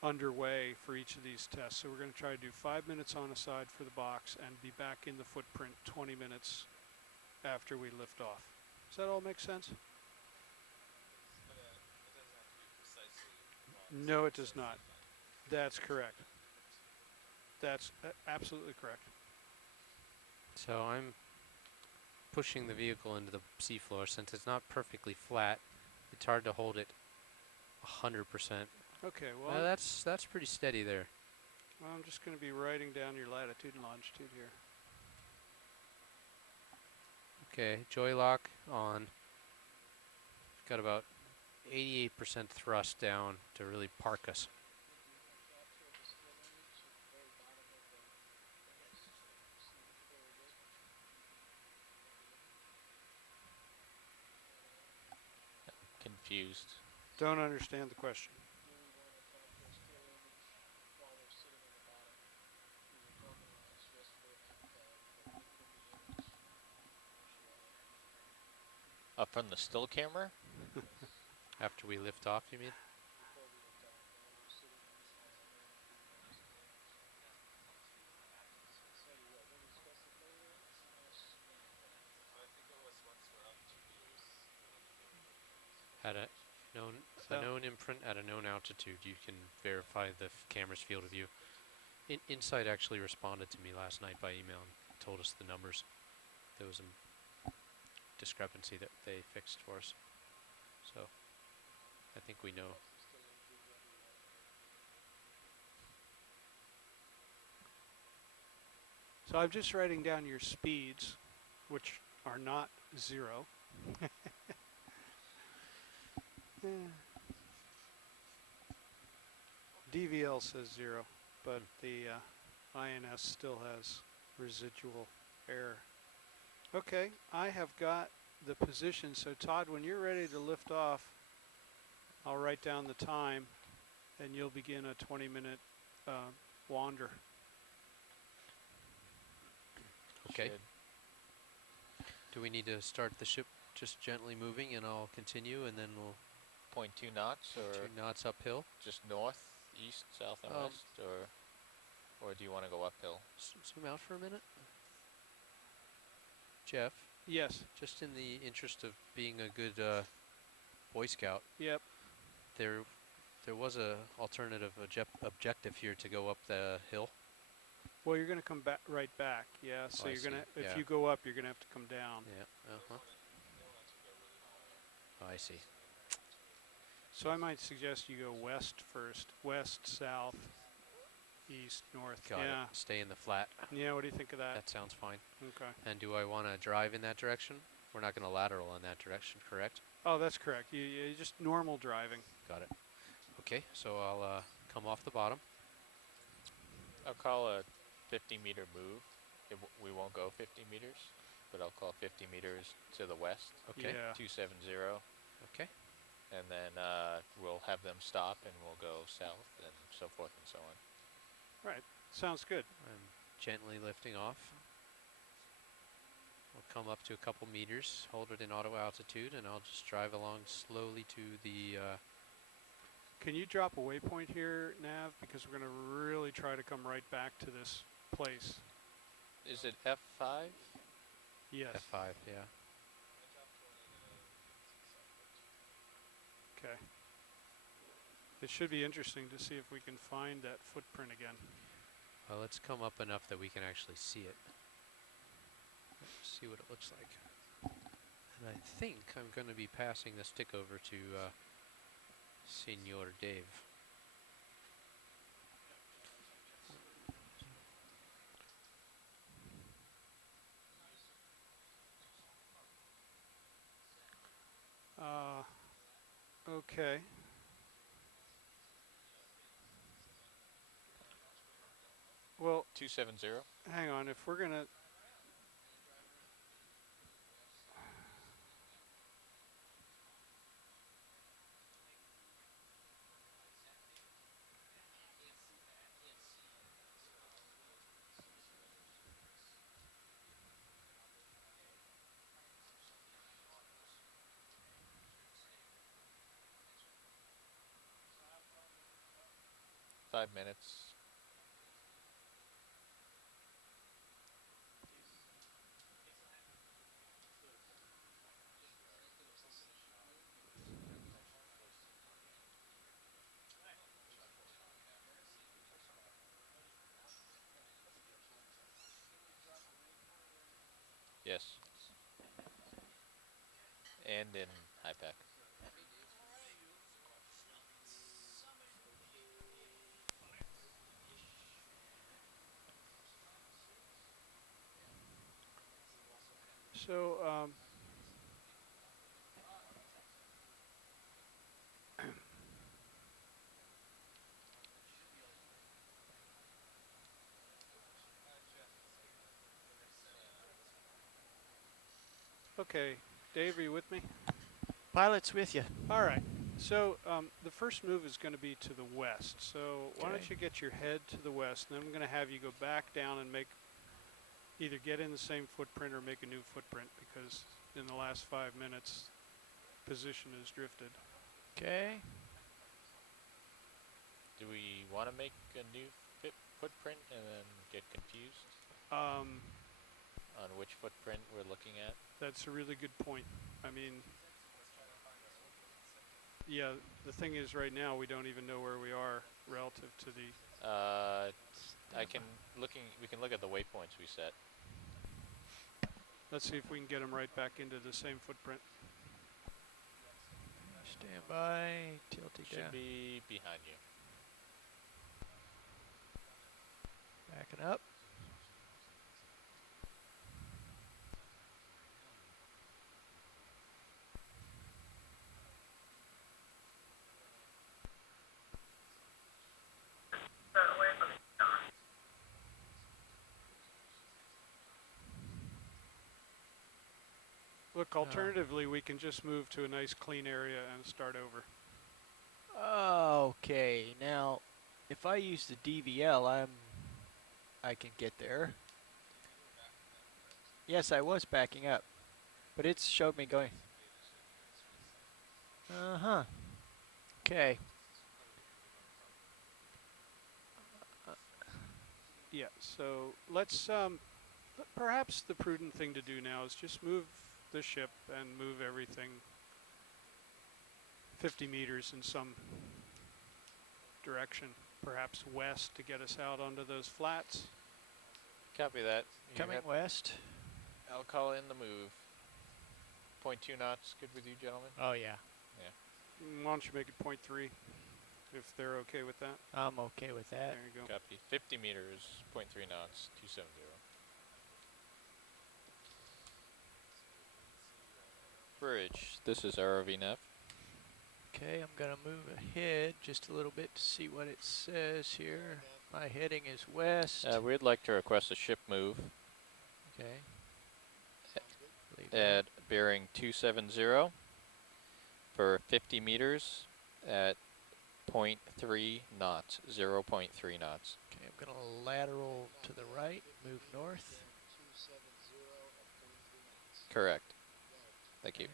underway for each of these tests. So we're going to try to do 5 minutes on a side for the box and be back in the footprint 20 minutes after we lift off. Does that all make sense? No, it does not. That's correct. That's absolutely correct. So I'm pushing the vehicle into the seafloor. Since it's not perfectly flat, it's hard to hold it 100%. Okay, well, that's pretty steady there. Well, I'm just going to be writing down your latitude and longitude here. Okay, joy lock on. Got about 88% thrust down to really park us. Confused. Don't understand the question. Up from the still camera? After we lift off, you mean? At a known imprint at a known altitude, you can verify the camera's field of view. Insight actually responded to me last night by email and told us the numbers. There was a discrepancy that they fixed for us. So I think we know. So I'm just writing down your speeds, which are not 0. DVL says 0, but the INS still has residual error. Okay, I have got the position. So Todd, when you're ready to lift off, I'll write down the time and you'll begin a 20-minute wander. Okay. Do we need to start the ship just gently moving and I'll continue and then we'll... 0.2 knots or 2 knots uphill? Just north, east, south, and west, or do you want to go uphill? Zoom out for a minute. Jeff? Yes. Just in the interest of being a good Boy Scout. Yep. There was a alternative objective here to go up the hill. Well, you're going to come back right back. Yeah. So you're going to, if you go up, you're going to have to come down. Yeah. Oh, I see. So I might suggest you go west first. West, south, east, north. Got yeah. it. Stay in the flat. Yeah, what do you think of that? That sounds fine. Okay. And do I want to drive in that direction? We're not going to lateral in that direction, correct? Oh, that's correct. You just normal driving. Got it. Okay, so I'll come off the bottom. I'll call a 50-meter move. We won't go 50 meters, but I'll call 50 meters to the west. Okay. Yeah. 270. Okay. And then we'll have them stop and we'll go south and so forth and so on. Right. Sounds good. I'm gently lifting off. We'll come up to a couple meters, hold it in auto altitude, and I'll just drive along slowly to the... Can you drop a waypoint here, Nav? Because we're going to really try to come right back to this place. Is it F5? Yes. F5, yeah. Okay. It should be interesting to see if we can find that footprint again. Well, let's come up enough that we can actually see it. See what it looks like. And I think I'm going to be passing the stick over to Senor Dave. Okay. Well, 270. hang on. If we're going to... Five minutes. Yes. And in high pack. So, okay, Dave, are you with me? Pilot's with you. All right. So the first move is going to be to the west. So why don't you get your head to the west, and then I'm going to have you go back down and either get in the same footprint or make a new footprint, because in the last 5 minutes, position has drifted. Okay. Do we want to make a new footprint and then get confused Um, on which footprint we're looking at? That's a really good point. I mean, yeah, the thing is right now we don't even know where we are relative to the... we can look at the waypoints we set. Let's see if we can get them right back into the same footprint. Stand by, tilting Should down. be behind you. Backing up. Look, alternatively, we can just move to a nice clean area and start over. Okay, now if I use the DVL, I can get there. Yes, I was backing up, but it showed me going. Uh-huh. Okay. Yeah, so let's, perhaps the prudent thing to do now is just move the ship and move everything 50 meters in some direction, perhaps west to get us out onto those flats. Copy that. Coming west. I'll call in the move. 0.2 knots, good with you, gentlemen? Oh, yeah. Yeah. Why don't you make it 0.3 if they're okay with that? I'm okay with that. There you go. Copy. 50 meters, 0.3 knots, 270. Bridge. This is ROVNAV. Okay, I'm going to move ahead just a little bit to see what it says here. My heading is west. We'd like to request a ship move Okay. at bearing 270 for 50 meters at 0.3 knots, 0.3 knots. Okay, I'm going to lateral to the right, move north. Correct. Thank you.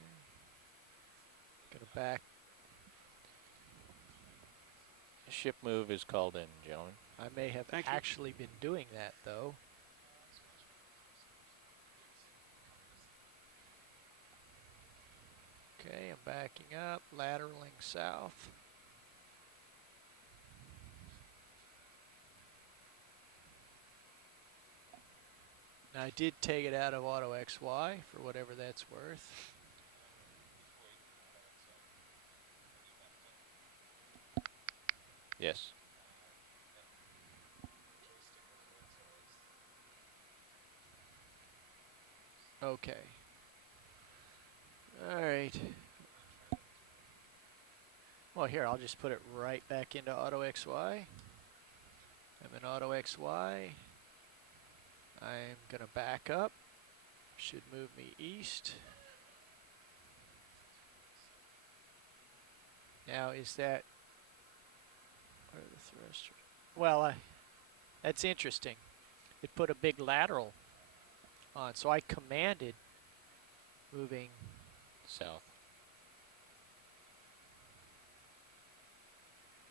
Going to back. Ship move is called in, gentlemen. I may have actually been doing that, though. Okay, I'm backing up, lateraling south. Now, I did take it out of Auto XY for whatever that's worth. Yes. Okay. All right. Well, here, I'll just put it right back into Auto XY. I'm in Auto XY. I'm going to back up. Should move me east. Now, is that... Where are the thrusters? Well, that's interesting. It put a big lateral on, so I commanded moving south.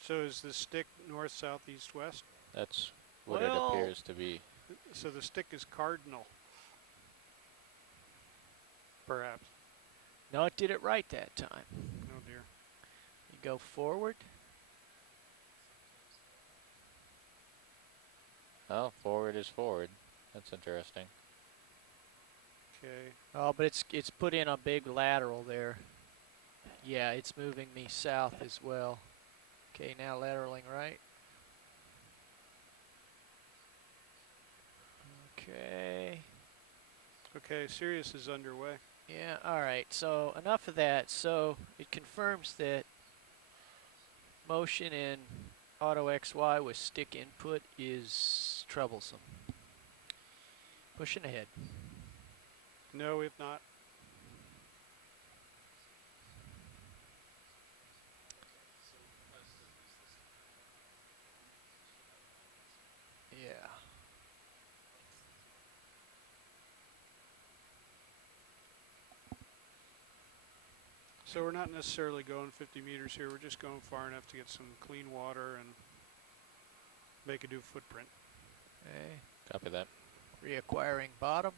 So is the stick north, south, east, west? That's what Well, it appears to be. So the stick is cardinal. Perhaps. No, it did it right that time. Oh dear. You go forward. Oh, forward is forward. That's interesting. Okay. Oh, but it's put in a big lateral there. Yeah, it's moving me south as well. Okay, now lateraling right. Okay. Okay, Sirius is underway. Yeah, all right. So enough of that. So it confirms that motion in Auto XY with stick input is troublesome. Pushing ahead. No, if not. Yeah. So we're not necessarily going 50 meters here. We're just going far enough to get some clean water and make a new footprint. Okay. Copy that. Reacquiring bottom.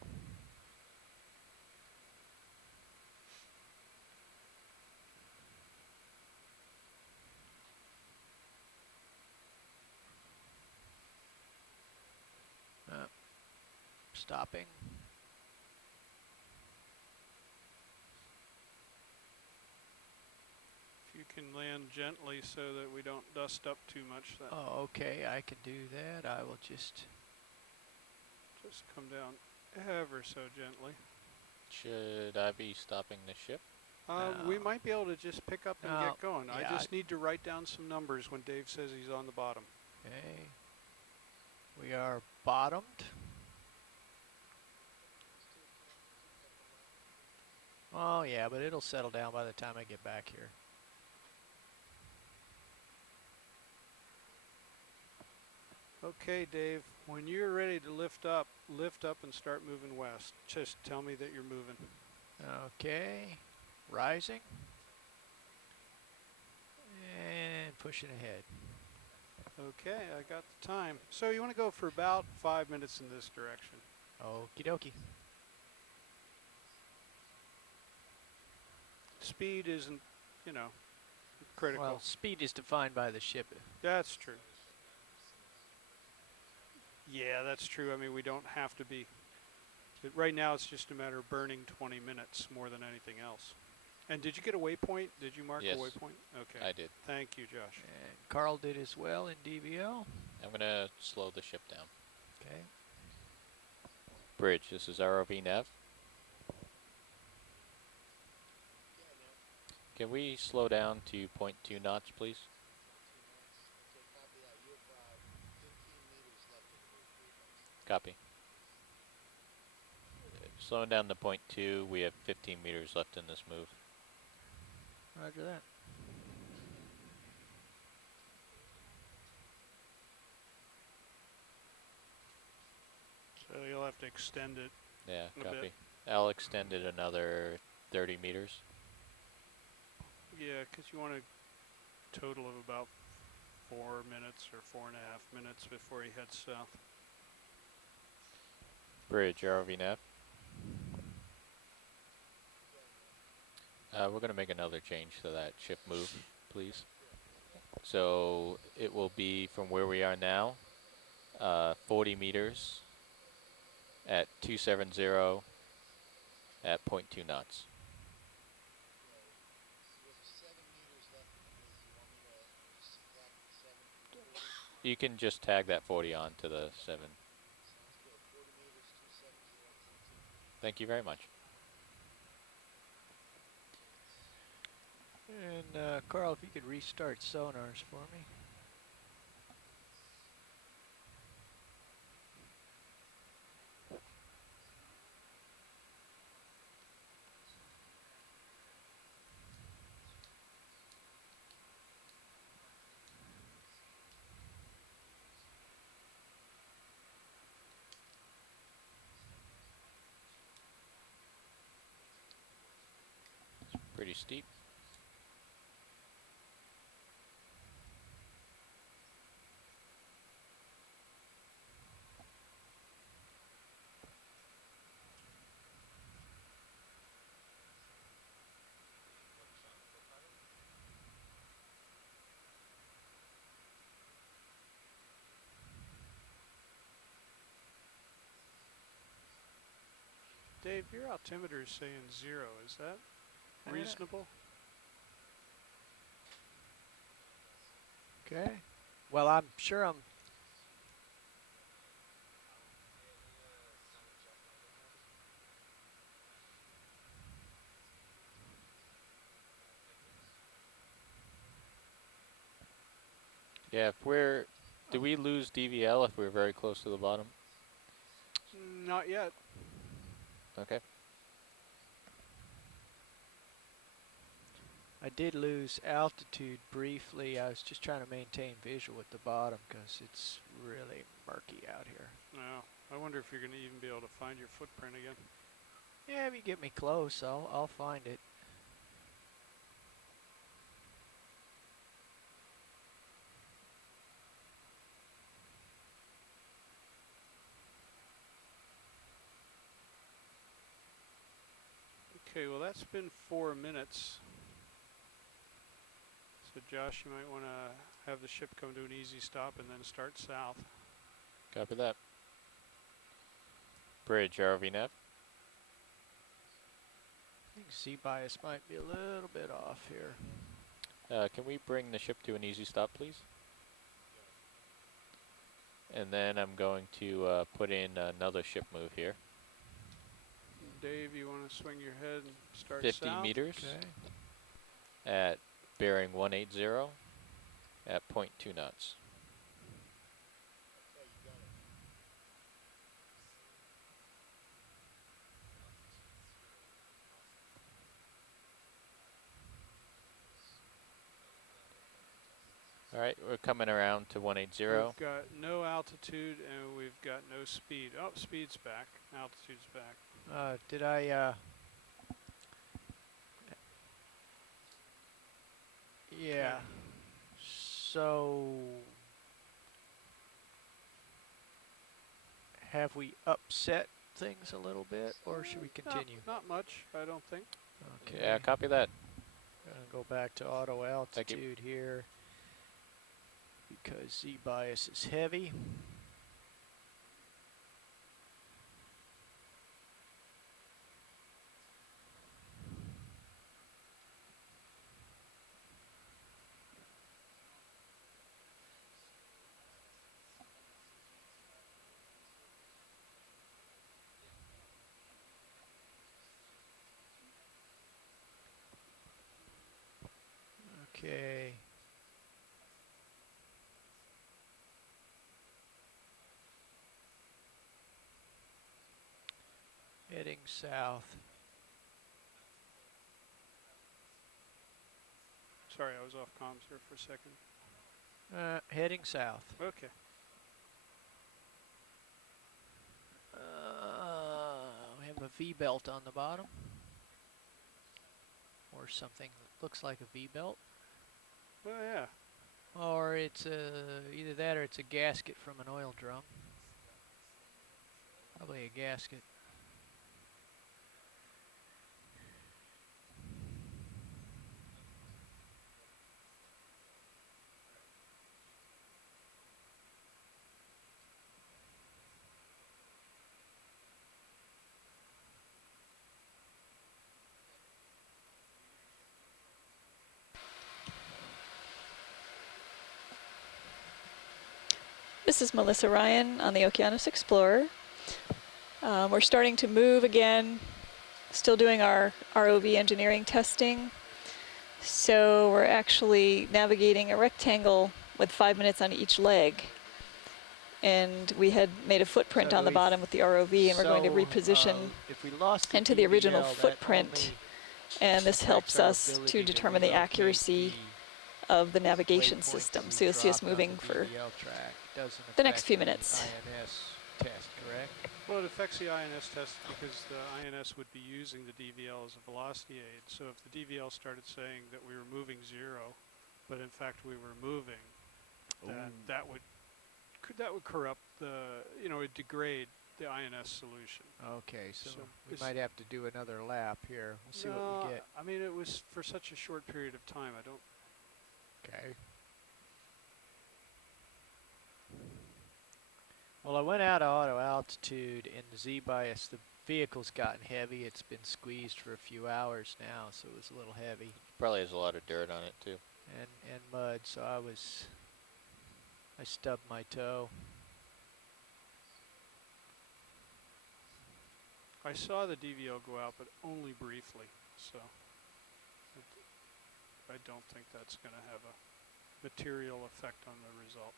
Stopping. If you can land gently so that we don't dust up too much, that Oh, okay. I can do that. I will just come down ever so gently. Should I be stopping the ship? We might be able to just pick up and No, get going. yeah, I just need to write down some numbers when Dave says he's on the bottom. Okay. We are bottomed. Oh, yeah, but it'll settle down by the time I get back here. Okay, Dave, when you're ready to lift up and start moving west. Just tell me that you're moving. Okay. Rising. And pushing ahead. Okay, I got the time. So you want to go for about 5 minutes in this direction. Okie dokie. Speed isn't, critical. Well, speed is defined by the ship. That's true. Yeah, that's true. I mean, we don't have to be. Right now, it's just a matter of burning 20 minutes more than anything else. And did you get a waypoint? Did you mark Yes, a waypoint? Okay. I did. Thank you, Josh. And Carl did as well in DVL. I'm going to slow the ship down. Okay. Bridge, this is ROV nav. Can we slow down to 0.2 knots, please? Copy. Slowing down to 0.2, we have 15 meters left in this move. Roger that. So you'll have to extend it. Yeah, a copy. bit. I'll extend it another 30 meters. Yeah, because you want a total of about 4 minutes or 4.5 minutes before he heads south. Bridge, ROV nav. We're going to make another change to that ship move, please. So it will be from where we are now, 40 meters at 270 at 0.2 knots. You can just tag that 40 on to the 7. Thank you very much. And Carl, if you could restart sonars for me. It's pretty steep. Dave, your altimeter is saying 0. Is that reasonable? Okay. Well, I'm sure I'm... Yeah, if we're... Do we lose DVL if we're very close to the bottom? Not yet. Okay. I did lose altitude briefly. I was just trying to maintain visual at the bottom because it's really murky out here. No. I wonder if you're going to even be able to find your footprint again. Yeah, if you get me close, I'll find it. Okay, well that's been 4 minutes. So Josh, you might want to have the ship come to an easy stop and then start south. Copy that. Bridge, ROV nav. I think Z-bias might be a little bit off here. Can we bring the ship to an easy stop, please? And then I'm going to put in another ship move here. Dave, you want to swing your head and start 50 south? meters Okay. at bearing 180 at 0.2 knots. All right, we're coming around to 180. We've got no altitude and we've got no speed. Oh, speed's back. Altitude's back. Did I, yeah. So, have we upset things a little bit, or should we continue? Not much, I don't think. Okay. Yeah, copy that. Gonna go back to auto altitude here because Z-bias is heavy. Okay. Heading south. Sorry, I was off comms here for a second. Heading south. Okay. We have a V-belt on the bottom. Or something that looks like a V-belt. Oh, yeah. Or it's either that or it's a gasket from an oil drum. Probably a gasket. This is Melissa Ryan on the Okeanos Explorer. We're starting to move again, still doing our ROV engineering testing. So we're actually navigating a rectangle with 5 minutes on each leg. And we had made a footprint So on the bottom with the ROV, and we're going to reposition if we lost into the original DVL, that footprint. only And this helps affects our us ability to to determine the relocate accuracy the of the navigation waypoints system. we So you'll see us dropped on moving the for DVL track. Doesn't the next affect few the minutes. INS test, correct? Well, it affects the INS test because the INS would be using the DVL as a velocity aid. So if the DVL started saying that we were moving 0, but in fact we were moving, then that would corrupt the, it'd degrade the INS solution. Okay, so we it's- might have to do another lap here. We'll see what we get. I mean, it was for such a short period of time. I don't. Okay. Well, I went out of auto altitude in the Z-bias. The vehicle's gotten heavy. It's been squeezed for a few hours now, so it was a little heavy. Probably has a lot of dirt on it too. And mud, so I stubbed my toe. I saw the DVL go out, but only briefly. So I don't think that's going to have a material effect on the result.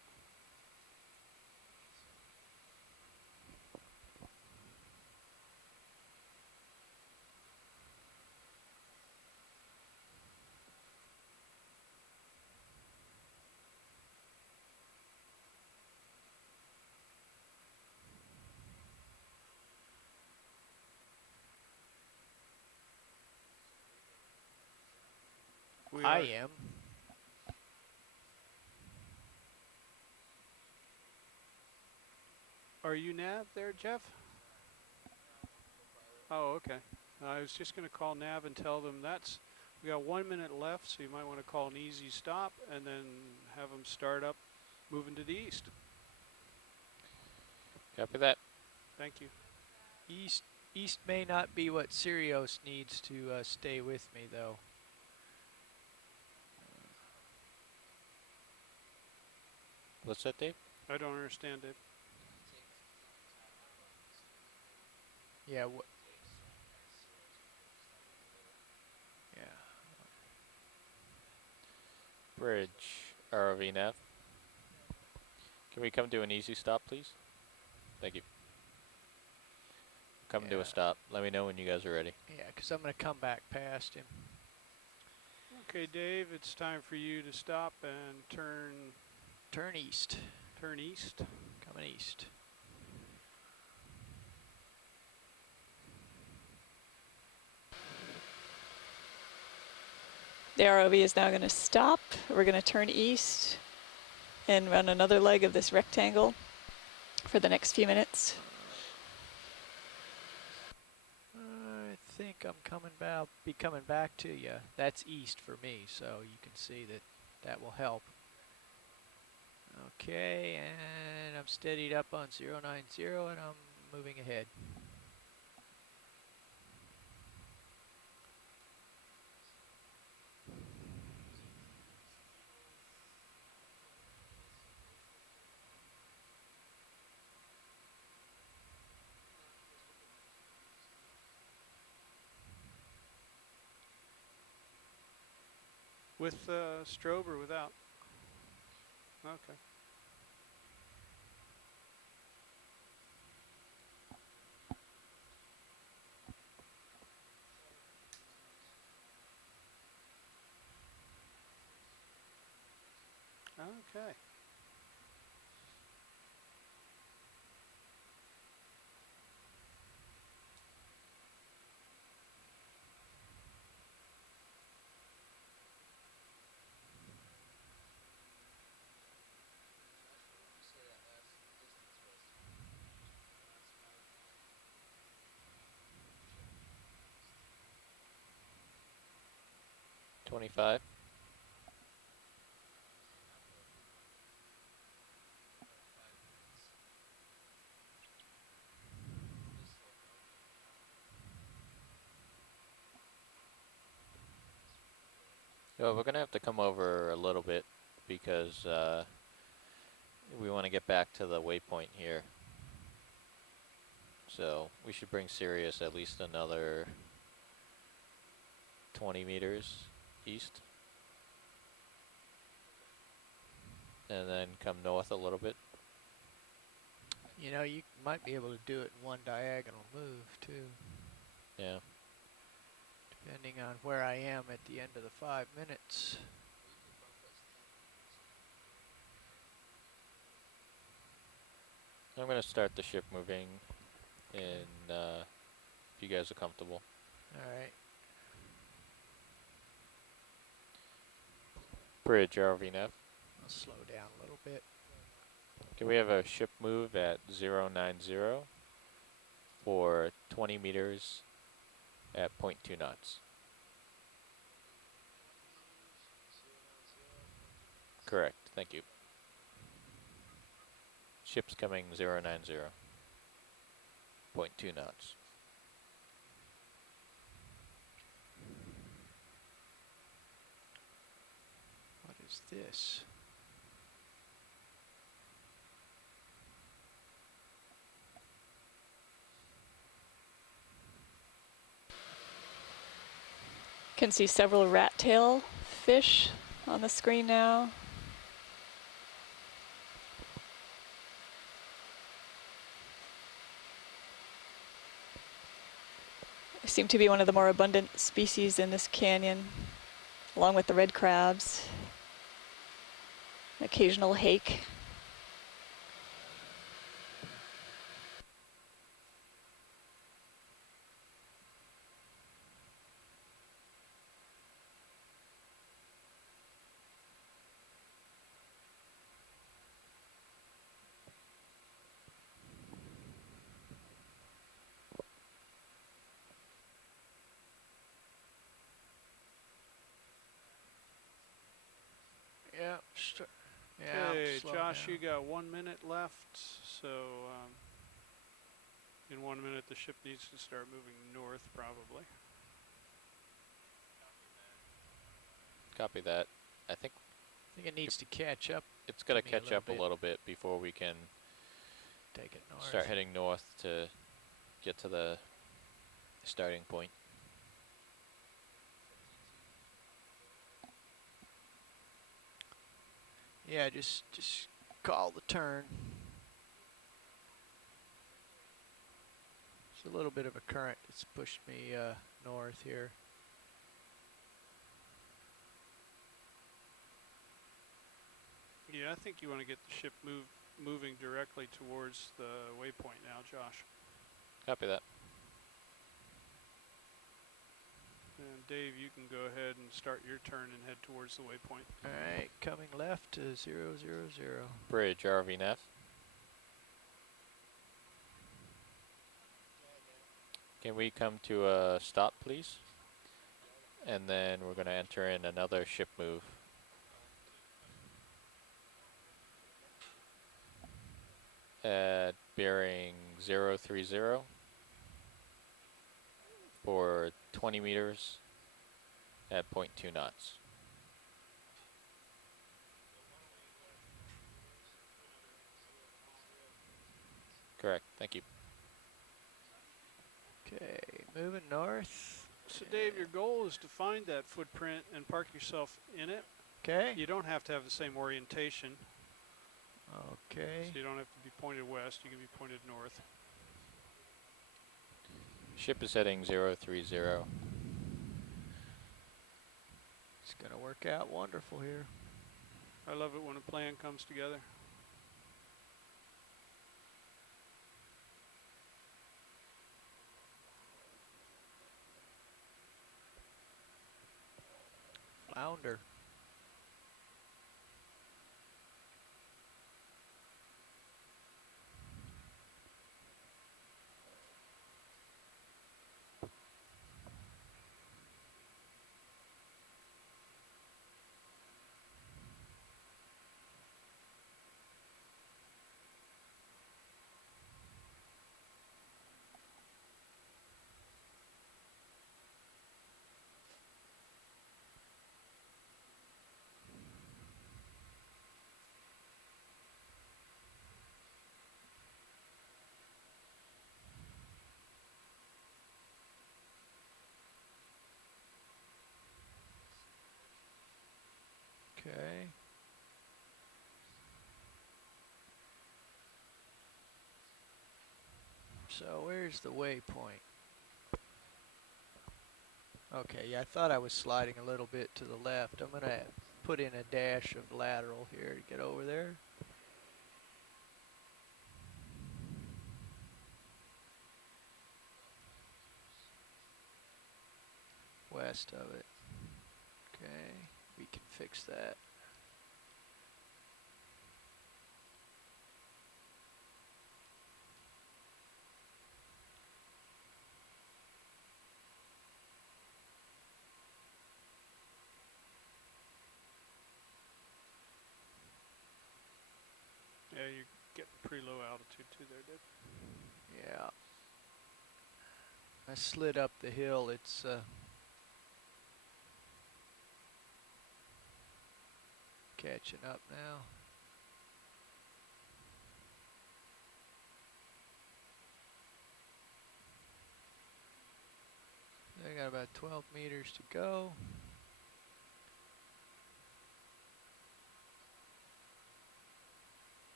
I am. Are you nav there, Jeff? Oh, okay. I was just going to call nav and tell them we got 1 minute left, so you might want to call an easy stop and then have them start up moving to the east. Copy that. Thank you. East may not be what Sirius needs to stay with me, though. What's that, Dave? I don't understand it. Yeah. Yeah. Bridge, ROV nav. Can we come to an easy stop, please? Thank you. Come to a stop. Let me know when you guys are ready. Yeah, because I'm going to come back past him. Okay, Dave, it's time for you to stop and turn east. Turn east. Coming east. The ROV is now going to stop. We're going to turn east and run another leg of this rectangle for the next few minutes. I think I'm be coming back to you. That's east for me, so you can see that will help. Okay, and I'm steadied up on 090 and I'm moving ahead. With strobe or without? Okay. Okay. $25. Well, we're gonna have to come over a little bit because we want to get back to the waypoint here. So we should bring Sirius at least another 20 meters east. And then come north a little bit. You know, you might be able to do it in one diagonal move, too. Yeah. Depending on where I am at the end of the 5 minutes. I'm going to start the ship moving and if you guys are comfortable. Alright. Bridge, RV nav. I'll slow down a little bit. Can we have a ship move at 090 for 20 meters at 0.2 knots? Correct, thank you. Ship's coming 090, 0.2 knots. What is this? Can see several rat tail fish on the screen now. They seem to be one of the more abundant species in this canyon, along with the red crabs, occasional hake. Yeah, yeah. Okay, Josh, you got 1 minute left. So in 1 minute, the ship needs to start moving north, probably. Copy that. I think it needs to catch up. It's got to me a catch little up a bit. little bit before we can Take it north. start heading north to get to the starting point. Yeah, just call the turn. It's a little bit of a current. It's pushed me north here. Yeah, I think you want to get the ship moving directly towards the waypoint now, Josh. Copy that. And Dave, you can go ahead and start your turn and head towards the waypoint. Alright, coming left to 000. Bridge, RV nav. Can we come to a stop, please? And then we're going to enter in another ship move. At bearing 030 for 20 meters at 0.2 knots. Correct, thank you. Okay, moving north. So Dave, your goal is to find that footprint and park yourself in it. Okay. You don't have to have the same orientation. Okay. So you don't have to be pointed west. You can be pointed north. Ship is heading 030. It's going to work out wonderful here. I love it when a plan comes together. Flounder. Okay. So where's the waypoint? Okay, yeah, I thought I was sliding a little bit to the left. I'm gonna put in a dash of lateral here to get over there. West of it. Okay, we can fix that. Yeah, you're getting pretty low altitude too there, Dave. Yeah. I slid up the hill. It's catching up now. I got about 12 meters to go.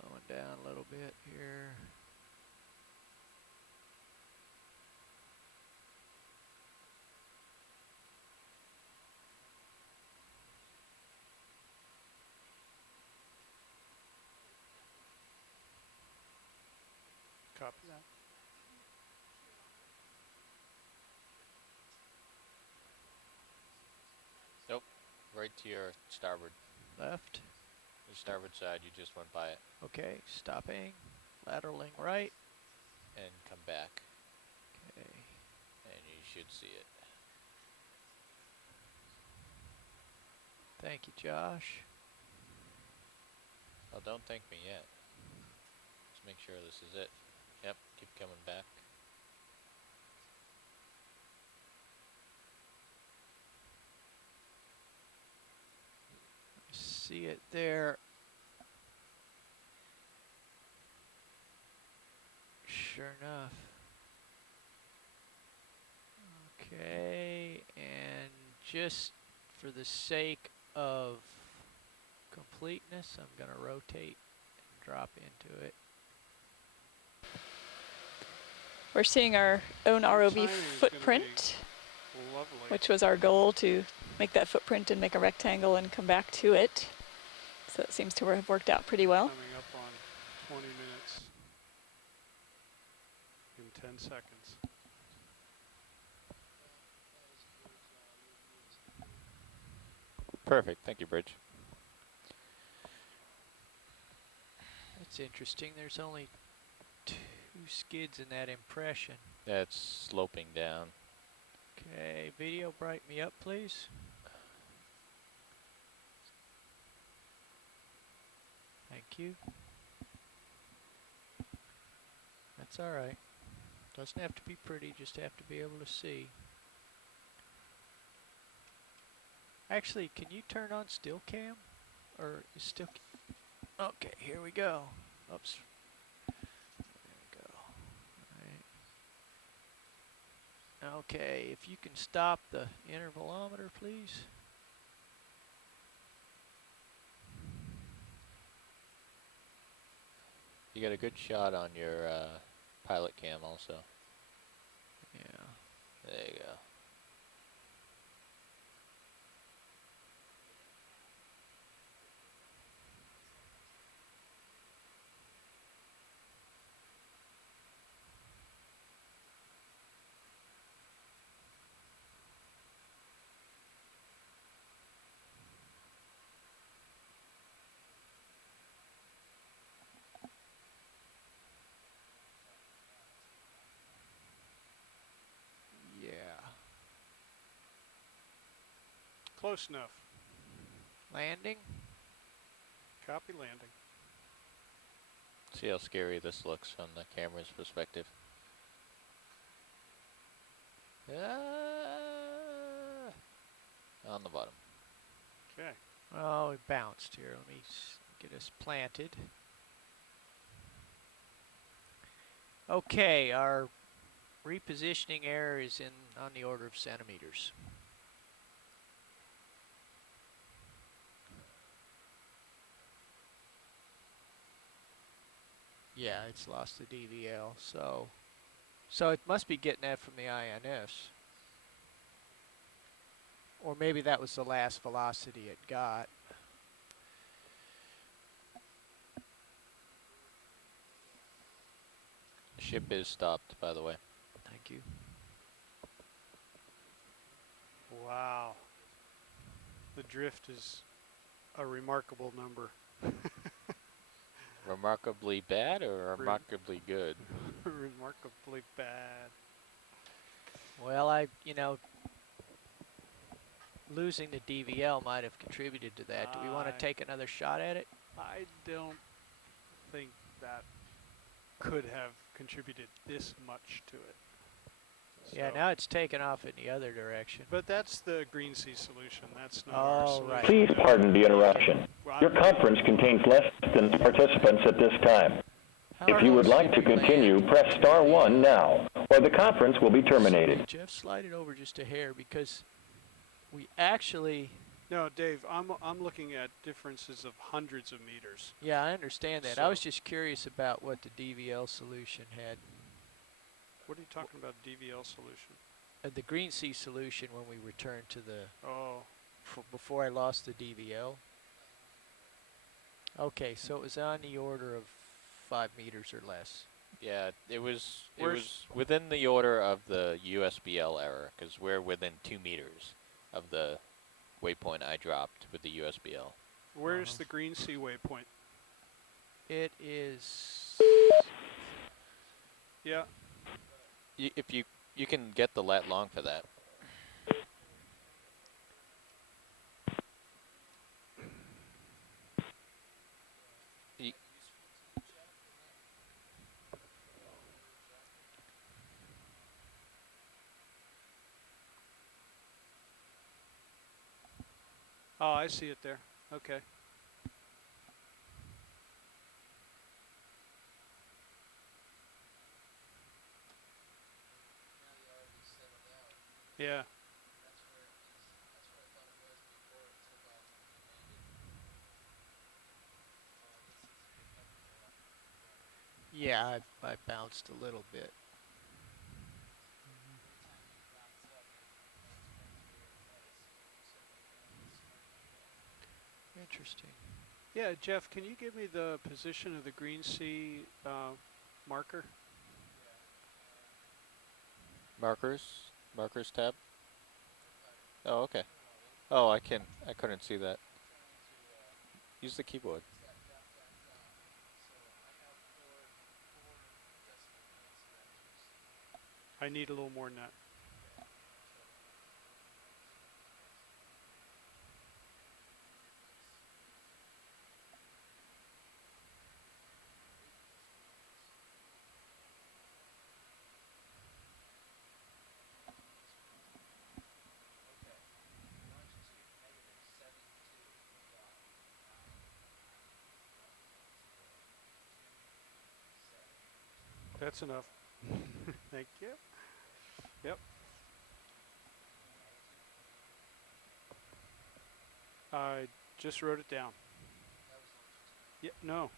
Slowing down a little bit here. Copy that. Nope, right to your starboard. Left. The starboard side, you just went by it. Okay, stopping. Lateraling right. And come back. Okay. And you should see it. Thank you, Josh. Well, don't thank me yet. Just make sure this is it. Yep, keep coming back. See it there. Sure enough. Okay, and just for the sake of completeness, I'm going to rotate and drop into it. We're seeing our own ROV footprint, which was our goal, to make that footprint and make a rectangle and come back to it. So it seems to have worked out pretty well. Coming up on 20 minutes in 10 seconds. Perfect, thank you, Bridge. That's interesting. There's only 2 skids in that impression. That's sloping down. Okay, video, brighten me up, please. Thank you. That's all right. Doesn't have to be pretty, just have to be able to see. Actually, can you turn on still cam? Or is still okay, here we go. Oops. There we go. Okay, if you can stop the intervalometer, please. You got a good shot on your pilot cam also. Yeah. There you go. Yeah. Close enough. Landing. Copy landing. See how scary this looks from the camera's perspective. On the bottom. Okay. Oh, it bounced here. Let me get us planted. Okay, our repositioning error is on the order of centimeters. Yeah, it's lost the DVL, so it must be getting that from the INS. Or maybe that was the last velocity it got. The ship is stopped, by the way. Thank you. Wow. The drift is a remarkable number. Remarkably bad or remarkably good? Remarkably bad. Well, losing the DVL might have contributed to that. Do we want to take another shot at it? I don't think that could have contributed this much to it. Yeah, now it's taken off in the other direction. But that's the Green Sea solution. That's not Oh, our solution. right. Please pardon the interruption. Your conference contains less than participants at this time. If you would like to continue, press star 1 now, or the conference will be terminated. Jeff, slide it over just a hair because we actually... No, Dave, I'm looking at differences of hundreds of meters. Yeah, I understand that. So I was just curious about what the DVL solution had. What are you talking about, DVL solution? The Green Sea solution when we returned to the... Oh. Before I lost the DVL. Okay, so it was on the order of 5 meters or less. Yeah, it was within the order of the USBL error, because we're within 2 meters of the waypoint I dropped with the USBL. Where's the Green Sea waypoint? It is... Yeah. If you can get the lat long for that. Oh, I see it there. Okay. Yeah. Yeah, I bounced a little bit. Interesting. Yeah, Jeff, can you give me the position of the Green Sea marker? Markers tab. Oh, okay. Oh, I couldn't see that. Use the keyboard. I need a little more than that. That's enough. Thank you. Yep. I just wrote it down. Yeah, no,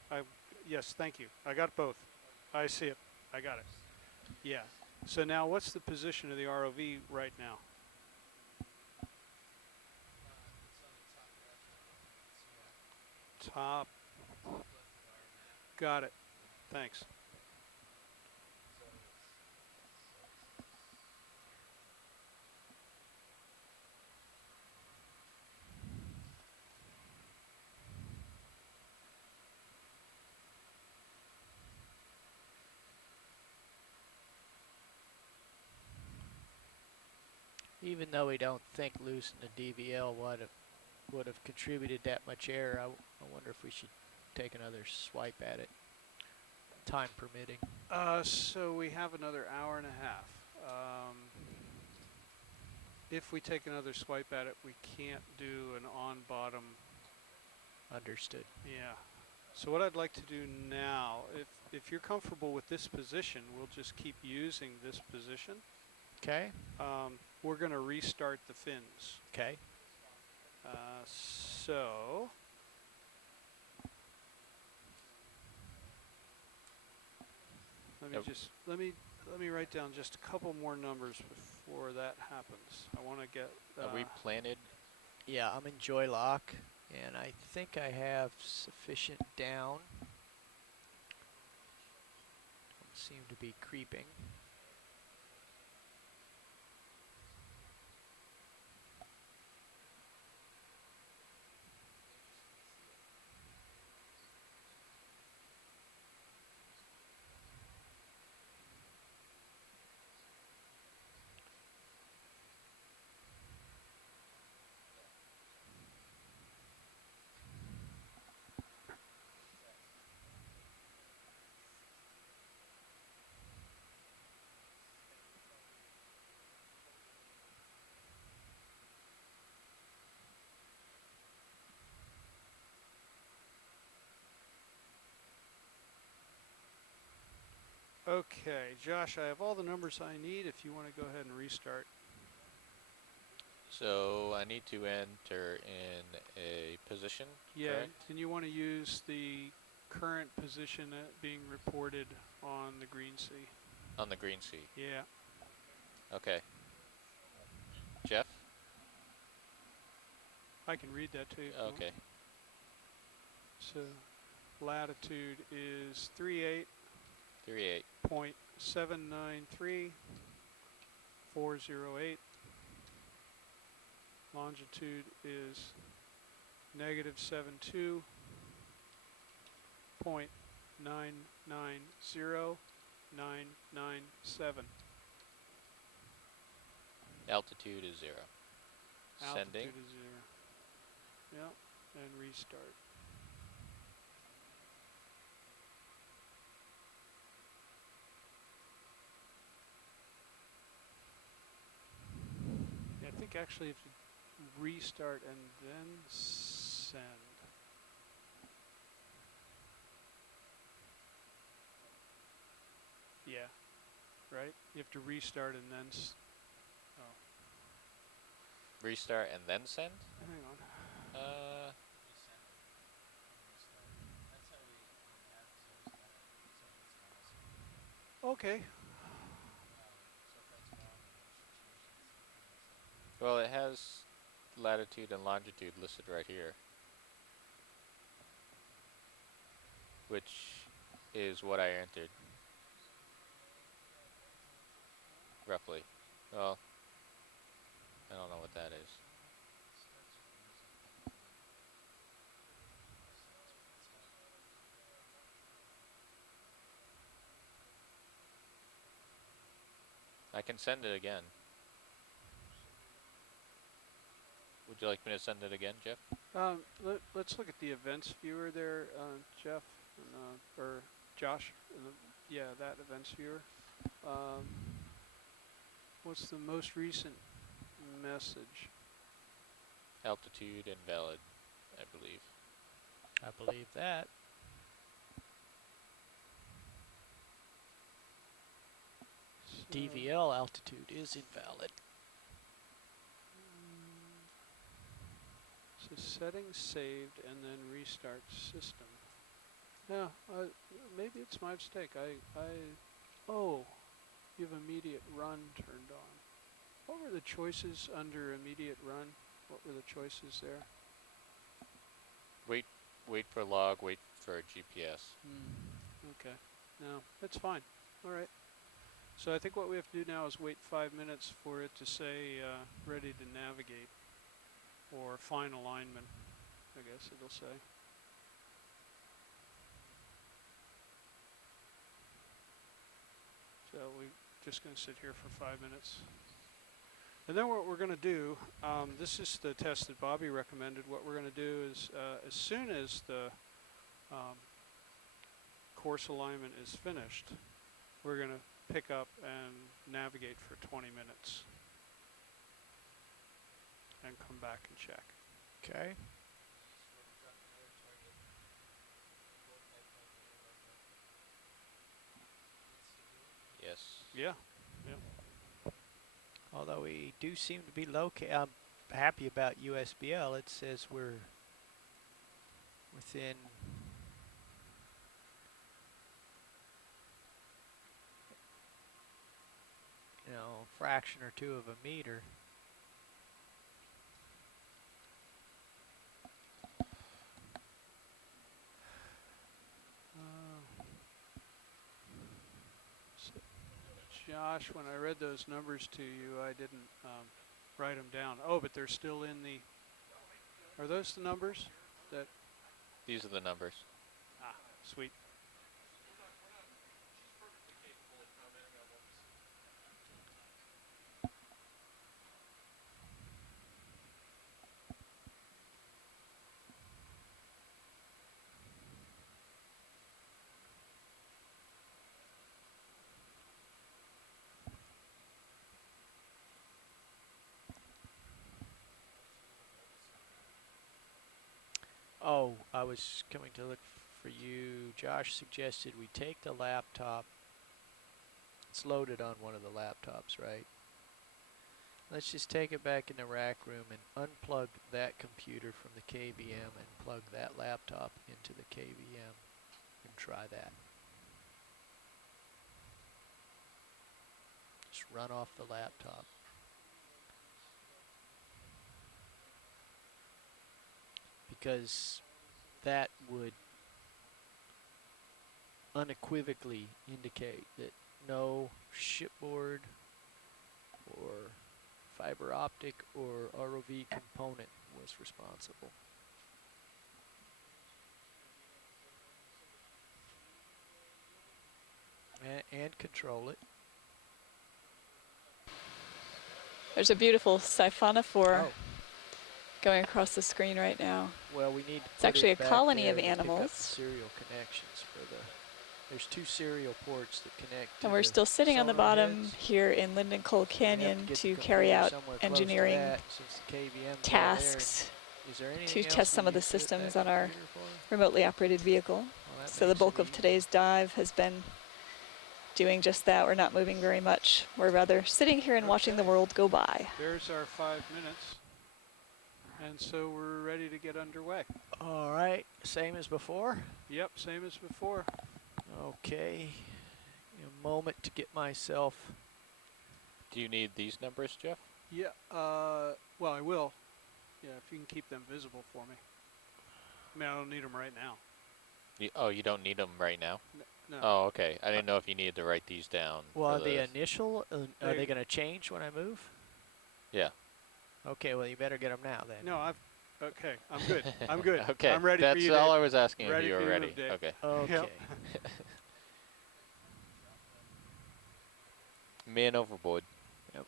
yes, thank you. I got both. I see it. I got it. Yeah. So now what's the position of the ROV right now? Top. Got it. Thanks. Even though we don't think loosening the DVL would have contributed that much error, I wonder if we should take another swipe at it, time permitting. So we have another hour and a half. If we take another swipe at it, we can't do an on-bottom. Understood. Yeah. So what I'd like to do now, if you're comfortable with this position, we'll just keep using this position. Okay. We're going to restart the fins. Okay. So let me write down just a couple more numbers before that happens. I want to get. Are we planted? Yeah, I'm in joy lock, and I think I have sufficient down. Don't seem to be creeping. Okay, Josh, I have all the numbers I need if you want to go ahead and restart. So I need to enter in a position, Yeah, correct? and you want to use the current position being reported on the green sea. On the green sea. Yeah. Okay. Jeff? I can read that to you. Okay. So latitude is 38. 38. 0.793408. Longitude is negative 72.990997. Altitude is 0. Altitude Sending. is 0. Yep, and restart. I think actually if you restart and then send. Yeah, right? You have to restart and then Restart and then send? hang on. Okay. Well, it has latitude and longitude listed right here, which is what I entered, roughly. Well, I don't know what that is. I can send it again. Would you like me to send it again, Jeff? Let's look at the events viewer there, Jeff, or Josh. Yeah, that events viewer. What's the most recent message? Altitude invalid, I believe. I believe that. DVL altitude is invalid. So settings saved and then restart system. Yeah, maybe it's my mistake. Oh, you have immediate run turned on. What were the choices under immediate run? What were the choices there? Wait for log, wait for GPS. Okay, no, that's fine. All right. So I think what we have to do now is wait 5 minutes for it to say ready to navigate, or fine alignment, I guess it'll say. So we're just going to sit here for 5 minutes. And then what we're going to do, this is the test that Bobby recommended. What we're going to do is as soon as the course alignment is finished, we're going to pick up and navigate for 20 minutes and come back and check. Okay. Yes. Yeah. Yeah. Although we do seem to be located, I'm happy about USBL. It says we're within a fraction or two of a meter. Josh, when I read those numbers to you, I didn't write them down. Oh, but they're still in the... Are those the numbers? That? These are the numbers. Ah, sweet. Oh, I was coming to look for you. Josh suggested we take the laptop. It's loaded on one of the laptops, right? Let's just take it back in the rack room and unplug that computer from the KVM and plug that laptop into the KVM and try that. Just run off the laptop. Because that would unequivocally indicate that no shipboard or fiber optic or ROV component was responsible. And control it. There's a beautiful siphonophore going across the screen right now. Well, we need to It's actually a back colony there of to pick up the animals. serial connections for the. There's two serial ports that connect. And we're still sitting on the bottom here in Lindenkohl Canyon to carry out engineering tasks to test some of the systems on our remotely operated vehicle. So the bulk of today's dive has been doing just that. We're not moving very much. We're rather sitting here and watching the world go by. There's our 5 minutes. And so we're ready to get underway. All right, same as before? Yep, same as before. Okay, a moment to get myself. Do you need these numbers, Jeff? Yeah, well, I will. Yeah, if you can keep them visible for me. I mean, I don't need them right now. You don't need them right now? No. Oh, okay. I didn't know if you needed to write these down. Well, are they initial? Are they going to change when I move? Yeah. Okay, well, you better get them now then. No, okay, I'm good. I'm good. Okay, I'm ready that's for you, all Dave. I was asking if Ready you for were you, ready. Dave. Okay. Okay. Yep. Man overboard. Yep.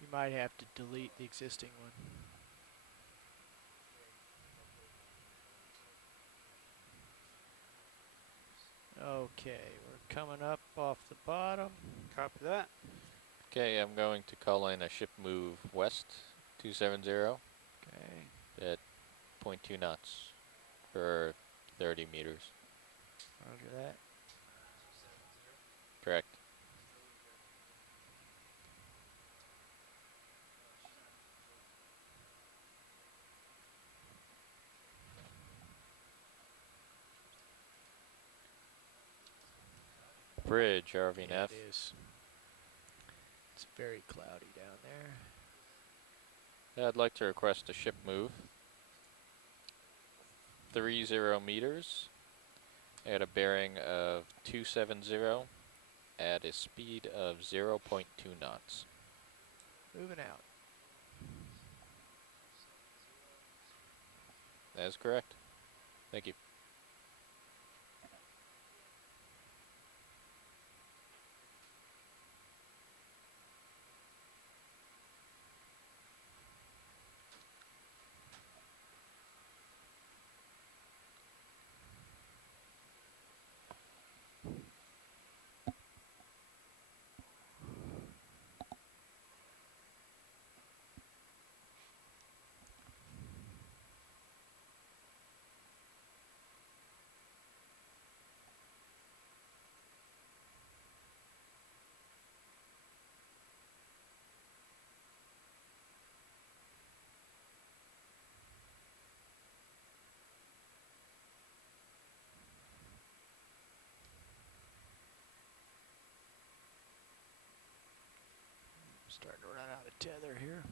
You might have to delete the existing one. Okay, we're coming up off the bottom. Copy that. Okay, I'm going to call in a ship move west 270. Okay. At 8.2 knots for 30 meters. Roger that. Correct. Bridge, RVNF. Yeah, it is. It's very cloudy down there. I'd like to request a ship move. 30 meters at a bearing of 270 at a speed of 0.2 knots. Moving out. That is correct. Thank you. Starting to run out of tether here.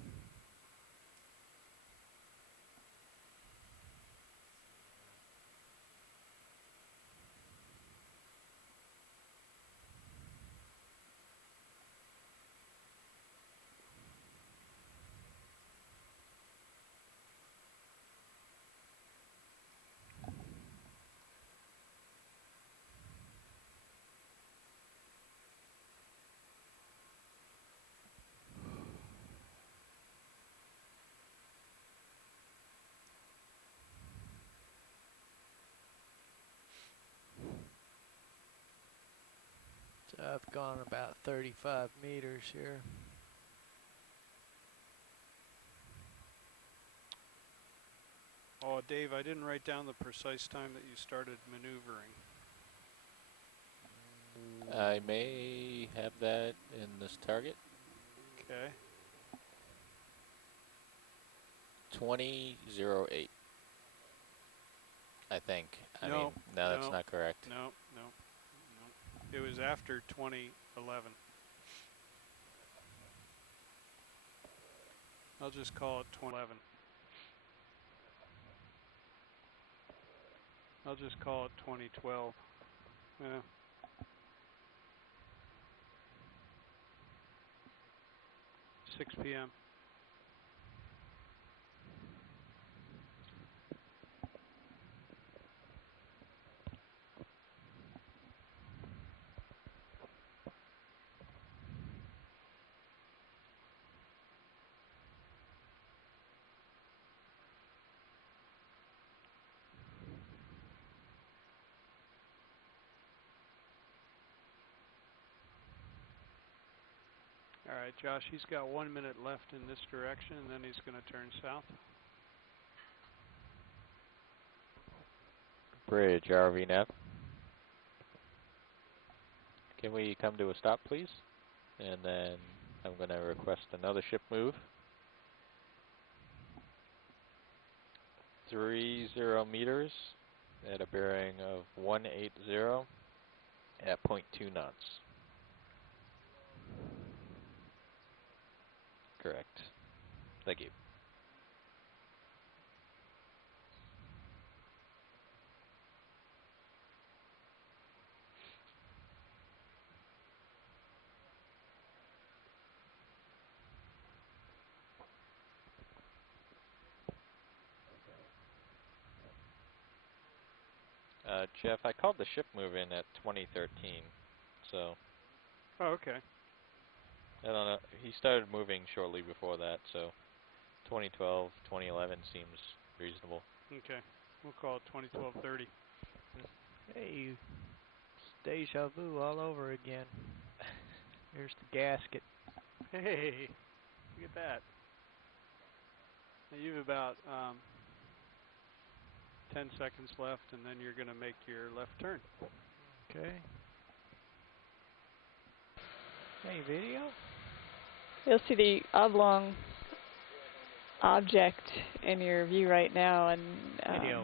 So I've gone about 35 meters here. Oh, Dave, I didn't write down the precise time that you started maneuvering. I may have that in this target. Okay. 20:08. I think. I mean, no, that's not correct. No. It was after 2011. I'll just call it 2011. I'll just call it 2012. Yeah. Six p.m. All right, Josh, he's got 1 minute left in this direction, and then he's going to turn south. Bridge, RVNF. Can we come to a stop, please? And then I'm going to request another ship move. 30 meters at a bearing of 180 at 0.2 knots. Correct. Thank you. Jeff, I called the ship move in at 2013, so. Oh, okay. I don't know. He started moving shortly before that, so 2012, 2011 seems reasonable. Okay. We'll call it 2012-30. Hey, it's deja vu all over again. Here's the gasket. Hey, look at that. Now you've about 10 seconds left, and then you're going to make your left turn. Okay. Any video? You'll see the oblong object in your view right now, and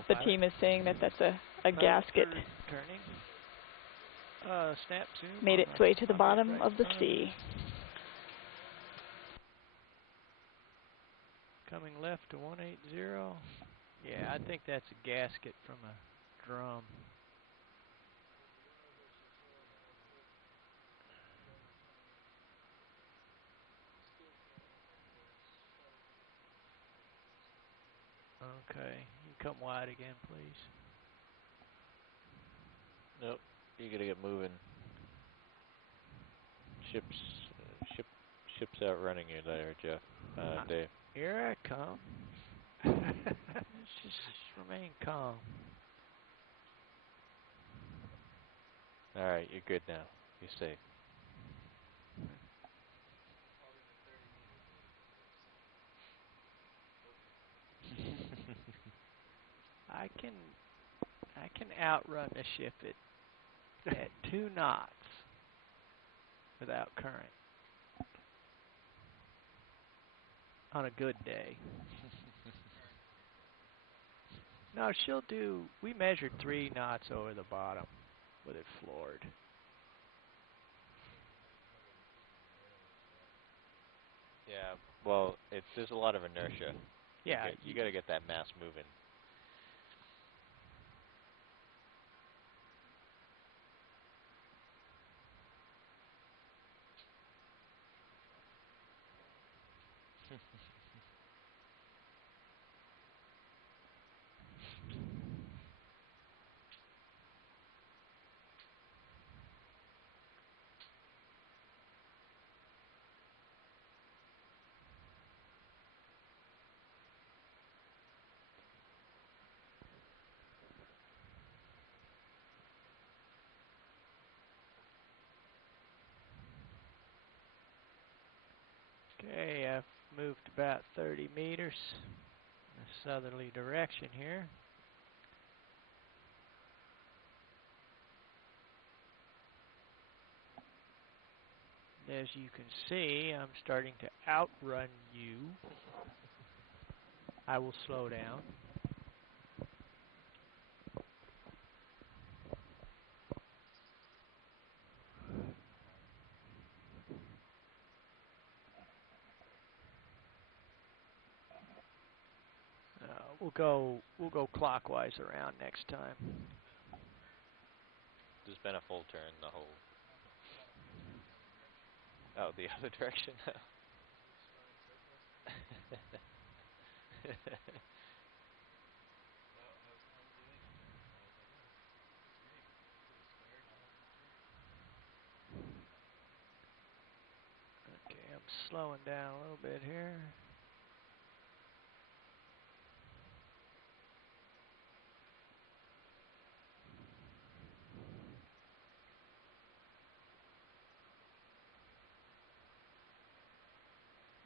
the team is saying that that's a gasket. Turning. Snap zoom. Made its way to the bottom of the sea. Coming left to 180. Yeah, I think that's a gasket from a drum. Okay, you can come wide again, please. Nope, you gotta get moving. Ship's outrunning you there, Jeff. Dave. Here I come. Just remain calm. All right, you're good now. You're safe. I can outrun the ship at 2 knots without current on a good day. No, she'll do. We measured 3 knots over the bottom with it floored. Yeah. Well, there's a lot of inertia. Yeah. You gotta get that mass moving. Okay, I've moved about 30 meters in a southerly direction here. As you can see, I'm starting to outrun you. I will slow down. We'll go clockwise around next time. There's been a full turn the whole. Oh, the other direction. Okay, I'm slowing down a little bit here.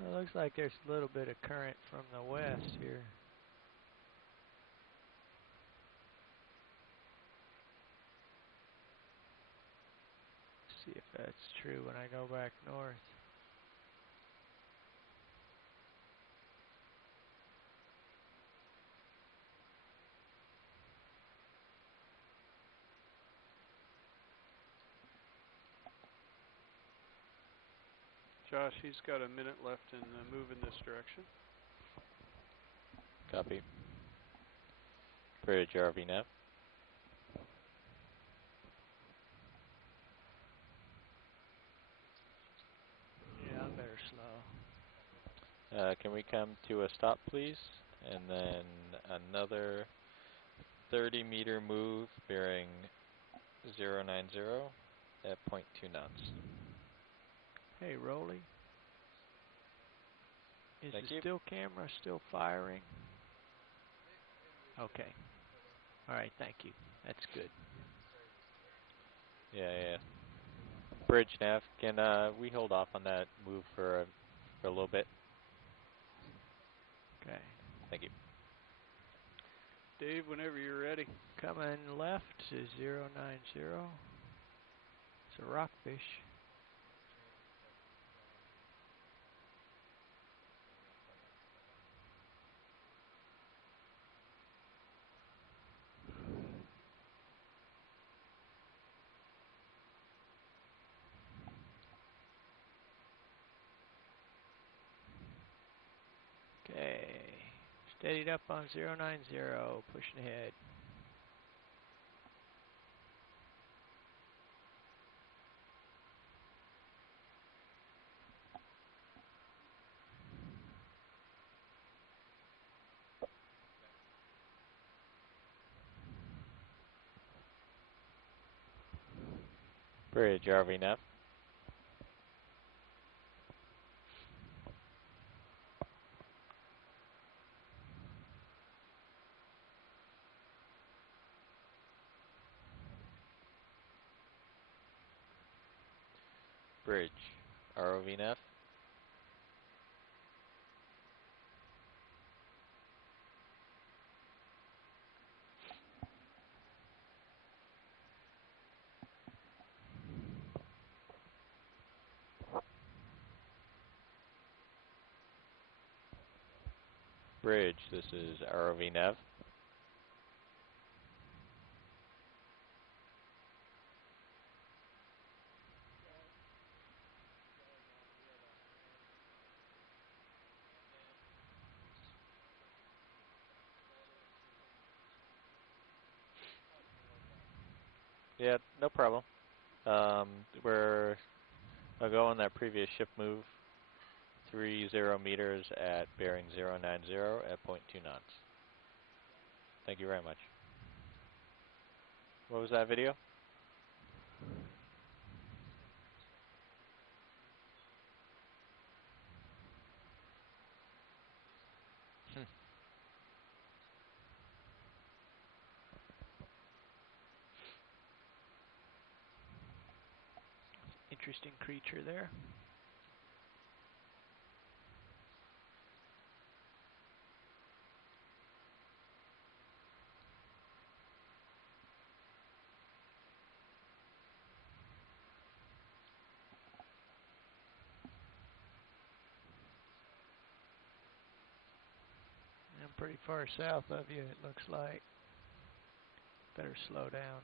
Well, it looks like there's a little bit of current from the west here. See if that's true when I go back north. Josh, he's got a minute left and move in this direction. Copy. Bridge RV nav. Yeah, I better slow. Can we come to a stop, please? And then another 30-meter move bearing 090 at 0.2 knots. Hey, Rolly. Is Thank the you. still camera still firing? Okay. All right, thank you. That's good. Yeah. Bridge nav, can we hold off on that move for a little bit? Okay. Thank you. Dave, whenever you're ready. Coming left to 090. It's a rockfish. Okay, steadied up on 090, pushing ahead. Bridge, RV nav. Bridge, ROV nav. Bridge, this is ROV nav. Yeah, no problem. I'll go on that previous ship move, 30 meters at bearing 090 at 0.2 knots. Thank you very much. What was that video? Interesting creature there. I'm pretty far south of you, it looks like. Better slow down.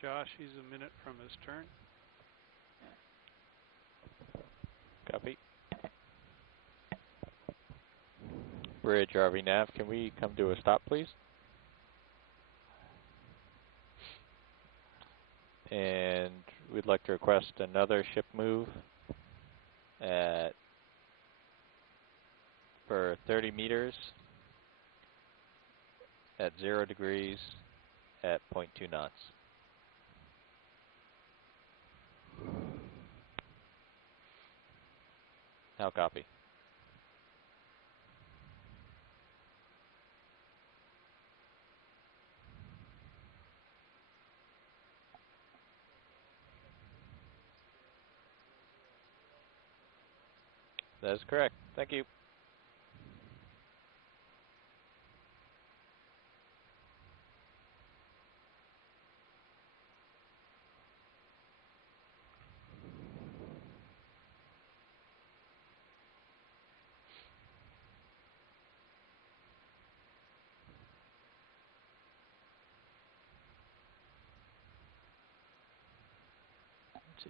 Josh, he's a minute from his turn. Copy. Bridge, RV nav, can we come to a stop, please? And we'd like to request another ship move for 30 meters at 0 degrees at 0.2 knots. How copy? That is correct. Thank you.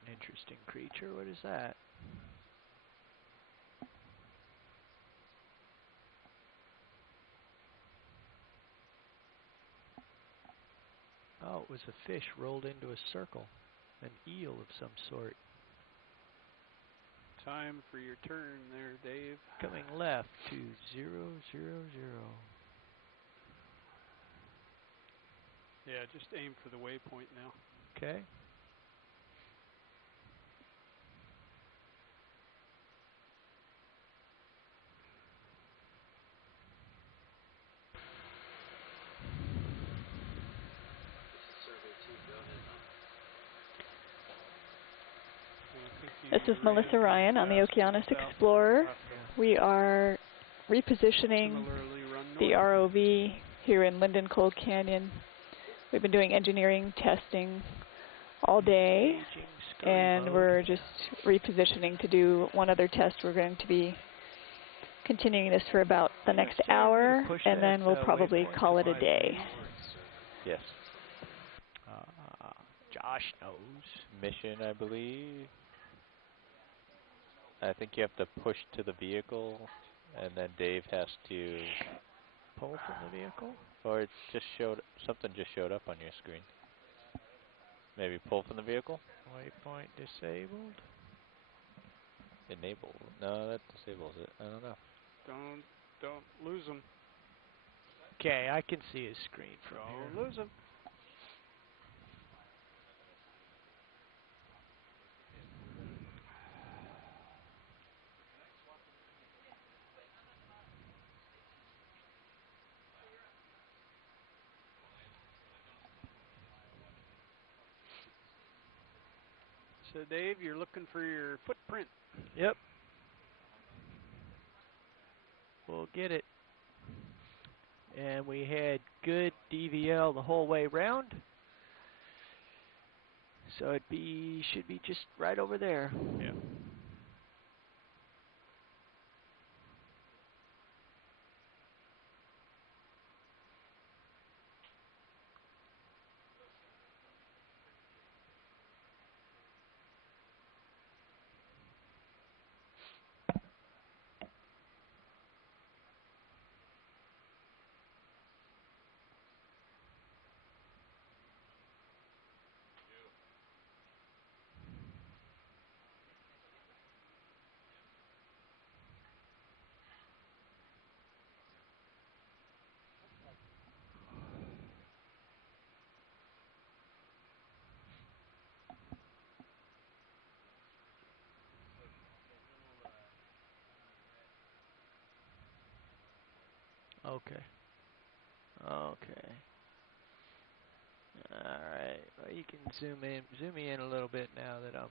an interesting creature. What is that? Oh, it was a fish rolled into a circle. An eel of some sort. Time for your turn there, Dave. Coming left to 000. Yeah, just aim for the waypoint now. Okay. This is Melissa Ryan on the Okeanos Explorer. We are repositioning the ROV here in Lindenkohl Canyon. We've been doing engineering testing all day, and we're just repositioning to do one other test. We're going to be continuing this for about the next hour, and then we'll probably call it a day. Yes. Josh knows. Mission, I believe. I think you have to push to the vehicle, and then Dave has to pull from the vehicle. Or it just showed something just showed up on your screen. Maybe pull from the vehicle. Waypoint disabled. Enable. No, that disables it. I don't know. Don't lose them. Okay, I can see his screen from here. Don't lose them. So, Dave, you're looking for your footprint. Yep. We'll get it. And we had good DVL the whole way round. So it should be just right over there. Yeah. Okay. Okay. Alright. Well, you can zoom me in a little bit now that I'm...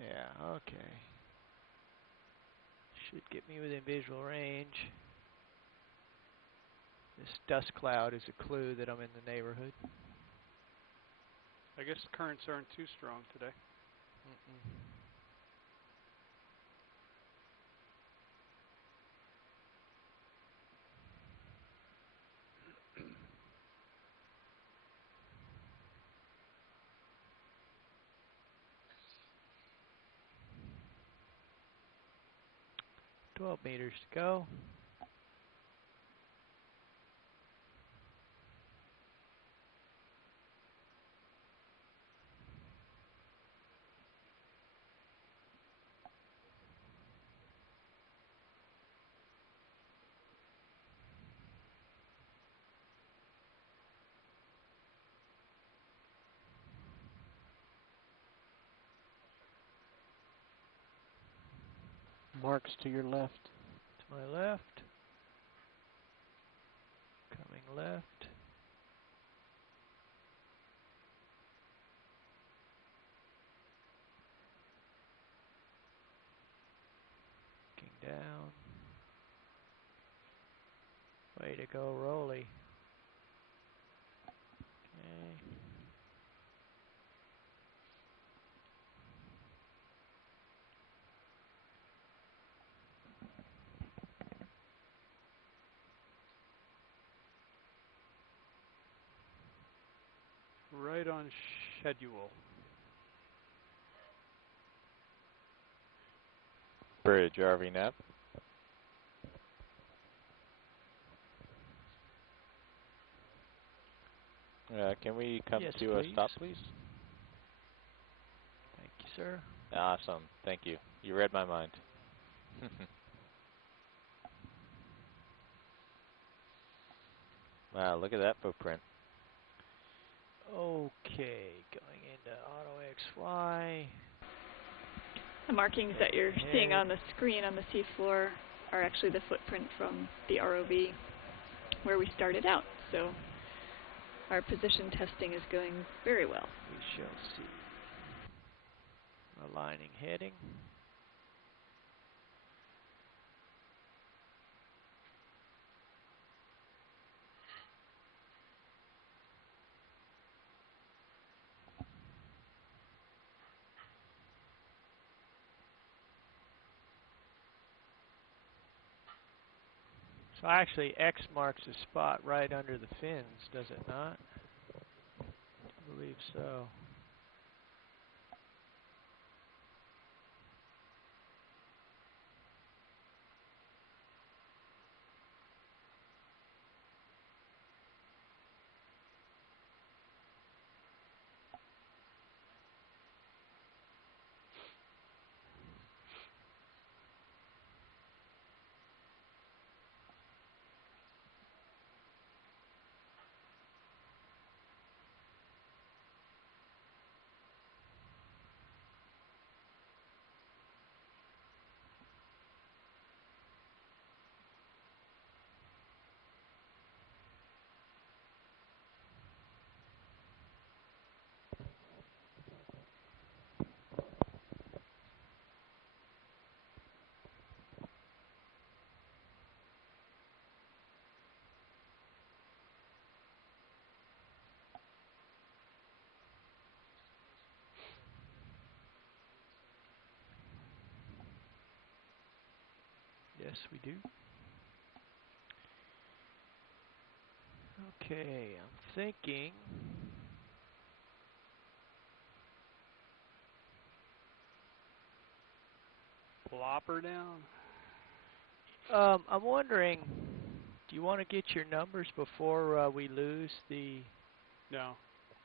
Yeah, okay. Should get me within visual range. This dust cloud is a clue that I'm in the neighborhood. I guess the currents aren't too strong today. 12 meters to go. Marks to your left. To my left. Coming left. Looking down. Way to go, Rolly. Okay. Right on schedule. Bridge, RV nav. Can we come Yes, to a please. stop, please? Thank you, sir. Awesome. Thank you. You read my mind. Wow, look at that footprint. Okay, going into Auto XY. The markings that you're seeing on the screen on the seafloor are actually the footprint from the ROV where we started out. So our position testing is going very well. We shall see. Aligning heading. So actually X marks a spot right under the fins, does it not? I believe so. Yes, we do. Okay, I'm thinking. Plopper down. I'm wondering, do you want to get your numbers before we lose the? No.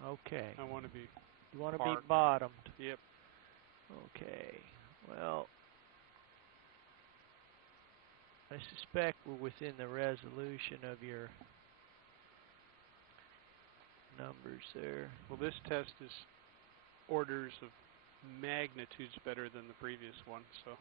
Okay. I want to be. You want to be bottomed. Yep. Okay. Well, I suspect we're within the resolution of your numbers there. Well, this test is orders of magnitudes better than the previous one, so.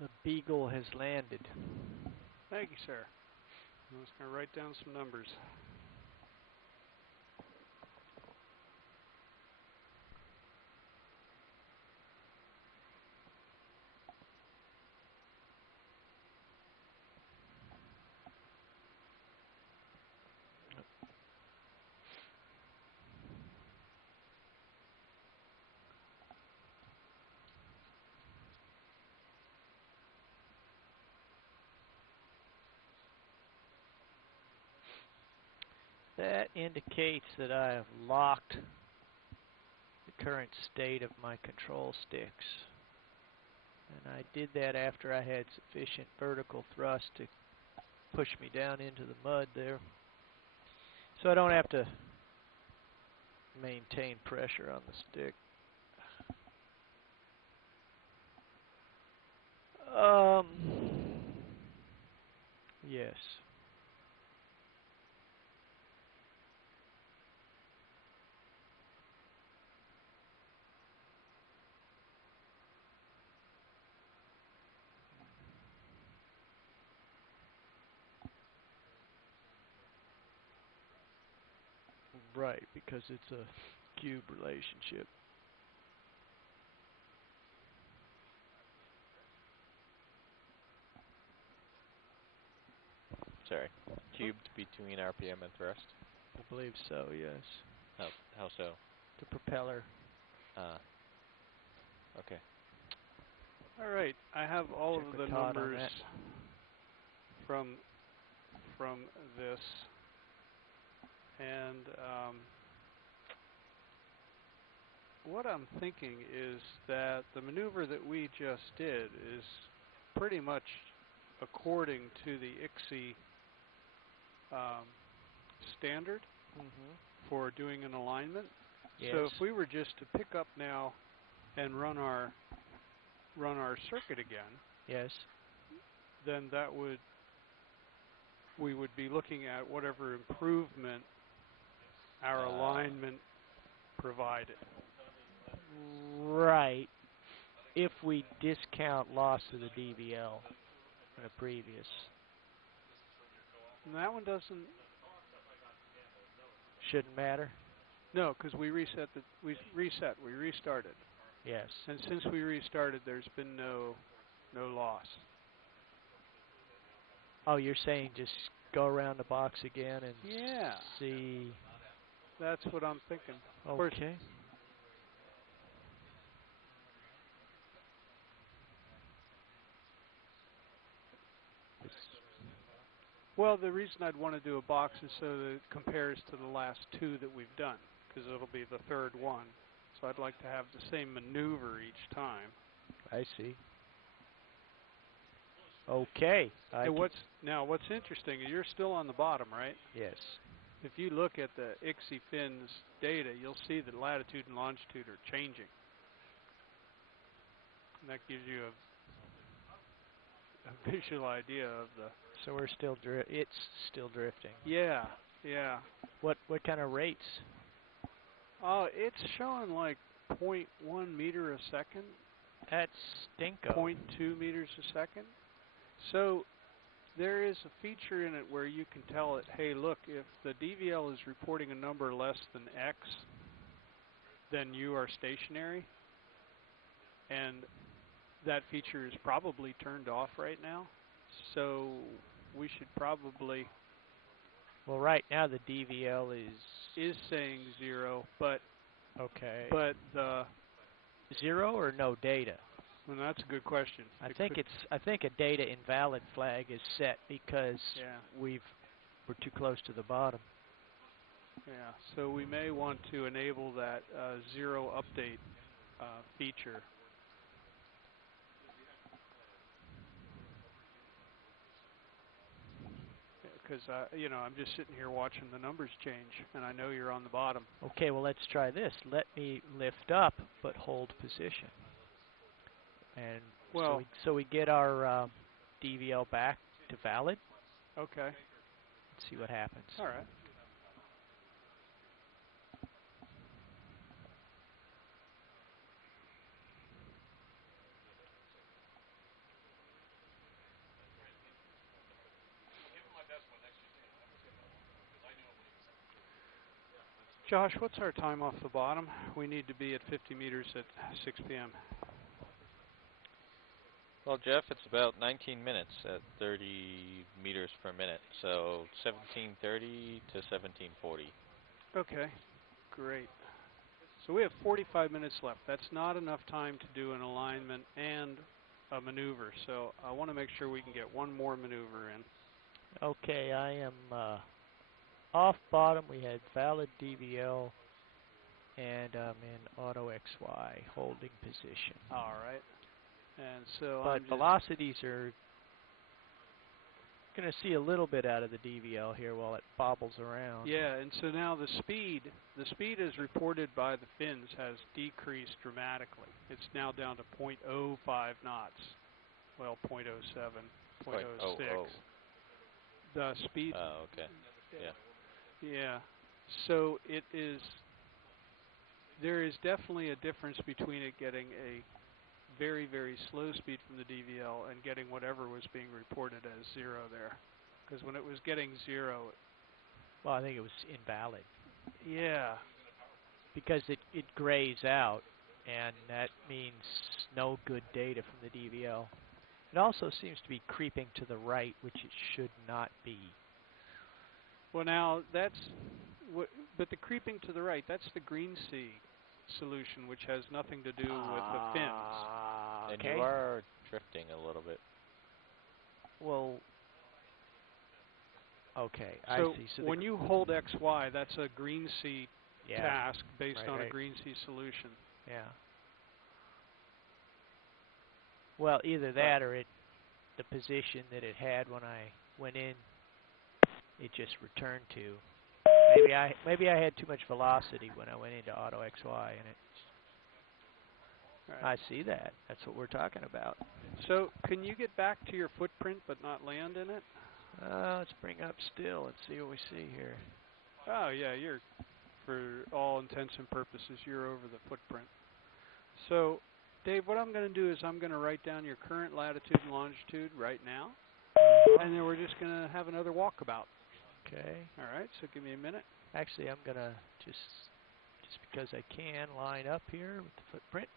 The Beagle has landed. Thank you, sir. I was going to write down some numbers. That indicates that I have locked the current state of my control sticks. And I did that after I had sufficient vertical thrust to push me down into the mud there. So I don't have to maintain pressure on the stick. Yes. Right, because it's a cube relationship. Sorry. Cubed between RPM and thrust? I believe so, yes. How so? The propeller. Okay. All right, I have all of the numbers from this, and what I'm thinking is that the maneuver that we just did is pretty much according to the ICSI standard for doing an alignment. Yes. So if we were just to pick up now and run our circuit again, yes, then we would be looking at whatever improvement our alignment provided. Right. If we discount loss of the DVL in a previous. And that one doesn't. Shouldn't matter. No, because we we restarted. Yes. And since we restarted, there's been no loss. Oh, you're saying just go around the box again and see. That's what I'm thinking. Of course, Okay. Well, the reason I'd want to do a box is so that it compares to the last two that we've done, because it'll be the third one. So I'd like to have the same maneuver each time. I see. Okay. Now, what's interesting is you're still on the bottom, right? Yes. If you look at the ICSI fins data, you'll see that latitude and longitude are changing. And that gives you a visual idea of the... So we're still it's still drifting. Yeah, yeah. What kind of rates? Oh, it's showing like 0.1 meter a second. That's stinko. 0.2 meters a second. So there is a feature in it where you can tell it, hey, look, if the DVL is reporting a number less than X, then you are stationary. And that feature is probably turned off right now. So we should probably... Well, right now the DVL is saying 0, but... Okay. But the... 0 or no data? Well, that's a good question. I think a data invalid flag is set because we're too close to the bottom. Yeah, so we may want to enable that 0 update feature. Because I'm just sitting here watching the numbers change, and I know you're on the bottom. Okay, well let's try this. Let me lift up, but hold position. And so we get our DVL back to valid. Okay. Let's see what happens. All right. Josh, what's our time off the bottom? We need to be at 50 meters at 6 p.m. Well, Jeff, it's about 19 minutes at 30 meters per minute, so 1730 to 1740. Okay, great. So we have 45 minutes left. That's not enough time to do an alignment and a maneuver, so I want to make sure we can get one more maneuver in. Okay, I am off bottom. We had valid DVL, and I'm in auto XY, holding position. All right. And so but velocities are going to see a little bit out of the DVL here while it bobbles around. Yeah, and so now the speed as reported by the fins has decreased dramatically. It's now down to 0.05 knots. Well, 0.07, 0.06. The speed. Oh, okay. Yeah. Yeah. So there is definitely a difference between it getting a very, very slow speed from the DVL and getting whatever was being reported as 0 there. Because when it was getting 0... Well, I think it was invalid. Yeah. because it grays out, and that means no good data from the DVL. It also seems to be creeping to the right, which it should not be. Well, now that's, but the creeping to the right, that's the green sea solution, which has nothing to do with the fins. And Okay. you are drifting a little bit. Well, okay, I So see. So when you hold XY, that's a green sea yeah, task based right, on a right. green sea solution. Yeah. Well, either that or the position that it had when I went in, it just returned to. Maybe I had too much velocity when I went into Auto XY, and it. Right. I see that. That's what we're talking about. So can you get back to your footprint but not land in it? Let's bring up still and see what we see here. Oh yeah, you're, for all intents and purposes, you're over the footprint. So, Dave, what I'm going to do is I'm going to write down your current latitude and longitude right now, and then we're just going to have another walkabout. Okay. All right, so give me a minute. Actually, I'm going to just because I can, line up here with the footprint.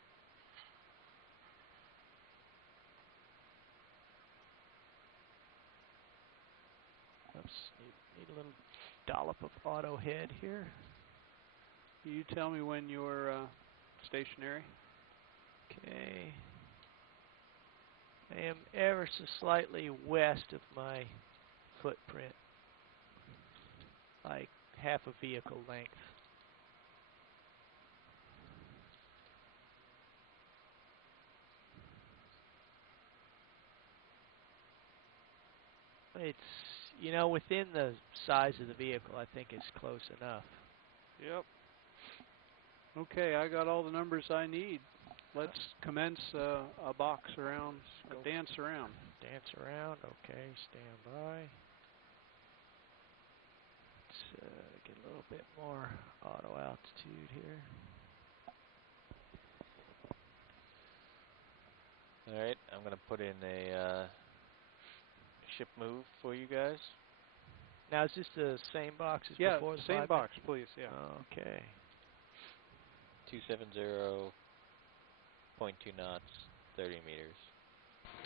Oops, need a little dollop of auto head here. You tell me when you're stationary. Okay. I am ever so slightly west of my footprint, like half a vehicle length. It's, you know, within the size of the vehicle, I think it's close enough. Yep. Okay, I got all the numbers I need. Let's commence a box around, a dance around. Dance around, okay, stand by. Let's get a little bit more auto altitude here. All right, I'm going to put in a ship move for you guys. Now, is this the same box as Yeah, before? same box, please, yeah. Okay. 270, 0.2 knots, 30 meters.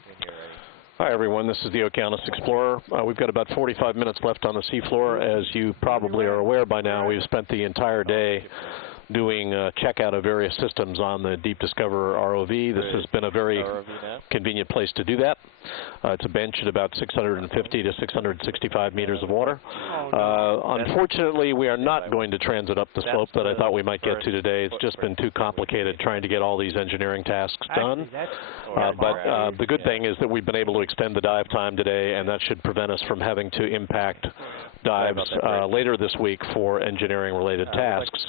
When you're ready. Hi, everyone. This is the Okeanos Explorer. We've got about 45 minutes left on the seafloor. As you probably are aware by now, we've spent the entire day doing checkout of various systems on the Deep Discoverer ROV. This has been a very convenient place to do that. It's a bench at about 650 to 665 meters of water. Unfortunately, we are not going to transit up the slope that I thought we might get to today. It's just been too complicated trying to get all these engineering tasks done. But the good thing is that we've been able to extend the dive time today, and that should prevent us from having to impact dives later this week for engineering-related tasks.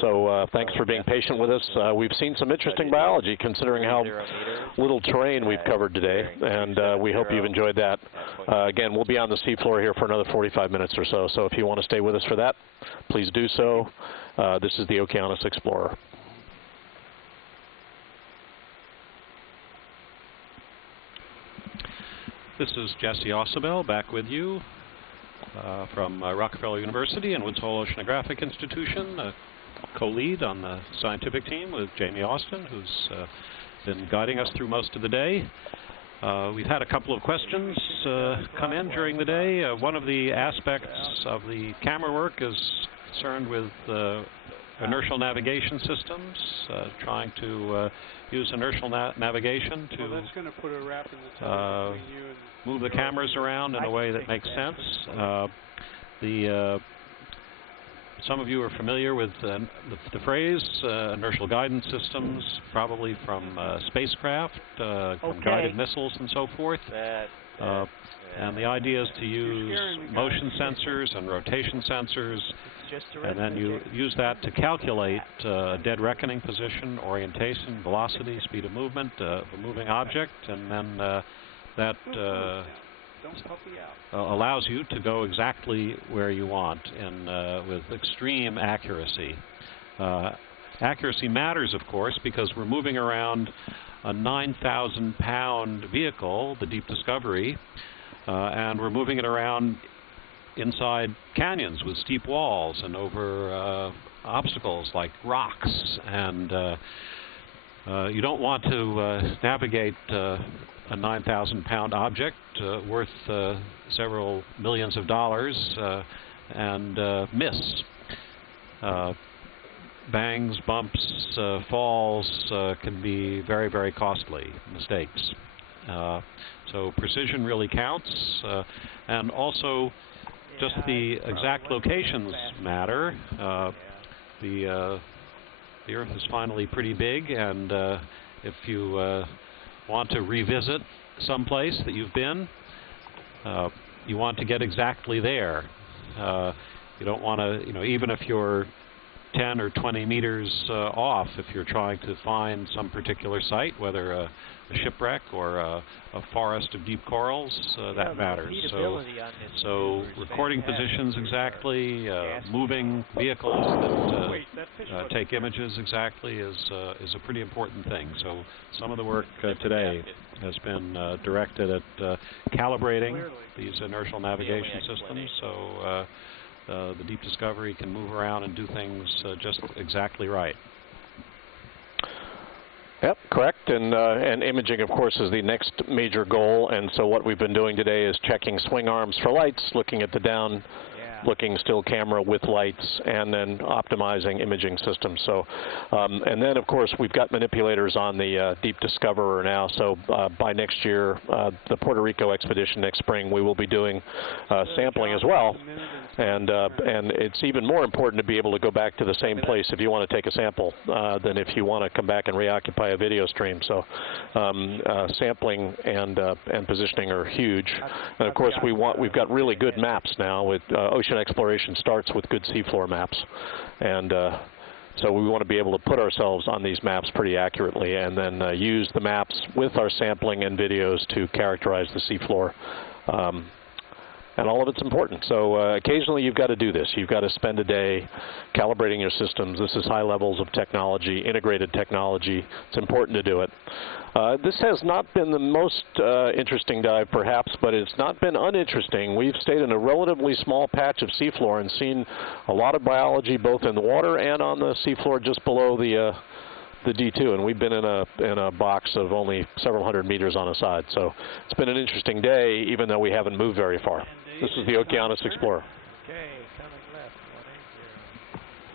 So thanks for being patient with us. We've seen some interesting biology considering how little terrain we've covered today, and we hope you've enjoyed that. Again, we'll be on the seafloor here for another 45 minutes or so, so if you want to stay with us for that, please do so. This is the Okeanos Explorer. This is Jesse Ausubel back with you from Rockefeller University and Woods Hole Oceanographic Institution, co-lead on the scientific team with Jamie Austin, who's been guiding us through most of the day. We've had a couple of questions come in during the day. One of the aspects of the camera work is concerned with inertial navigation systems, trying to use inertial navigation to that's going to put a wrap in the tunnel between you and move the cameras around in a way that makes sense. Some of you are familiar with the phrase inertial guidance systems, probably from spacecraft, from guided missiles and so forth. And the idea is to use motion sensors and rotation sensors, and then you use that to calculate dead reckoning position, orientation, velocity, speed of movement of a moving object, and then that allows you to go exactly where you want with extreme accuracy. Accuracy matters, of course, because we're moving around a 9,000-pound vehicle, the Deep Discovery, and we're moving it around inside canyons with steep walls and over obstacles like rocks, and you don't want to navigate a 9,000-pound object worth several millions of dollars and miss. Bangs, bumps, falls can be very, very costly mistakes. So precision really counts, and also just the exact locations matter. The Earth is finally pretty big, and if you want to revisit some place that you've been, you want to get exactly there. You don't want to, even if you're 10 or 20 meters off, if you're trying to find some particular site, whether a shipwreck or a forest of deep corals, that matters. So recording positions exactly, moving vehicles that take images exactly is a pretty important thing. So some of the work today has been directed at calibrating these inertial navigation systems, so the Deep Discovery can move around and do things just exactly right. Yep, correct. And imaging, of course, is the next major goal. And so what we've been doing today is checking swing arms for lights, looking at the down-looking still camera with lights, and then optimizing imaging systems. So, and then, of course, we've got manipulators on the Deep Discoverer now. So by next year, the Puerto Rico expedition next spring, we will be doing sampling as well. And it's even more important to be able to go back to the same place if you want to take a sample than if you want to come back and reoccupy a video stream. So sampling and positioning are huge. And of course, we've got really good maps now. With ocean exploration starts with good seafloor maps, and so we want to be able to put ourselves on these maps pretty accurately, and then use the maps with our sampling and videos to characterize the seafloor. And all of it's important. So occasionally you've got to do this. You've got to spend a day calibrating your systems. This is high levels of technology, integrated technology. It's important to do it. This has not been the most interesting dive, perhaps, but it's not been uninteresting. We've stayed in a relatively small patch of seafloor and seen a lot of biology both in the water and on the seafloor just below the D2, and we've been in a box of only several hundred meters on a side. So it's been an interesting day, even though we haven't moved very far. This is the Okeanos Explorer. Okay, coming left,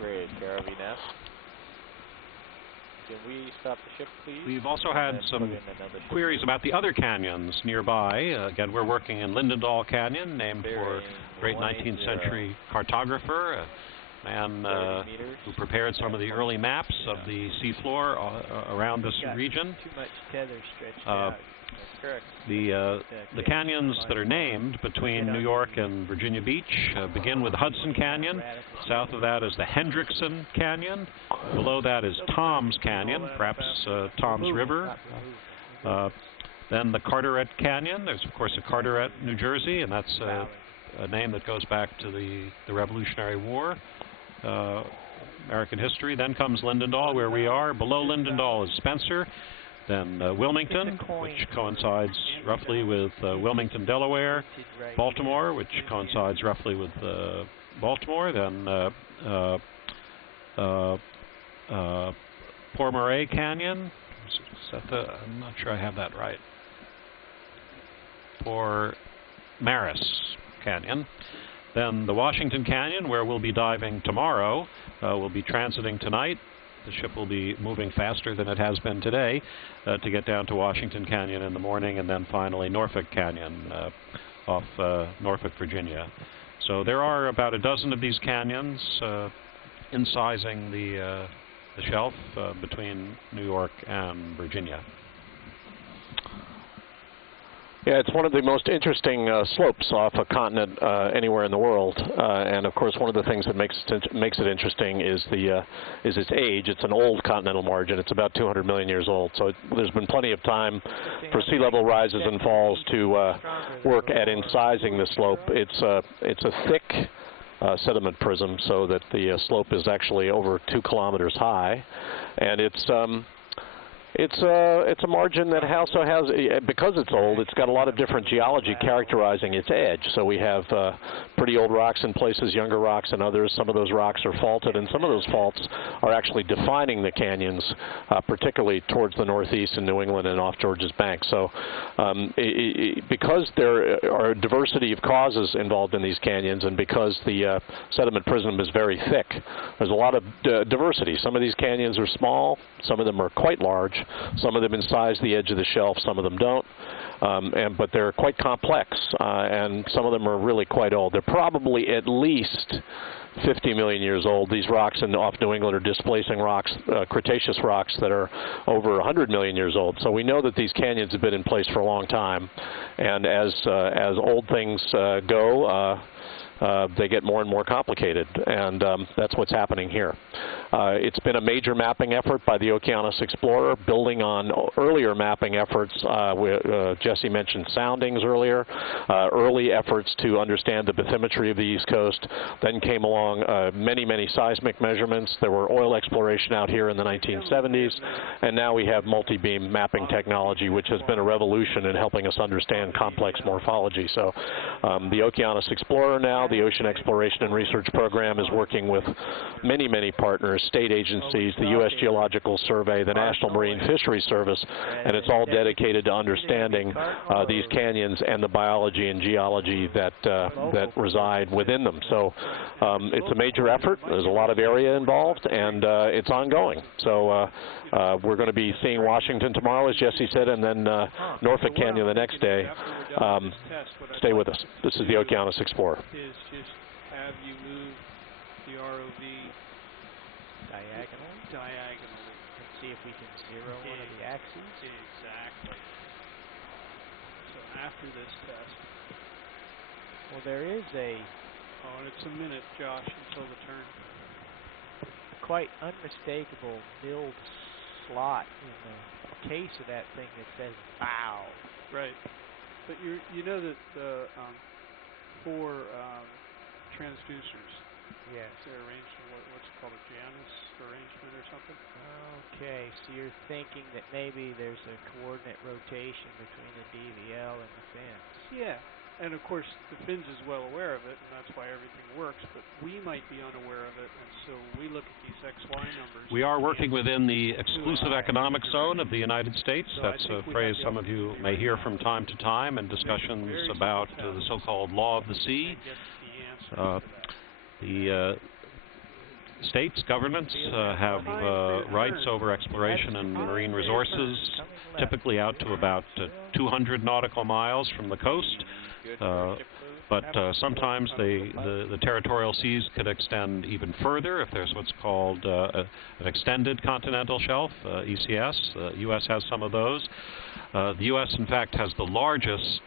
180. Great, ROV nav. Can we stop the ship, please? We've also had some queries about the other canyons nearby. Again, we're working in Lindenkohl Canyon, named for a great 19th century cartographer, a man who prepared some of the early maps of the seafloor around this region. Too much tether stretched out. Correct. The canyons that are named between New York and Virginia Beach begin with Hudson Canyon. South of that is the Hendrickson Canyon. Below that is Tom's Canyon, perhaps Tom's River. Then the Carteret Canyon. There's, of course, a Carteret, New Jersey, and that's a name that goes back to the Revolutionary War. American history. Then comes Lindenkohl, where we are. Below Lindenkohl is Spencer. Then Wilmington, which coincides roughly with Wilmington, Delaware. Baltimore, which coincides roughly with Baltimore. Then Port Murray Canyon. I'm not sure I have that right. Port Maris Canyon. Then the Washington Canyon, where we'll be diving tomorrow. We'll be transiting tonight. The ship will be moving faster than it has been today to get down to Washington Canyon in the morning, and then finally Norfolk Canyon off Norfolk, Virginia. So there are about a dozen of these canyons incising the shelf between New York and Virginia. Yeah, it's one of the most interesting slopes off a continent anywhere in the world, and of course, one of the things that makes it interesting is its age. It's an old continental margin. It's about 200 million years old. So there's been plenty of time for sea level rises and falls to work at incising the slope. It's a thick sediment prism, so that the slope is actually over 2 kilometers high, and it's It's a margin that also has, because it's old, it's got a lot of different geology characterizing its edge. So we have pretty old rocks in places, younger rocks in others. Some of those rocks are faulted, and some of those faults are actually defining the canyons, particularly towards the northeast in New England and off Georges Bank. So because there are a diversity of causes involved in these canyons, and because the sediment prism is very thick, there's a lot of diversity. Some of these canyons are small, some of them are quite large. Some of them in size the edge of the shelf, some of them don't. But they're quite complex, and some of them are really quite old. They're probably at least 50 million years old. These rocks off New England are displacing rocks, Cretaceous rocks that are over 100 million years old. So we know that these canyons have been in place for a long time, and as old things go, they get more and more complicated, and that's what's happening here. It's been a major mapping effort by the Okeanos Explorer, building on earlier mapping efforts. Jesse mentioned soundings earlier, early efforts to understand the bathymetry of the East Coast. Then came along many, many seismic measurements. There were oil exploration out here in the 1970s, and now we have multi-beam mapping technology, which has been a revolution in helping us understand complex morphology. So the Okeanos Explorer now, the Ocean Exploration and Research Program, is working with many, many partners, state agencies, the U.S. Geological Survey, the National Marine Fisheries Service, and it's all dedicated to understanding these canyons and the biology and geology that reside within them. So it's a major effort. There's a lot of area involved, and it's ongoing. So we're going to be seeing Washington tomorrow, as Jesse said, and then Norfolk Canyon the next day. Stay with us. This is the Okeanos Explorer. Is just have you move the ROV diagonally and see if we can zero one of the axes. Exactly. So after this test, well, there is a and it's a minute, Josh, until the turn. Quite unmistakable milled slot in the case of that thing that says "bow." Right. But you know that the four transducers. Yes. They're arranged in what's called a Janus arrangement or something. Okay, so you're thinking that maybe there's a coordinate rotation between the DVL and the fins. Yeah. And of course, the fins is well aware of it, and that's why everything works, but we might be unaware of it, and so we look at these XY numbers. We are working within the exclusive economic zone of the United States. That's a phrase some of you may hear from time to time in discussions about the so-called law of the sea. The states, governments have rights over exploration and marine resources, typically out to about 200 nautical miles from the coast. But sometimes the territorial seas could extend even further if there's what's called an extended continental shelf, ECS. The U.S. has some of those. The U.S., in fact, has the largest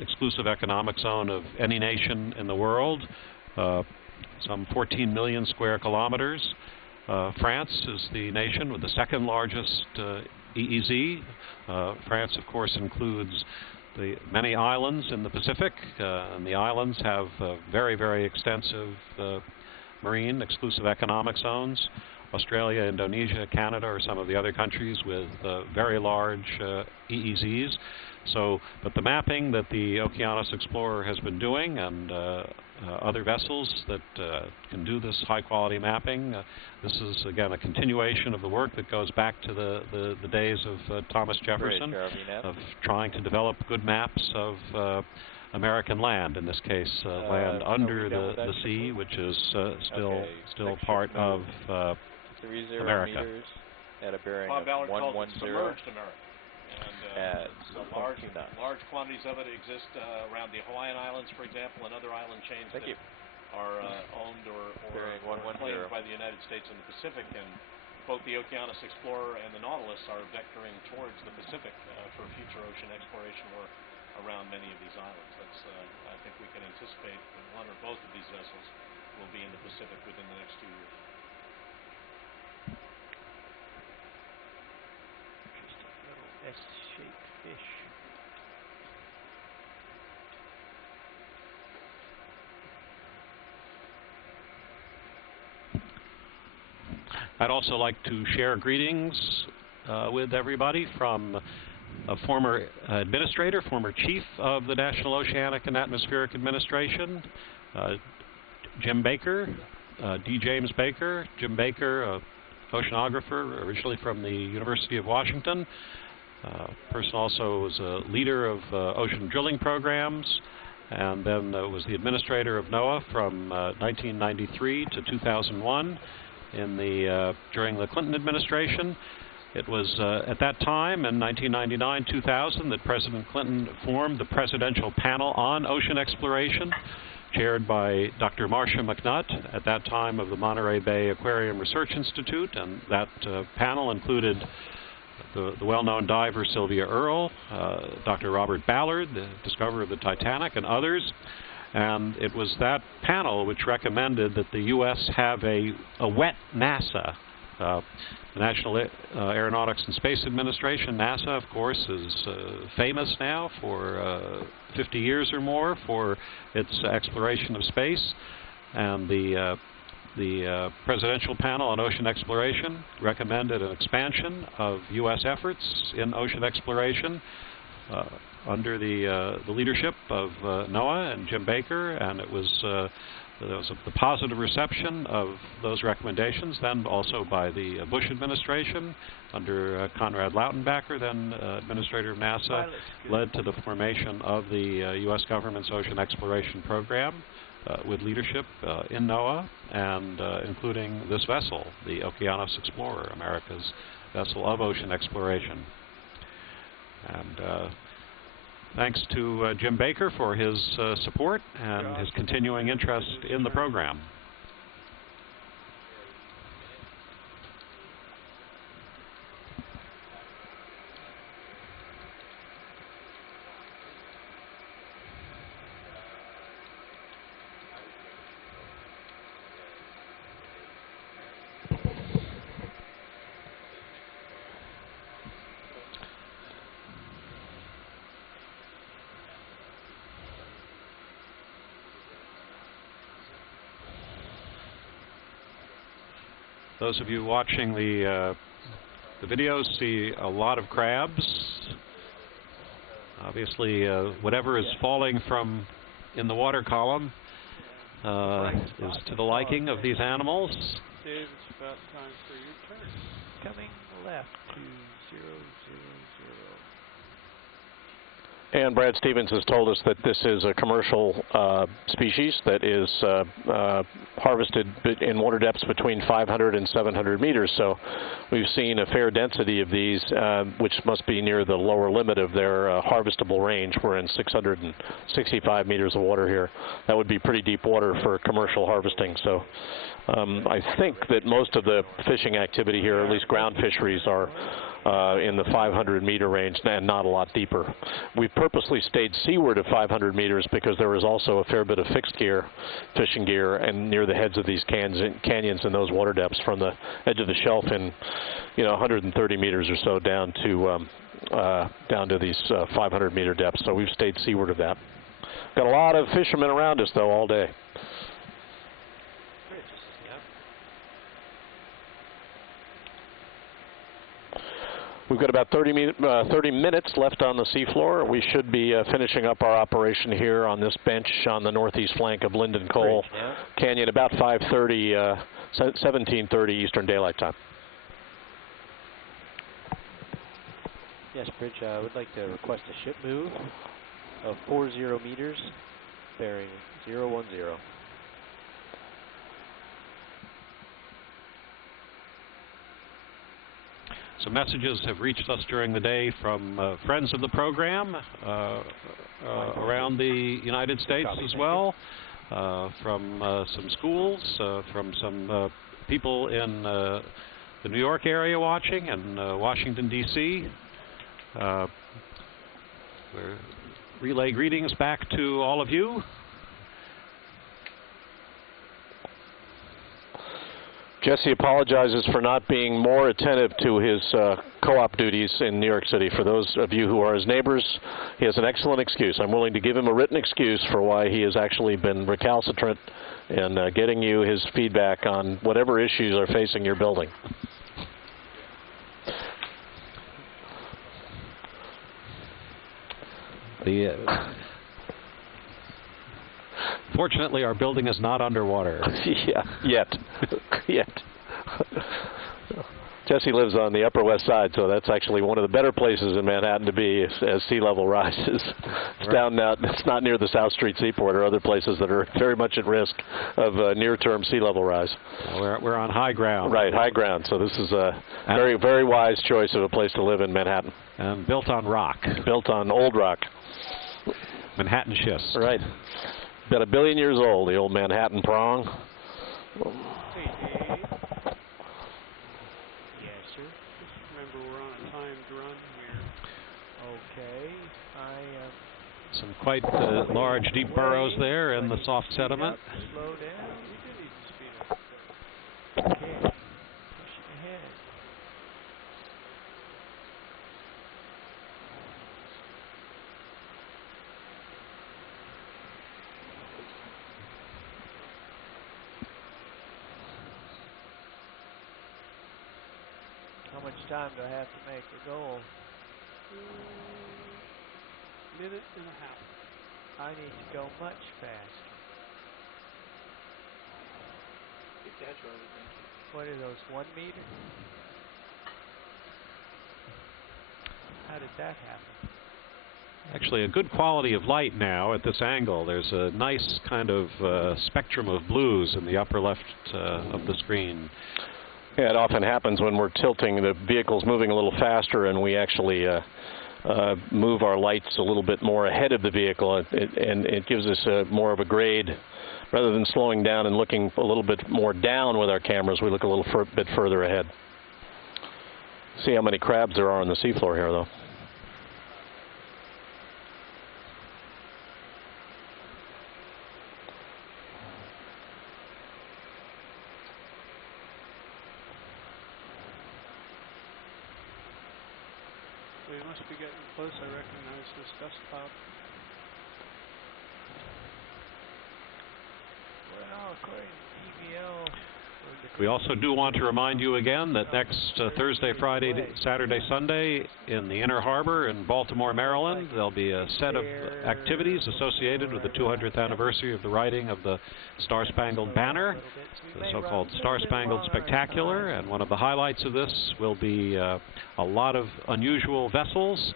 exclusive economic zone of any nation in the world, some 14 million square kilometers. France is the nation with the second largest EEZ. France, of course, includes the many islands in the Pacific, and the islands have very, very extensive marine exclusive economic zones. Australia, Indonesia, Canada are some of the other countries with very large EEZs. So, but the mapping that the Okeanos Explorer has been doing, and other vessels that can do this high-quality mapping, this is again a continuation of the work that goes back to the days of Thomas Jefferson, of trying to develop good maps of American land. In this case, land under the sea, which is still part of America. Meters at a bearing Bob of Ballard calls 110. it submerged America. And So large quantities of it exist around the Hawaiian Islands, for example, and other island chains that are owned or claimed by the United States and the Pacific. And both the Okeanos Explorer and the Nautilus are vectoring towards the Pacific for future ocean exploration work around many of these islands. That's, I think we can anticipate that one or both of these vessels will be in the Pacific within the next 2 years. S-shaped fish. I'd also like to share greetings with everybody from a former administrator, former chief of the National Oceanic and Atmospheric Administration, Jim Baker, D. James Baker. Jim Baker, oceanographer, originally from the University of Washington. Person also was a leader of ocean drilling programs, and then was the administrator of NOAA from 1993 to 2001 during the Clinton administration. It was at that time, in 1999-2000, that President Clinton formed the Presidential Panel on Ocean Exploration, chaired by Dr. Marcia McNutt, at that time of the Monterey Bay Aquarium Research Institute, and that panel included the well-known diver Sylvia Earle, Dr. Robert Ballard, the discoverer of the Titanic, and others. And it was that panel which recommended that the U.S. have a wet NASA. The National Aeronautics and Space Administration, NASA, of course, is famous now for 50 years or more for its exploration of space. And the Presidential Panel on Ocean Exploration recommended an expansion of U.S. efforts in ocean exploration under the leadership of NOAA and Jim Baker, and there was the positive reception of those recommendations, then also by the Bush administration under Conrad Lautenbacher, then administrator of NASA, led to the formation of the U.S. government's ocean exploration program with leadership in NOAA, and including this vessel, the Okeanos Explorer, America's vessel of ocean exploration. And thanks to Jim Baker for his support and his continuing interest in the program. Those of you watching the videos see a lot of crabs. Obviously, whatever is falling from in the water column is to the liking of these animals. Dave, it's about time for your turn. Coming left to 000. And Brad Stevens has told us that this is a commercial species that is harvested in water depths between 500 and 700 meters. So we've seen a fair density of these, which must be near the lower limit of their harvestable range. We're in 665 meters of water here. That would be pretty deep water for commercial harvesting. So I think that most of the fishing activity here, at least ground fisheries, are in the 500-meter range and not a lot deeper. We purposely stayed seaward of 500 meters because there is also a fair bit of fixed gear, fishing gear, and near the heads of these canyons in those water depths from the edge of the shelf in, 130 meters or so down to these 500-meter depths. So we've stayed seaward of that. Got a lot of fishermen around us though all day. We've got about 30 minutes left on the seafloor. We should be finishing up our operation here on this bench on the northeast flank of Lindenkohl Canyon about 5:30, 17:30 Eastern Daylight Time. Yes, Bridge, I would like to request a ship move of 40 meters, bearing 010. Some messages have reached us during the day from friends of the program around the United States as well, from some schools, from some people in the New York area watching, and Washington, D.C. We relay greetings back to all of you. Jesse apologizes for not being more attentive to his co-op duties in New York City. For those of you who are his neighbors, he has an excellent excuse. I'm willing to give him a written excuse for why he has actually been recalcitrant in getting you his feedback on whatever issues are facing your building. The fortunately, our building is not underwater. Yeah, yet. Jesse lives on the Upper West Side, so that's actually one of the better places in Manhattan to be as sea level rises. It's down now. It's not near the South Street Seaport or other places that are very much at risk of near-term sea level rise. We're on high ground. Right, high ground. So this is a very, very wise choice of a place to live in Manhattan. And built on rock. Built on old rock. Manhattan schist. Right. About 1 billion years old, the old Manhattan prong. Some quite large, deep burrows there in the soft sediment. Slow down. Okay. Pushing ahead. How much time do I have to make the goal? Minute and a half. I need to go much faster. What are those, 1 meter? How did that happen? Actually, a good quality of light now at this angle. There's a nice kind of spectrum of blues in the upper left of the screen. Yeah, it often happens when we're tilting. The vehicle's moving a little faster, and we actually move our lights a little bit more ahead of the vehicle, and it gives us more of a grade. Rather than slowing down and looking a little bit more down with our cameras, we look a little bit further ahead. See how many crabs there are on the seafloor here, though. We must be getting close. I recognize this dust cloud. Well, according to TVL, We also do want to remind you again that next Thursday, Friday, Saturday, Sunday in the Inner Harbor in Baltimore, Maryland, there'll be a set of activities associated with the 200th anniversary of the writing of the Star-Spangled Banner, the so-called Star-Spangled Spectacular, and one of the highlights of this will be a lot of unusual vessels,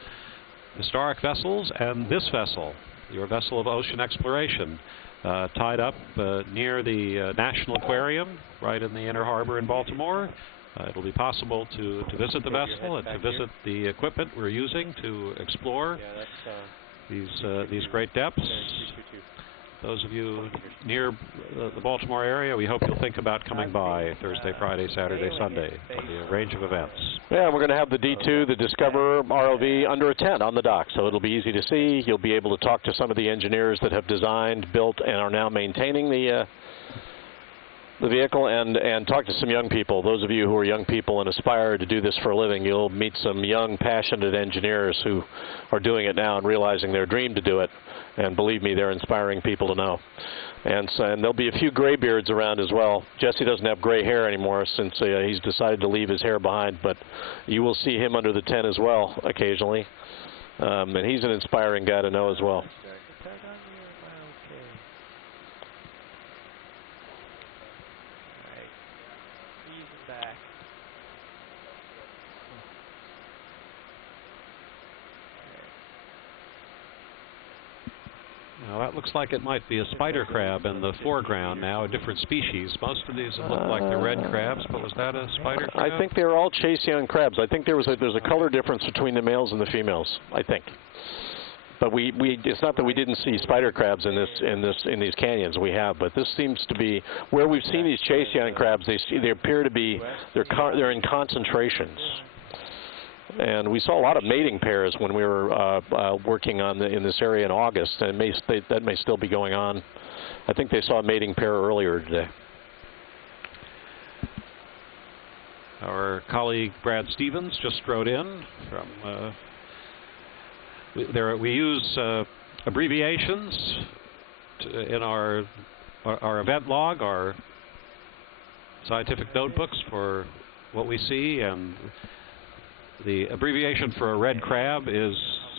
historic vessels, and this vessel, your vessel of ocean exploration, tied up near the National Aquarium, right in the Inner Harbor in Baltimore. It'll be possible to visit the vessel and to visit the equipment we're using to explore these great depths. Those of you near the Baltimore area, we hope you'll think about coming by Thursday, Friday, Saturday, Sunday. There'll be a range of events. Yeah, we're going to have the D2, the Discoverer ROV, under a tent on the dock, so it'll be easy to see. You'll be able to talk to some of the engineers that have designed, built, and are now maintaining the vehicle, and talk to some young people. Those of you who are young people and aspire to do this for a living, you'll meet some young, passionate engineers who are doing it now and realizing their dream to do it. And believe me, they're inspiring people to know. And there'll be a few graybeards around as well. Jesse doesn't have gray hair anymore since he's decided to leave his hair behind, but you will see him under the tent as well occasionally. And he's an inspiring guy to know as well. Now that looks like it might be a spider crab in the foreground now, a different species. Most of these look like the red crabs, but was that a spider crab? I think they're all chase young crabs. I think there's a color difference between the males and the females, I think. But it's not that we didn't see spider crabs in these canyons. We have, but this seems to be where we've seen these chase young crabs. They appear to be they're in concentrations. And we saw a lot of mating pairs when we were working in this area in August, and that may still be going on. I think they saw a mating pair earlier today. Our colleague Brad Stevens just wrote in from. We use abbreviations in our event log, our scientific notebooks for what we see, and the abbreviation for a red crab is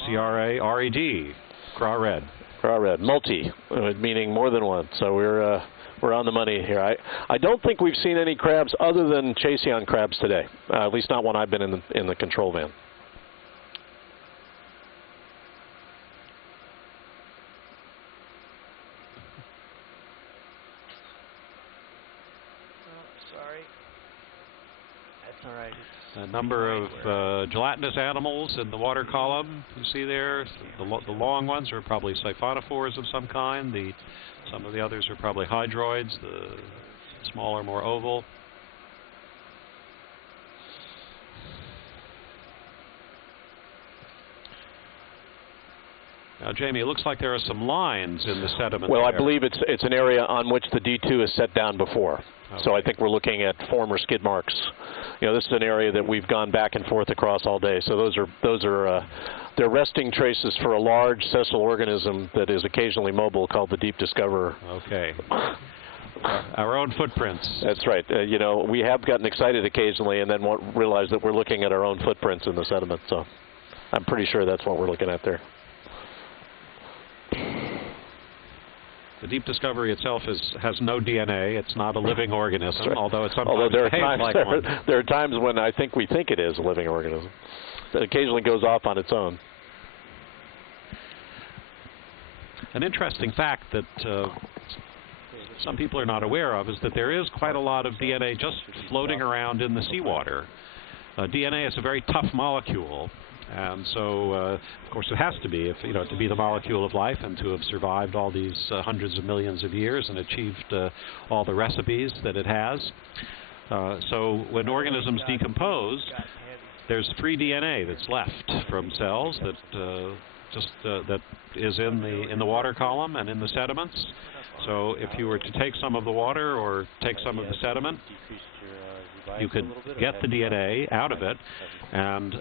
CRARED. Craw red. Craw red, multi, meaning more than one. So we're on the money here. I don't think we've seen any crabs other than Chaseon crabs today. At least not when I've been in the control van. Sorry. That's all right. A number of gelatinous animals in the water column. You see there, the long ones are probably siphonophores of some kind. Some of the others are probably hydroids. The smaller, more oval. Now, Jamie, it looks like there are some lines in the sediment. Well, there. I believe it's an area on which the D2 is set down before. Okay. So I think we're looking at former skid marks. You know, this is an area that we've gone back and forth across all day. So those are they're resting traces for a large sessile organism that is occasionally mobile called the Deep Discoverer. Okay. Our own footprints. That's right. You know, we have gotten excited occasionally and then realize that we're looking at our own footprints in the sediment. So I'm pretty sure that's what we're looking at there. The Deep Discovery itself has no DNA. It's not a living organism, right. although it sometimes behaves like one. There are times when I think we think it is a living organism. That occasionally goes off on its own. An interesting fact that some people are not aware of is that there is quite a lot of DNA just floating around in the seawater. DNA is a very tough molecule. And so, of course, it has to be, to be the molecule of life and to have survived all these hundreds of millions of years and achieved all the recipes that it has. So when organisms decompose, there's free DNA that's left from cells that that is in the water column and in the sediments. So if you were to take some of the water or take some of the sediment, you could get the DNA out of it, and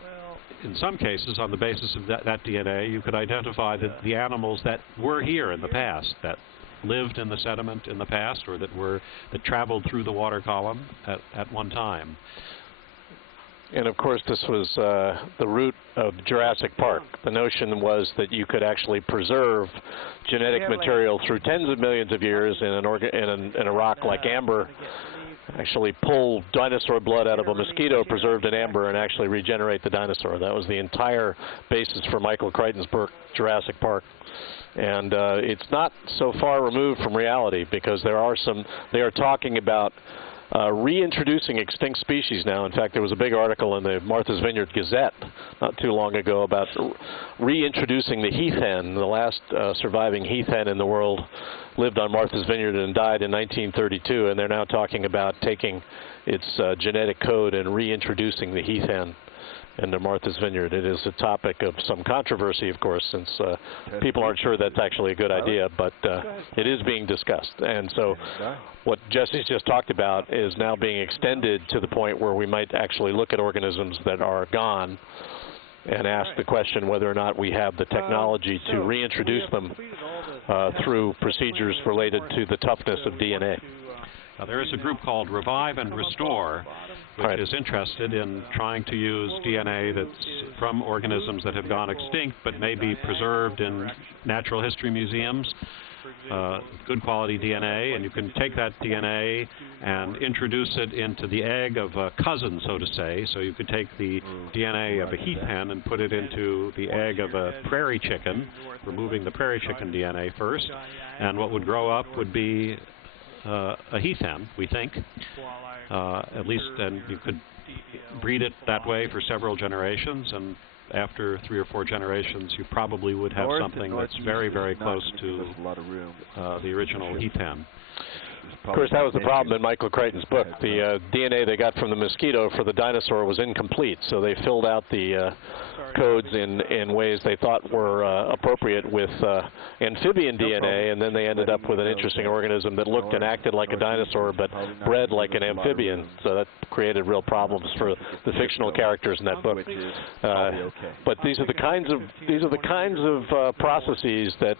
in some cases, on the basis of that DNA, you could identify the animals that were here in the past, that lived in the sediment in the past, or that traveled through the water column at one time. And of course, this was the root of Jurassic Park. The notion was that you could actually preserve genetic material through tens of millions of years in a rock like amber. Actually pull dinosaur blood out of a mosquito preserved in amber and actually regenerate the dinosaur. That was the entire basis for Michael Crichton's book, Jurassic Park. And it's not so far removed from reality because they are talking about reintroducing extinct species now. In fact, there was a big article in the Martha's Vineyard Gazette not too long ago about reintroducing the heath hen. The last surviving heath hen in the world lived on Martha's Vineyard and died in 1932, and they're now talking about taking its genetic code and reintroducing the heath hen into Martha's Vineyard. It is a topic of some controversy, of course, since people aren't sure that's actually a good idea, but it is being discussed. And so what Jesse's just talked about is now being extended to the point where we might actually look at organisms that are gone and ask the question whether or not we have the technology to reintroduce them through procedures related to the toughness of DNA. There is a group called Revive and Restore, which is interested in trying to use DNA that's from organisms that have gone extinct but may be preserved in natural history museums. Good quality DNA, and you can take that DNA and introduce it into the egg of a cousin, so to say. So you could take the DNA of a heath hen and put it into the egg of a prairie chicken, removing the prairie chicken DNA first, and what would grow up would be a heath hen, we think, at least, and you could breed it that way for several generations, and after 3 or 4 generations, you probably would have something that's very, very close to the original heath hen. Of course, that was the problem in Michael Crichton's book. The DNA they got from the mosquito for the dinosaur was incomplete, so they filled out the codes in ways they thought were appropriate with amphibian DNA, and then they ended up with an interesting organism that looked and acted like a dinosaur but bred like an amphibian. So that created real problems for the fictional characters in that book. But these are the kinds of processes that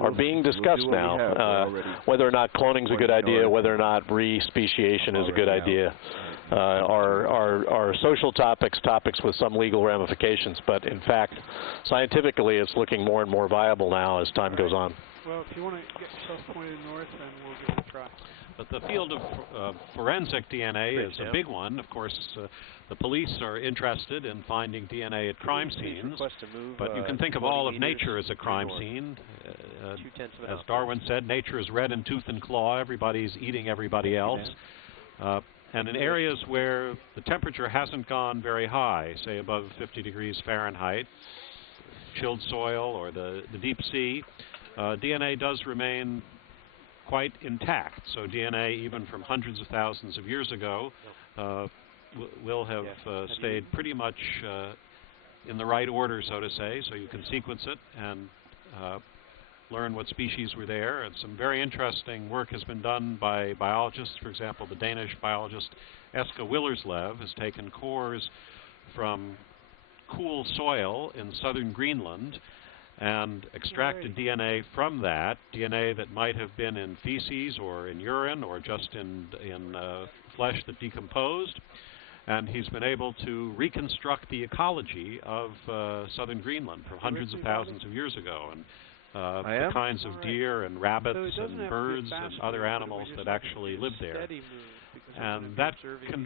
are being discussed now. Whether or not cloning is a good idea, whether or not re-speciation is a good idea. are social topics with some legal ramifications, but in fact, scientifically, it's looking more and more viable now as time goes on. Well, if you want to get yourself pointed north, then we'll give it a try. But the field of forensic DNA is a big one. Of course, the police are interested in finding DNA at crime scenes, but you can think of all of nature as a crime scene. As Darwin said, nature is red in tooth and claw. Everybody's eating everybody else. And in areas where the temperature hasn't gone very high, say above 50 degrees Fahrenheit, chilled soil or the deep sea, DNA does remain quite intact. So DNA, even from hundreds of thousands of years ago, will have stayed pretty much in the right order, so to say. So you can sequence it and learn what species were there. And some very interesting work has been done by biologists. For example, the Danish biologist Eske Willerslev has taken cores from cool soil in southern Greenland and extracted DNA from that, DNA that might have been in feces or in urine or just in flesh that decomposed. And he's been able to reconstruct the ecology of southern Greenland from hundreds of thousands of years ago. And the kinds of deer and rabbits and birds and other animals that actually live there. And that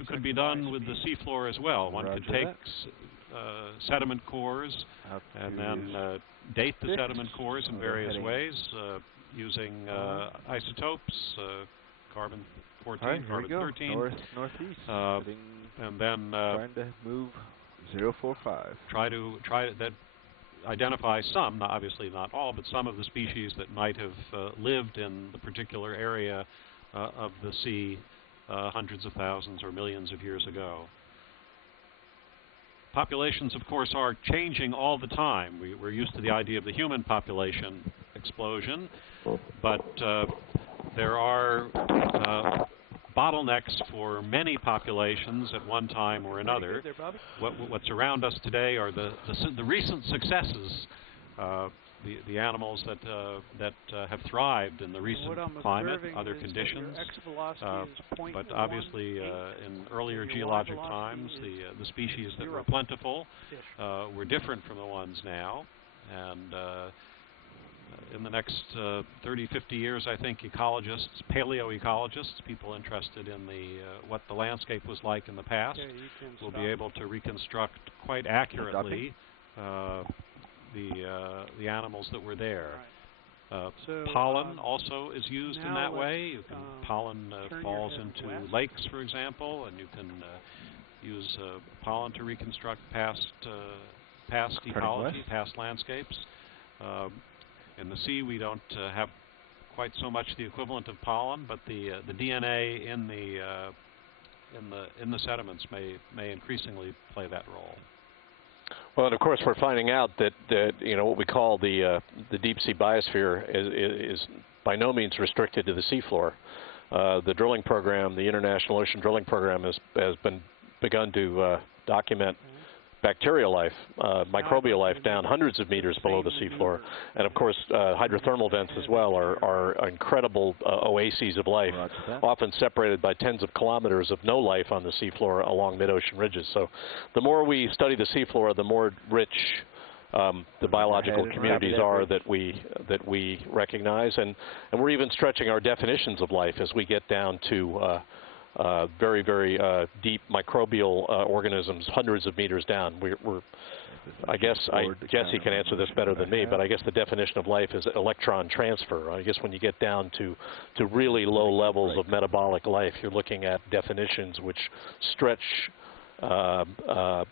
could be done with the seafloor as well. One could take sediment cores and then date the sediment cores in various ways using isotopes, carbon-14, carbon-13. Northeast. And then trying to move 045. Try that. Identify some, obviously not all, but some of the species that might have lived in the particular area of the sea hundreds of thousands or millions of years ago. Populations, of course, are changing all the time. We're used to the idea of the human population explosion, but there are bottlenecks for many populations at one time or another. What's around us today are the recent successes, the animals that have thrived in the recent climate, other conditions. But obviously, in earlier geologic times, the species that were plentiful were different from the ones now. And in the next 30, 50 years, I think ecologists, paleoecologists, people interested in what the landscape was like in the past, will be able to reconstruct quite accurately the animals that were there. Pollen also is used in that way. Pollen falls into lakes, for example, and you can use pollen to reconstruct past ecology, past landscapes. In the sea, we don't have quite so much the equivalent of pollen, but the DNA in the sediments may increasingly play that role. Well, and of course, we're finding out that what we call the deep sea biosphere is by no means restricted to the seafloor. The drilling program, the International Ocean Drilling Program, has begun to document bacterial life, microbial life down hundreds of meters below the seafloor. And of course, hydrothermal vents as well are incredible oases of life, often separated by tens of kilometers of no life on the seafloor along mid-ocean ridges. So the more we study the seafloor, the more rich the biological communities are that we recognize. And we're even stretching our definitions of life as we get down to very, very deep microbial organisms, hundreds of meters down. I guess Jesse can answer this better than me, but I guess the definition of life is electron transfer. I guess when you get down to really low levels of metabolic life, you're looking at definitions which stretch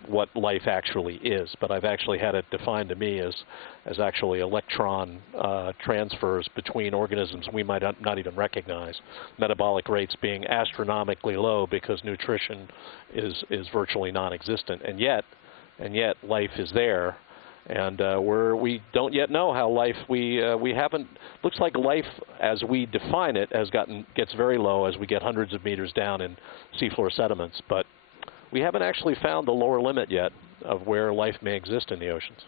what life actually is. But I've actually had it defined to me as actually electron transfers between organisms we might not even recognize. Metabolic rates being astronomically low because nutrition is virtually non-existent, and yet life is there. And we don't yet know how life we haven't. Looks like life as we define it gets very low as we get hundreds of meters down in seafloor sediments, but we haven't actually found the lower limit yet of where life may exist in the oceans.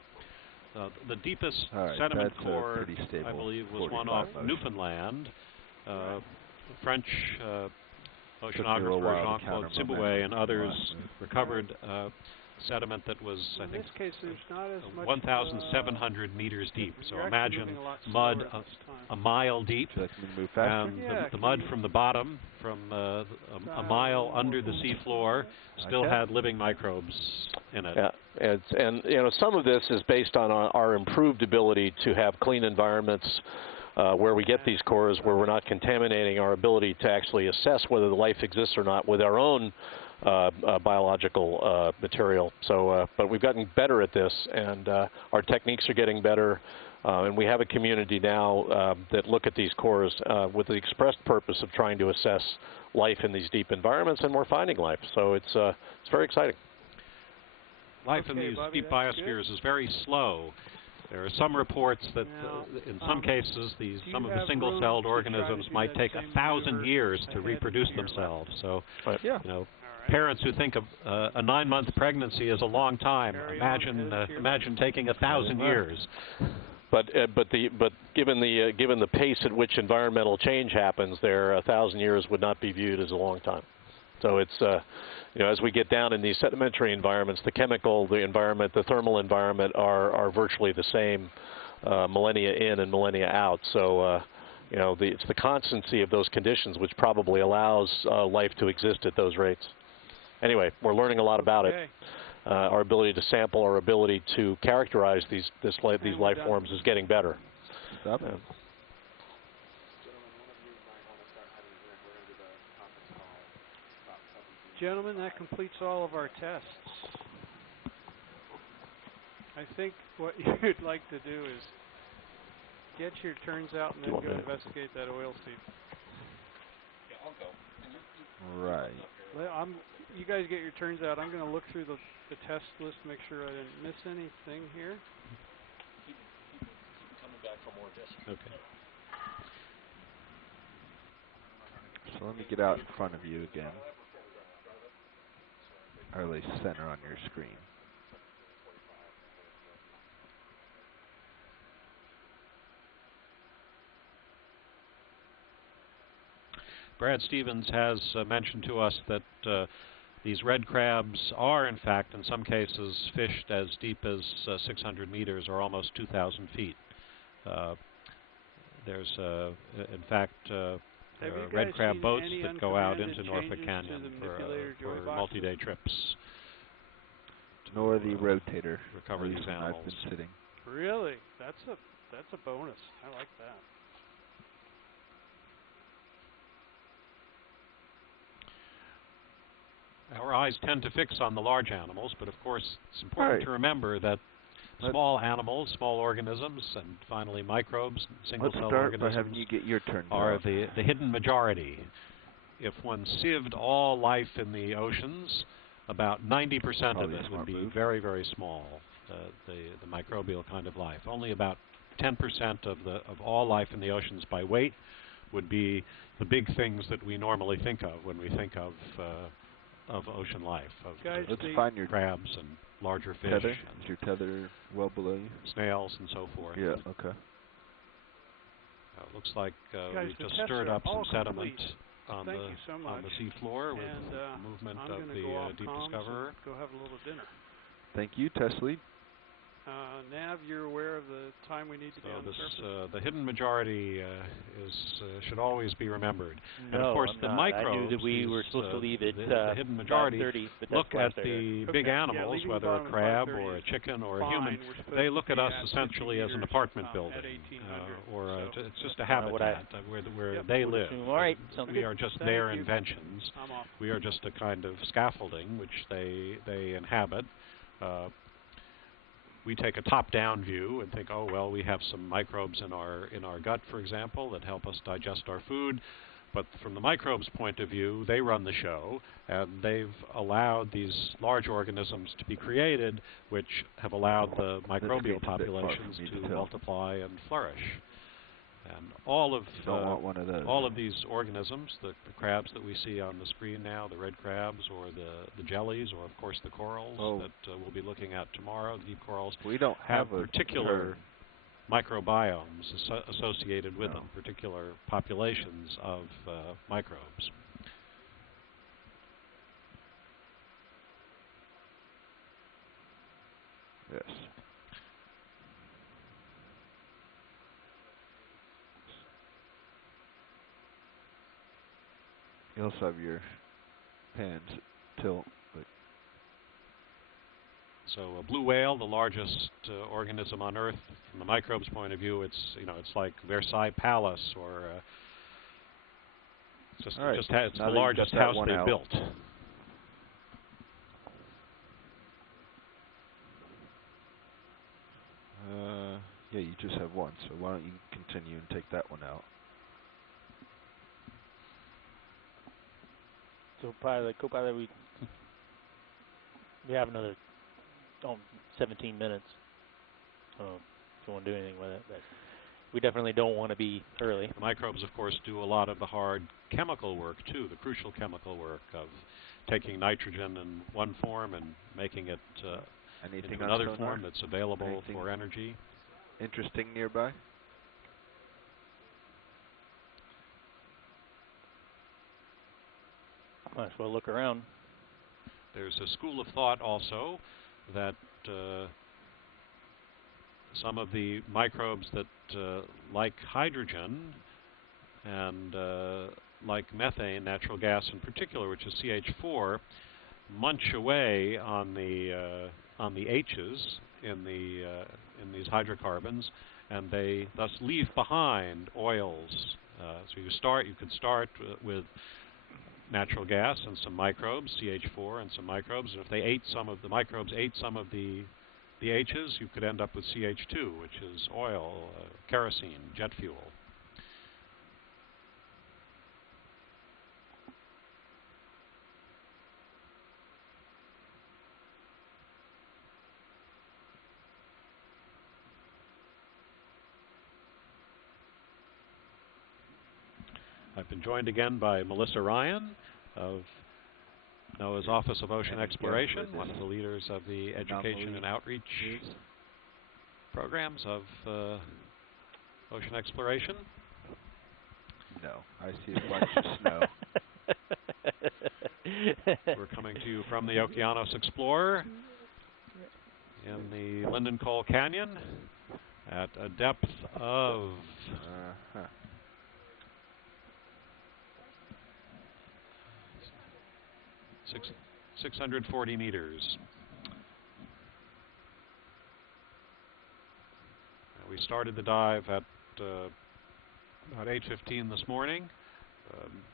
The deepest sediment core, I believe, was one off Newfoundland. French oceanographer Jean-Claude Sibouet and others recovered sediment that was, I think, 1,700 meters deep. So imagine mud a mile deep, and the mud from the bottom, from a mile under the seafloor, still had living microbes in it. Yeah, and you know, some of this is based on our improved ability to have clean environments where we get these cores, where we're not contaminating our ability to actually assess whether the life exists or not with our own biological material. So, but we've gotten better at this, and our techniques are getting better, and we have a community now that look at these cores with the expressed purpose of trying to assess life in these deep environments, and we're finding life. So it's very exciting. Life in these deep biospheres is very slow. There are some reports that in some cases some of the single-celled organisms might take 1,000 years to reproduce themselves. So, you know, parents who think of a 9-month pregnancy as a long time, imagine taking 1,000 years. But given the pace at which environmental change happens, 1,000 years would not be viewed as a long time. So it's you know, as we get down in these sedimentary environments, the chemical, the environment, the thermal environment are virtually the same, millennia in and millennia out. So you know, it's the constancy of those conditions which probably allows life to exist at those rates. Anyway, we're learning a lot about it. Our ability to sample, our ability to characterize these life forms is getting better. Gentlemen, that completes all of our tests. I think what you'd like to do is get your turns out and then go investigate that oil seep. Yeah, I'll go. Right. Well, you guys get your turns out. I'm going to look through the test list to make sure I didn't miss anything here. Keep coming back for more discs. Okay. So let me get out in front of you again. Or at least center on your screen. Brad Stevens has mentioned to us that these red crabs are, in fact, in some cases, fished as deep as 600 meters or almost 2,000 feet. There's, in fact, red crab boats that go out into Norfolk Canyon for multi-day trips. Nor the rotator. Recover these animals. I've been sitting. Really? That's a bonus. I like that. Our eyes tend to fix on the large animals, but of course it's important to remember that small animals, small organisms, and finally microbes, single-celled organisms by having you get your turn are the hidden majority. If one sieved all life in the oceans, about 90% of it would be very, very small, the microbial kind of life. Only about 10% of all life in the oceans by weight would be the big things that we normally think of when we think of ocean life, of let's find your crabs and larger fish. Tether? Is your tether well below you? Snails and so forth. Yeah, okay. Looks like Guys, we've just stirred up some sediment on Thank the you so much. seafloor with the movement of the Deep Discoverer. Go have a little dinner. Thank you, test lead. Nav, you're aware of the time we need to be on the surface? The hidden majority should always be remembered. No, and of course, I'm the not. microbes, I knew that we were supposed to leave at the hidden majority, 5:30, but look that's at the big animals, whether a crab or a chicken or a human. They look at us essentially as an apartment building, or it's just a habitat where they live. All right. We are just their inventions. We are just a kind of scaffolding which they inhabit. We take a top-down view and think, oh well, we have some microbes in our gut, for example, that help us digest our food. But from the microbes' point of view, they run the show, and they've allowed these large organisms to be created, which have allowed the microbial populations to multiply and flourish. And all of these organisms, the crabs that we see on the screen now, the red crabs or the jellies, or of course the corals that we'll be looking at tomorrow, the deep corals, we don't have particular microbiomes associated with them, particular populations of microbes. Chris. You also have your hands tilt. But So a blue whale, the largest organism on Earth, from the microbes' point of view, it's it's like Versailles Palace, or it's the largest house they built. Yeah, you just have one, so why don't you continue and take that one out? So co-pilot, we have another 17 minutes. I don't know if you want to do anything with it, but we definitely don't want to be early. The microbes, of course, do a lot of the hard chemical work, too, the crucial chemical work of taking nitrogen in one form and making it into another form that's available for energy. Interesting nearby? Might as well look around. There's a school of thought also that some of the microbes that like hydrogen and like methane, natural gas in particular, which is CH4, munch away on the H's in these hydrocarbons, and they thus leave behind oils. So you could start with natural gas and some microbes, CH4 and some microbes, and if they ate some of the microbes, ate some of the H's, you could end up with CH2, which is oil, kerosene, jet fuel. I've been joined again by Melissa Ryan of NOAA's Office of Ocean Exploration, one of the leaders of the education and outreach programs of ocean exploration. No, I see a bunch of snow. We're coming to you from the Okeanos Explorer in the Lindenkohl Canyon at a depth of 640 meters. We started the dive at about 8:15 this morning.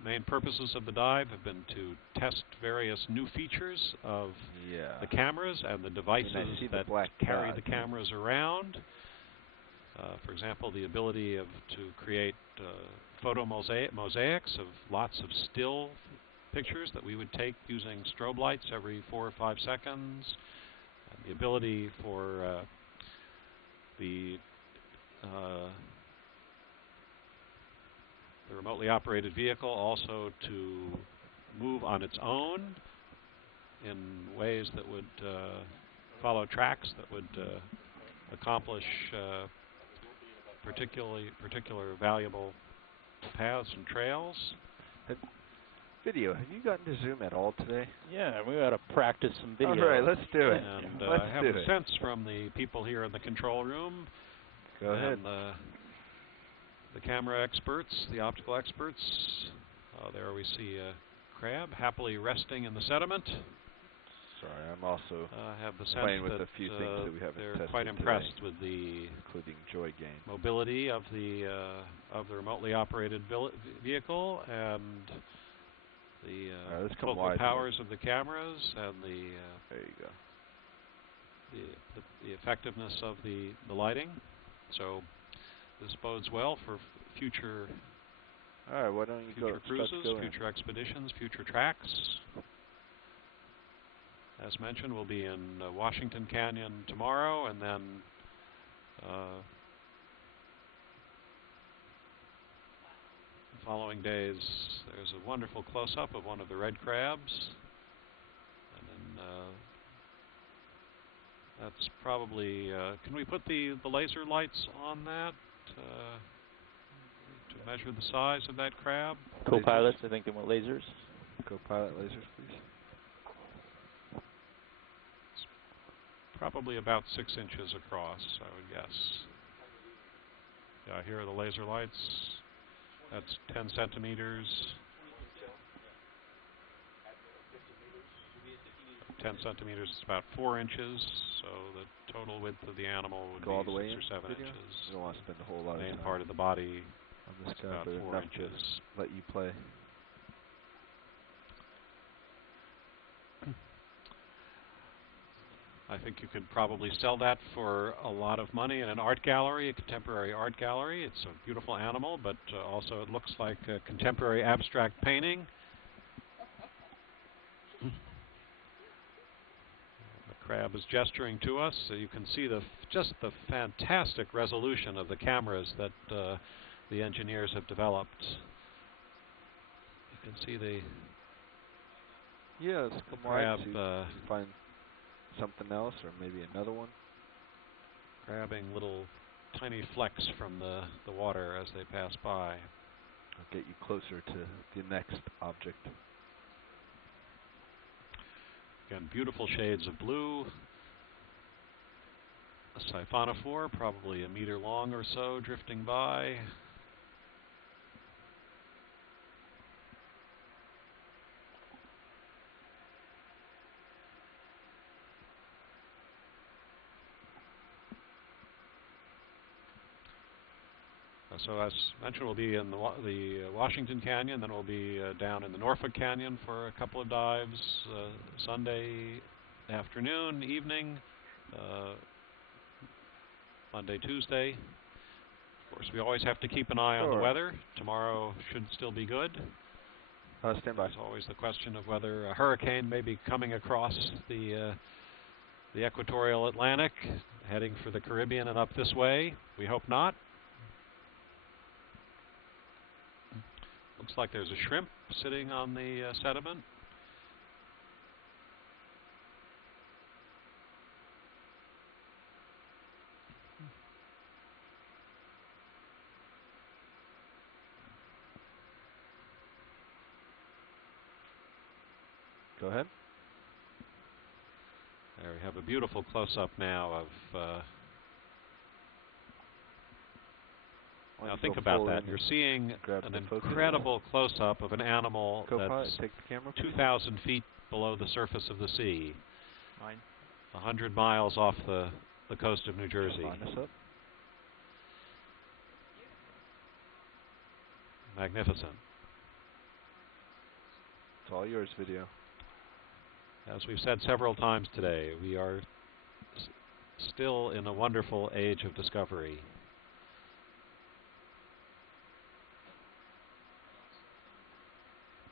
Main purposes of the dive have been to test various new features of the cameras and the devices that carry the cameras around. For example, the ability to create photo mosaics of lots of still pictures that we would take using strobe lights every 4 or 5 seconds. And the ability for the remotely operated vehicle also to move on its own in ways that would follow tracks that would accomplish particular valuable paths and trails. Video, have you gotten to Zoom at all today? Yeah, we got to practice some video. All right, let's do it. And I have a sense from the people here in the control room. Go ahead. The camera experts, the optical experts. There we see a crab happily resting in the sediment. Sorry, I'm also have the sense playing with that a few things that we haven't tested they're quite impressed today, with the including joy gain mobility of the remotely operated vehicle and the focal powers of the cameras and the there you go. The effectiveness of the lighting. So this bodes well for future. All right, why don't you future cruises, future expeditions, future tracks. As mentioned, we'll be in Washington Canyon tomorrow, and then the following days there's a wonderful close-up of one of the red crabs, and then that's probably. Can we put the laser lights on that to measure the size of that crab? Co-pilots, I think they want lasers. Co-pilot lasers, please. probably about 6 inches across, I would guess. Yeah, here are the laser lights. That's 10 centimeters. 10 centimeters is about 4 inches, so the total width of the animal would Go be all the way 6 or 7 video? inches. You don't want to spend a whole lot The of main time part of the body on this is guy, about but 4 enough inches. to let you play. I think you could probably sell that for a lot of money in an art gallery, a contemporary art gallery. It's a beautiful animal, but also it looks like a contemporary abstract painting. The crab is gesturing to us, so you can see just the fantastic resolution of the cameras that the engineers have developed. You can see the let's come crab wide, see if you find something else, or maybe another one. Grabbing little tiny flecks from the water as they pass by. I'll get you closer to the next object. Again, beautiful shades of blue. A siphonophore, probably a meter long or so, drifting by. So as mentioned, we'll be in the Washington Canyon, then we'll be down in the Norfolk Canyon for a couple of dives, Sunday afternoon, evening, Monday, Tuesday. Of course, we always have to keep an eye on the weather. Tomorrow should still be good. Stand by. There's always the question of whether a hurricane may be coming across the equatorial Atlantic, heading for the Caribbean and up this way. We hope not. Looks like there's a shrimp sitting on the sediment. Go ahead. There we have a beautiful close-up now of... now think about that. You're seeing an incredible close-up of an animal that's 2,000 feet below the surface of the sea. 100 miles off the coast of New Jersey. Magnificent. It's all yours, video. As we've said several times today, we are still in a wonderful age of discovery.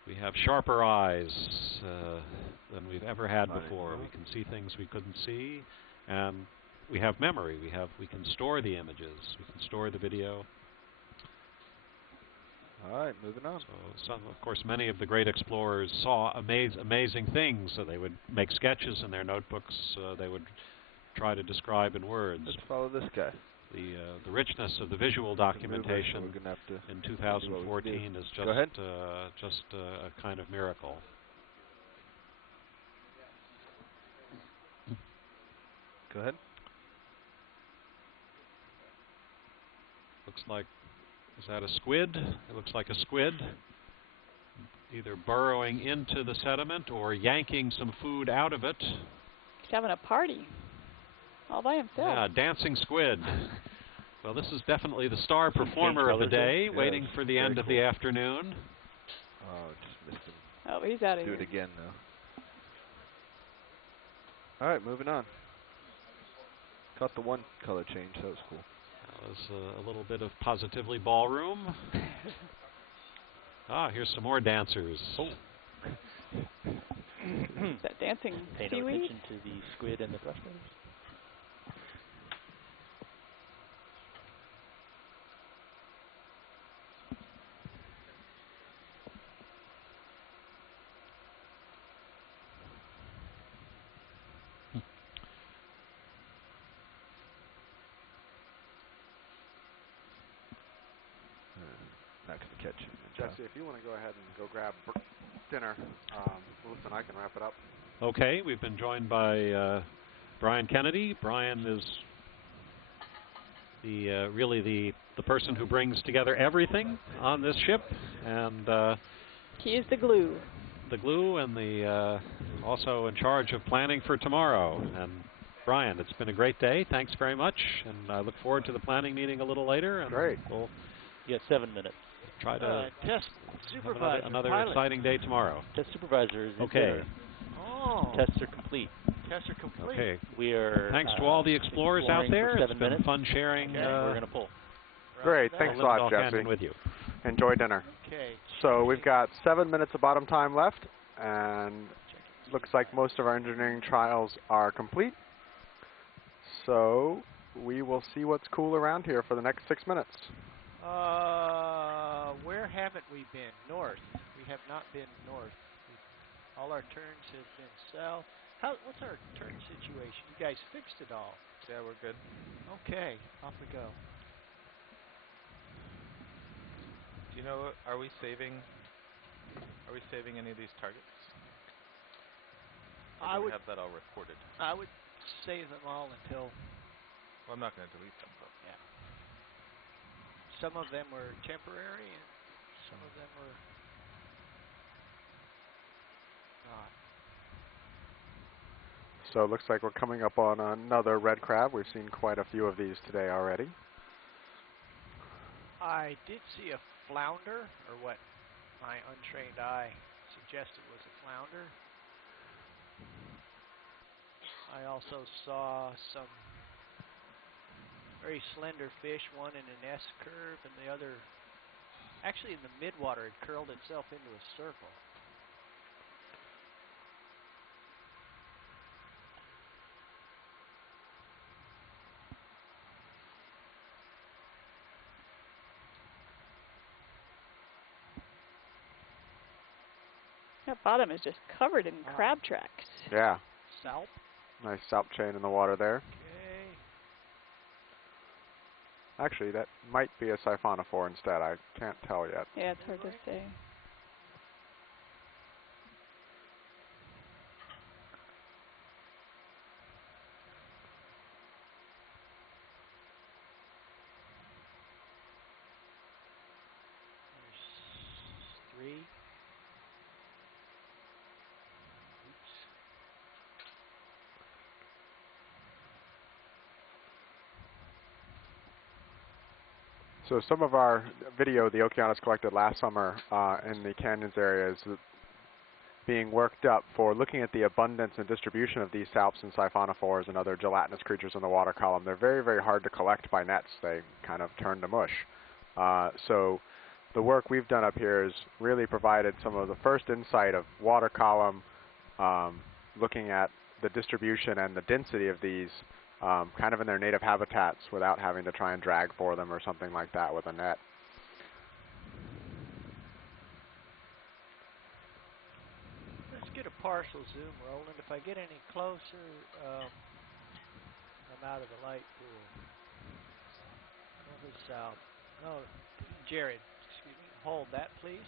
We have sharper eyes than we've ever had before. We can see things we couldn't see, and we have memory. We can store the images. We can store the video. All right, moving on. So, of course, many of the great explorers saw amazing things, so they would make sketches in their notebooks. They would try to describe in words. Let's follow this guy. The richness of the visual documentation in 2014 is just a kind of miracle. Go ahead. Looks like, is that a squid? It looks like a squid, either burrowing into the sediment or yanking some food out of it. He's having a party all by himself. Yeah, dancing squid. Well, this is definitely the star performer of the day, waiting for the end of the afternoon. Oh, just missed him. Oh, he's out of here. Do it again, though. All right, moving on. Caught the one color change. That was cool. That was a little bit of positively ballroom. Here's some more dancers. Oh. Is that dancing Pay no attention to the squid and the thrusters. Not going to catch you. Jesse, if you want to go ahead and go grab dinner, Lewis and I can wrap it up. Okay, we've been joined by Brian Kennedy. Brian is really the person who brings together everything on this ship, and he is the glue. The glue, and the also in charge of planning for tomorrow. And Brian, it's been a great day. Thanks very much, and I look forward to the planning meeting a little later. And Great. We'll You got 7 minutes. try to Test have supervisor. another pilot. exciting day tomorrow. Test supervisor is in Okay. there. Oh. Tests are complete. Tests are complete. Okay. We are. Thanks to all the explorers out exploring there. for It's 7 been minutes. fun sharing. Okay. We're going to pull. Great. a Thanks a Lindenkohl lot, Canyon Jesse. with you. Enjoy dinner. Okay. So we've got 7 minutes of bottom time left, and looks like most of our engineering trials are complete. So we will see what's cool around here for the next 6 minutes. Where haven't we been? North. We have not been north. All our turns have been south. What's our turn situation? You guys fixed it all. Yeah, we're good. Okay, off we go. Do you know, are we saving any of these targets? Or do we have that all recorded? I would save them all until. Well, I'm not going to delete them, but. Yeah. Some of them were temporary, and some of them were not. So it looks like we're coming up on another red crab. We've seen quite a few of these today already. I did see a flounder, or what my untrained eye suggested was a flounder. I also saw some very slender fish, one in an S curve and the other actually in the midwater. It curled itself into a circle. That bottom is just covered in crab tracks. Yeah. Salp. Nice salp chain in the water there. Okay. Actually, that might be a siphonophore instead. I can't tell yet. Yeah, it's hard to say. There's 3. Oops. So some of our video the Okeanos collected last summer in the canyons area is being worked up for looking at the abundance and distribution of these salps and siphonophores and other gelatinous creatures in the water column. They're very, very hard to collect by nets. They kind of turn to mush. So the work we've done up here has really provided some of the first insight of water column, looking at the distribution and the density of these kind of in their native habitats without having to try and drag for them or something like that with a net. Let's get a partial zoom rolling. If I get any closer, I'm out of the light pool. North or south? No, Jared, excuse me. Hold that, please.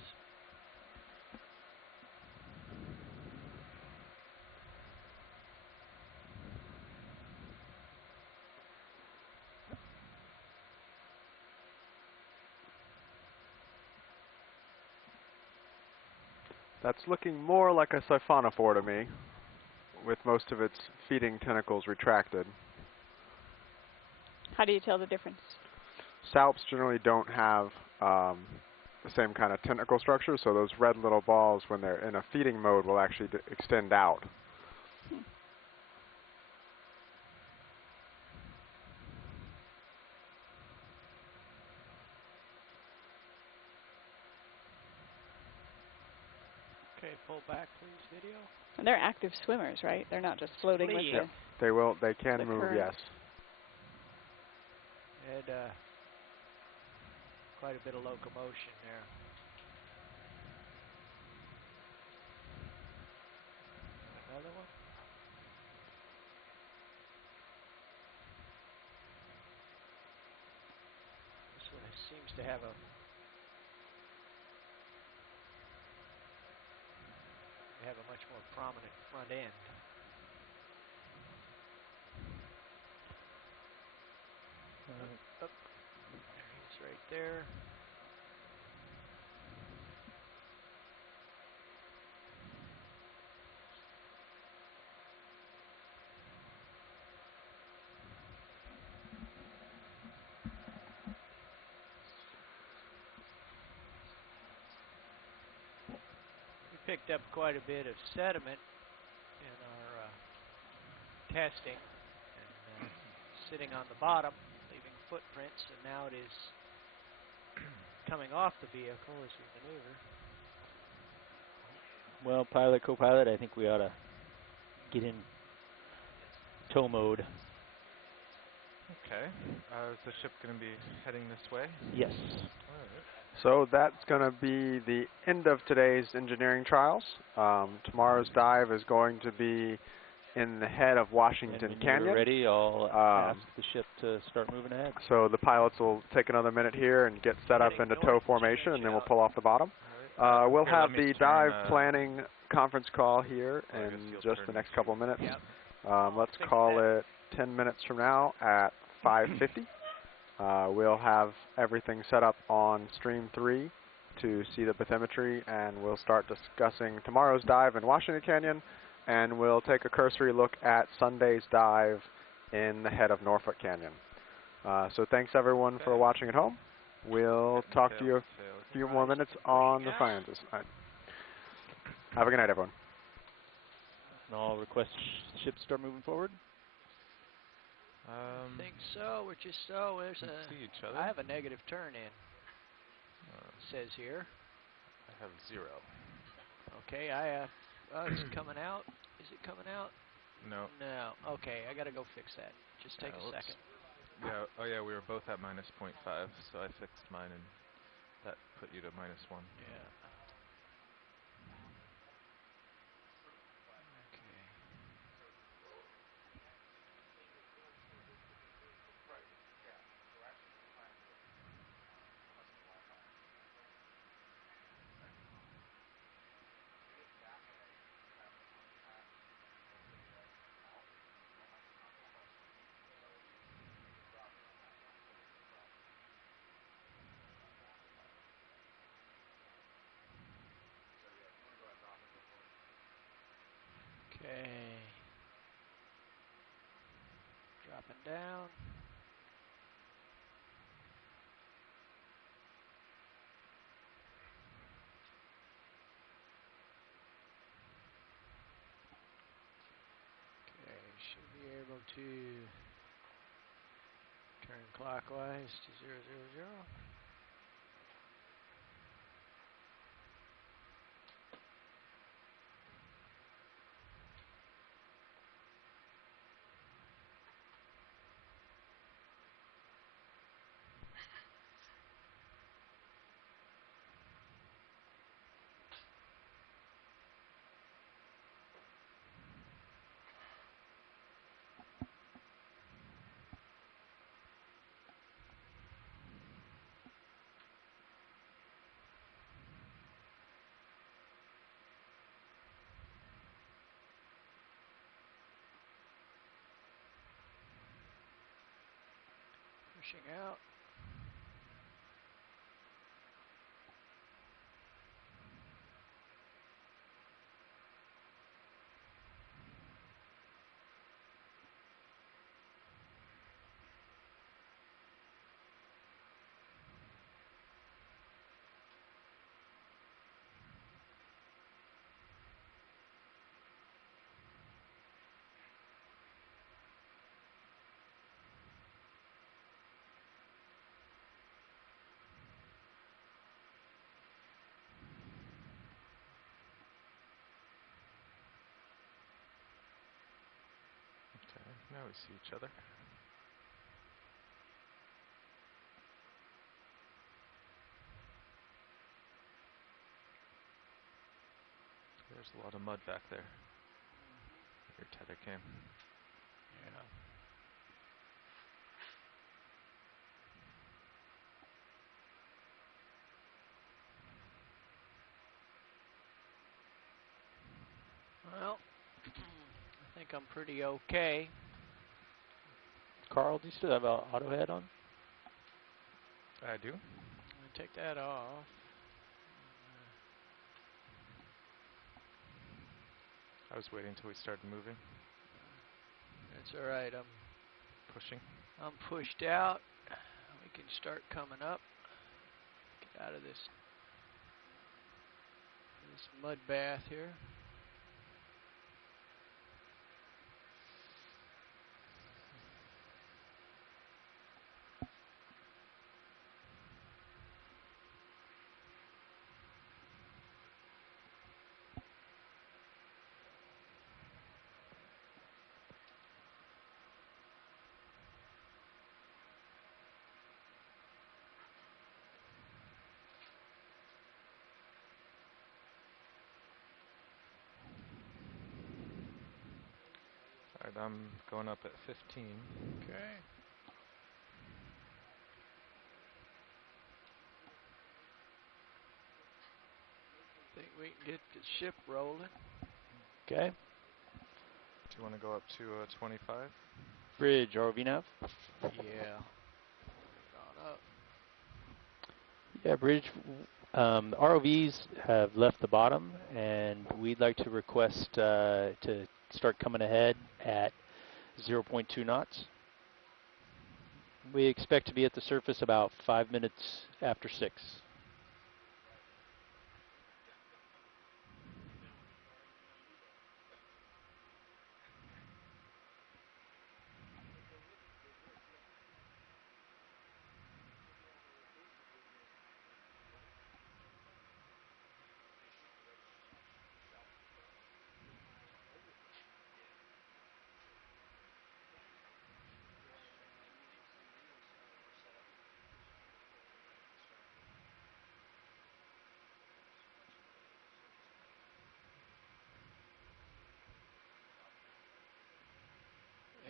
That's looking more like a siphonophore to me, with most of its feeding tentacles retracted. How do you tell the difference? Salps generally don't have the same kind of tentacle structure, so those red little balls, when they're in a feeding mode, will actually extend out. Okay, pull back, please, video. And they're active swimmers, right? They're not just floating with Yep. They can the move, current. yes. And quite a bit of locomotion there. Another one. This one seems to have a much more prominent front end. there. We picked up quite a bit of sediment in our testing, and sitting on the bottom, leaving footprints, and now it is coming off the vehicle as we maneuver. Well, pilot, co-pilot, I think we ought to get in tow mode. Okay. Is the ship going to be heading this way? Yes. All right. So that's going to be the end of today's engineering trials. Tomorrow's dive is going to be in the head of Washington And when Canyon. you're ready, I'll ask the ship to start moving ahead. So the pilots will take another minute here and get set up into tow formation, and then we'll pull off the bottom. We'll Here, have let me the turn, dive planning conference call here in just the next couple of minutes. Let's call it 10 minutes from now at 5:50. We'll have everything set up on stream 3 to see the bathymetry, and we'll start discussing tomorrow's dive in Washington Canyon, and we'll take a cursory look at Sunday's dive in the head of Norfolk Canyon. So thanks everyone for watching at home. We'll talk to you a few more minutes on the sciences. All right. Have a good night, everyone. And I'll request ship start moving forward. I think so. We're just there's see each other. I have a negative turn in. Says here. I have 0. Okay, I have. It's coming out. Is it coming out? No. No. Okay, I gotta go fix that. Just take a second. Yeah. Oh yeah, we were both at -0.5, so I fixed mine, and that put you to -1. Yeah. Okay. Dropping down. Okay, should be able to turn clockwise to 000. Pushing out. Okay, now we see each other. There's a lot of mud back there. Your tether cam. Yeah. Well, I think I'm pretty okay. Carl, do you still have an auto head on? I do. take that off. I was waiting until we started moving. That's all right. Pushing. I'm pushed out. We can start coming up. Get out of this mud bath here. Alright, I'm going up at 15. Okay. Think we can get the ship rolling. Okay. Do you want to go up to 25? Bridge, ROV nav? Yeah. On up. Yeah, Bridge. The ROVs have left the bottom, and we'd like to request to start coming ahead at 0.2 knots. We expect to be at the surface about 5 minutes after 6.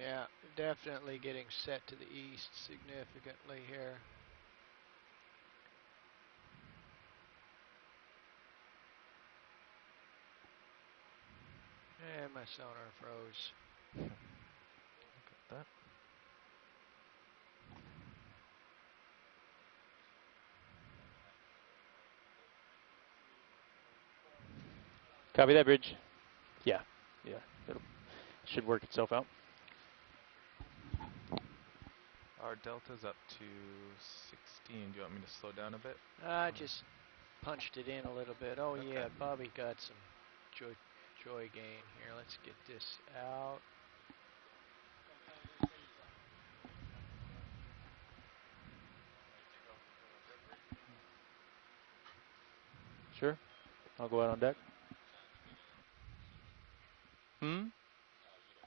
Yeah, definitely getting set to the east significantly here. And my sonar froze. Look at that. Copy that, Bridge. Yeah, it should work itself out. Our delta's up to 16. Do you want me to slow down a bit? I just punched it in a little bit. Oh Okay. yeah, Bobby got some joy gain here. Let's get this out. Sure. I'll go out on deck.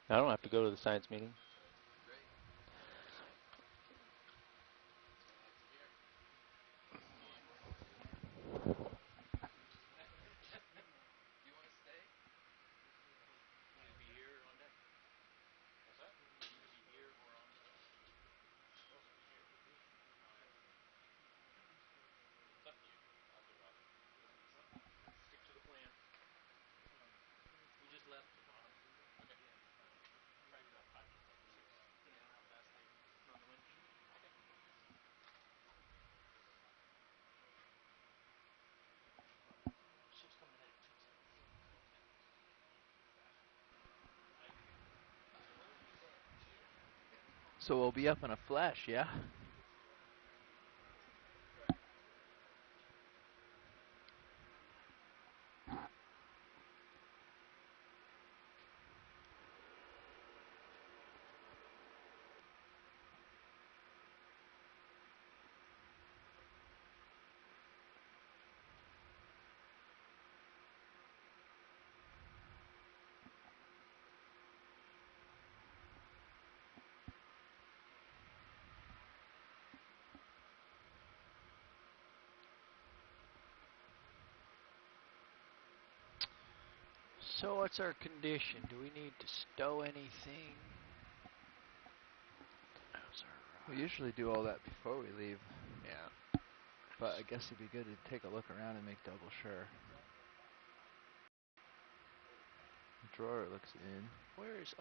I don't have to go to the science meeting. So we'll be up in a flash, yeah? So what's our condition? Do we need to stow anything? We usually do all that before we leave. Yeah. But I guess it'd be good to take a look around and make double sure. The drawer looks in. Where is